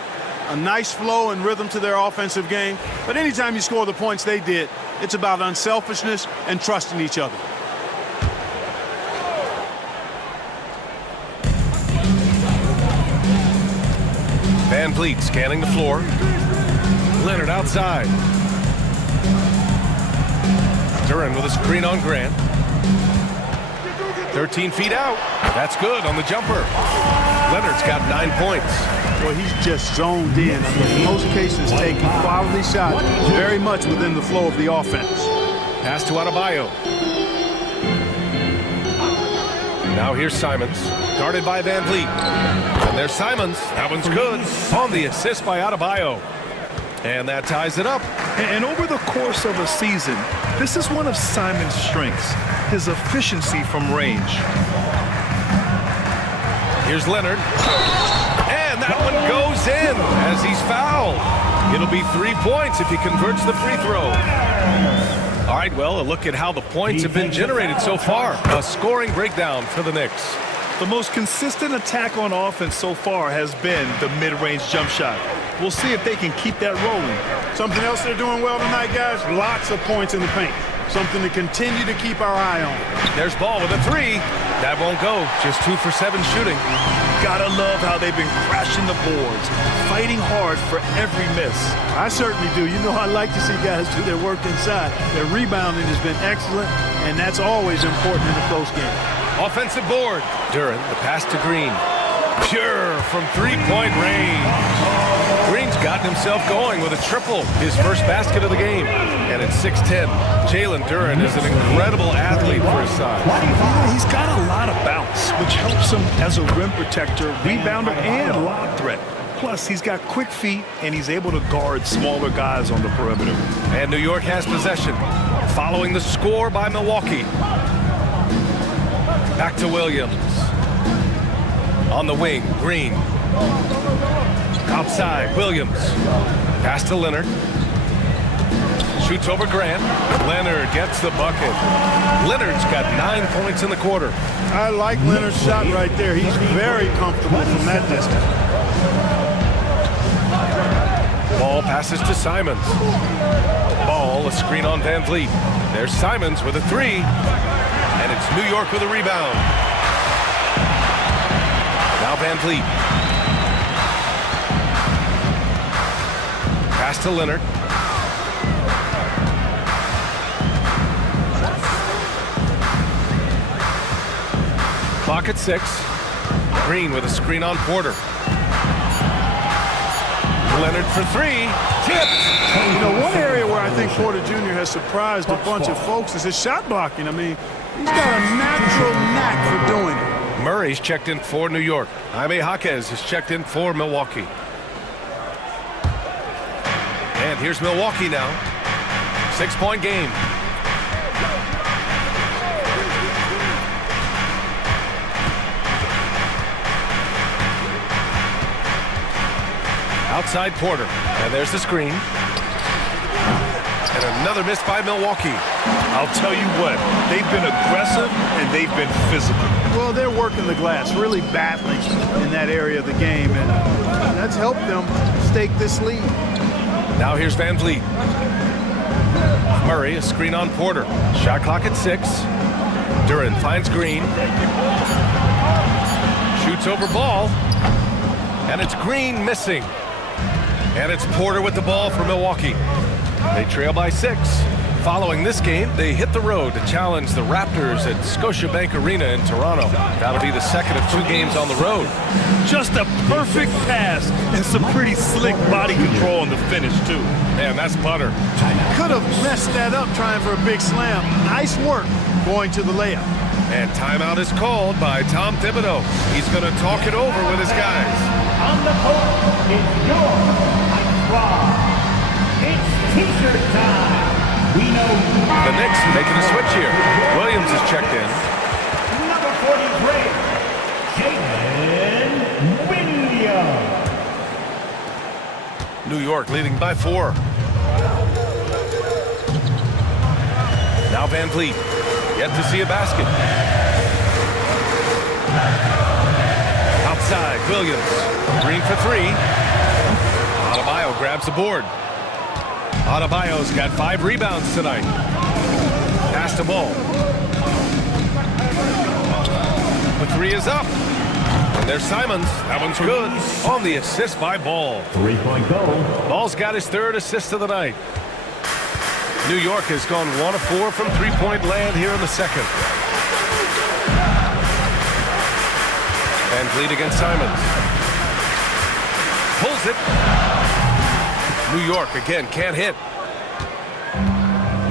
A nice flow and rhythm to their offensive game. But anytime you score the points they did, it's about unselfishness and trusting each other. Van Vliet scanning the floor. Leonard outside. Duren with a screen on Grant. 13 feet out. That's good on the jumper. Leonard's got 9 points. Well, he's just zoned in. I mean, in most cases, taking quality shots very much within the flow of the offense. Pass to Adebayo. Now here's Simons, guarded by Van Vliet. And there's Simons. That one's good. On the assist by Adebayo. And that ties it up. And over the course of a season, this is one of Simons' strengths, his efficiency from range. Here's Leonard. And that one goes in as he's fouled. It'll be 3 points if he converts the free throw. All right, well, a look at how the points have been generated so far. A scoring breakdown for the Knicks. The most consistent attack on offense so far has been the mid-range jump shot. We'll see if they can keep that rolling. Something else they're doing well tonight, guys, lots of points in the paint. Something to continue to keep our eye on. There's Ball with a 3. That won't go. Just 2 for 7 shooting. Gotta love how they've been crashing the boards, fighting hard for every miss. I certainly do. You know, I like to see guys do their work inside. Their rebounding has been excellent, and that's always important in a close game. Offensive board. Duren, the pass to Green. Pure from 3-point range. Green's gotten himself going with a triple, his first basket of the game. And at 6'10", Jalen Duren is an incredible athlete for his size. He's got a lot of bounce, which helps him as a rim protector, rebounder, and lob threat. Plus, he's got quick feet, and he's able to guard smaller guys on the perimeter. And New York has possession, following the score by Milwaukee. Back to Williams. On the wing, Green. Outside, Williams. Pass to Leonard. Shoots over Grant. Leonard gets the bucket. Leonard's got 9 points in the quarter. I like Leonard's shot right there. He's very comfortable from that distance. Ball passes to Simons. Ball, a screen on Van Vliet. There's Simons with a 3. And it's New York with a rebound. Now Van Vliet. Pass to Leonard. Clock at 6. Green with a screen on Porter. Leonard for 3. Tipped. You know, one area where I think Porter Jr. has surprised a bunch of folks is his shot blocking. I mean, he's got a natural knack for doing it. Murray's checked in for New York. Jaime Jaquez is checked in for Milwaukee. And here's Milwaukee now. 6-point game. Outside Porter. And there's the screen. And another miss by Milwaukee. I'll tell you what, they've been aggressive and they've been physical. Well, they're working the glass, really battling in that area of the game, and that's helped them stake this lead. Now here's Van Vliet. Murray, a screen on Porter. Shot clock at 6. Duren finds Green. Shoots over ball. And it's Green missing. And it's Porter with the ball for Milwaukee. They trail by 6. Following this game, they hit the road to challenge the Raptors at Scotiabank Arena in Toronto. That'll be the second of 2 games on the road. Just a perfect pass and some pretty slick body control on the finish, too. Man, that's butter. Could have messed that up trying for a big slam. Nice work going to the layup. And timeout is called by Tom Thibodeau. He's going to talk it over with his guys. On the court is your Ice Squad. It's T-shirt time. We know the Knicks making a switch here. Williams is checked in. Number 43, Jalen Williams. New York leading by 4. Now Van Vliet. Yet to see a basket. Outside, Williams. Green for 3. Adebayo grabs the board. Adebayo's got 5 rebounds tonight. Pass the ball. The 3 is up. And there's Simons. That one's good. On the assist by Ball. 3-point goal. Ball's got his 3rd assist of the night. New York has gone 1 of 4 from 3-point land here in the second. Van Vliet against Simons. Pulls it. New York again can't hit.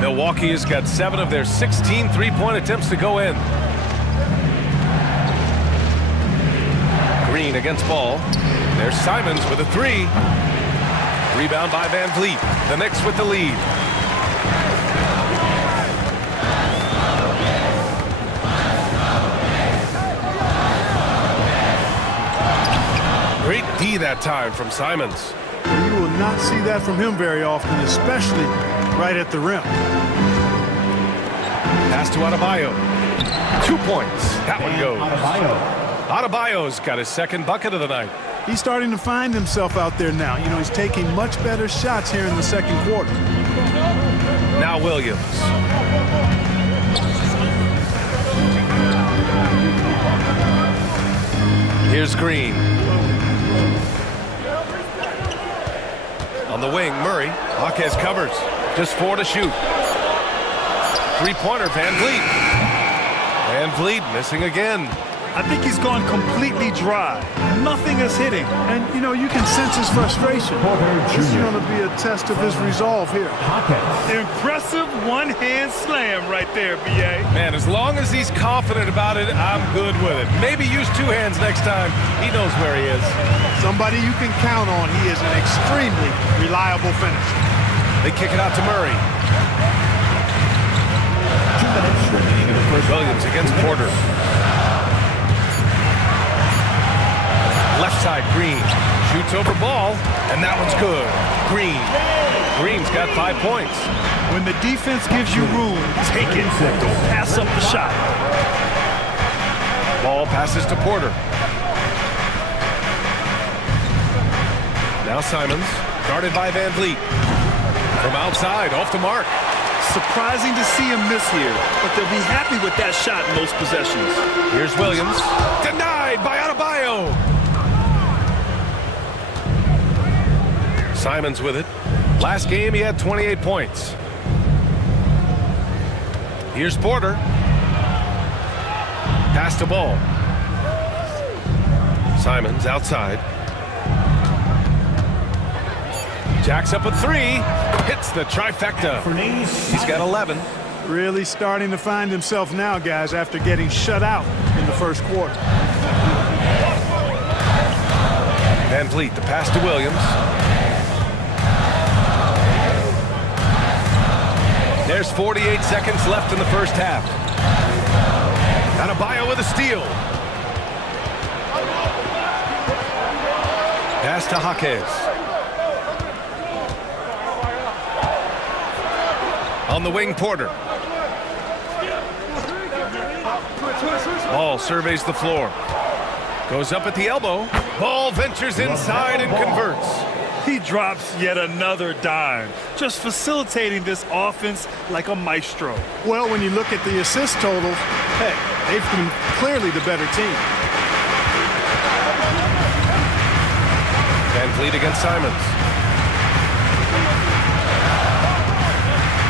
Milwaukee has got 7 of their 16 3-point attempts to go in. Green against Ball. There's Simons with a 3. Rebound by Van Vliet. The Knicks with the lead. Great D that time from Simons. You will not see that from him very often, especially right at the rim. Pass to Adebayo. 2 points. That one goes. Adebayo's got his 2nd bucket of the night. He's starting to find himself out there now. You know, he's taking much better shots here in the second quarter. Now Williams. Here's Green. On the wing, Murray. Jaquez covers. Just 4 to shoot. 3-pointer, Van Vliet. Van Vliet missing again. I think he's gone completely dry. Nothing is hitting. And, you know, you can sense his frustration. This is going to be a test of his resolve here. Impressive one-hand slam right there, B.A. Man, as long as he's confident about it, I'm good with it. Maybe use 2 hands next time. He knows where he is. Somebody you can count on. He is an extremely reliable finisher. They kick it out to Murray. 2 minutes remaining in the first. Williams against Porter. Left side, Green. Shoots over Ball, and that one's good. Green. Green's got 5 points. When the defense gives you room, take it. Don't pass up the shot. Ball passes to Porter. Now Simons, guarded by Van Vliet. From outside, off the mark. Surprising to see him miss here, but they'll be happy with that shot in most possessions. Here's Williams. Denied by Adebayo. Simons with it. Last game, he had 28 points. Here's Porter. Pass to Ball. Simons outside. Jacks up a 3. Hits the trifecta. He's got 11. Really starting to find himself now, guys, after getting shut out in the first quarter. Van Vliet, the pass to Williams. There's 48 seconds left in the first half. Adebayo with a steal. Pass to Jaquez. On the wing, Porter. Ball surveys the floor. Goes up at the elbow. Ball ventures inside and converts. He drops yet another dime, just facilitating this offense like a maestro. Well, when you look at the assist total, hey, they've been clearly the better team. VanVleet against Simons.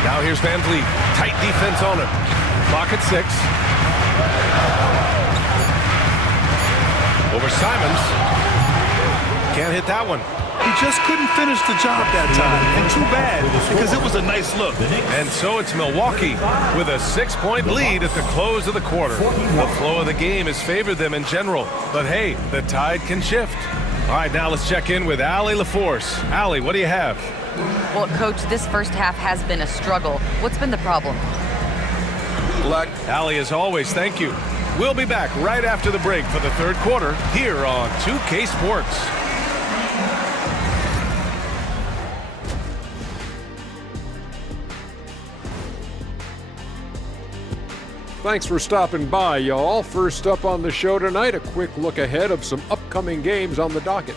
Now here's VanVleet. Tight defense on him. Clock at 6. Over Simons. Can't hit that one. He just couldn't finish the job that time. And too bad, because it was a nice look. And so it's Milwaukee with a 6-point lead at the close of the quarter. The flow of the game has favored them in general. But hey, the tide can shift. All right, now let's check in with Allie LaForce. Allie, what do you have? Well, Coach, this first half has been a struggle. What's been the problem? Allie, as always, thank you. We'll be back right after the break for the third quarter here on 2K Sports. Thanks for stopping by, y'all. First up on the show tonight, a quick look ahead of some upcoming games on the docket.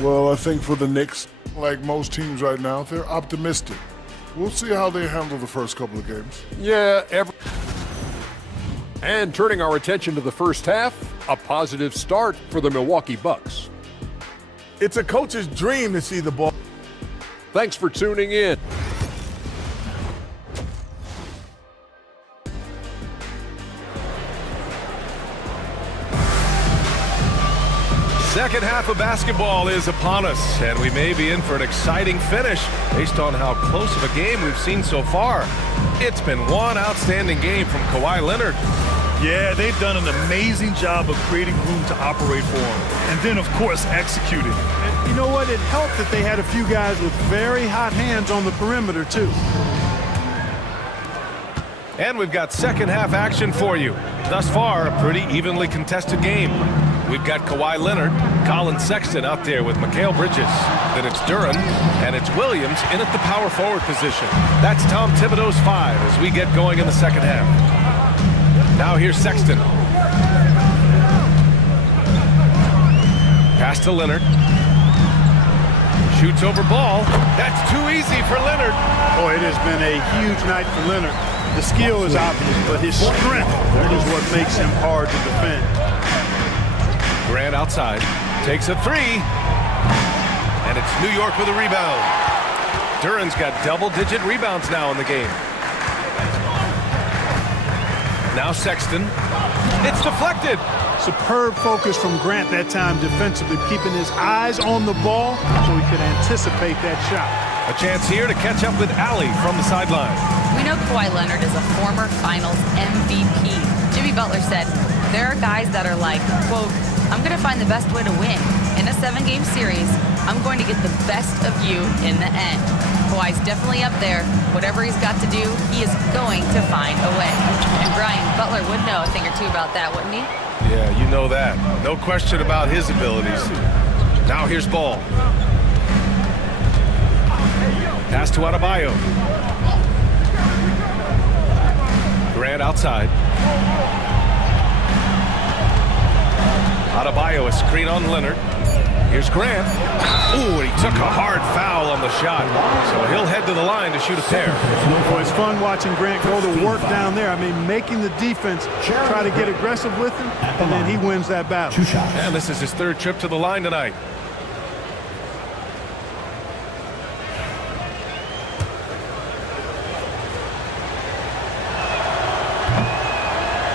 Well, I think for the Knicks, like most teams right now, they're optimistic. We'll see how they handle the first couple of games. Yeah, And turning our attention to the first half, a positive start for the Milwaukee Bucks. It's a coach's dream to see the ball. Thanks for tuning in. Second half of basketball is upon us, and we may be in for an exciting finish based on how close of a game we've seen so far. It's been one outstanding game from Kawhi Leonard. Yeah, they've done an amazing job of creating room to operate for him. And then, of course, executing. And you know what? It helped that they had a few guys with very hot hands on the perimeter, too. And we've got second half action for you. Thus far, a pretty evenly contested game. We've got Kawhi Leonard, Colin Sexton out there with Mikal Bridges. Then it's Duren, and it's Williams in at the power forward position. That's Tom Thibodeau's 5 as we get going in the second half. Now here's Sexton. Pass to Leonard. Shoots over ball. That's too easy for Leonard. Oh, it has been a huge night for Leonard. The skill is obvious, but his strength is what makes him hard to defend. Grant outside, takes a 3, and it's New York with a rebound. Duren's got double-digit rebounds now in the game. Now Sexton. It's deflected. Superb focus from Grant that time defensively, keeping his eyes on the ball so he could anticipate that shot. A chance here to catch up with Allie from the sideline. We know Kawhi Leonard is a former Finals MVP. Jimmy Butler said, there are guys that are like, quote, I'm going to find the best way to win. In a 7-game series, I'm going to get the best of you in the end. Kawhi's definitely up there. Whatever he's got to do, he is going to find a way. And Brian, Butler would know a thing or two about that, wouldn't he? Yeah, you know that. No question about his abilities. Now here's Ball. Pass to Adebayo. Grant outside. Adebayo, a screen on Leonard. Here's Grant. Ooh, and he took a hard foul on the shot. So he'll head to the line to shoot a pair. Boy, it's fun watching Grant go to work down there. I mean, making the defense try to get aggressive with him, and then he wins that battle. And this is his third trip to the line tonight.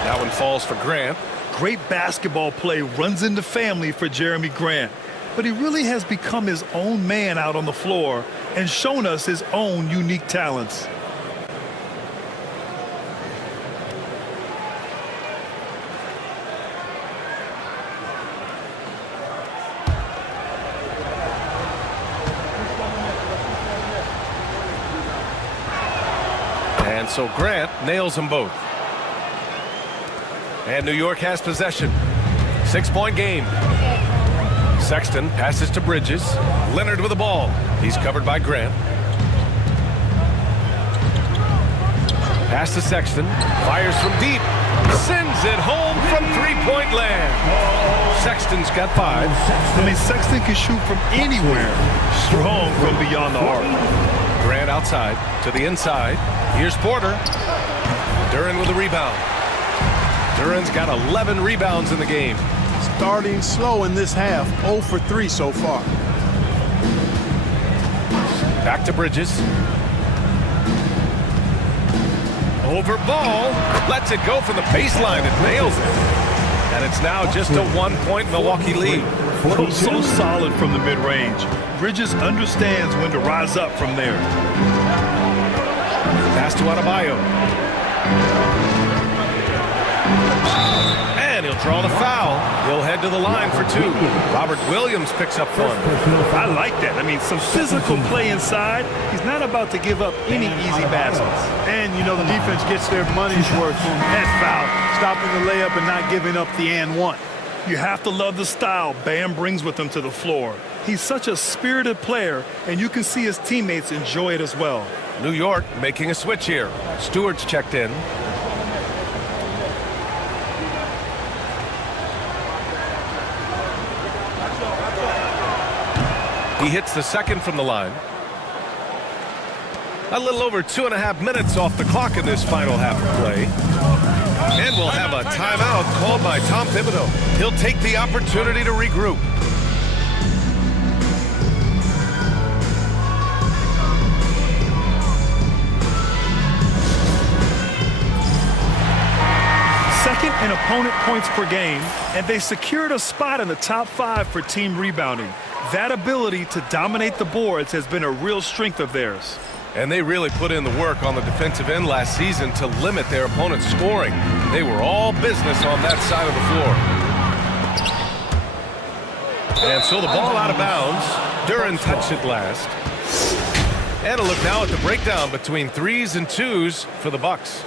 That one falls for Grant. Great basketball play runs into family for Jeremy Grant. But he really has become his own man out on the floor and shown us his own unique talents. And so Grant nails them both. And New York has possession. 6-point game. Sexton passes to Bridges. Leonard with the ball. He's covered by Grant. Pass to Sexton. Fires from deep. Sends it home from three-point land. Sexton's got 5. I mean, Sexton can shoot from anywhere. Strong from beyond the arc. Grant outside to the inside. Here's Porter. Duren with the rebound. Duren's got 11 rebounds in the game. Starting slow in this half, 0 for 3 so far. Back to Bridges. Over ball. Lets it go from the baseline and nails it. And it's now just a 1-point Milwaukee lead. So solid from the mid-range. Bridges understands when to rise up from there. Pass to Adebayo. And he'll draw the foul. He'll head to the line for 2. Robert Williams picks up 1. I like that. I mean, some physical play inside. He's not about to give up any easy baskets. And, you know, the defense gets their money's worth on that foul, stopping the layup and not giving up the and one. You have to love the style Bam brings with him to the floor. He's such a spirited player, and you can see his teammates enjoy it as well. New York making a switch here. Stewart's checked in. He hits the second from the line. A little over 2.5 minutes off the clock in this final half of play. And we'll have a timeout called by Tom Thibodeau. He'll take the opportunity to regroup. Second in opponent points per game, and they secured a spot in the top 5 for team rebounding. That ability to dominate the boards has been a real strength of theirs. And they really put in the work on the defensive end last season to limit their opponent's scoring. They were all business on that side of the floor. And so the ball out of bounds. Duren touched it last. And a look now at the breakdown between 3s and 2s for the Bucks.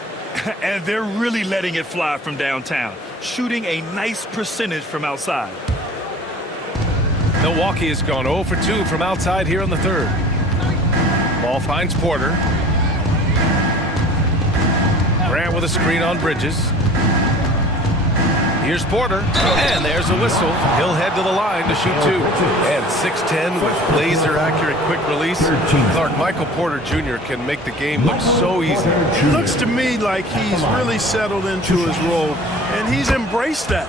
And they're really letting it fly from downtown, shooting a nice percentage from outside. Milwaukee has gone 0 for 2 from outside here in the third. Ball finds Porter. Grant with a screen on Bridges. Here's Porter, and there's a whistle. He'll head to the line to shoot 2. And 6'10" with laser-accurate quick release. Clark, Michael Porter Jr. can make the game look so easy. It looks to me like he's really settled into his role, and he's embraced that.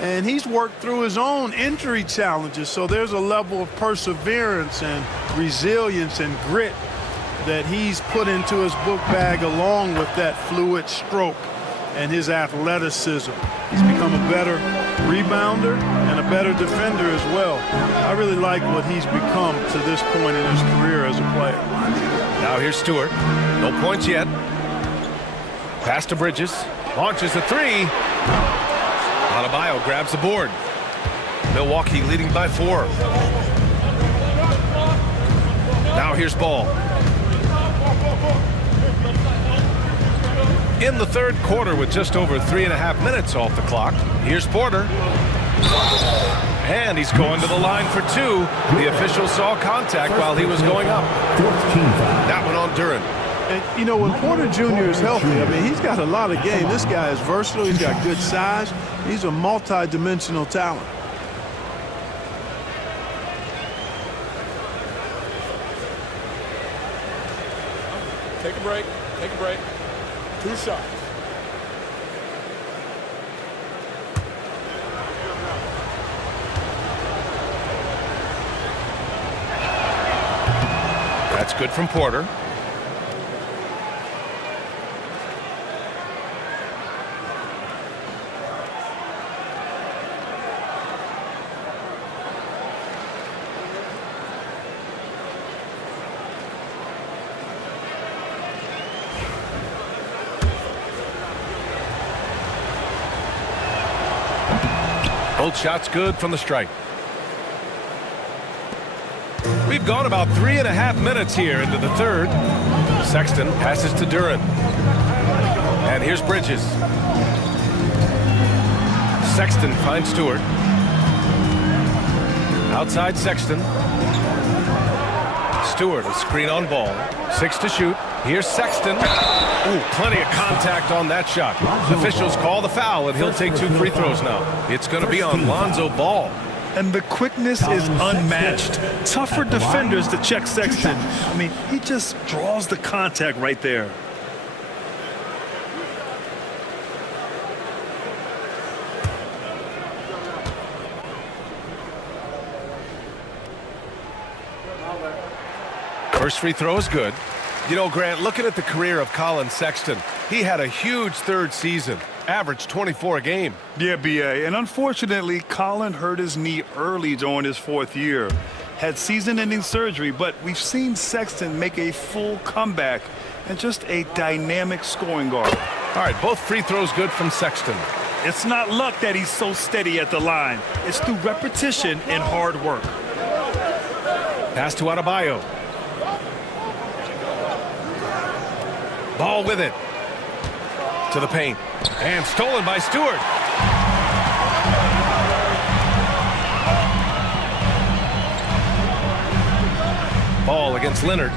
And he's worked through his own injury challenges, so there's a level of perseverance and resilience and grit that he's put into his book bag along with that fluid stroke and his athleticism. He's become a better rebounder and a better defender as well. I really like what he's become to this point in his career as a player. Now here's Stewart. No points yet. Pass to Bridges. Launches a 3. Adebayo grabs the board. Milwaukee leading by 4. Now here's Ball. In the third quarter with just over 3.5 minutes off the clock. Here's Porter. And he's going to the line for 2. The official saw contact while he was going up. That one on Duren. And, you know, when Porter Jr. is healthy, I mean, he's got a lot of game. This guy is versatile. He's got good size. He's a multi-dimensional talent. Take a break. Take a break. 2 shots. That's good from Porter. Both shots good from the stripe. We've gone about 3.5 minutes here into the third. Sexton passes to Duren. And here's Bridges. Sexton finds Stewart. Outside Sexton. Stewart, a screen on Ball. 6 to shoot. Here's Sexton. Ooh, plenty of contact on that shot. Officials call the foul, and he'll take 2 free throws now. It's going to be on Lonzo Ball. And the quickness is unmatched. Tough for defenders to check Sexton. I mean, he just draws the contact right there. First free throw is good. You know, Grant, looking at the career of Colin Sexton, he had a huge third season, averaged 24 a game. Yeah, B.A., and unfortunately, Colin hurt his knee early during his 4th year. Had season-ending surgery, but we've seen Sexton make a full comeback and just a dynamic scoring guard. All right, both free throws good from Sexton. It's not luck that he's so steady at the line. It's through repetition and hard work. Pass to Adebayo. Ball with it. To the paint. And stolen by Stewart. Ball against Leonard.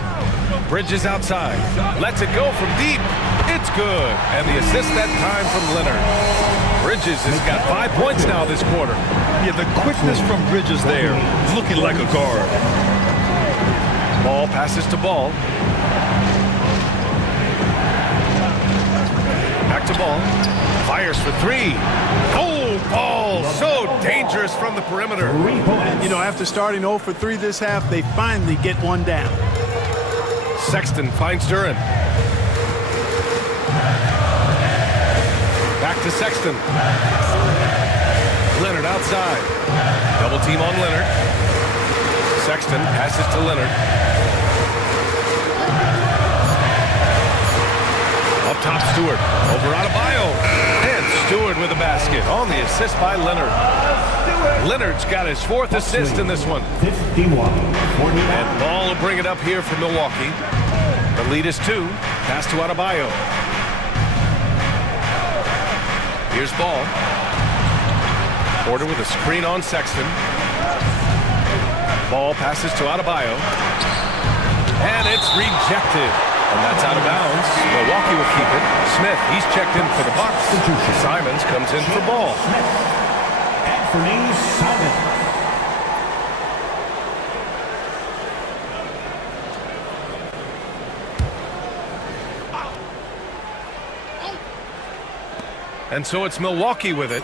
Bridges outside. Lets it go from deep. It's good. And the assist that time from Leonard. Bridges has got 5 points now this quarter. Yeah, the quickness from Bridges there, looking like a guard. Ball passes to Ball. Back to Ball. Fires for three. Oh, Ball so dangerous from the perimeter. And, you know, after starting 0 for 3 this half, they finally get one down. Sexton finds Duren. Back to Sexton. Leonard outside. Double team on Leonard. Sexton passes to Leonard. Up top, Stewart. Over Adebayo. And Stewart with a basket on the assist by Leonard. Leonard's got his 4th assist in this one. 51. And Ball will bring it up here for Milwaukee. The lead is 2. Pass to Adebayo. Here's Ball. Porter with a screen on Sexton. Ball passes to Adebayo. And it's rejected. And that's out of bounds. Milwaukee will keep it. Smith, he's checked in for the Bucks. Simons comes in for Ball. Anthony Simons. And so it's Milwaukee with it.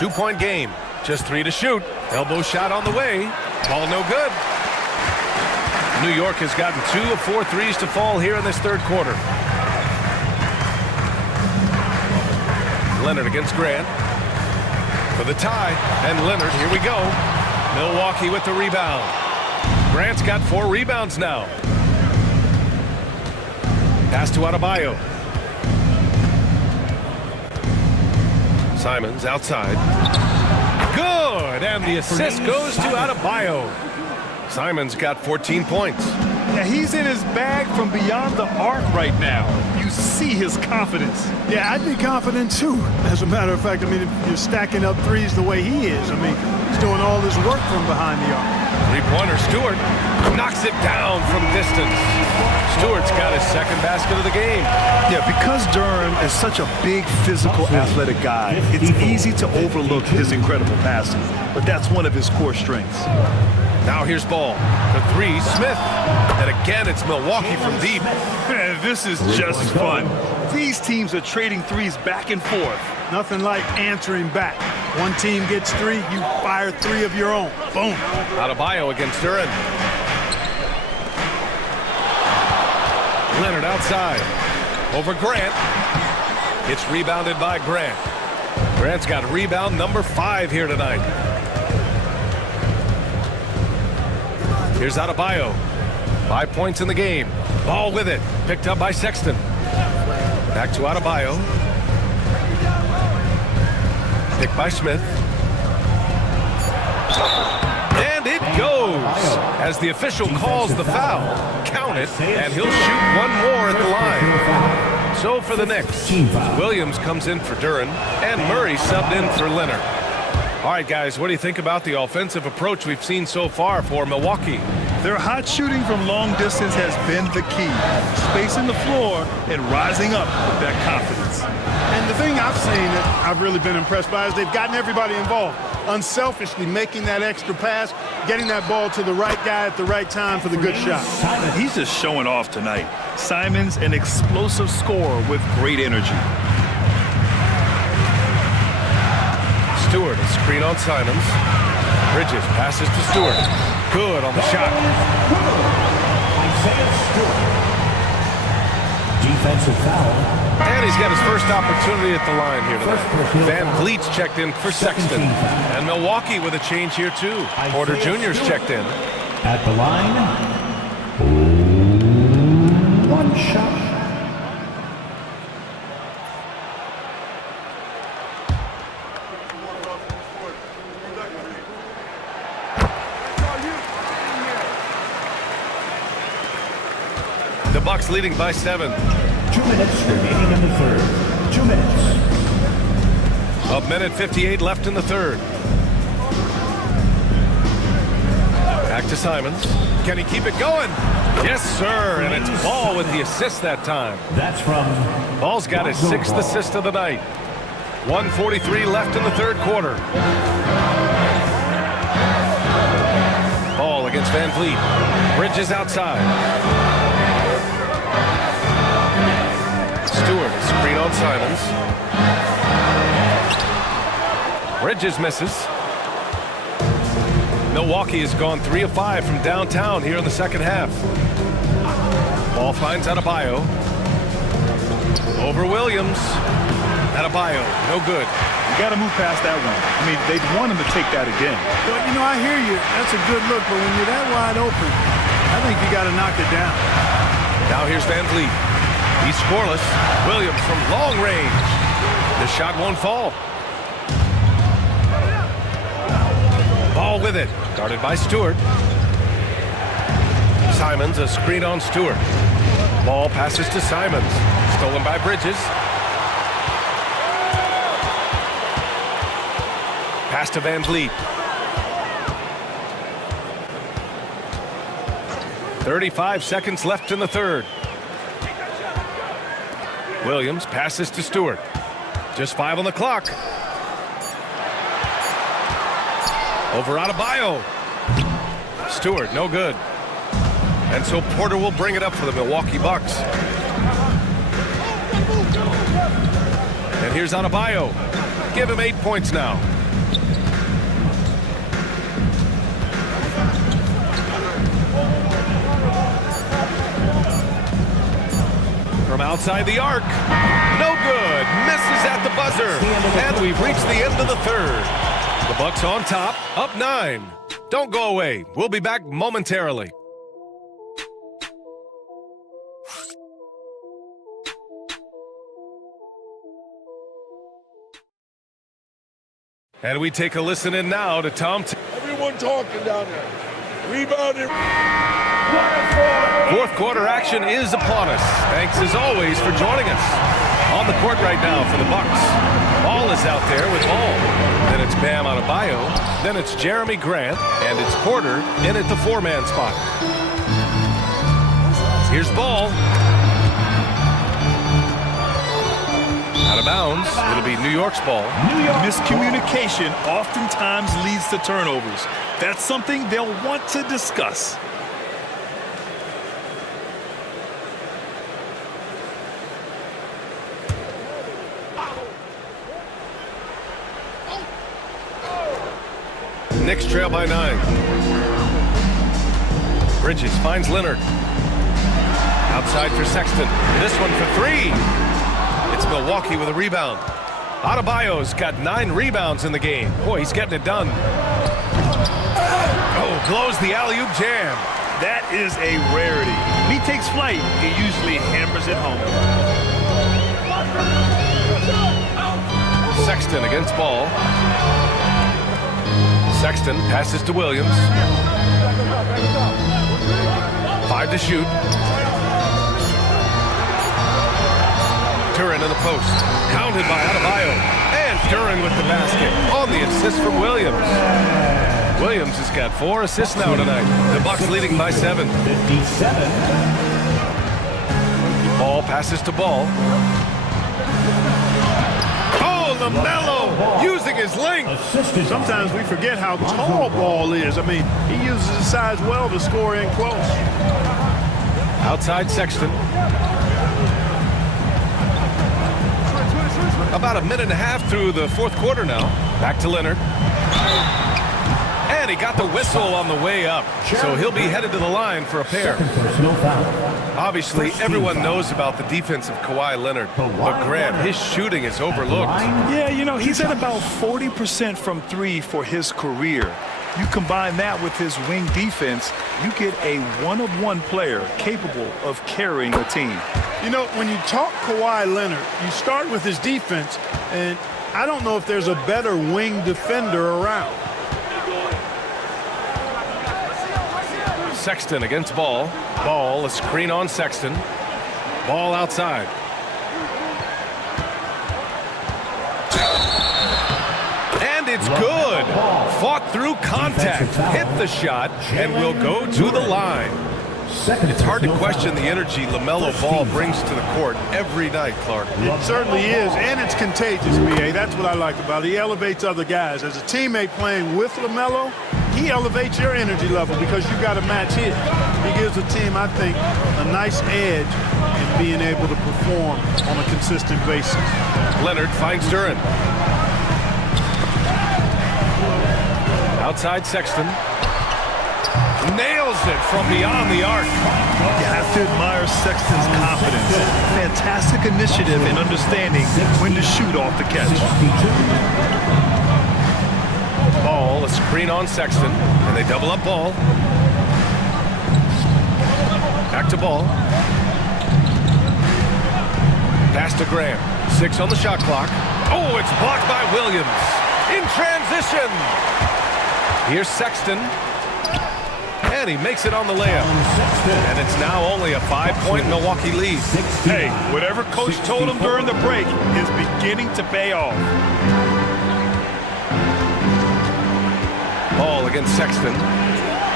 2-point game. Just 3 to shoot. Elbow shot on the way. Ball no good. New York has gotten 2 of 4 threes to fall here in this third quarter. Leonard against Grant. For the tie. And Leonard, here we go. Milwaukee with the rebound. Grant's got 4 rebounds now. Pass to Adebayo. Simons outside. Good! And the assist goes to Adebayo. Simons got 14 points. Yeah, he's in his bag from beyond the arc right now. You see his confidence. Yeah, I'd be confident too. As a matter of fact, I mean, if you're stacking up threes the way he is, I mean, he's doing all his work from behind the arc. Three-pointer, Stewart knocks it down from distance. Stewart's got his 2nd basket of the game. Yeah, because Duren is such a big, physical, athletic guy, it's easy to overlook his incredible passing. But that's one of his core strengths. Now here's Ball. The 3, Smith. And again, it's Milwaukee from deep. Man, this is just fun. These teams are trading threes back and forth. Nothing like answering back. One team gets 3, you fire 3 of your own. Boom. Adebayo against Duren. Leonard outside. Over Grant. It's rebounded by Grant. Grant's got rebound number 5 here tonight. Here's Adebayo. 5 points in the game. Ball with it. Picked up by Sexton. Back to Adebayo. Picked by Smith. And it goes. As the official calls the foul. Count it. And he'll shoot one more at the line. So for the Knicks, Williams comes in for Duren. And Murray subbed in for Leonard. All right, guys, what do you think about the offensive approach we've seen so far for Milwaukee? Their hot shooting from long distance has been the key. Spacing the floor and rising up with that confidence. And the thing I've seen that I've really been impressed by is they've gotten everybody involved. Unselfishly making that extra pass, getting that ball to the right guy at the right time for the good shot. He's just showing off tonight. Simons, an explosive scorer with great energy. Stewart, a screen on Simons. Bridges passes to Stewart. Good on the shot. Isaiah Stewart. Defensive foul. And he's got his first opportunity at the line here tonight. Van Vliet's checked in for Sexton. And Milwaukee with a change here too. Porter Jr.'s checked in. At the line, one shot. The Bucks leading by 7. 2 minutes remaining in the third. 2 minutes. A minute 58 left in the third. Back to Simons. Can he keep it going? Yes, sir. And it's Ball with the assist that time. That's from Ball's got his 6th assist of the night. 1:43 left in the third quarter. Ball against Van Vliet. Bridges outside. Stewart, screen on Simons. Bridges misses. Milwaukee has gone 3 of 5 from downtown here in the second half. Ball finds Adebayo. Over Williams. Adebayo, no good. You got to move past that one. I mean, they'd want him to take that again. Well, you know, I hear you. That's a good look, but when you're that wide open, I think you got to knock it down. Now here's Van Vliet. He's scoreless. Williams from long range. The shot won't fall. Ball with it. Guarded by Stewart. Simons, a screen on Stewart. Ball passes to Simons. Stolen by Bridges. Pass to Van Vliet. 35 seconds left in the third. Williams passes to Stewart. Just 5 on the clock. Over Adebayo. Stewart, no good. And so Porter will bring it up for the Milwaukee Bucks. And here's Adebayo. Give him 8 points now. From outside the arc. No good. Misses at the buzzer. And we've reached the end of the third. The Bucks on top, up 9. Don't go away. We'll be back momentarily. And we take a listen in now to Tom. Everyone talking down there. Rebounding. Fourth quarter action is upon us. Thanks as always for joining us. On the court right now for the Bucks. Ball is out there with Ball. Then it's Bam Adebayo. Then it's Jeremy Grant. And it's Porter in at the 4-man spot. Here's Ball. Out of bounds. It'll be New York's ball. Miscommunication oftentimes leads to turnovers. That's something they'll want to discuss. Knicks trail by 9. Bridges finds Leonard. Outside for Sexton. This one for 3. It's Milwaukee with a rebound. Adebayo's got 9 rebounds in the game. Boy, he's getting it done. Oh, blows the alley-oop jam. That is a rarity. When he takes flight, he usually hammers it home. Sexton against Ball. Sexton passes to Williams. 5 to shoot. Turin in the post. Counted by Adebayo. And Turin with the basket. On the assist from Williams. Williams has got 4 assists now tonight. The Bucks leading by 7. 57. Ball passes to Ball. Oh, LaMelo using his length. Sometimes we forget how tall Ball is. I mean, he uses his size well to score in close. Outside Sexton. About a minute and a half through the fourth quarter now. Back to Leonard. And And he got the whistle on the way up. So he'll be headed to the line for a pair. Obviously, everyone knows about the defense of Kawhi Leonard. But Grant, his shooting is overlooked. Yeah, you know, he's at about 40% from three for his career. You combine that with his wing defense, you get a one-of-one player capable of carrying a team. You know, when you talk Kawhi Leonard, you start with his defense, and I don't know if there's a better wing defender around. Sexton against Ball. Ball, a screen on Sexton. Ball outside. And it's good. Fought through contact, hit the shot, and will go to the line. It's hard to question the energy LaMelo Ball brings to the court every night, Clark. It certainly is, and it's contagious, B.A. That's what I like about it. He elevates other guys. As a teammate playing with LaMelo, he elevates your energy level because you got to match his. He gives the team, I think, a nice edge in being able to perform on a consistent basis. Leonard finds Duren. Outside Sexton. Nails it from beyond the arc. You have to admire Sexton's confidence. Fantastic initiative and understanding when to shoot off the catch. Ball, a screen on Sexton, and they double up Ball. Back to Ball. Pass to Graham. 6 on the shot clock. Oh, it's blocked by Williams. In transition. Here's Sexton. And he makes it on the layup. And it's now only a 5-point Milwaukee lead. Hey, whatever coach told him during the break is beginning to pay off. Ball against Sexton.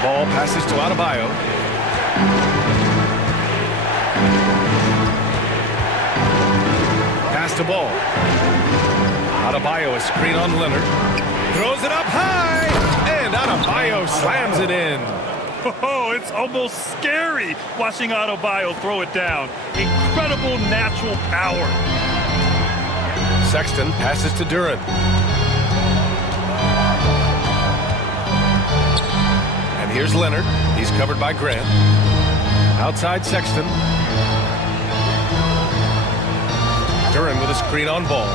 Ball passes to Adebayo. Pass to Ball. Adebayo, a screen on Leonard. Throws it up high. And Adebayo slams it in. Oh, it's almost scary watching Adebayo throw it down. Incredible natural power. Sexton passes to Duren. And here's Leonard. He's covered by Grant. Outside Sexton. Duren with a screen on Ball.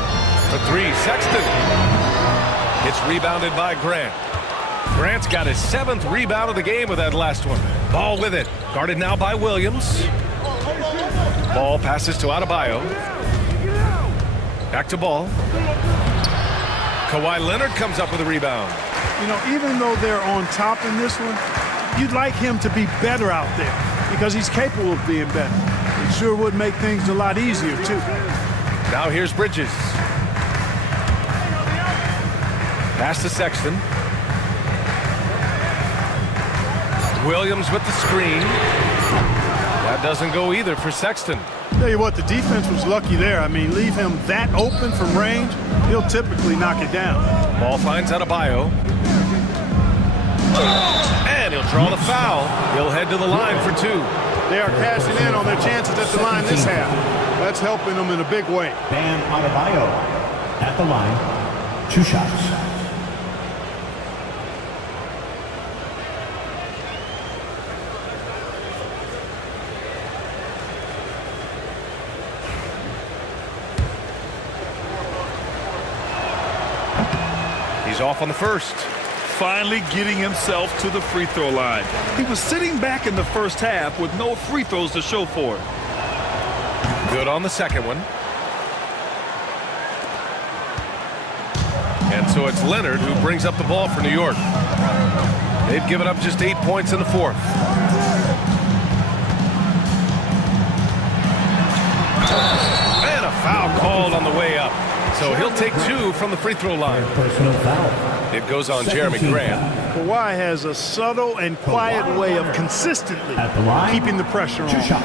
For 3, Sexton. It's rebounded by Grant. Grant's got his 7th rebound of the game with that last one. Ball with it. Guarded now by Williams. Ball passes to Adebayo. Back to Ball. Kawhi Leonard comes up with a rebound. You know, even though they're on top in this one, you'd like him to be better out there because he's capable of being better. It sure would make things a lot easier, too. Now here's Bridges. Pass to Sexton. Williams with the screen. That doesn't go either for Sexton. Tell you what, the defense was lucky there. I mean, leave him that open from range, he'll typically knock it down. Ball finds Adebayo. And he'll draw the foul. He'll head to the line for 2. They are cashing in on their chances at the line this half. That's helping them in a big way. Bam Adebayo at the line. 2 shots. He's off on the first. Finally getting himself to the free throw line. He was sitting back in the first half with no free throws to show for it. Good on the second one. And so it's Leonard who brings up the ball for New York. They've given up just 8 points in the 4th. And a foul called on the way up. So he'll take 2 from the free throw line. Personal foul. It goes on Jeremy Grant. Kawhi has a subtle and quiet way of consistently keeping the pressure on. 2 shots.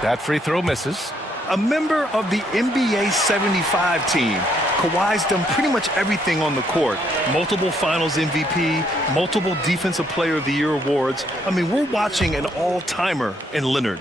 That free throw misses. A member of the NBA 75 team, Kawhi's done pretty much everything on the court. Multiple Finals MVP, multiple Defensive Player of the Year awards. I mean, we're watching an all-timer in Leonard.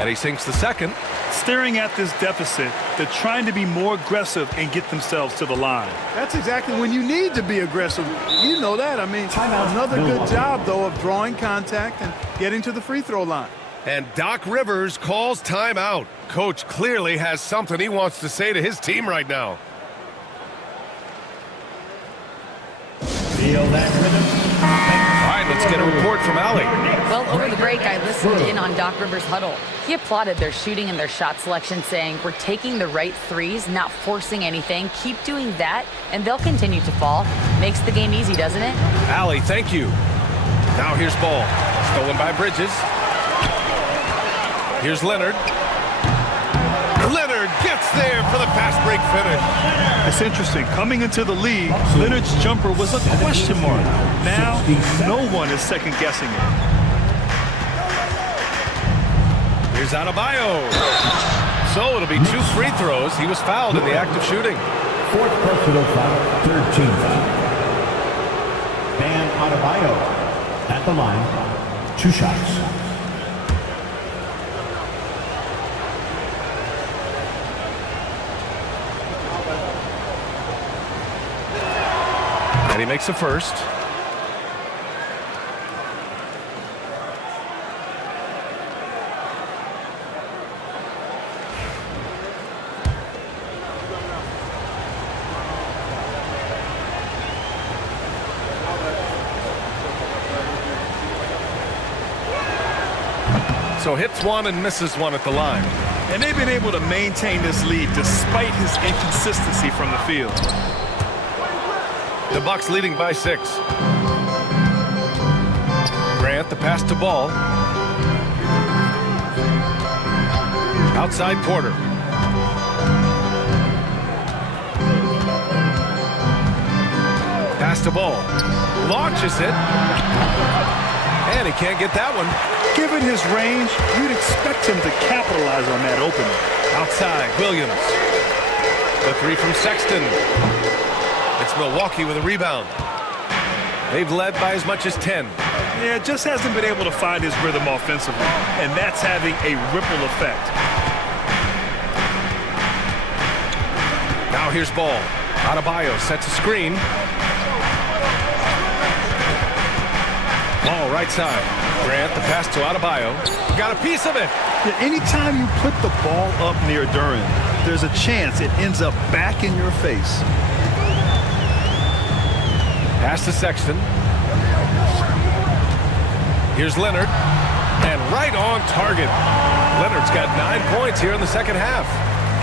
And he sinks the second. Staring at this deficit, they're trying to be more aggressive and get themselves to the line. That's exactly when you need to be aggressive. You know that. I mean, another good job, though, of drawing contact and getting to the free throw line. And Doc Rivers calls timeout. Coach clearly has something he wants to say to his team right now. Feel that rhythm. All right, let's get a report from Allie. Well, over the break, I listened in on Doc Rivers' huddle. He applauded their shooting and their shot selection, saying, we're taking the right threes, not forcing anything. Keep doing that, and they'll continue to fall. Makes the game easy, doesn't it? Allie, thank you. Now here's ball. Stolen by Bridges. Here's Leonard. Leonard gets there for the fast break finish. It's interesting. Coming into the league, Leonard's jumper was a question mark. Now, no one is second-guessing it. Here's Adebayo. So it'll be 2 free throws. He was fouled in the act of shooting. 4th personal foul, 3rd team foul. Bam Adebayo at the line, 2 shots. And he makes a first. So hits one and misses one at the line. And they've been able to maintain this lead despite his inconsistency from the field. The Bucks leading by 6. Grant, the pass to Ball. Outside Porter. Pass to Ball. Launches it. And he can't get that one. Given his range, you'd expect him to capitalize on that opening. Outside, Williams. The 3 from Sexton. It's Milwaukee with a rebound. They've led by as much as 10. Yeah, just hasn't been able to find his rhythm offensively, and that's having a ripple effect. Now here's Ball. Adebayo sets a screen. Ball right side. Grant, the pass to Adebayo. Got a piece of it. Yeah, anytime you put the ball up near Duren, there's a chance it ends up back in your face. Pass to Sexton. Here's Leonard. And right on target. Leonard's got 9 points here in the second half.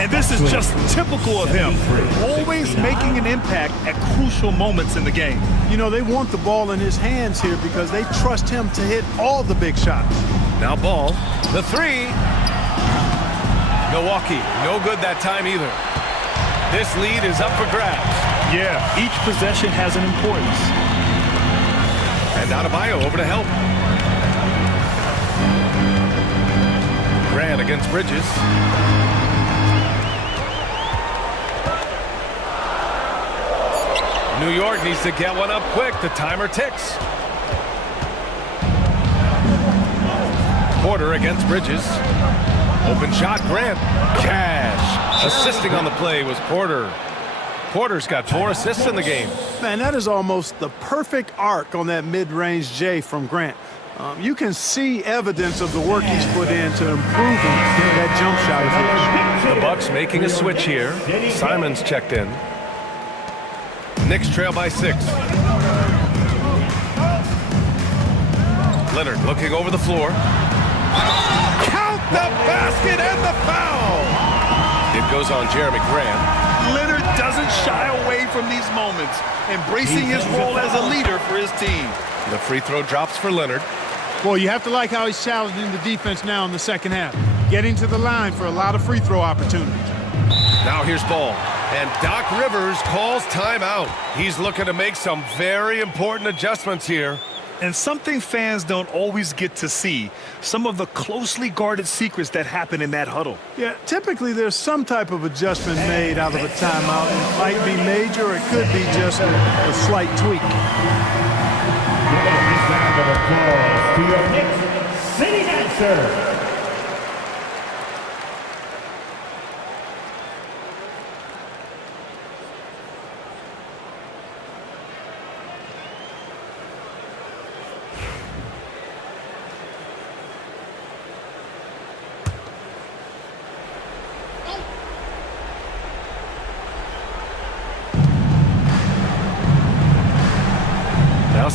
And this is just typical of him. Always making an impact at crucial moments in the game. You know, they want the ball in his hands here because they trust him to hit all the big shots. Now Ball. The 3. Milwaukee, no good that time either. This lead is up for grabs. Yeah, each possession has an importance. And Adebayo over to help. Grant against Bridges. New York needs to get one up quick. The timer ticks. Porter against Bridges. Open shot, Grant. Cash. Assisting on the play was Porter. Porter's got 4 assists in the game. Man, that is almost the perfect arc on that mid-range J from Grant. You can see evidence of the work he's put in to improve that jump shot of his. The Bucks making a switch here. Simons checked in. Knicks trail by 6. Leonard looking over the floor. Count the basket and the foul! It goes on Jeremy Grant. Leonard doesn't shy away from these moments, embracing his role as a leader for his team. The free throw drops for Leonard. Well, you have to like how he's challenging the defense now in the second half. Getting to the line for a lot of free throw opportunities. Now here's Ball. And Doc Rivers calls timeout. He's looking to make some very important adjustments here. And something fans don't always get to see, some of the closely guarded secrets that happen in that huddle. Yeah, typically there's some type of adjustment made out of a timeout. It might be major, or it could be just a slight tweak. Round of applause to your Knicks City Dancer.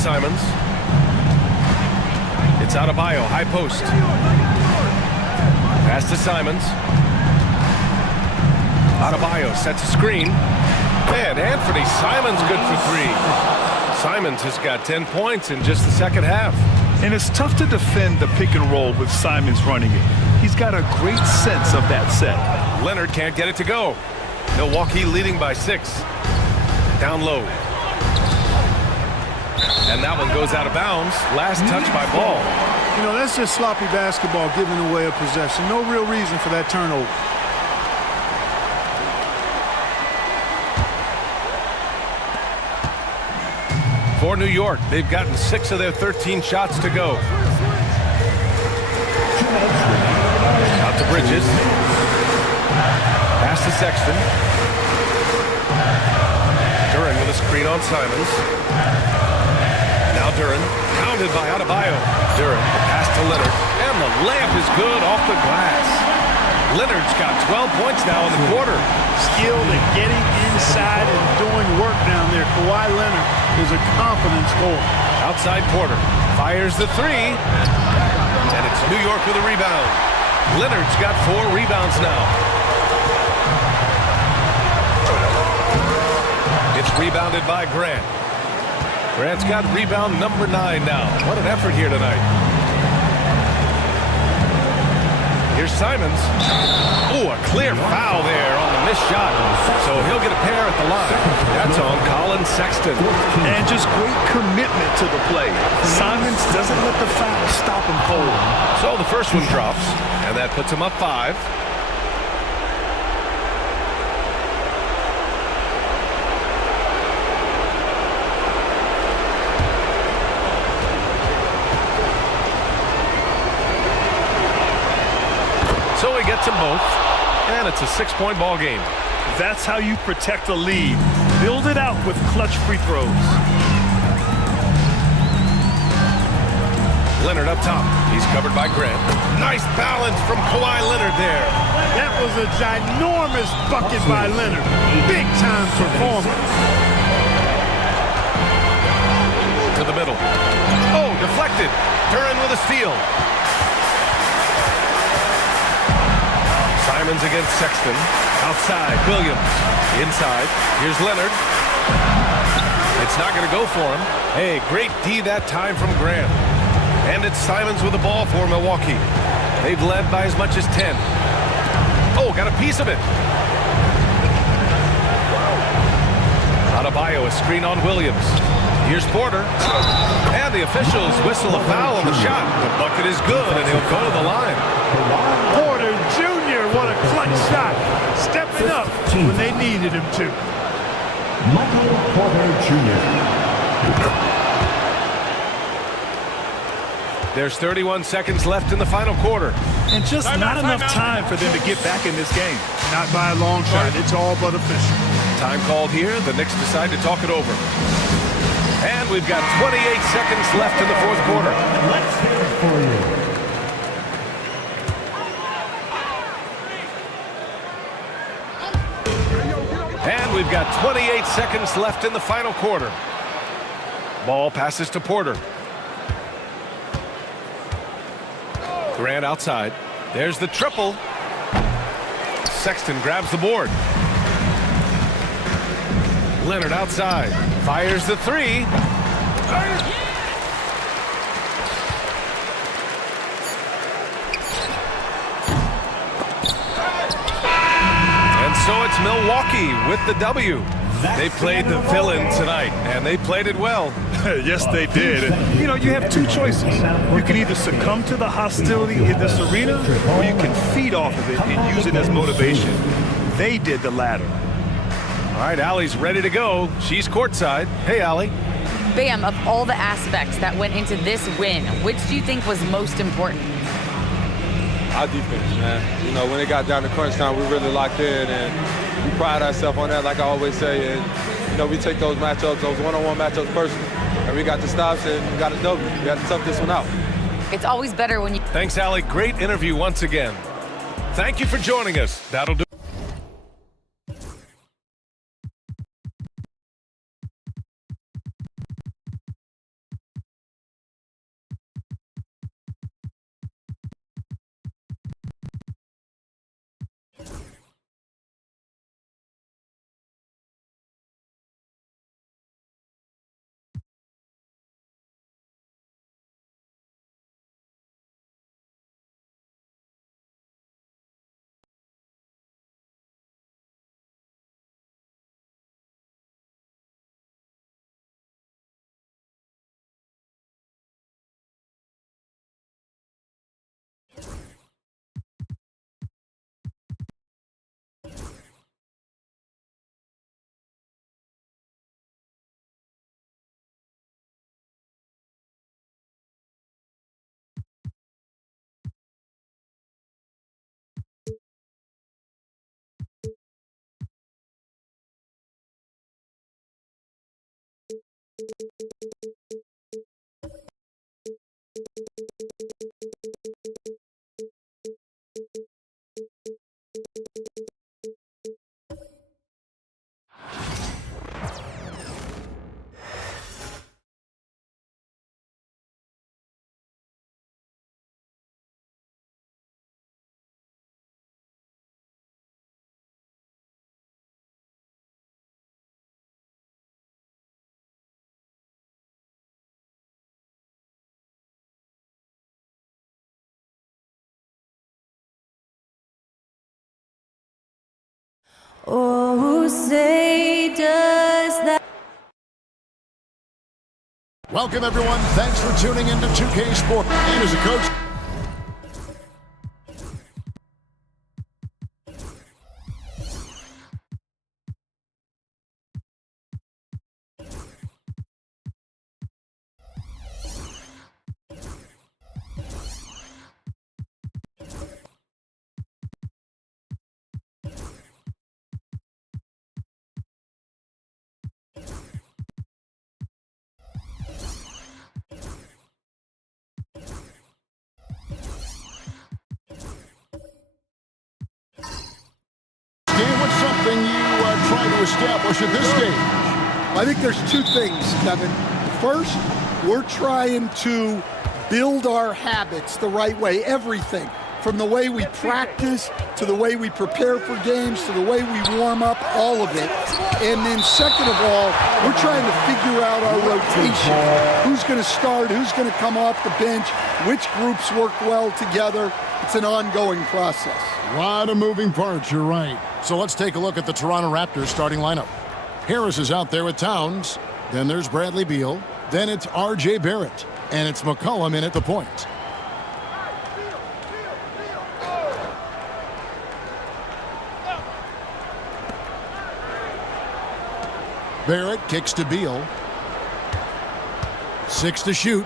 Simons. It's Adebayo, high post. Pass to Simons. Adebayo sets a screen. And Anthony Simons good for 3. Simons has got 10 points in just the second half. And it's tough to defend the pick and roll with Simons running it. He's got a great sense of that set. Leonard can't get it to go. Milwaukee leading by 6. Down low. And that one goes out of bounds. Last touch by Ball. You know, that's just sloppy basketball, giving away a possession. No real reason for that turnover. For New York, they've gotten 6 of their 13 shots to go. Out to Bridges. Pass to Sexton. Duren with a screen on Simons. Now Duren, pounded by Adebayo. Duren, pass to Leonard, and the layup is good off the glass. Leonard's got 12 points now in the quarter. Skilled at getting inside and doing work down there. Kawhi Leonard is a confident scorer. Outside Porter fires the 3, and it's New York with a rebound. Leonard's got 4 rebounds now. It's rebounded by Grant. Grant's got rebound number 9 now. What an effort here tonight. Here's Simons. Oh, a clear foul there on the missed shot. So he'll get a pair at the line. That's on Colin Sexton. And just great commitment to the play. Simons doesn't let the foul stop him cold. So the first one drops, and that puts him up 5. So he gets them both, and it's a 6-point ball game. That's how you protect a lead. Build it out with clutch free throws. Leonard up top. He's covered by Grant. Nice balance from Kawhi Leonard there. That was a ginormous bucket by Leonard. Big time performance. To the middle. Oh, deflected. Duren with a steal. Simons against Sexton. Outside, Williams. Inside. Here's Leonard. It's not going to go for him. Hey, great D that time from Grant. And it's Simons with the ball for Milwaukee. They've led by as much as 10. Oh, got a piece of it. Adebayo, a screen on Williams. Here's Porter. And the officials whistle a foul on the shot. The bucket is good, and he'll go to the line. Porter Jr., what a clutch shot. Stepping up when they needed him to. Michael Porter Jr. There's 31 seconds left in the final quarter. And just not enough time for them to get back in this game. Not by a long shot. It's all but official. Time called here. The Knicks decide to talk it over. And we've got 28 seconds left in the fourth quarter. Let's hear it for you. And we've got 28 seconds left in the final quarter. Ball passes to Porter. Grant outside. There's the triple. Sexton grabs the board. Leonard outside. Fires the 3. And so it's Milwaukee with the W. They played the villain tonight, and they played it well. Yes, they did. And, you know, you have two choices. You can either succumb to the hostility in this arena, or you can feed off of it and use it as motivation. They did the latter. All right, Allie's ready to go. She's courtside. Hey, Allie. Bam, of all the aspects that went into this win, which do you think was most important? Our defense, man. You know, when it got down to crunch time, we really locked in, and we pride ourselves on that, like I always say. And, you know, we take those matchups, those one-on-one matchups personally. And we got the stops, and we got a W. We got to tough this one out. It's always better when you... Thanks, Allie. Great interview once again. Thank you for joining us. That'll do. Oh, who say does that? Welcome, everyone. Thanks for tuning in to 2K Sports. And as a coach, what's something you try to establish at this stage? I think there's two things, Kevin. First, we're trying to build our habits the right way, everything. From the way we practice, to the way we prepare for games, to the way we warm up, all of it. And then second of all, we're trying to figure out our rotation. Who's going to start, who's going to come off the bench, which groups work well together. It's an ongoing process. A lot of moving parts, you're right. So let's take a look at the Toronto Raptors starting lineup. Harris is out there with Towns. Then there's Bradley Beal. Then it's R.J. Barrett. And it's McCollum in at the point. Barrett kicks to Beal. 6 to shoot.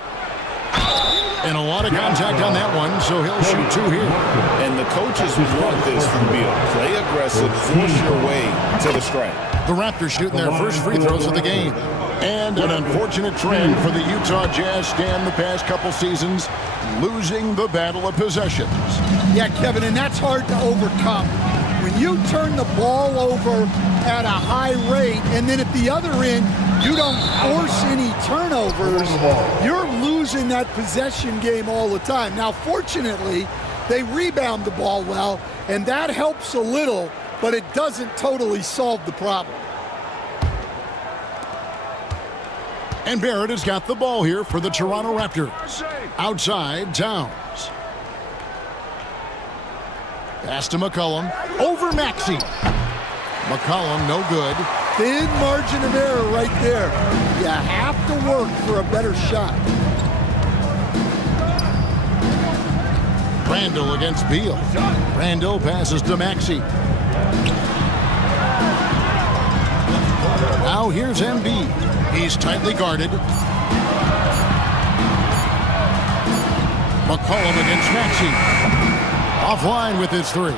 And a lot of contact on that one, so he'll shoot 2 here. And the coaches want this from Beal. Play aggressive, force your way to the strike. The Raptors shooting their first free throws of the game. And an unfortunate trend for the Utah Jazz Stan the past couple seasons, losing the battle of possessions. Yeah, Kevin, and that's hard to overcome. When you turn the ball over at a high rate, and then at the other end, you don't force any turnovers, you're losing that possession game all the time. Now, fortunately, they rebound the ball well, and that helps a little, but it doesn't totally solve the problem. And Barrett has got the ball here for the Toronto Raptors. Outside, Towns. Pass to McCollum. Over Maxey. McCollum, no good. Thin margin of error right there. You have to work for a better shot. Randall against Beal. Randall passes to Maxey. Now here's Embiid. He's tightly guarded. McCollum against Maxey. Offline with his 3.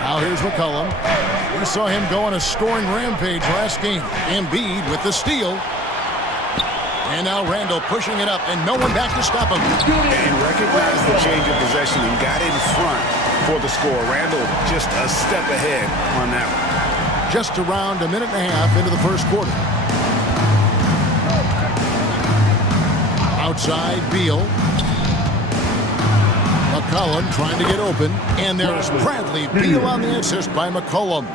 Now here's McCollum. We saw him go on a scoring rampage last game. Embiid with the steal. And now Randall pushing it up, and no one back to stop him. And recognized the change of possession and got in front for the score. Randall just a step ahead on that one. Just around a minute and a half into the first quarter. Outside, Beal. McCollum trying to get open. And there's Bradley Beal on the assist by McCollum.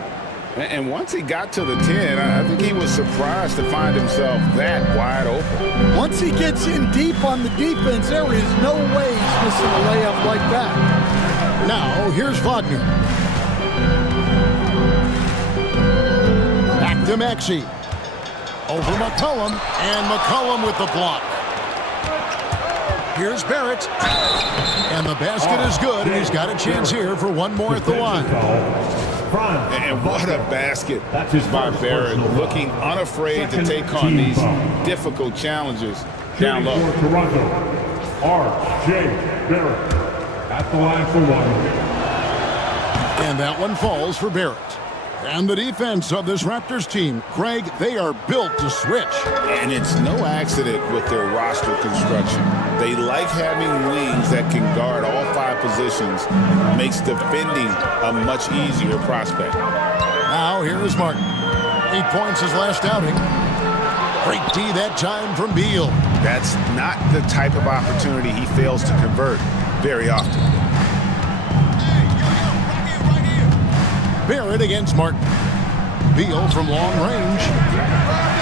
And once he got to the 10, I think he was surprised to find himself that wide open. Once he gets in deep on the defense, there is no way he's missing a layup like that. Now, here's Wagner. Back to Maxey. Over McCollum. And McCollum with the block. Here's Barrett. And the basket is good. And he's got a chance here for one more at the line. And what a basket by Barrett, looking unafraid to take on these difficult challenges down low. Toronto, R.J. Barrett at the line for 1. And that one falls for Barrett. And the defense of this Raptors team, Greg, they are built to switch. And it's no accident with their roster construction. They like having wings that can guard all 5 positions. Makes defending a much easier prospect. Now here is Martin. 8 points his last outing. Great D that time from Beal. That's not the type of opportunity he fails to convert very often. Barrett against Martin. Beal from long range.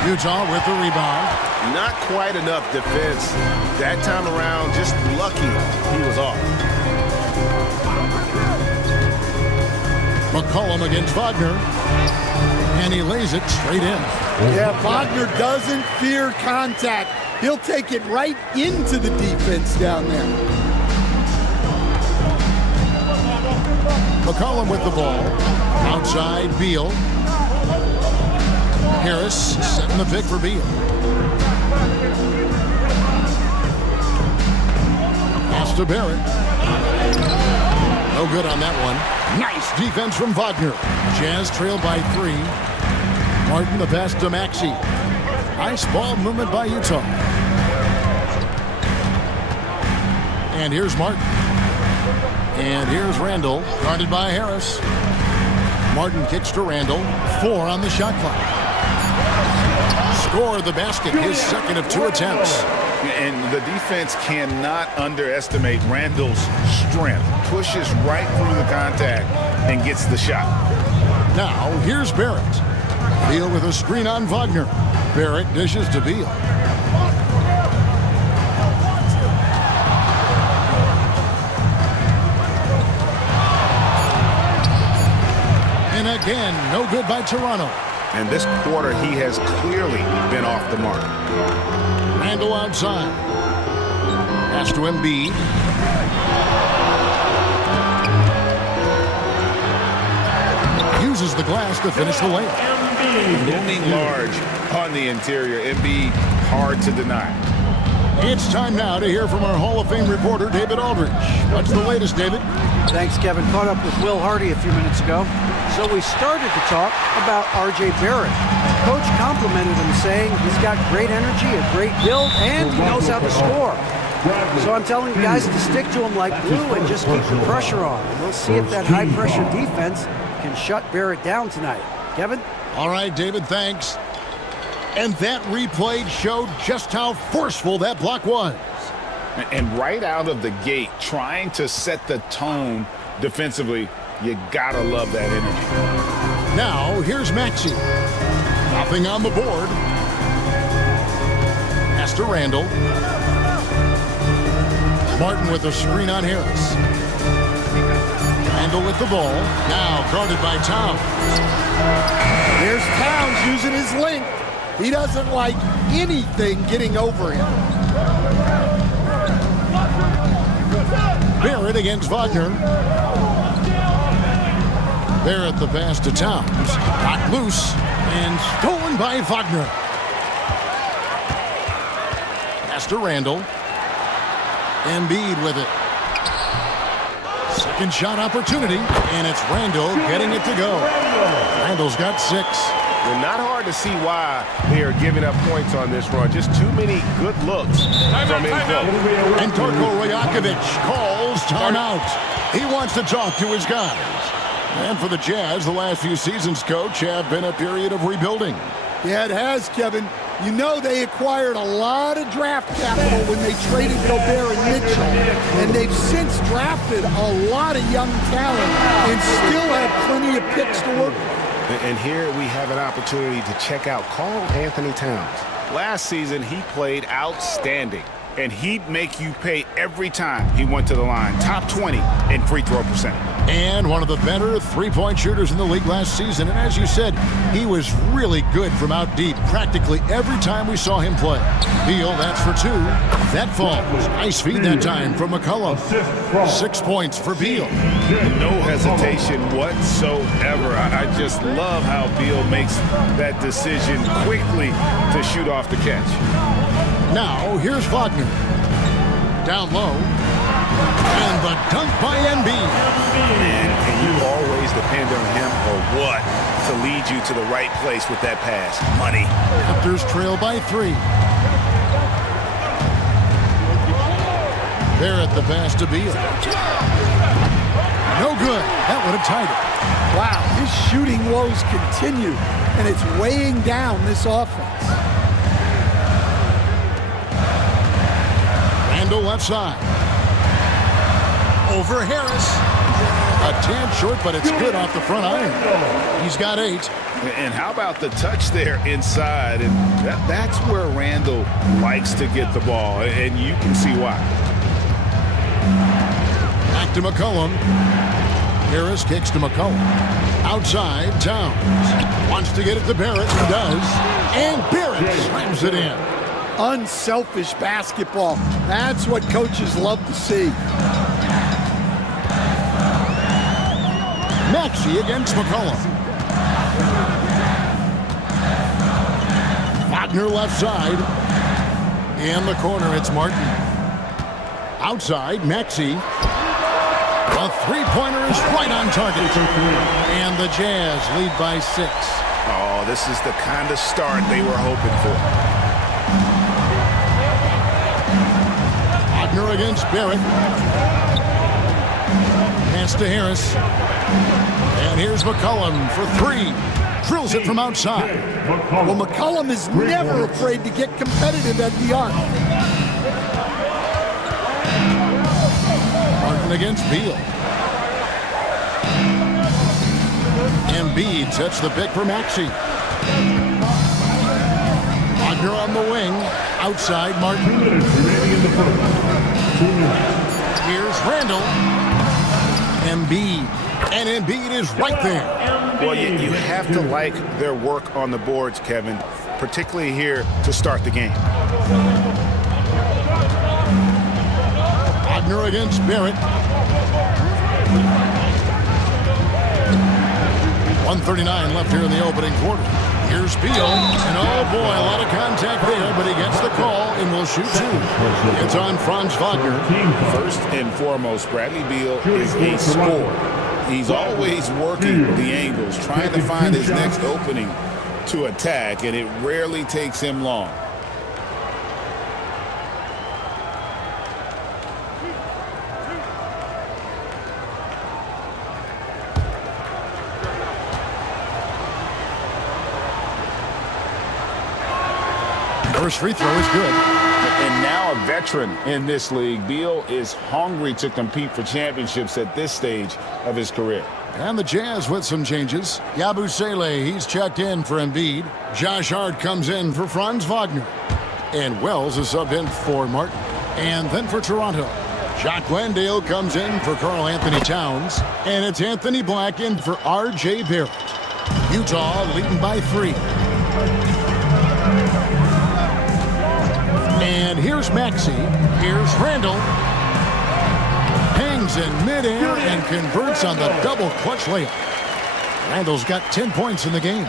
Utah with the rebound. Not quite enough defense. That time around, just lucky he was off. McCollum against Wagner. And he lays it straight in. Yeah, Wagner doesn't fear contact. He'll take it right into the defense down there. McCollum with the ball. Outside, Beal. Harris setting the pick for Beal. Pass to Barrett. No good on that one. Nice defense from Wagner. Jazz trailed by 3. Martin the pass to Maxey. Nice ball movement by Utah. And here's Martin. And here's Randall, guarded by Harris. Martin kicks to Randall. 4 on the shot clock. Score the basket, his second of 2 attempts. And the defense cannot underestimate Randall's strength. Pushes right through the contact and gets the shot. Now, here's Barrett. Beal with a screen on Wagner. Barrett dishes to Beal. And again, no good by Toronto. And this quarter, he has clearly been off the mark. Randall outside. Pass to Embiid. Uses the glass to finish the layup. Looming large on the interior. Embiid, hard to deny. It's time now to hear from our Hall of Fame reporter, David Aldridge. What's the latest, David? Thanks, Kevin. Caught up with Will Hardy a few minutes ago. So we started to talk about R.J. Barrett. Coach complimented him, saying he's got great energy, a great build, and he knows how to score. So I'm telling you guys to stick to him like glue and just keep the pressure on. We'll see if that high-pressure defense can shut Barrett down tonight. Kevin? All right, David, thanks. And that replay showed just how forceful that block was. And right out of the gate, trying to set the tone defensively, you gotta love that energy. Now, here's Maxey. Nothing on the board. Pass to Randall. Martin with a screen on Harris. Randall with the ball. Now guarded by Towns. There's Towns using his length. He doesn't like anything getting over him. Barrett against Wagner. Barrett the pass to Towns. Got loose and stolen by Wagner. Pass to Randall. Embiid with it. Second shot opportunity, and it's Randall getting it to go. Randall's got 6. Well, not hard to see why they are giving up points on this run. Just too many good looks from in close. And Darko Rajakovic calls timeout. He wants to talk to his guys. And for the Jazz, the last few seasons, Coach, have been a period of rebuilding. Yeah, it has, Kevin. You know they acquired a lot of draft capital when they traded Gobert and Mitchell. And they've since drafted a lot of young talent and still have plenty of picks to work with. And here we have an opportunity to check out Karl Anthony Towns. Last season, he played outstanding, and he'd make you pay every time he went to the line. Top 20 in free throw percentage. And one of the better three-point shooters in the league last season. And as you said, he was really good from out deep practically every time we saw him play. Beal, that's for 2. That falls. Nice feed that time from McCollum. 6 points for Beal. No hesitation whatsoever. I just love how Beal makes that decision quickly to shoot off the catch. Now, here's Wagner. Down low. And the dunk by Embiid. And you always depend on him or what to lead you to the right place with that pass. Money. Raptors trail by 3. Barrett the pass to Beal. No good. That would have tied it. Wow, his shooting woes continue, and it's weighing down this offense. Randall left side. Over Harris. A tad short, but it's good off the front iron. He's got 8. And how about the touch there inside? And that's where Randall likes to get the ball, and you can see why. Back to McCollum. Harris kicks to McCollum. Outside, Towns. Wants to get it to Barrett. He does. And Barrett slams it in. Unselfish basketball. That's what coaches love to see. Maxey against McCollum. Wagner left side. In the corner, it's Martin. Outside, Maxey. A three-pointer is right on target. And the Jazz lead by 6. Oh, this is the kind of start they were hoping for. Wagner against Barrett. Pass to Harris. And here's McCollum for 3. Drills it from outside. Well, McCollum is never afraid to get competitive at the arc. Martin against Beal. Embiid sets the pick for Maxey. Wagner on the wing. Outside, Martin. Here's Randall. Embiid. And Embiid is right there. Well, you have to like their work on the boards, Kevin, particularly here to start the game. Wagner against Barrett. 1:39 left here in the opening quarter. Here's Beal. And oh boy, a lot of contact there, but he gets the call and will shoot 2. It's on Franz Wagner. First and foremost, Bradley Beal is a scorer. He's always working the angles, trying to find his next opening to attack, and it rarely takes him long. First free throw is good. And now a veteran in this league, Beal is hungry to compete for championships at this stage of his career. And the Jazz with some changes. Yabusele, he's checked in for Embiid. Josh Hart comes in for Franz Wagner. And Wells is subbed in for Martin. And then for Toronto, Jacques Landale comes in for Karl Anthony Towns. And it's Anthony Black in for R.J. Barrett. Utah leading by 3. And here's Maxey. Here's Randall. Hangs in midair and converts on the double clutch layup. Randall's got 10 points in the game.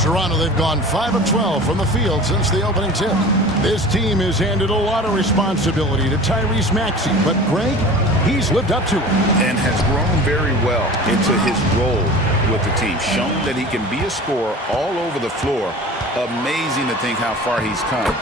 Toronto, they've gone 5 of 12 from the field since the opening tip. This team has handed a lot of responsibility to Tyrese Maxey, but Greg, he's lived up to it. And has grown very well into his role with the team. Shown that he can be a scorer all over the floor. Amazing to think how far he's come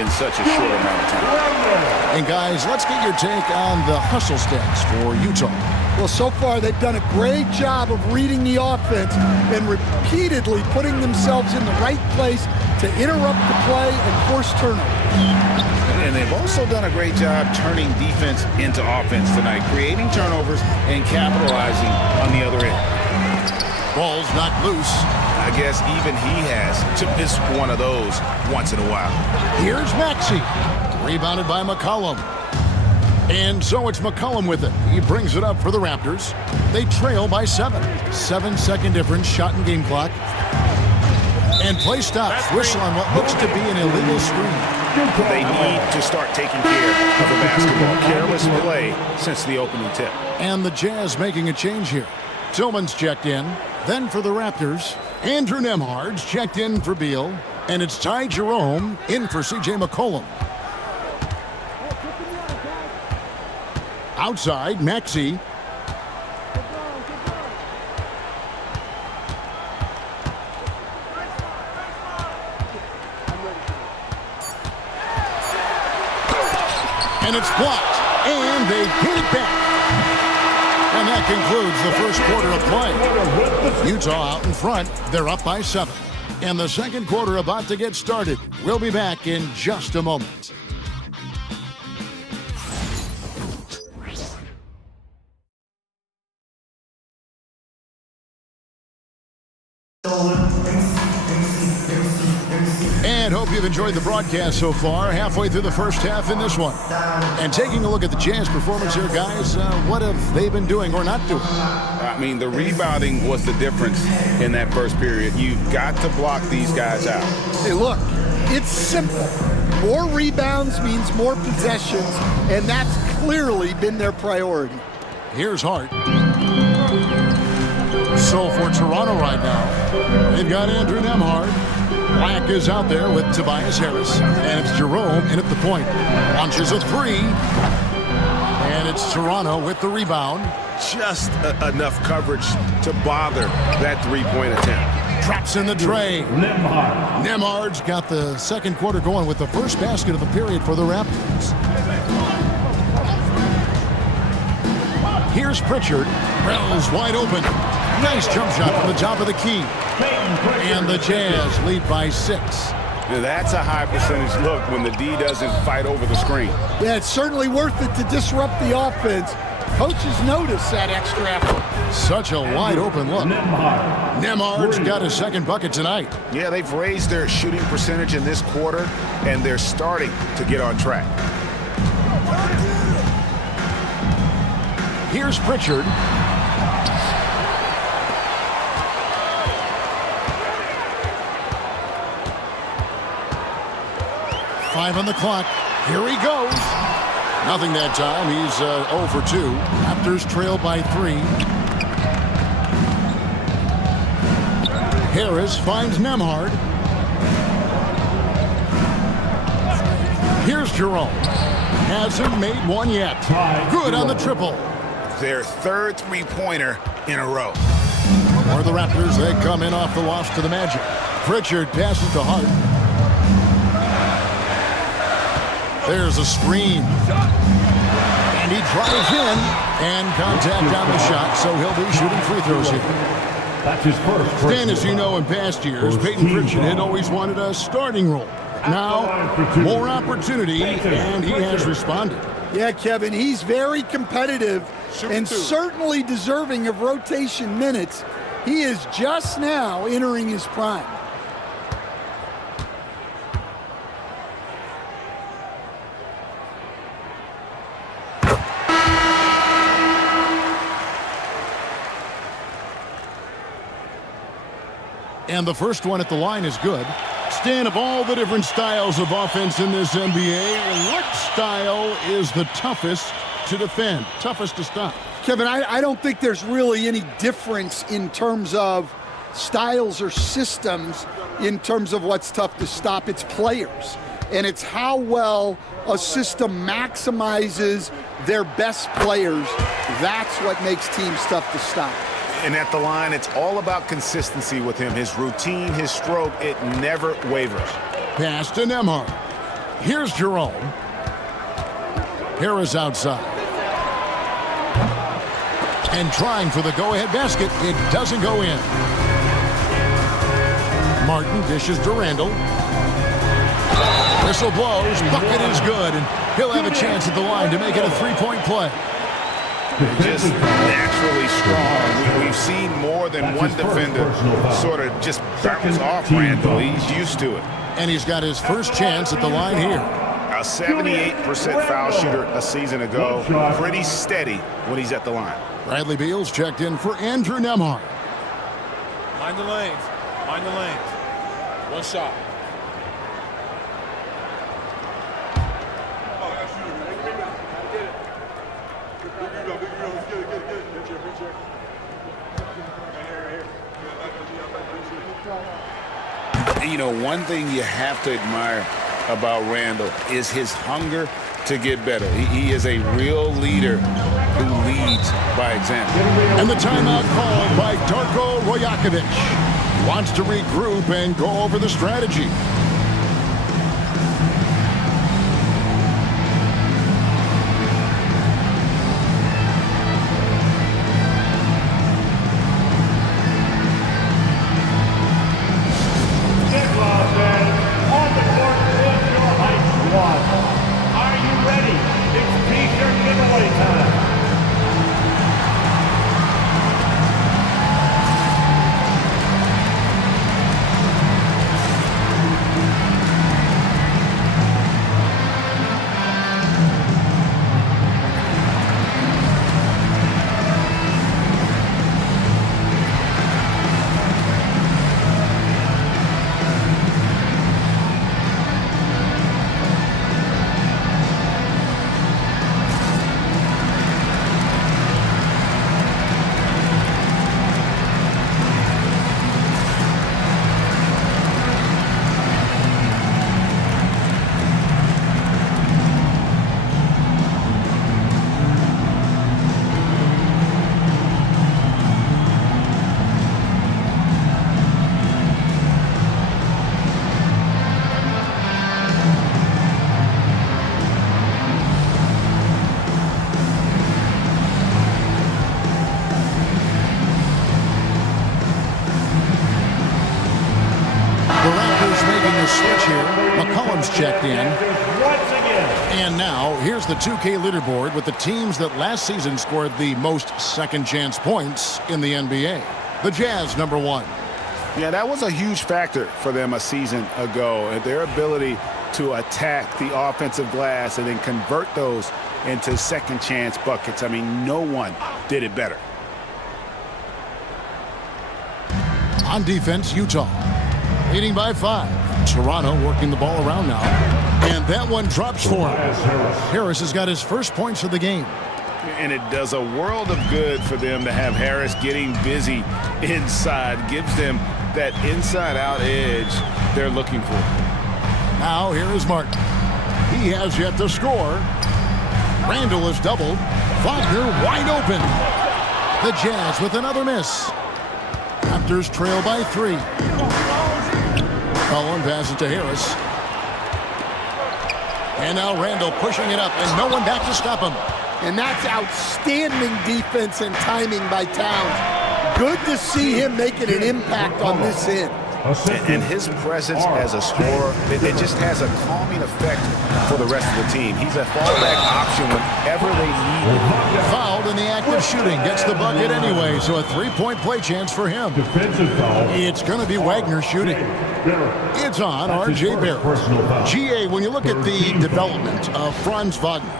in such a short amount of time. And guys, let's get your take on the hustle stats for Utah. Well, so far they've done a great job of reading the offense and repeatedly putting themselves in the right place to interrupt the play and force turnovers. And they've also done a great job turning defense into offense tonight, creating turnovers and capitalizing on the other end. Ball's knocked loose. I guess even he has to miss one of those once in a while. Here's Maxey. Rebounded by McCollum. And so it's McCollum with it. He brings it up for the Raptors. They trail by 7. 7-second difference, shot and game clock. And play stops. Whistle on what looks to be an illegal screen. They need to start taking care of the basketball. Careless play since the opening tip. And the Jazz making a change here. Tillman's checked in. Then for the Raptors, Andrew Nembhard's checked in for Beal. And it's Ty Jerome in for C.J. McCollum. Outside, Maxey. And it's blocked. And they get it back. And that concludes the first quarter of play. Utah out in front. They're up by 7. And the second quarter about to get started. We'll be back in just a moment. And hope you've enjoyed the broadcast so far. Halfway through the first half in this one. And taking a look at the Jazz performance here, guys, what have they been doing or not doing? I mean, the rebounding was the difference in that first period. You've got to block these guys out. Hey, look, it's simple. More rebounds means more possessions, and that's clearly been their priority. Here's Hart. So for Toronto right now, they've got Andrew Nembhard. Black is out there with Tobias Harris, and it's Jerome in at the point. Launches a 3, and it's Toronto with the rebound. Just enough coverage to bother that three-point attempt. Traps in the tray. Nembhard's got the second quarter going with the first basket of the period for the Raptors. Here's Pritchard. Rel's wide open. Nice jump shot from the top of the key. And the Jazz lead by 6. Now that's a high percentage look when the D doesn't fight over the screen. Yeah, it's certainly worth it to disrupt the offense. Coaches notice that extra effort. Such a wide open look. Nembhard's got his second bucket tonight. Yeah, they've raised their shooting percentage in this quarter, and they're starting to get on track. Here's Pritchard. Five on the clock. Here he goes. Nothing that time. He's 0 for 2. Raptors trail by 3. Harris finds Nembhard. Here's Jerome. Hasn't made one yet. Good on the triple. Their third three-pointer in a row. For the Raptors, they come in off the loss to the Magic. Pritchard passes to Hart. There's a screen. And he drives in. And contact on the shot, so he'll be shooting free throws here. That's his first. Dan, as you know, in past years, Peyton Pritchard had always wanted a starting role. Now, more opportunity, and he has responded. Yeah, Kevin, he's very competitive and certainly deserving of rotation minutes. He is just now entering his prime. And the first one at the line is good. Stan, of all the different styles of offense in this NBA, what style is the toughest to defend, toughest to stop? Kevin, I don't think there's really any difference in terms of styles or systems in terms of what's tough to stop. It's players. And it's how well a system maximizes their best players. That's what makes teams tough to stop. And at the line, it's all about consistency with him. His routine, his stroke, it never wavers. Pass to Nembhard. Here's Jerome. Harris outside. And trying for the go-ahead basket. It doesn't go in. Martin dishes to Randall. Whistle blows. Bucket is good. And he'll have a chance at the line to make it a three-point play. Just naturally strong. We've seen more than one defender sort of just bounce off Randall. He's used to it. And he's got his first chance at the line here. A 78% foul shooter a season ago. Pretty steady when he's at the line. Bradley Beal's checked in for Andrew Nembhard. Mind the lanes. Mind the lanes. One shot. You know, one thing you have to admire about Randall is his hunger to get better. He is a real leader who leads by example. And the timeout called by Darko Rajakovic. Wants to regroup and go over the strategy. switch here. McCollum's checked in. And now, here's the 2K leaderboard with the teams that last season scored the most second-chance points in the NBA. The Jazz, number 1. Yeah, that was a huge factor for them a season ago. And their ability to attack the offensive glass and then convert those into second-chance buckets. I mean, no one did it better. On defense, Utah leading by 5. Toronto working the ball around now. And that one drops for him. Harris has got his first points of the game. And it does a world of good for them to have Harris getting busy inside. Gives them that inside-out edge they're looking for. Now here is Martin. He has yet to score. Randall is doubled. Wagner wide open. The Jazz with another miss. Raptors trail by 3. Cullen passes to Harris. And now Randall pushing it up, and no one back to stop him. And that's outstanding defense and timing by Towns. Good to see him making an impact on this end. And his presence as a scorer, it just has a calming effect for the rest of the team. He's a fallback option whenever they need it. Fouled in the act of shooting. Gets the bucket anyway, so a 3-point play chance for him. It's going to be Wagner shooting. It's on R.J. Barrett. GA, when you look at the development of Franz Wagner,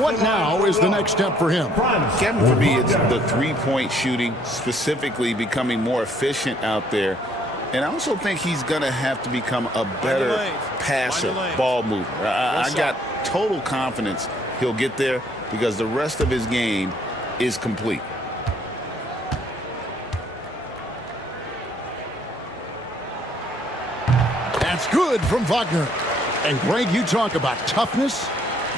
what now is the next step for him? Kevin, for me, it's the three-point shooting, specifically becoming more efficient out there. And I also think he's going to have to become a better passer, ball mover. I got total confidence he'll get there because the rest of his game is complete. That's good from Wagner. And Greg, you talk about toughness,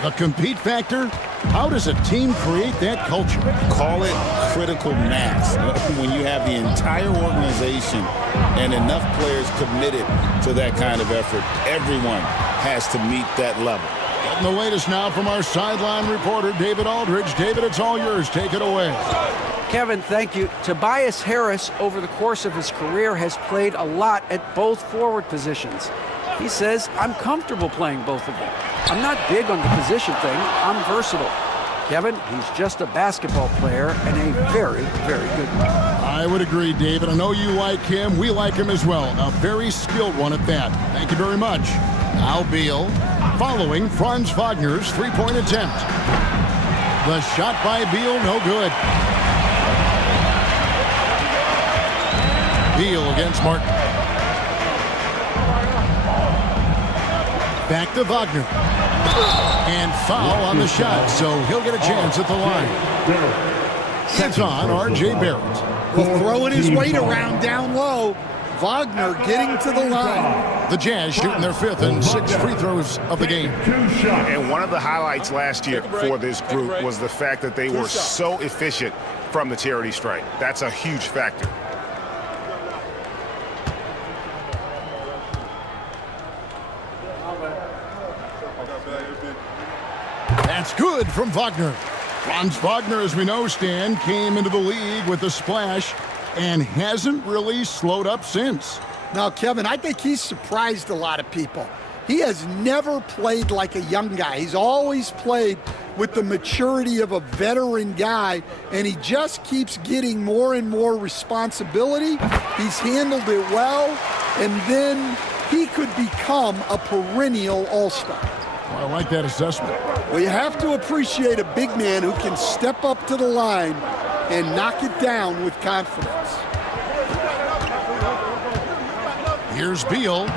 the compete factor. How does a team create that culture? Call it critical mass. When you have the entire organization and enough players committed to that kind of effort, everyone has to meet that level. Getting the latest now from our sideline reporter, David Aldridge. David, it's all yours. Take it away. Kevin, thank you. Tobias Harris, over the course of his career, has played a lot at both forward positions. He says, I'm comfortable playing both of them. I'm not big on the position thing. I'm versatile. Kevin, he's just a basketball player and a very, very good one. I would agree, David. I know you like him. We like him as well. A very skilled one at that. Thank you very much. Now Beal following Franz Wagner's three-point attempt. The shot by Beal, no good. Beal against Martin. Back to Wagner. And foul on the shot, so he'll get a chance at the line. It's on R.J. Barrett. Well, throwing his weight around down low. Wagner getting to the line. The Jazz shooting their 5th and 6th free throws of the game. And one of the highlights last year for this group was the fact that they were so efficient from the charity stripe. That's a huge factor. That's good from Wagner. Franz Wagner, as we know, Stan, came into the league with a splash and hasn't really slowed up since. Now, Kevin, I think he's surprised a lot of people. He has never played like a young guy. He's always played with the maturity of a veteran guy, and he just keeps getting more and more responsibility. He's handled it well, and then he could become a perennial all-star. Well, I like that assessment. Well, you have to appreciate a big man who can step up to the line and knock it down with confidence. Here's Beal.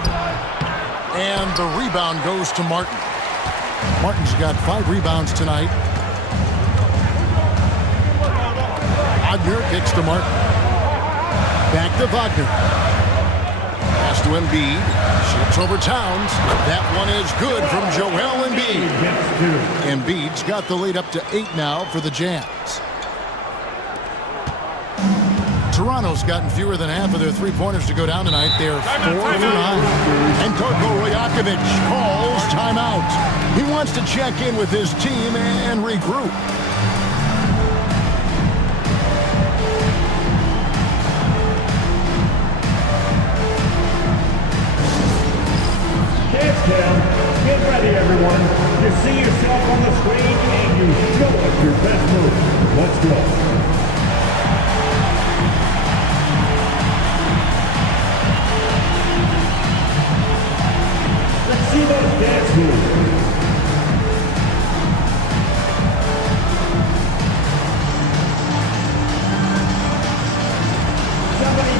And the rebound goes to Martin. Martin's got 5 rebounds tonight. Wagner kicks to Martin. Back to Wagner. Pass to Embiid. Shoots over Towns. That one is good from Joel Embiid. Embiid's got the lead up to 8 now for the Jazz. Toronto's gotten fewer than half of their three-pointers to go down tonight. They're 4 for 9. And Darko Rajakovic calls timeout. He wants to check in with his team and regroup.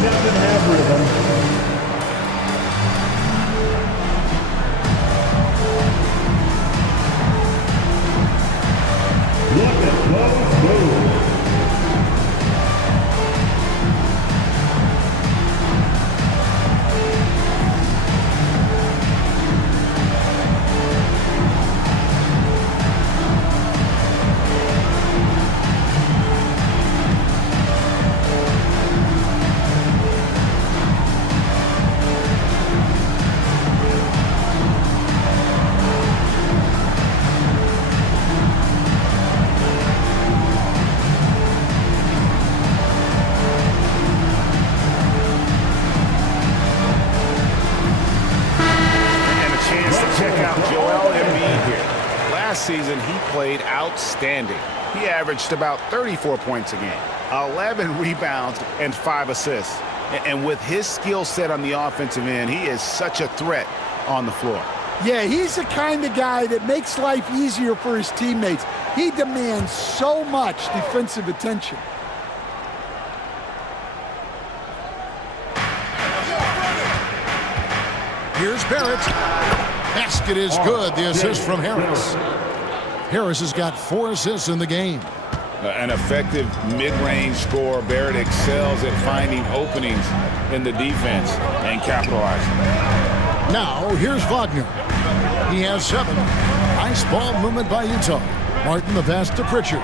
doesn't have rhythm. Look at those moves. Last season, he played outstanding. He averaged about 34 points a game, 11 rebounds, and 5 assists. And with his skill set on the offensive end, he is such a threat on the floor. Yeah, he's the kind of guy that makes life easier for his teammates. He demands so much defensive attention. Here's Barrett. Basket is good. The assist from Harris. Harris has got 4 assists in the game. An effective mid-range scorer. Barrett excels at finding openings in the defense and capitalizing. Now, here's Wagner. He has 7. Nice ball movement by Utah. Martin the pass to Pritchard.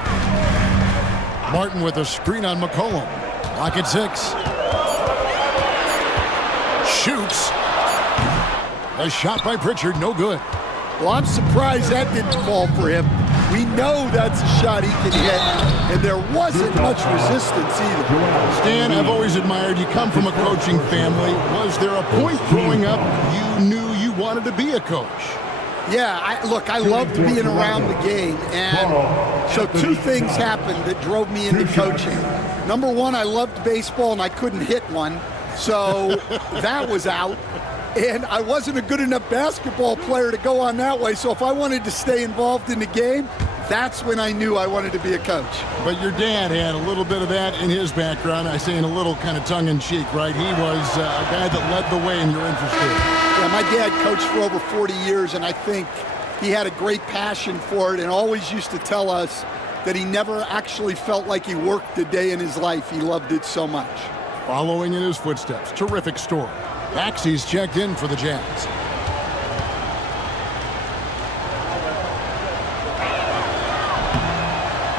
Martin with a screen on McCollum. Lock at 6. Shoots. A shot by Pritchard, no good. Well, I'm surprised that didn't fall for him. We know that's a shot he can hit, and there wasn't much resistance either. Stan, I've always admired you. Come from a coaching family. Was there a point growing up you knew you wanted to be a coach? Yeah, I loved being around the game, and so 2 things happened that drove me into coaching. Number 1, I loved baseball, and I couldn't hit one, so that was out. And I wasn't a good enough basketball player to go on that way, so if I wanted to stay involved in the game, that's when I knew I wanted to be a coach. But your dad had a little bit of that in his background. I say in a little kind of tongue-in-cheek, right? He was a guy that led the way in your interest in. Yeah, my dad coached for over 40 years, and I think he had a great passion for it and always used to tell us that he never actually felt like he worked a day in his life. He loved it so much. Following in his footsteps. Terrific story. Maxey's checked in for the Jazz.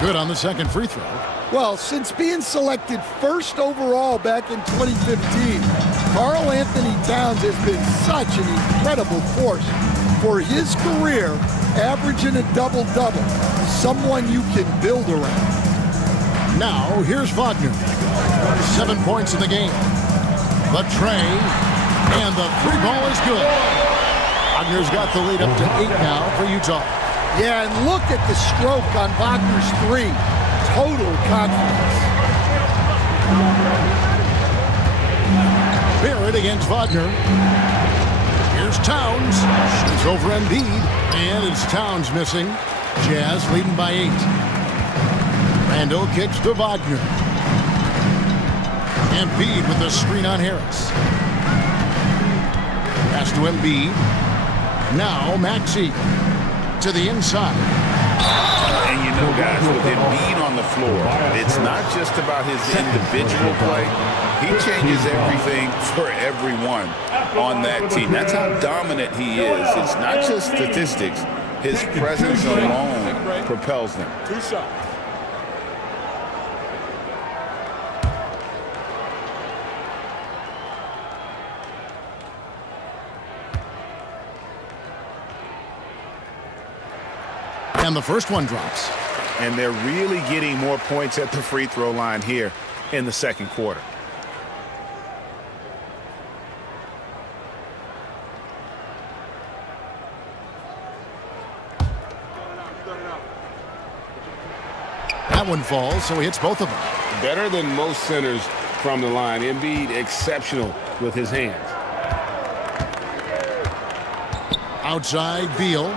Good on the second free throw. Well, since being selected first overall back in 2015, Karl Anthony Towns has been such an incredible force for his career, averaging a double-double. Someone you can build around. Now, here's Wagner. 7 points in the game. The tray, and the 3 ball is good. Wagner's got the lead up to 8 now for Utah. Yeah, and look at the stroke on Wagner's 3. Total confidence. Barrett against Wagner. Here's Towns. Shoots over Embiid, and it's Towns missing. Jazz leading by 8. Randall kicks to Wagner. Embiid with the screen on Harris. Pass to Embiid. Now Maxey to the inside. And you know, guys, with Embiid on the floor, it's not just about his individual play. He changes everything for everyone on that team. That's how dominant he is. It's not just statistics. His presence alone propels them. 2 shots. And the first one drops. And they're really getting more points at the free throw line here in the second quarter. That one falls, so he hits both of them. Better than most centers from the line. Embiid exceptional with his hands. Outside, Beal.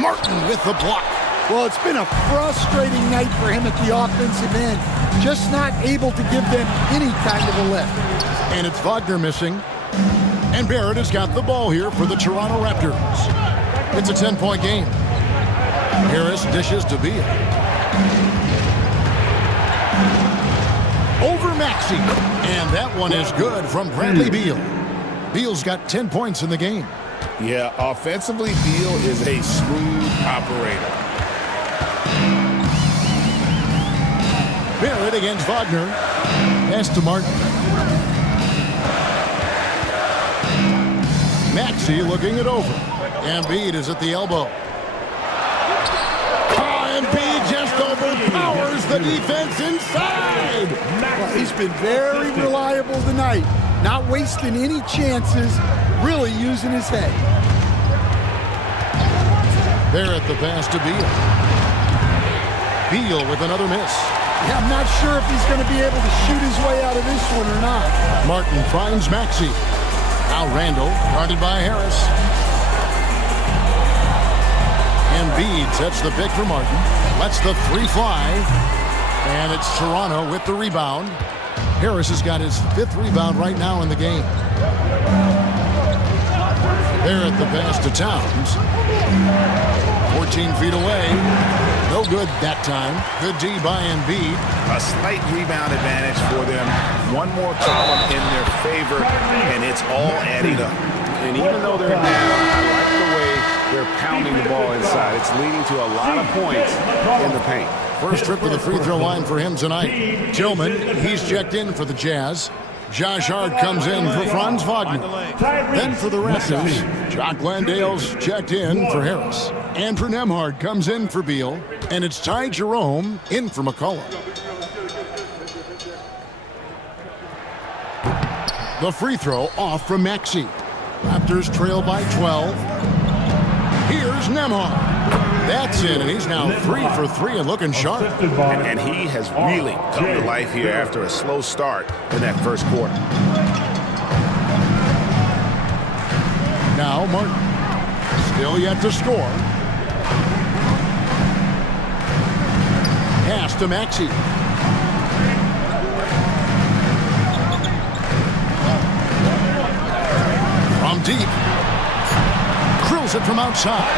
Martin with the block. Well, it's been a frustrating night for him at the offensive end. Just not able to give them any kind of a lift. And it's Wagner missing. And Barrett has got the ball here for the Toronto Raptors. It's a 10-point game. Harris dishes to Beal. Over Maxey. And that one is good from Bradley Beal. Beal's got 10 points in the game. Yeah, offensively, Beal is a smooth operator. Barrett against Wagner. Pass to Martin. Maxey looking it over. Embiid is at the elbow. Embiid just overpowers the defense inside. Well, he's been very reliable tonight. Not wasting any chances, really using his head. Barrett the pass to Beal. Beal with another miss. Yeah, I'm not sure if he's going to be able to shoot his way out of this one or not. Martin finds Maxey. Now Randall, guarded by Harris. Embiid sets the pick for Martin. Lets the three fly. And it's Toronto with the rebound. Harris has got his 5th rebound right now in the game. Barrett the pass to Towns. 14 feet away. No good that time. Good D by Embiid. A slight rebound advantage for them. One more column in their favor, and it's all adding up. And even though they're down, I like the way they're pounding the ball inside. It's leading to a lot of points in the paint. First trip to the free throw line for him tonight. Tillman, he's checked in for the Jazz. Josh Hart comes in for Franz Wagner. Then for the Raptors, Jock Landale's checked in for Harris. Andrew Nembhard comes in for Beal. And it's Ty Jerome in for McCullough. The free throw off from Maxey. Raptors trail by 12. Here's Nembhard. That's it, and he's now 3 for 3 and looking sharp. And he has really come to life here after a slow start in that first quarter. Now Martin, still yet to score. Pass to Maxey. From deep. Drills it from outside.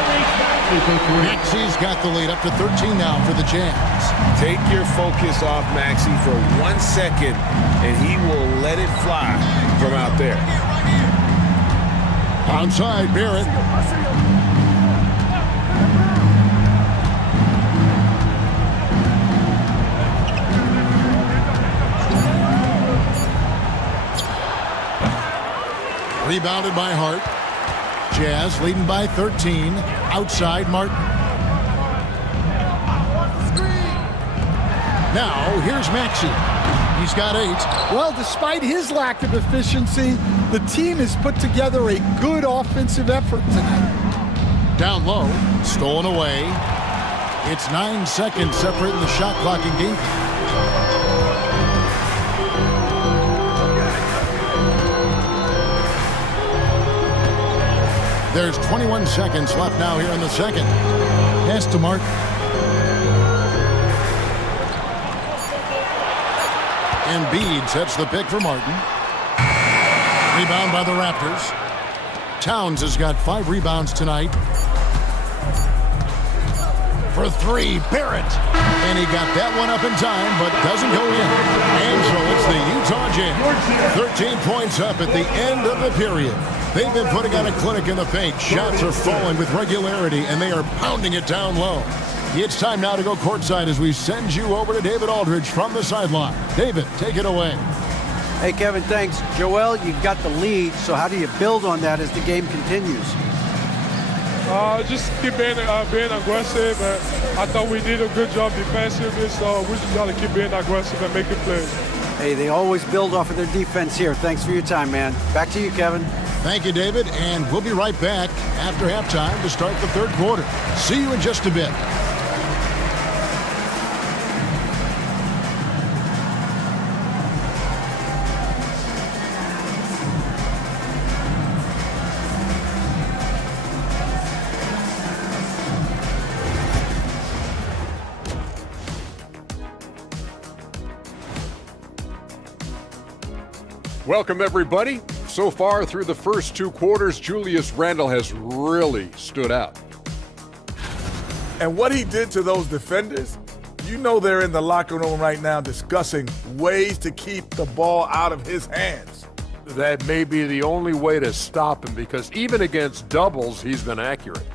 Maxey's got the lead up to 13 now for the Jazz. Take your focus off Maxey for 1 second, and he will let it fly from out there. Onside, Barrett. Rebounded by Hart. Jazz leading by 13. Outside Martin. Now here's Maxey. He's got 8. Well, despite his lack of efficiency, the team has put together a good offensive effort tonight. Down low, stolen away. It's 9 seconds separating the shot clock and game. There's 21 seconds left now here in the second. Pass to Martin. Embiid sets the pick for Martin. Rebound by the Raptors. Towns has got 5 rebounds tonight. For 3, Barrett. And he got that one up in time, but doesn't go in. And so it's the Utah Jazz. 13 points up at the end of the period. They've been putting on a clinic in the paint. Shots are falling with regularity, and they are pounding it down low. It's time now to go courtside as we send you over to David Aldridge from the sideline. David, take it away. Hey, Kevin, thanks. Joel, you've got the lead, so how do you build on that as the game continues? Just keep being aggressive. I thought we did a good job defensively, so we just got to keep being aggressive and making plays. Hey, they always build off of their defense here. Thanks for your time, man. Back to you, Kevin. Thank you, David, and we'll be right back after halftime to start the third quarter. See you in just a bit. Welcome, everybody. So far through the first 2 quarters, Julius Randle has really stood out. And what he did to those defenders, you know they're in the locker room right now discussing ways to keep the ball out of his hands. That may be the only way to stop him, because even against doubles, he's been accurate.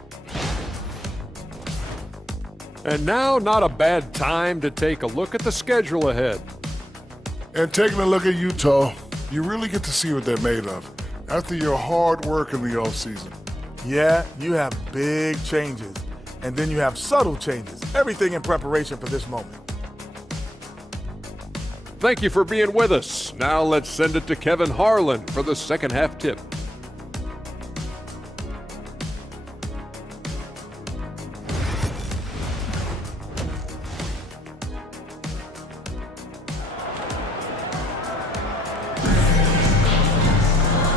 And now, not a bad time to take a look at the schedule ahead. And taking a look at Utah, you really get to see what they're made of after your hard work in the offseason. Yeah, you have big changes, and then you have subtle changes. Everything in preparation for this moment. Thank you for being with us. Now let's send it to Kevin Harlan for the second half tip.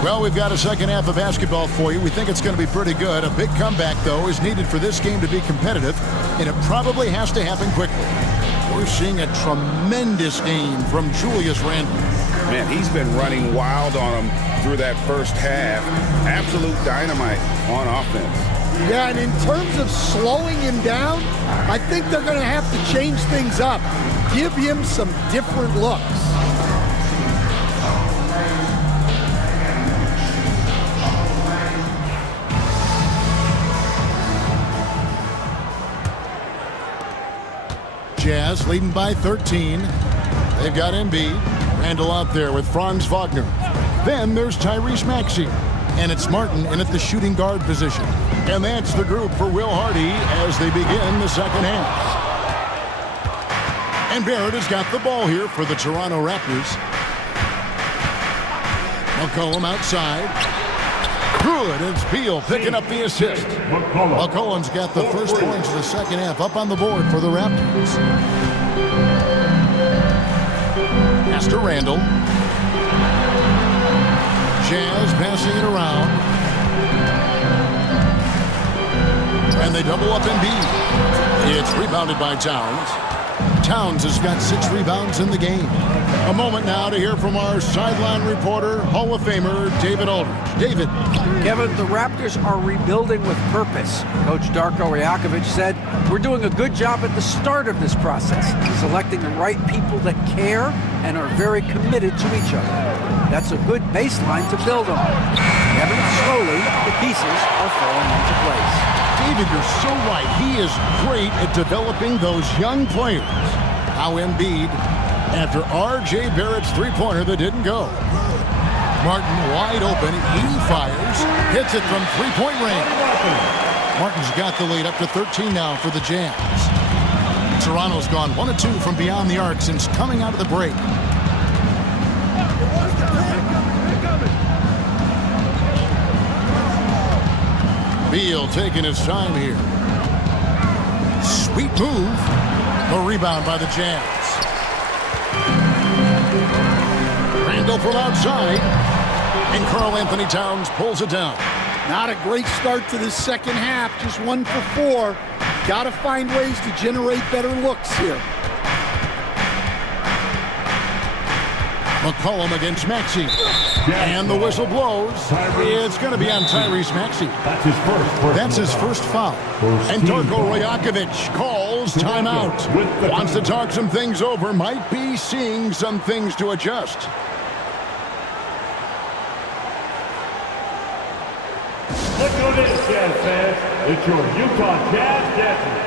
Well, we've got a second half of basketball for you. We think it's going to be pretty good. A big comeback, though, is needed for this game to be competitive, and it probably has to happen quickly. We're seeing a tremendous game from Julius Randle. Man, he's been running wild on him through that first half. Absolute dynamite on offense. Yeah, and in terms of slowing him down, I think they're going to have to change things up. Give him some different looks. Jazz leading by 13. They've got Embiid. Randle out there with Franz Wagner. Then there's Tyrese Maxey. And it's Martin in at the shooting guard position. And that's the group for Will Hardy as they begin the second half. And Barrett has got the ball here for the Toronto Raptors. McCollum outside. Good. It's Beal picking up the assist. McCollum's got the first points of the second half up on the board for the Raptors. Pass to Randle. Jazz passing it around. And they double up Embiid. It's rebounded by Towns. Towns has got 6 rebounds in the game. A moment now to hear from our sideline reporter, Hall of Famer David Aldridge. David. Kevin, the Raptors are rebuilding with purpose. Coach Darko Rajakovic said, "We're doing a good job at the start of this process, selecting the right people that care and are very committed to each other. That's a good baseline to build on." Kevin, slowly, the pieces are falling into place. David, you're so right. He is great at developing those young players. Now Embiid, after R.J. Barrett's three-pointer that didn't go. Martin wide open. He fires. Hits it from three-point range. Martin's got the lead up to 13 now for the Jazz. Toronto's gone 1 of 2 from beyond the arc since coming out of the break. Beal taking his time here. Sweet move. A rebound by the Jazz. Randle from outside. And Karl Anthony Towns pulls it down. Not a great start to this second half. Just 1 for 4. Got to find ways to generate better looks here. McCollum against Maxey. And the whistle blows. It's going to be on Tyrese Maxey. That's his first foul. And Darko Rajakovic calls timeout. Wants to talk some things over. Might be seeing some things to adjust. Look who it is, Jazz fans. It's your Utah Jazz Dancers.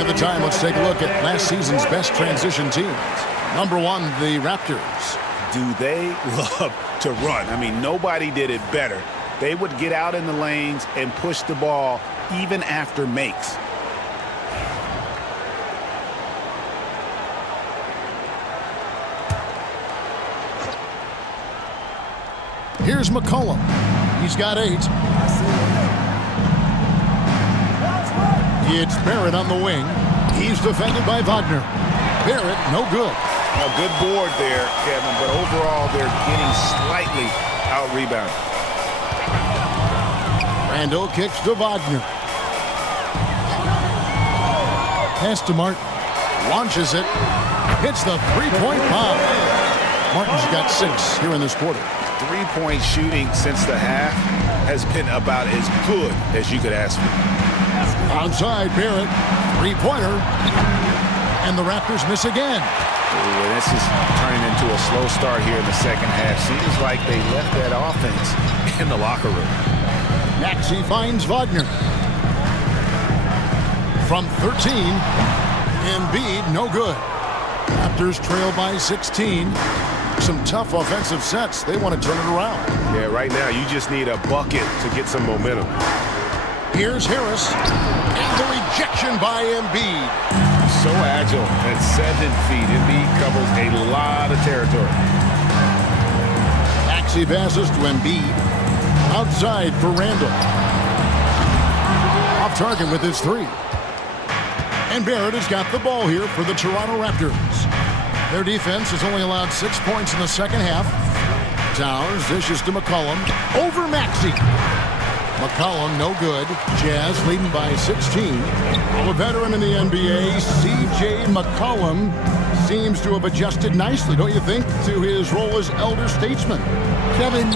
have the time, let's take a look at last season's best transition teams. Number 1, the Raptors. Do they love to run? I mean, nobody did it better. They would get out in the lanes and push the ball even after makes. Here's McCollum. He's got 8. It's Barrett on the wing. He's defended by Wagner. Barrett, no good. A good board there, Kevin, but overall they're getting slightly out-rebounded. Randall kicks to Wagner. Pass to Martin. Launches it. Hits the three-point bomb. Martin's got 6 here in this quarter. Three-point shooting since the half has been about as good as you could ask for. Outside Barrett. Three-pointer. And the Raptors miss again. Ooh, this is turning into a slow start here in the second half. Seems like they left that offense in the locker room. Maxey finds Wagner. From 13, Embiid, no good. Raptors trail by 16. Some tough offensive sets. They want to turn it around. Yeah, right now you just need a bucket to get some momentum. Here's Harris. And the rejection by Embiid. So agile at 7 feet. Embiid covers a lot of territory. Maxey passes to Embiid. Outside for Randall. Off target with his 3. And Barrett has got the ball here for the Toronto Raptors. Their defense has only allowed 6 points in the second half. Towers dishes to McCollum. Over Maxey. McCollum, no good. Jazz leading by 16. A veteran in the NBA, C.J. McCollum, seems to have adjusted nicely, don't you think, to his role as elder statesman? Kevin,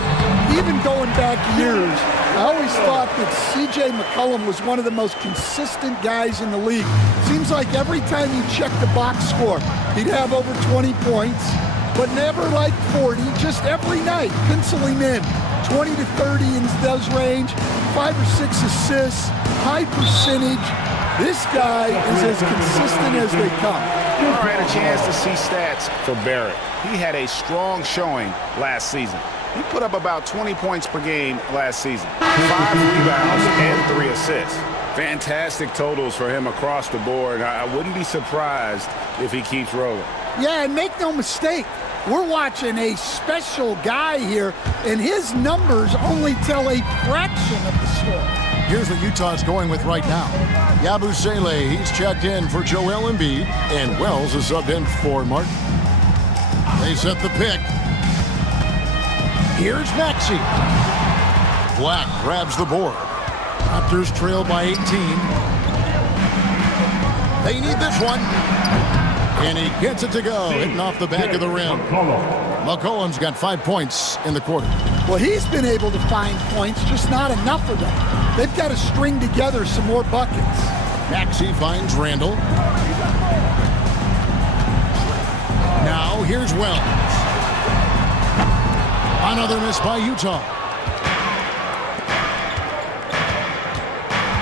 even going back years, I always thought that C.J. McCollum was one of the most consistent guys in the league. Seems like every time you check the box score, he'd have over 20 points, but never like 40, just every night, penciling in 20 to 30 in those range, 5 or 6 assists, high percentage. This guy is as consistent as they come. All right, a chance to see stats for Barrett. He had a strong showing last season. He put up about 20 points per game last season, 5 rebounds and 3 assists. Fantastic totals for him across the board. I wouldn't be surprised if he keeps rolling. Yeah, and make no mistake, we're watching a special guy here, and his numbers only tell a fraction of the story. Here's what Utah's going with right now. Yabusele, he's checked in for Joel Embiid, and Wells is subbed in for Martin. They set the pick. Here's Maxey. Black grabs the board. Raptors trail by 18. They need this one. And he gets it to go, hitting off the back of the rim. McCollum's got 5 points in the quarter. Well, he's been able to find points, just not enough of them. They've got to string together some more buckets. Maxey finds Randall. Now here's Wells. Another miss by Utah.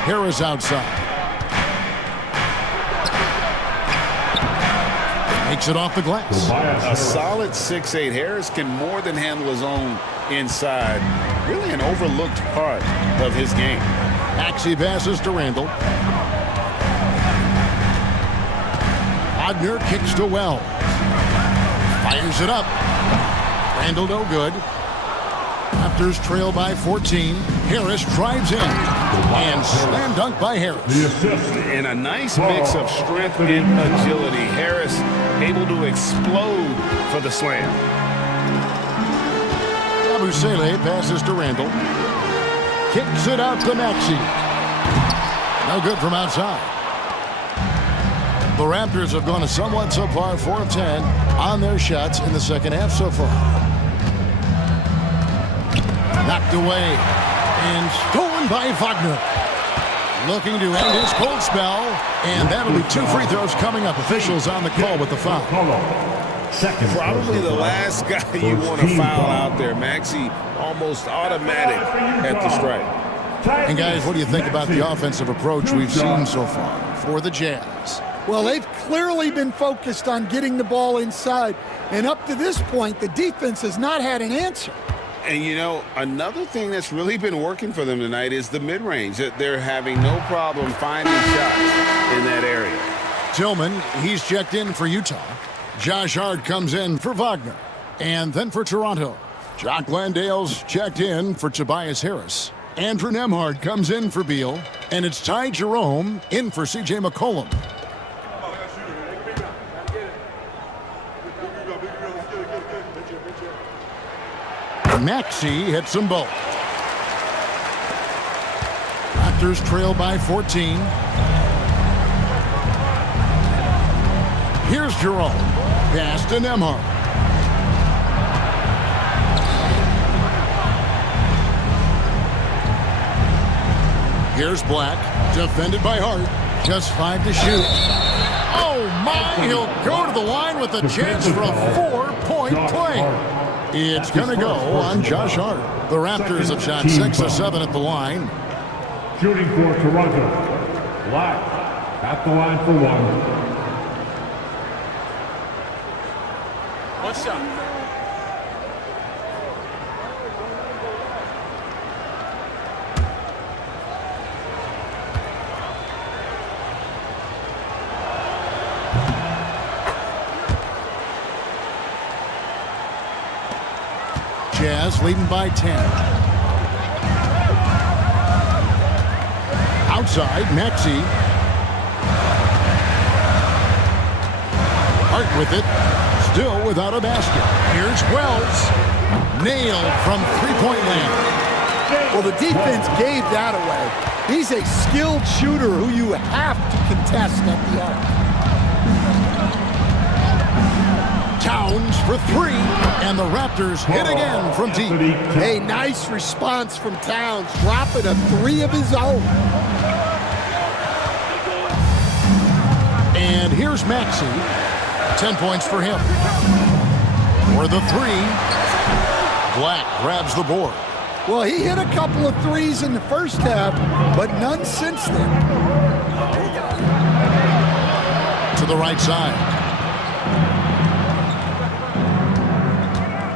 Harris outside. Makes it off the glass. A solid 6'8". Harris can more than handle his own inside. Really an overlooked part of his game. Maxey passes to Randall. Wagner kicks to Wells. Fires it up. Randall no good. Raptors trail by 14. Harris drives in. And slam dunk by Harris. And a nice mix of strength and agility. Harris able to explode for the slam. Yabusele passes to Randall. Kicks it out to Maxey. No good from outside. The Raptors have gone a somewhat subpar 4 of 10 on their shots in the second half so far. Knocked away and stolen by Wagner. Looking to end his cold spell, and that'll be 2 free throws coming up. Officials on the call with the foul. Probably the last guy you want to foul out there. Maxey almost automatic at the strike. And guys, what do you think about the offensive approach we've seen so far? for the Jazz. Well, they've clearly been focused on getting the ball inside, and up to this point, the defense has not had an answer. And, you know, another thing that's really been working for them tonight is the mid-range. They're having no problem finding shots in that area. Tillman, he's checked in for Utah. Josh Hart comes in for Wagner. And then for Toronto, Jock Landale's checked in for Tobias Harris. Andrew Nembhard comes in for Beal. And it's Ty Jerome in for C.J. McCollum. Maxey hits them both. Raptors trail by 14. Here's Jerome. Pass to Nembhard. Here's Black. Defended by Hart. Just 5 to shoot. Oh, my. He'll go to the line with a chance for a 4-point play. It's going to go on Josh Hart. The Raptors have shot 6 of 7 at the line. Shooting for Toronto. Black at the line for 1. One shot. Jazz leading by 10. Outside, Maxey. Hart with it. Still without a basket. Here's Wells. Nailed from three-point land. Well, the defense gave that away. He's a skilled shooter who you have to contest at the arc. Towns for 3, and the Raptors hit again from deep. A nice response from Towns, dropping a 3 of his own. And here's Maxey. 10 points for him. For the 3, Black grabs the board. Well, he hit a couple of threes in the first half, but none since then. To the right side.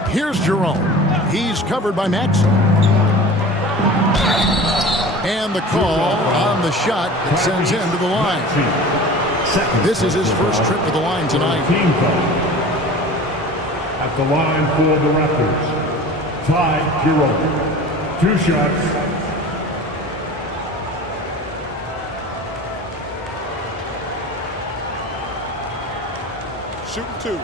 Here's Jerome. He's covered by Maxey. And the call on the shot that sends him to the line. This is his first trip to the line tonight. At the line for the Raptors, Ty Jerome. 2 shots. Shooting 2.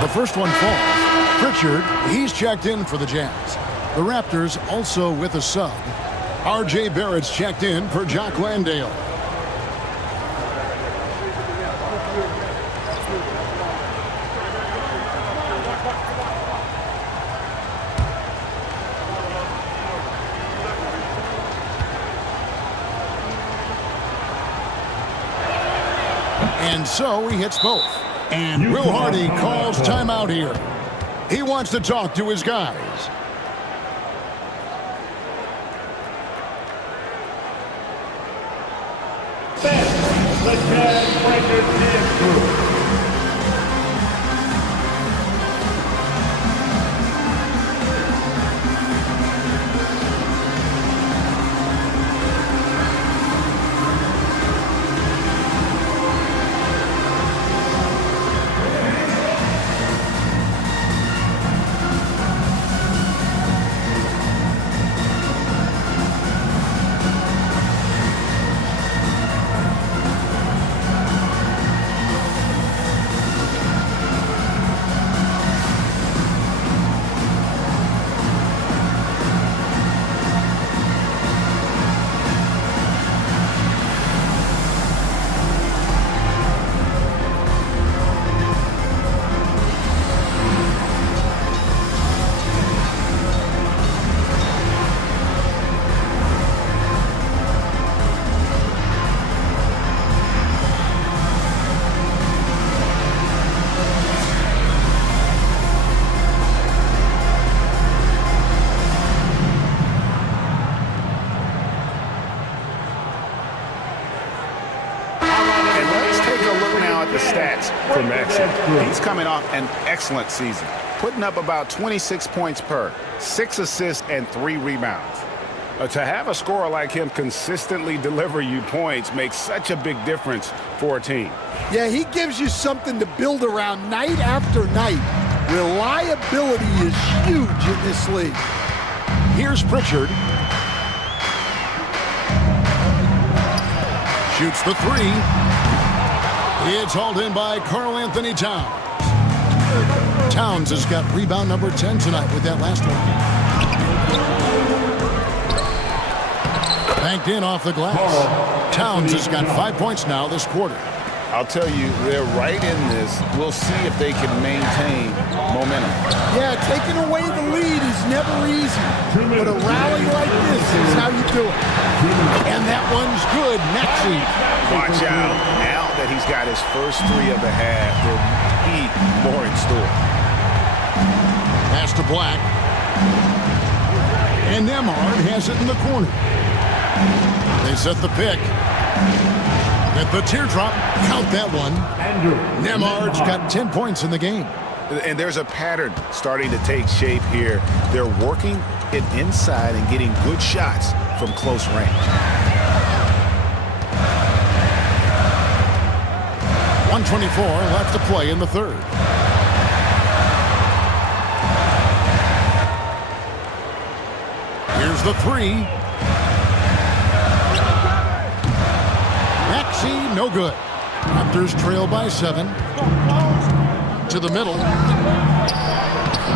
The first one falls. Pritchard, he's checked in for the Jazz. The Raptors also with a sub. R.J. Barrett's checked in for Jock Landale. And so he hits both. And Will Hardy calls timeout here. He wants to talk to his guys. The Jazz Breakers dance crew. up the stats for Maxey. He's coming off an excellent season, putting up about 26 points per, 6 assists, and 3 rebounds. To have a scorer like him consistently deliver you points makes such a big difference for a team. Yeah, he gives you something to build around night after night. Reliability is huge in this league. Here's Pritchard. Shoots the three. It's hauled in by Karl-Anthony Towns. Towns has got rebound number 10 tonight with that last one. Banked in off the glass. Towns has got 5 points now this quarter. I'll tell you, they're right in this. We'll see if they can maintain momentum. Yeah, taking away the lead is never easy, but a rally like this is how you do it. And that one's good. Maxey. Watch out. Now that he's got his first 3 of the half, there'll be more in store. Pass to Black. And Nembhard has it in the corner. They set the pick. At the teardrop, count that one. Nembhard's got 10 points in the game. And there's a pattern starting to take shape here. They're working it inside and getting good shots from close range. 1:24 left to play in the third. Here's the three. Maxey, no good. Raptors trail by 7. To the middle.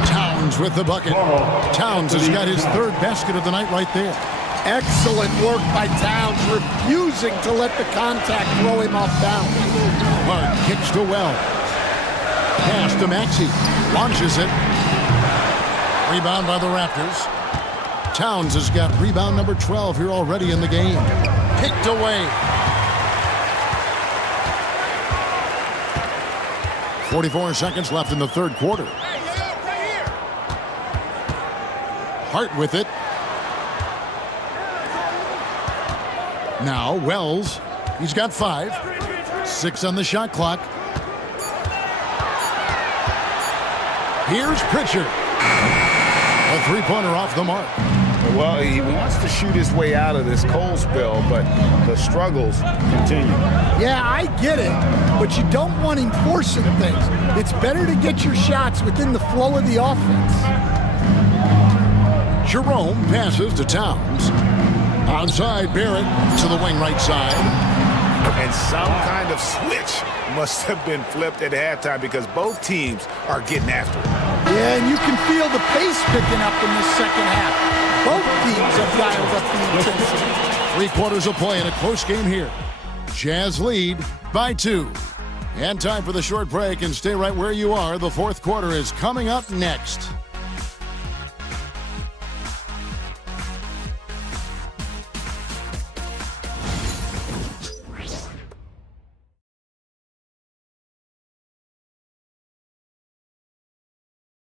Towns with the bucket. Towns has got his 3rd basket of the night right there. Excellent work by Towns, refusing to let the contact throw him off balance. Hard kicks to Wells. Pass to Maxey. Launches it. Rebound by the Raptors. Towns has got rebound number 12 here already in the game. Kicked away. 44 seconds left in the third quarter. Hart with it. Now Wells. He's got 5. 6 on the shot clock. Here's Pritchard. A 3-pointer off the mark. Well, he wants to shoot his way out of this cold spell, but the struggles continue. Yeah, I get it, but you don't want him forcing things. It's better to get your shots within the flow of the offense. Jerome passes to Towns. Outside, Barrett to the wing right side. And some kind of switch must have been flipped at halftime because both teams are getting after it. Yeah, and you can feel the pace picking up in this second half. Both teams have dialed up the intensity. 3 quarters of play in a close game here. Jazz lead by 2. And time for the short break, and stay right where you are. The fourth quarter is coming up next.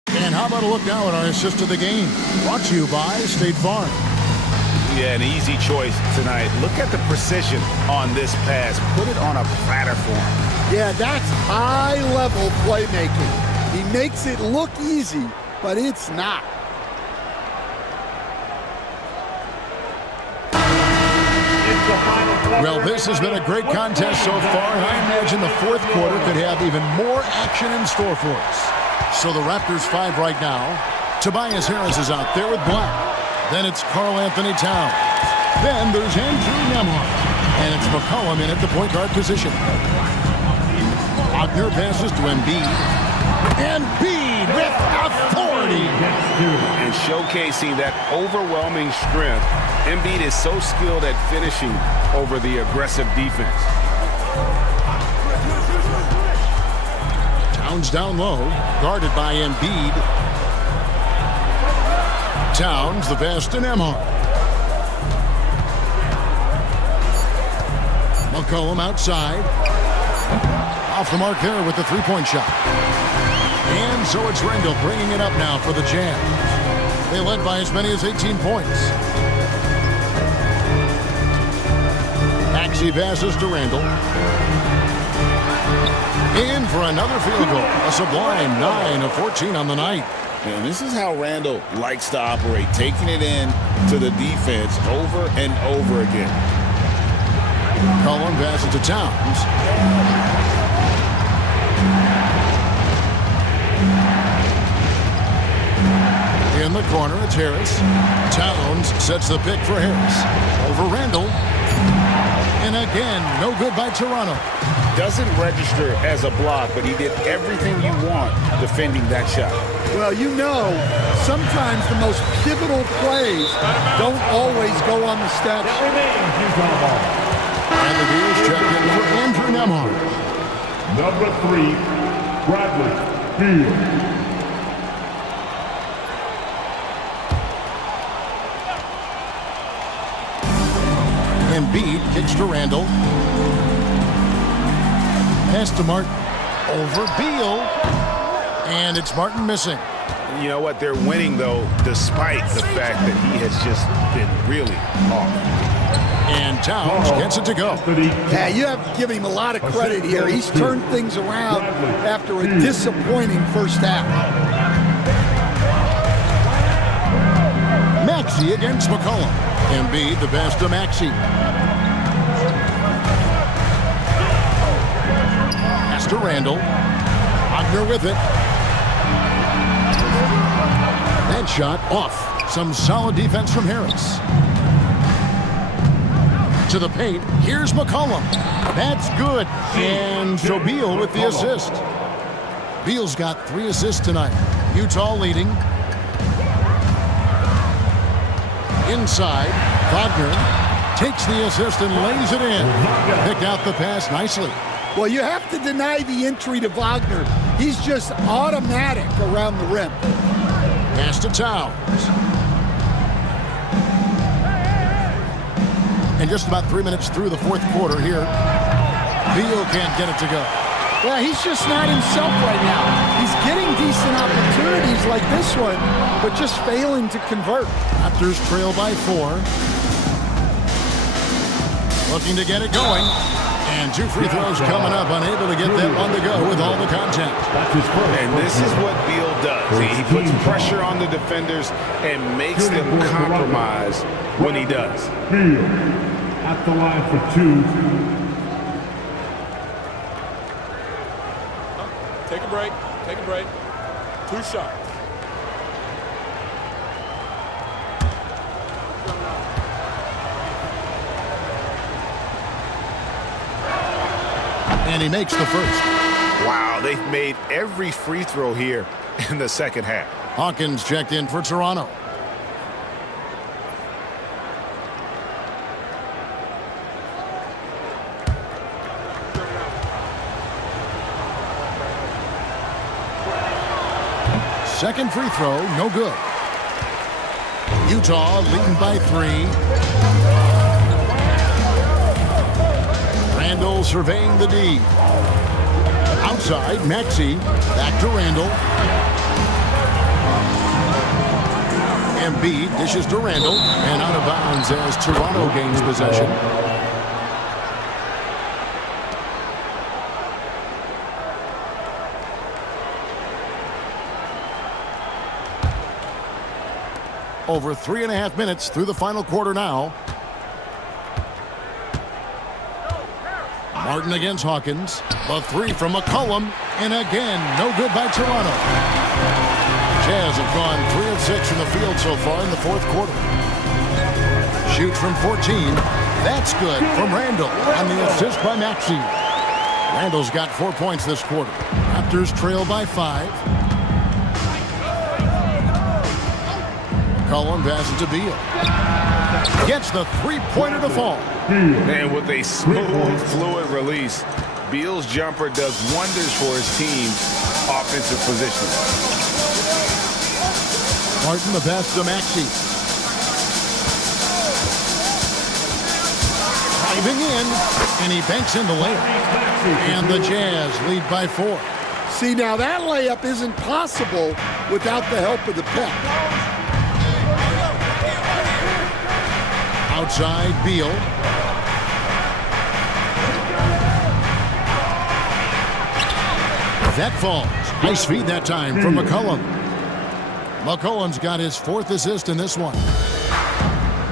And how about a look now at our assist of the game? Brought to you by State Farm. Yeah, an easy choice tonight. Look at the precision on this pass. Put it on a platter for him. Yeah, that's high-level playmaking. He makes it look easy, but it's not. Well, this has been a great contest so far, and I imagine the fourth quarter could have even more action in store for us. So the Raptors 5 right now. Tobias Harris is out there with Black. Then it's Karl-Anthony Towns. Then there's Andrew Nembhard. And it's McCollum in at the point guard position. Wagner passes to Embiid. Embiid with authority. And showcasing that overwhelming strength. Embiid is so skilled at finishing over the aggressive defense. Towns down low, guarded by Embiid. Towns, the pass to Nembhard. McCollum outside. Off the mark there with the three-point shot. And so it's Randall bringing it up now for the Jazz. They led by as many as 18 points. Maxey passes to Randall. In for another field goal. A sublime 9 of 14 on the night. And this is how Randall likes to operate, taking it in to the defense over and over again. Cullen passes to Towns. In the corner, it's Harris. Towns sets the pick for Harris. Over Randall. And again, no good by Toronto. Doesn't register as a block, but he did everything you want defending that shot. Well, you know, sometimes the most pivotal plays don't always go on the stat sheet. And the Bears check in for Andrew Nembhard. Number 3, Bradley Beal. Embiid kicks to Randall. Pass to Martin. Over Beal. And it's Martin missing. You know what? They're winning, though, despite the fact that he has just been really off. And Towns gets it to go. Yeah, you have to give him a lot of credit here. He's turned things around after a disappointing first half. Maxey against McCollum. Embiid the pass to Maxey. Pass to Randall. Wagner with it. That shot off. Some solid defense from Harris. To the paint. Here's McCollum. That's good. And so Beal with the assist. Beal's got 3 assists tonight. Utah leading. Inside, Wagner takes the assist and lays it in. Picked out the pass nicely. Well, you have to deny the entry to Wagner. He's just automatic around the rim. Pass to Towns. And just about 3 minutes through the fourth quarter here. Beal can't get it to go. Well, he's just not himself right now. He's getting decent opportunities like this one, but just failing to convert. Raptors trail by 4. Looking to get it going. And 2 free throws coming up, unable to get that one to go with all the contact. And this is what Beal does. He puts pressure on the defenders and makes them compromise when he does. Beal at the line for 2. Take a break. Take a break. 2 shots. And he makes the first. Wow, they've made every free throw here in the second half. Hawkins checked in for Toronto. Second free throw, no good. Utah leading by 3. Randall surveying the D. Outside, Maxey. Back to Randall. Embiid dishes to Randall. And out of bounds as Toronto gains possession. Over 3.5 minutes through the final quarter now. Martin against Hawkins. The 3 from McCollum. And again, no good by Toronto. Jazz have gone 3 of 6 from the field so far in the fourth quarter. Shoots from 14. That's good from Randall on the assist by Maxey. Randall's got 4 points this quarter. Raptors trail by 5. Cullen passes to Beal. Gets the 3-pointer to fall. And with a smooth, fluid release, Beal's jumper does wonders for his team's offensive position. Martin the pass to Maxey. Driving in, and he banks in the layup. And the Jazz lead by 4. See, now that layup isn't possible without the help of the pick. Outside, Beal. That falls. Nice feed that time from McCollum. McCollum's got his 4th assist in this one.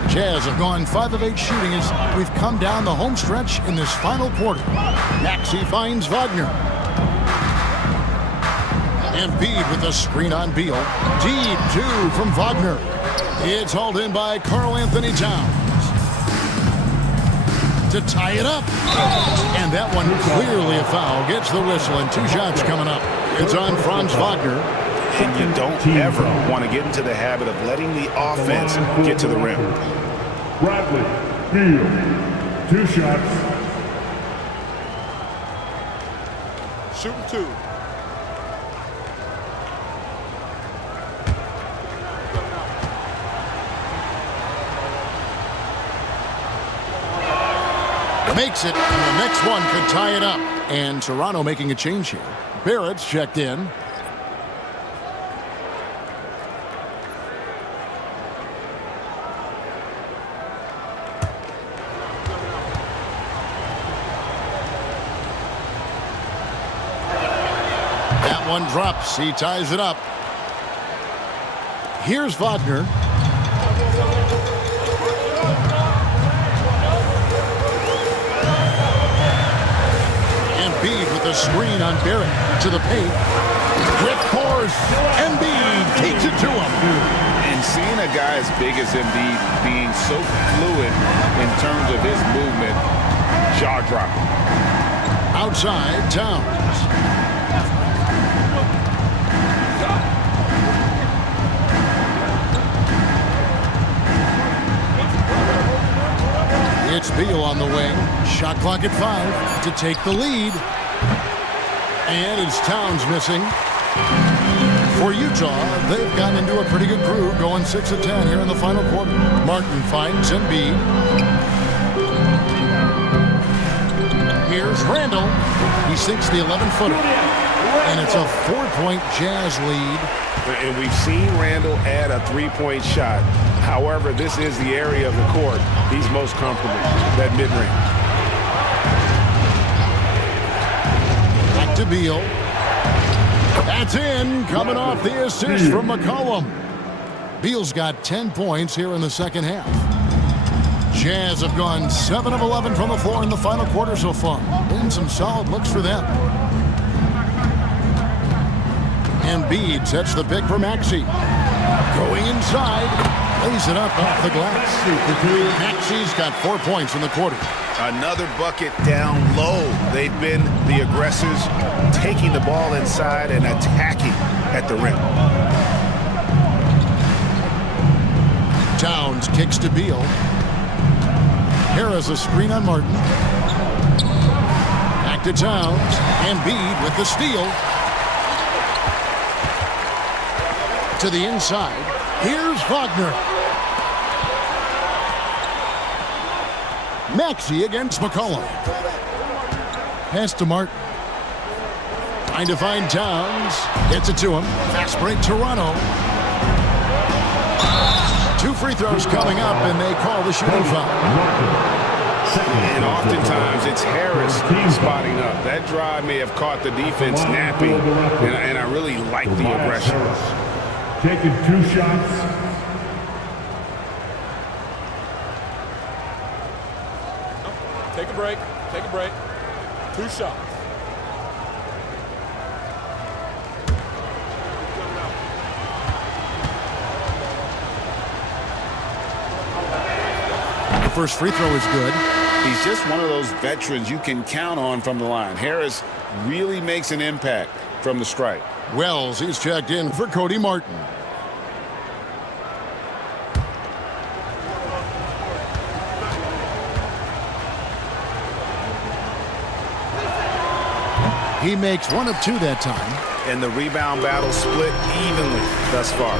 Jazz have gone 5 of 8 shooting as we've come down the home stretch in this final quarter. Maxey finds Wagner. Embiid with a screen on Beal. Deep 2 from Wagner. It's hauled in by Karl Anthony Towns. To tie it up. And that one clearly a foul. Gets the whistle and 2 shots coming up. It's on Franz Wagner. And you don't ever want to get into the habit of letting the offense get to the rim. Bradley Beal, 2 shots. Shooting 2. Makes it, and the next one could tie it up. And Toronto making a change here. Barrett's checked in. That one drops. He ties it up. Here's Wagner. Embiid with a screen on Barrett to the paint. With force, Embiid takes it to him. And seeing a guy as big as Embiid being so fluid in terms of his movement, jaw-dropping. Outside, Towns. It's Beal on the wing. Shot clock at 5 to take the lead. And it's Towns missing. For Utah, they've gotten into a pretty good groove, going 6 of 10 here in the final quarter. Martin finds Embiid. Here's Randall. He sinks the 11-footer. And it's a 4-point Jazz lead. And we've seen Randall add a 3-point shot. However, this is the area of the court he's most comfortable, that mid-range. Back to Beal. That's in, coming off the assist from McCollum. Beal's got 10 points here in the second half. Jazz have gone 7 of 11 from the floor in the final quarter so far. Been some solid looks for them. Embiid sets the pick for Maxey. Going inside. Lays it up off the glass. Maxey's got 4 points in the quarter. Another bucket down low. They've been the aggressors, taking the ball inside and attacking at the rim. Towns kicks to Beal. Harris a screen on Martin. Back to Towns. Embiid with the steal. To the inside. Here's Wagner. Maxey against McCollum. Pass to Martin. Trying to find Towns. Gets it to him. Fast break Toronto. 2 free throws coming up, and they call the shooting foul. And oftentimes it's Harris spotting up. That drive may have caught the defense napping, and I really like the aggression. Taking 2 shots. Take a break. Take a break. 2 shots. The first free throw is good. He's just one of those veterans you can count on from the line. Harris really makes an impact from the stripe. Wells, he's checked in for Cody Martin. He makes 1 of 2 that time. And the rebound battle split evenly thus far.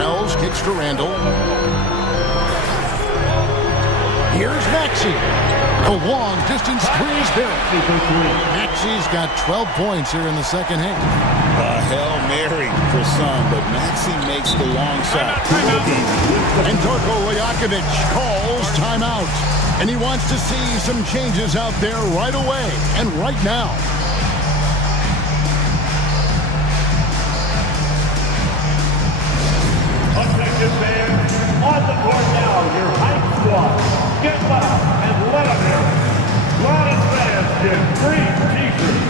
Wells kicks to Randall. Here's Maxey. A long distance three is there. Maxey's got 12 points here in the second half. A Hail Mary for some, but Maxey makes the long shot. And Darko Rajakovic calls timeout. And he wants to see some changes out there right away and right now. Attention fans, on the court now, your hype squad. Get loud and let them hear it. Loudest fans get free t-shirts.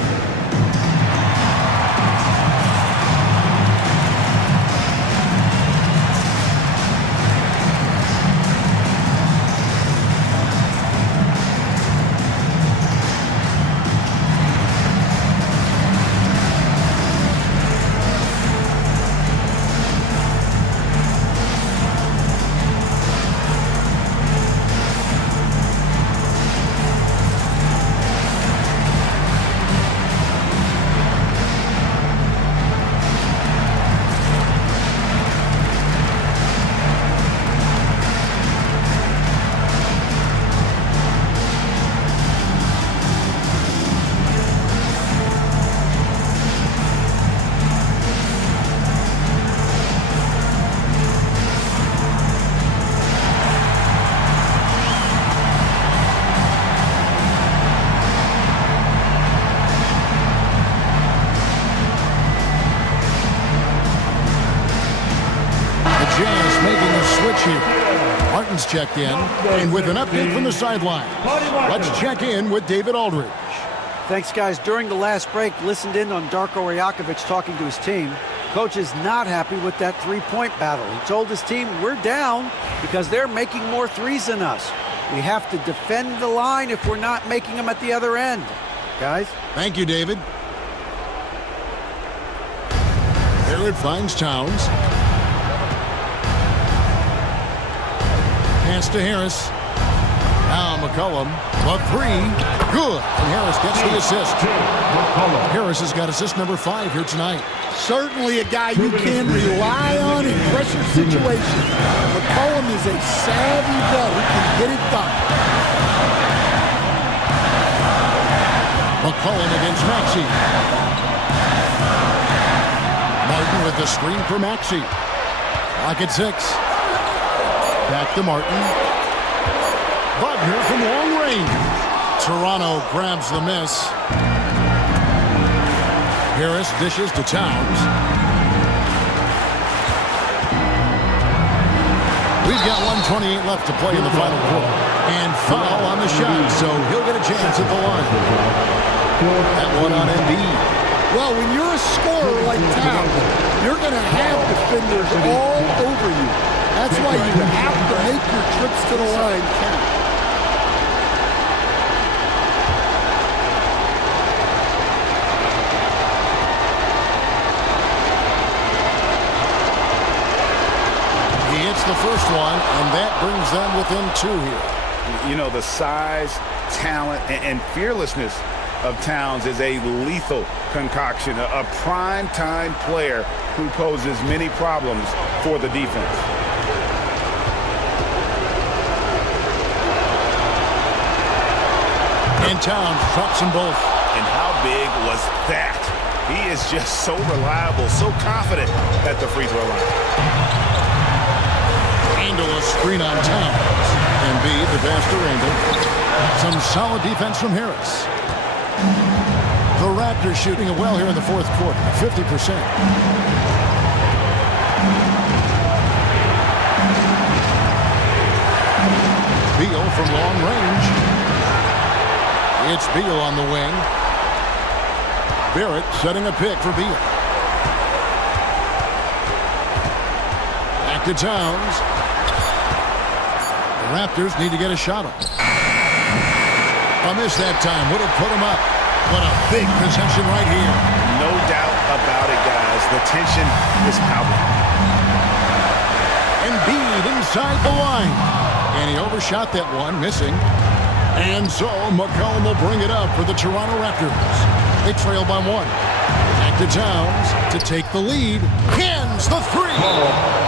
Martin's checked in, and with an update from the sideline, let's check in with David Aldridge. Thanks, guys. During the last break, listened in on Darko Rajakovic talking to his team. Coach is not happy with that three-point battle. He told his team, we're down because they're making more threes than us. We have to defend the line if we're not making them at the other end. Guys? Thank you, David. Barrett finds Towns. Pass to Harris. Now McCollum. A three. Good. And Harris gets the assist. Harris has got assist number 5 here tonight. Certainly a guy you can rely on in pressure situations. McCollum is a savvy vet who can get it done. McCollum against Maxey. Martin with the screen for Maxey. Clock at 6. Back to Martin. Wagner from long range. Toronto grabs the miss. Harris dishes to Towns. We've got 1:28 left to play in the final quarter. And foul on the shot, so he'll get a chance at the line. That one on Embiid. Well, when you're a scorer like Towns, you're going to have defenders all over you. That's why you have to make your trips to the line count. He hits the first one, and that brings them within 2 here. You know, the size, talent, and fearlessness of Towns is a lethal concoction, a prime-time player who poses many problems for the defense. And Towns drops them both. And how big was that? He is just so reliable, so confident at the free throw line. Randall a screen on Towns. Embiid, the pass to Randall. Some solid defense from Harris. The Raptors shooting it well here in the fourth quarter, 50%. Beal from long range. It's Beal on the wing. Barrett setting a pick for Beal. Back to Towns. The Raptors need to get a shot up. A miss that time. Would have put him up. What a big possession right here. No doubt about it, guys. The tension is palpable. Embiid inside the line. And he overshot that one, missing. And so McCollum will bring it up for the Toronto Raptors. They trail by 1. Back to Towns to take the lead. Hands the three.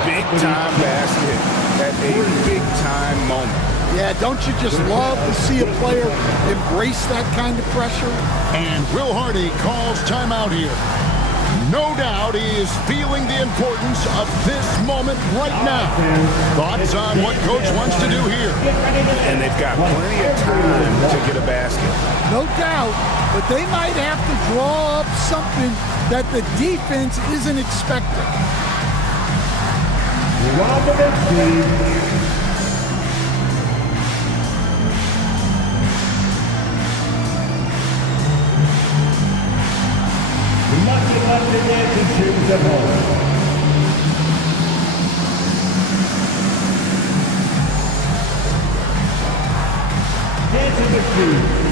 Big-time basket at a big-time moment. Yeah, don't you just love to see a player embrace that kind of pressure? And Will Hardy calls timeout here. No doubt he is feeling the importance of this moment right now. Thoughts on what Coach wants to do here? And they've got plenty of time to get a basket. No doubt, but they might have to draw up something that the defense isn't expecting. Lucky Dancing Shoes at home. Dancing with Shoes.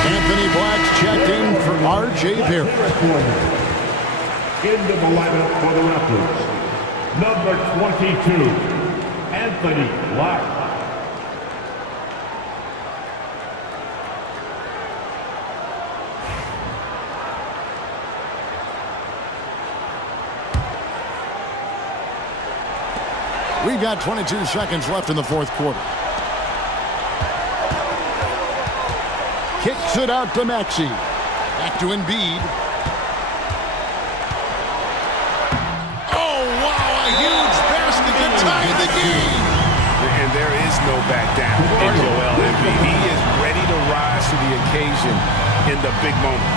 Anthony Black's checked in for R.J. Barrett. Into the lineup for the Raptors, number 22, Anthony Black. We've got 22 seconds left in the fourth quarter. Kicks it out to Maxey. Back to Embiid. Oh, wow, a huge basket to tie the game. And there is no back down in Joel Embiid. He is ready to rise to the occasion in the big moment.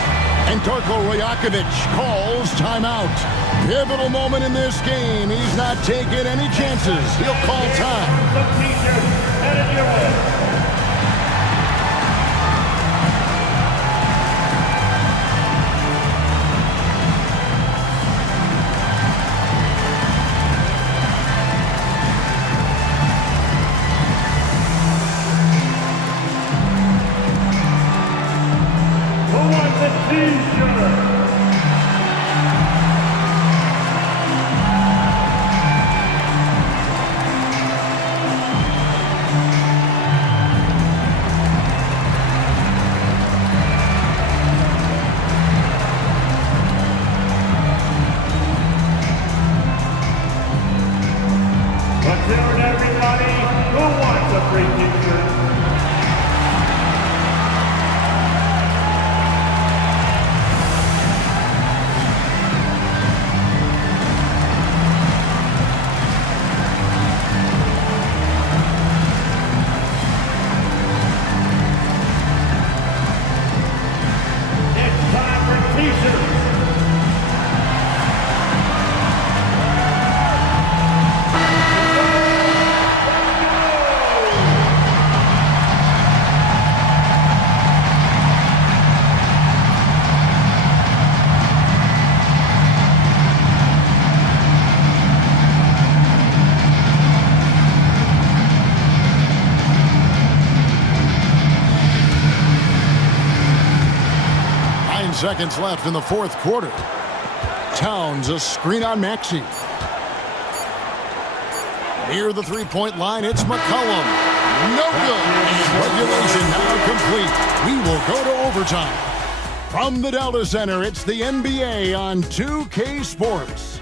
And Darko Rajakovic calls timeout. Pivotal moment in this game. He's not taking any chances. He'll call time. Seconds left in the fourth quarter. Towns a screen on Maxey. Near the three-point line, it's McCollum. No good. Regulation now complete. We will go to overtime. From the Delta Center, it's the NBA on 2K Sports.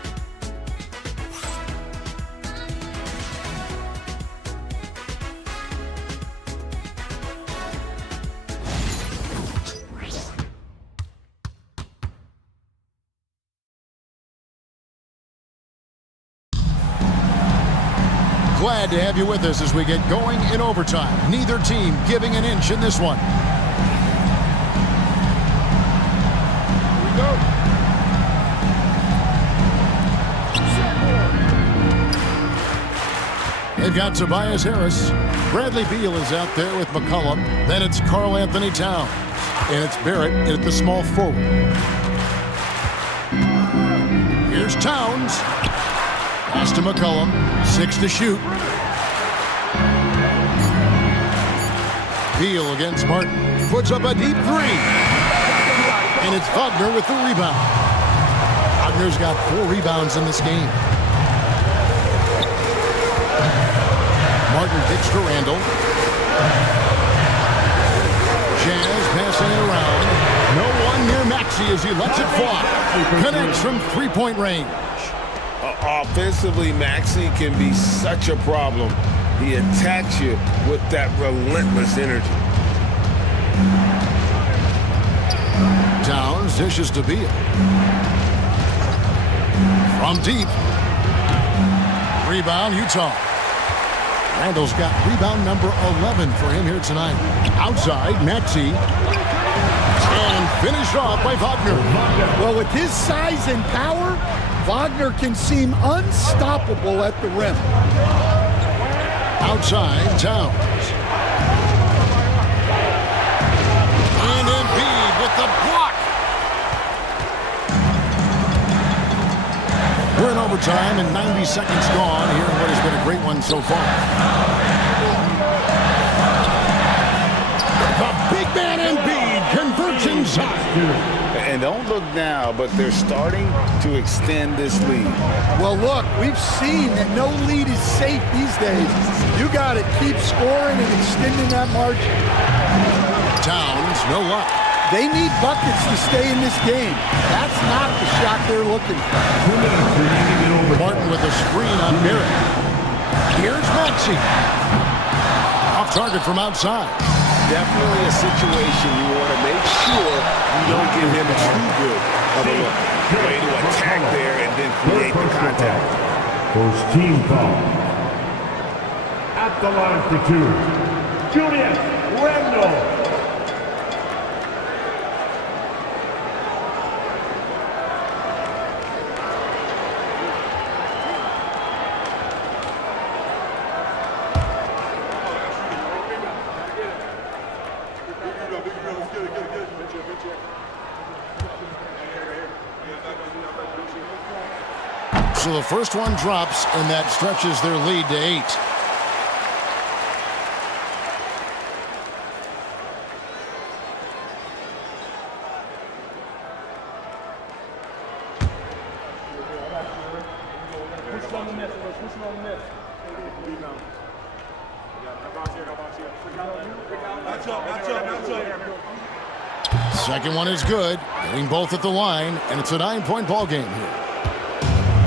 Glad to have you with us as we get going in overtime. Neither team giving an inch in this one. Here we go. They've got Tobias Harris. Bradley Beal is out there with McCollum. Then it's Karl Anthony Towns. And it's Barrett at the small forward. Here's Towns. Pass to McCollum. 6 to shoot. Beal against Martin. Puts up a deep three. And it's Wagner with the rebound. Wagner's got 4 rebounds in this game. Martin kicks to Randall. Jazz passing it around. No one near Maxey as he lets it fly. Connects from three-point range. Offensively, Maxey can be such a problem. He attacks you with that relentless energy. Towns dishes to Beal. From deep. Rebound, Utah. Randall's got rebound number 11 for him here tonight. Outside, Maxey. And finished off by Wagner. Well, with his size and power, Wagner can seem unstoppable at the rim. Outside, Towns. And Embiid with the block. We're in overtime and 90 seconds gone here in what has been a great one so far. The big man Embiid converts inside. And don't look now, but they're starting to extend this lead. Well, look, we've seen that no lead is safe these days. You got to keep scoring and extending that margin. Towns, no luck. They need buckets to stay in this game. That's not the shot they're looking for. Martin with a screen on Merritt. Here's Maxey. Off target from outside. Definitely a situation you want to make sure you don't give him too good of a look. Way to attack there and then create the contact. First team foul. At the line for 2, Julius Randle. So the first one drops, and that stretches their lead to 8. Second one is good, getting both at the line, and it's a 9-point ball game here.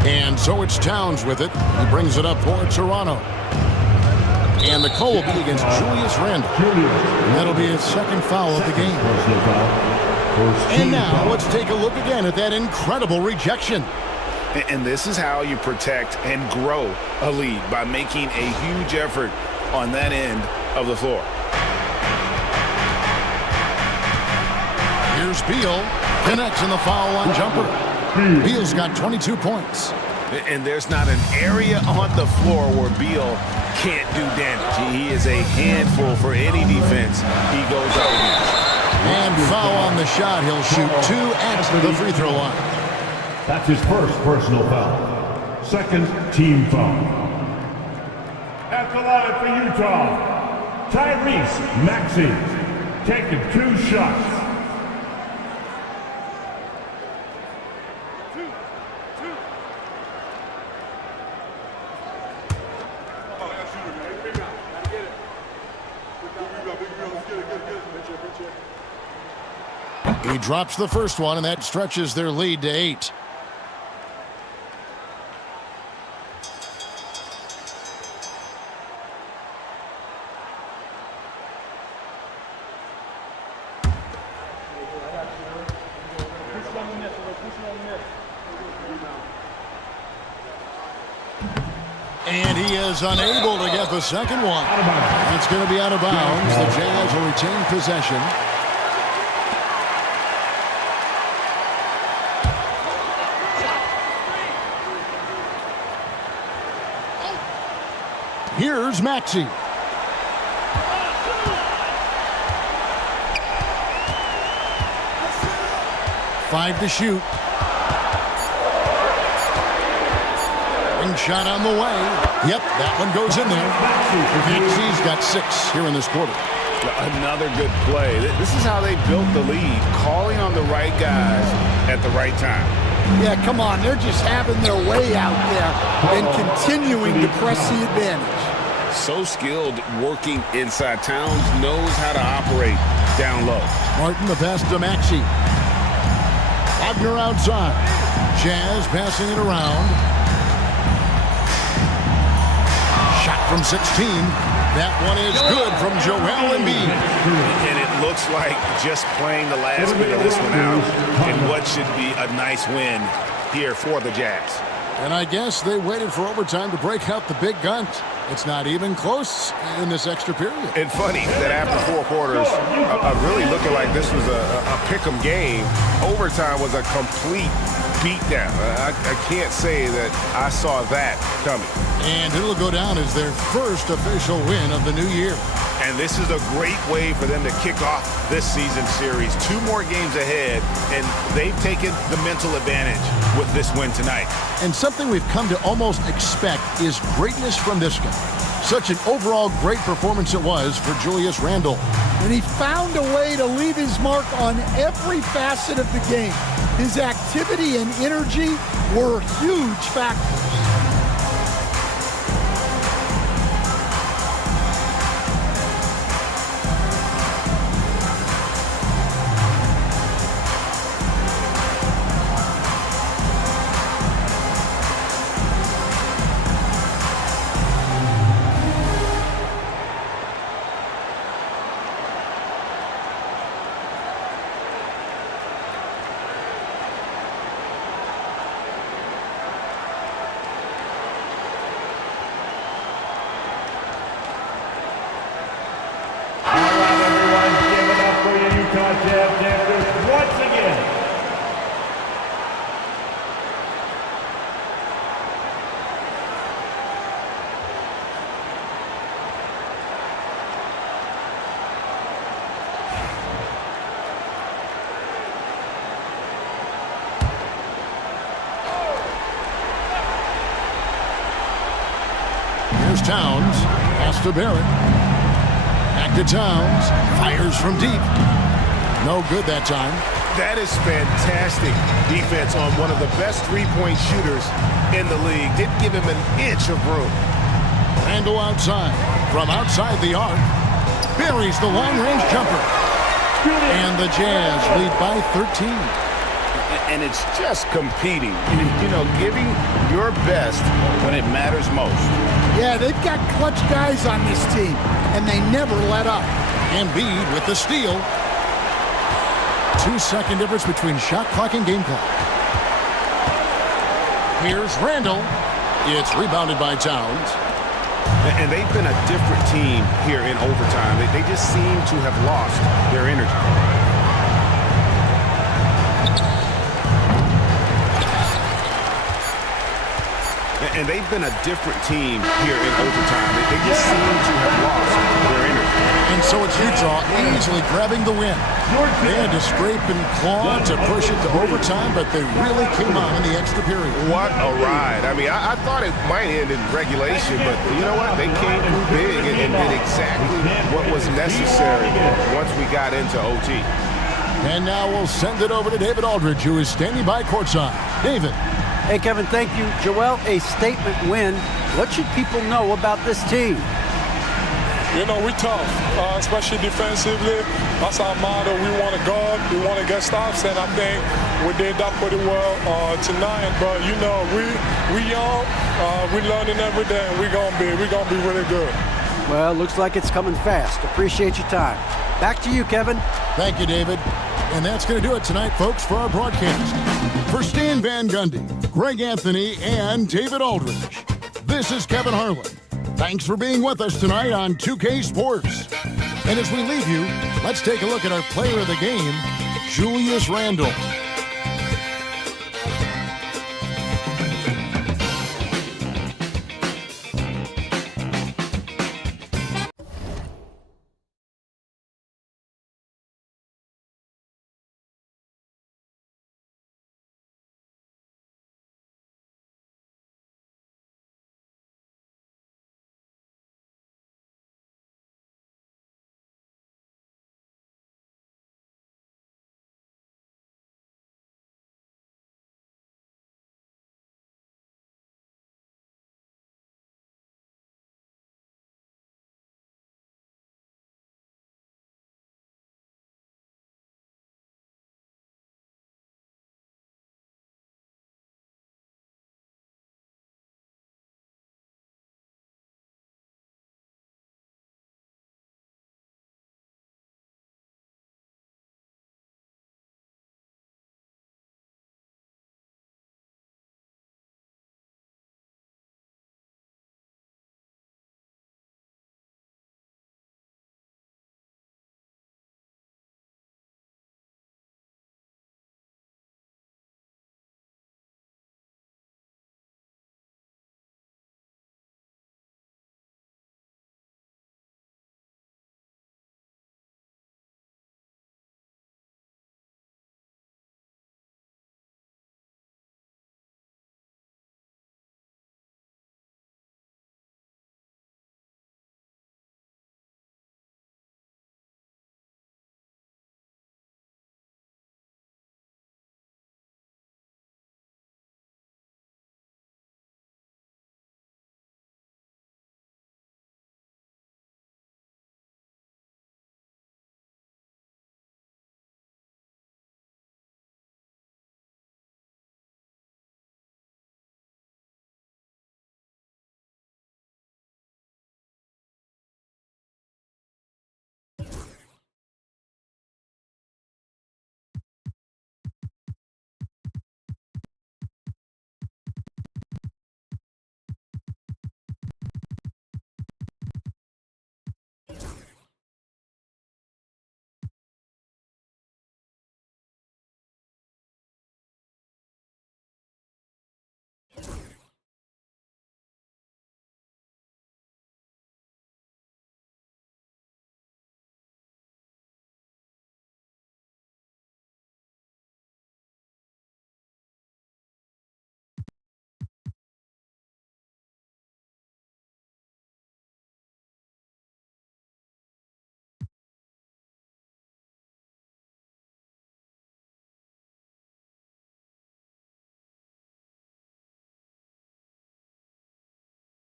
And so it's Towns with it. He brings it up for Toronto. And the call will be against Julius Randle. And that'll be his second foul of the game. And now let's take a look again at that incredible rejection. And this is how you protect and grow a lead, by making a huge effort on that end of the floor. Here's Beal. Connects in the foul line jumper. Beal's got 22 points. And there's not an area on the floor where Beal can't do damage. He is a handful for any defense he goes up against. And foul on the shot. He'll shoot 2 at the free throw line. That's his first personal foul. Second team foul. At the line for Utah, Tyrese Maxey, taking 2 shots. He drops the first one, and that stretches their lead to 8. And he is unable to get the second one. It's going to be out of bounds. The Jazz will retain possession. Here's Maxey. Five to shoot. Ring shot on the way. Yep, that one goes in there. Maxey's got 6 here in this quarter. Another good play. This is how they built the lead, calling on the right guys at the right time. Yeah, come on. They're just having their way out there and continuing to press the advantage. So skilled working inside. Towns knows how to operate down low. Martin, the pass to Maxey. Wagner outside. Jazz passing it around. Shot from 16. That one is good from Joel Embiid. And it looks like just playing the last bit of this one out in what should be a nice win here for the Jazz. And I guess they waited for overtime to break out the big guns. It's not even close in this extra period. And funny that after 4 quarters, really looking like this was a pick-em game, overtime was a complete beatdown. I can't say that I saw that coming. And it'll go down as their first official win of the new year. And this is a great way for them to kick off this season series. 2 more games ahead, and they've taken the mental advantage with this win tonight. And something we've come to almost expect is greatness from this guy. Such an overall great performance it was for Julius Randle. And he found a way to leave his mark on every facet of the game. His activity and energy were huge factors. Here's Towns. Pass to Barrett. Back to Towns. Fires from deep. No good that time. That is fantastic defense on one of the best three-point shooters in the league. Didn't give him an inch of room. Randle outside. From outside the arc. Buries the long-range jumper. And the Jazz lead by 13. And it's just competing, you know, giving your best when it matters most. Yeah, they've got clutch guys on this team, and they never let up. Embiid with the steal. 2-second difference between shot clock and game clock. Here's Randle. It's rebounded by Towns. And they've been a different team here in overtime. They just seem to have lost their energy. And they've been a different team here in overtime. They just seem to have lost their energy. And so it's Utah easily grabbing the win. They had to scrape and claw to push it to overtime, but they really came on in the extra period. What a ride. I mean, I thought it might end in regulation, but you know what? They came through big and did exactly what was necessary once we got into OT. And now we'll send it over to David Aldridge, who is standing by courtside. David. Hey, Kevin, thank you. Joel, a statement win. What should people know about this team? You know, we're tough, especially defensively. That's our motto. We want to guard, we want to get stops, and I think we did that pretty well tonight. But, you know, we young, we're learning every day, and we're gonna be really good. Well, looks like it's coming fast. Appreciate your time. Back to you, Kevin. Thank you, David. And that's going to do it tonight, folks, for our broadcast. For Stan Van Gundy, Greg Anthony, and David Aldridge, this is Kevin Harlan. Thanks for being with us tonight on 2K Sports. And as we leave you, let's take a look at our player of the game, Julius Randle.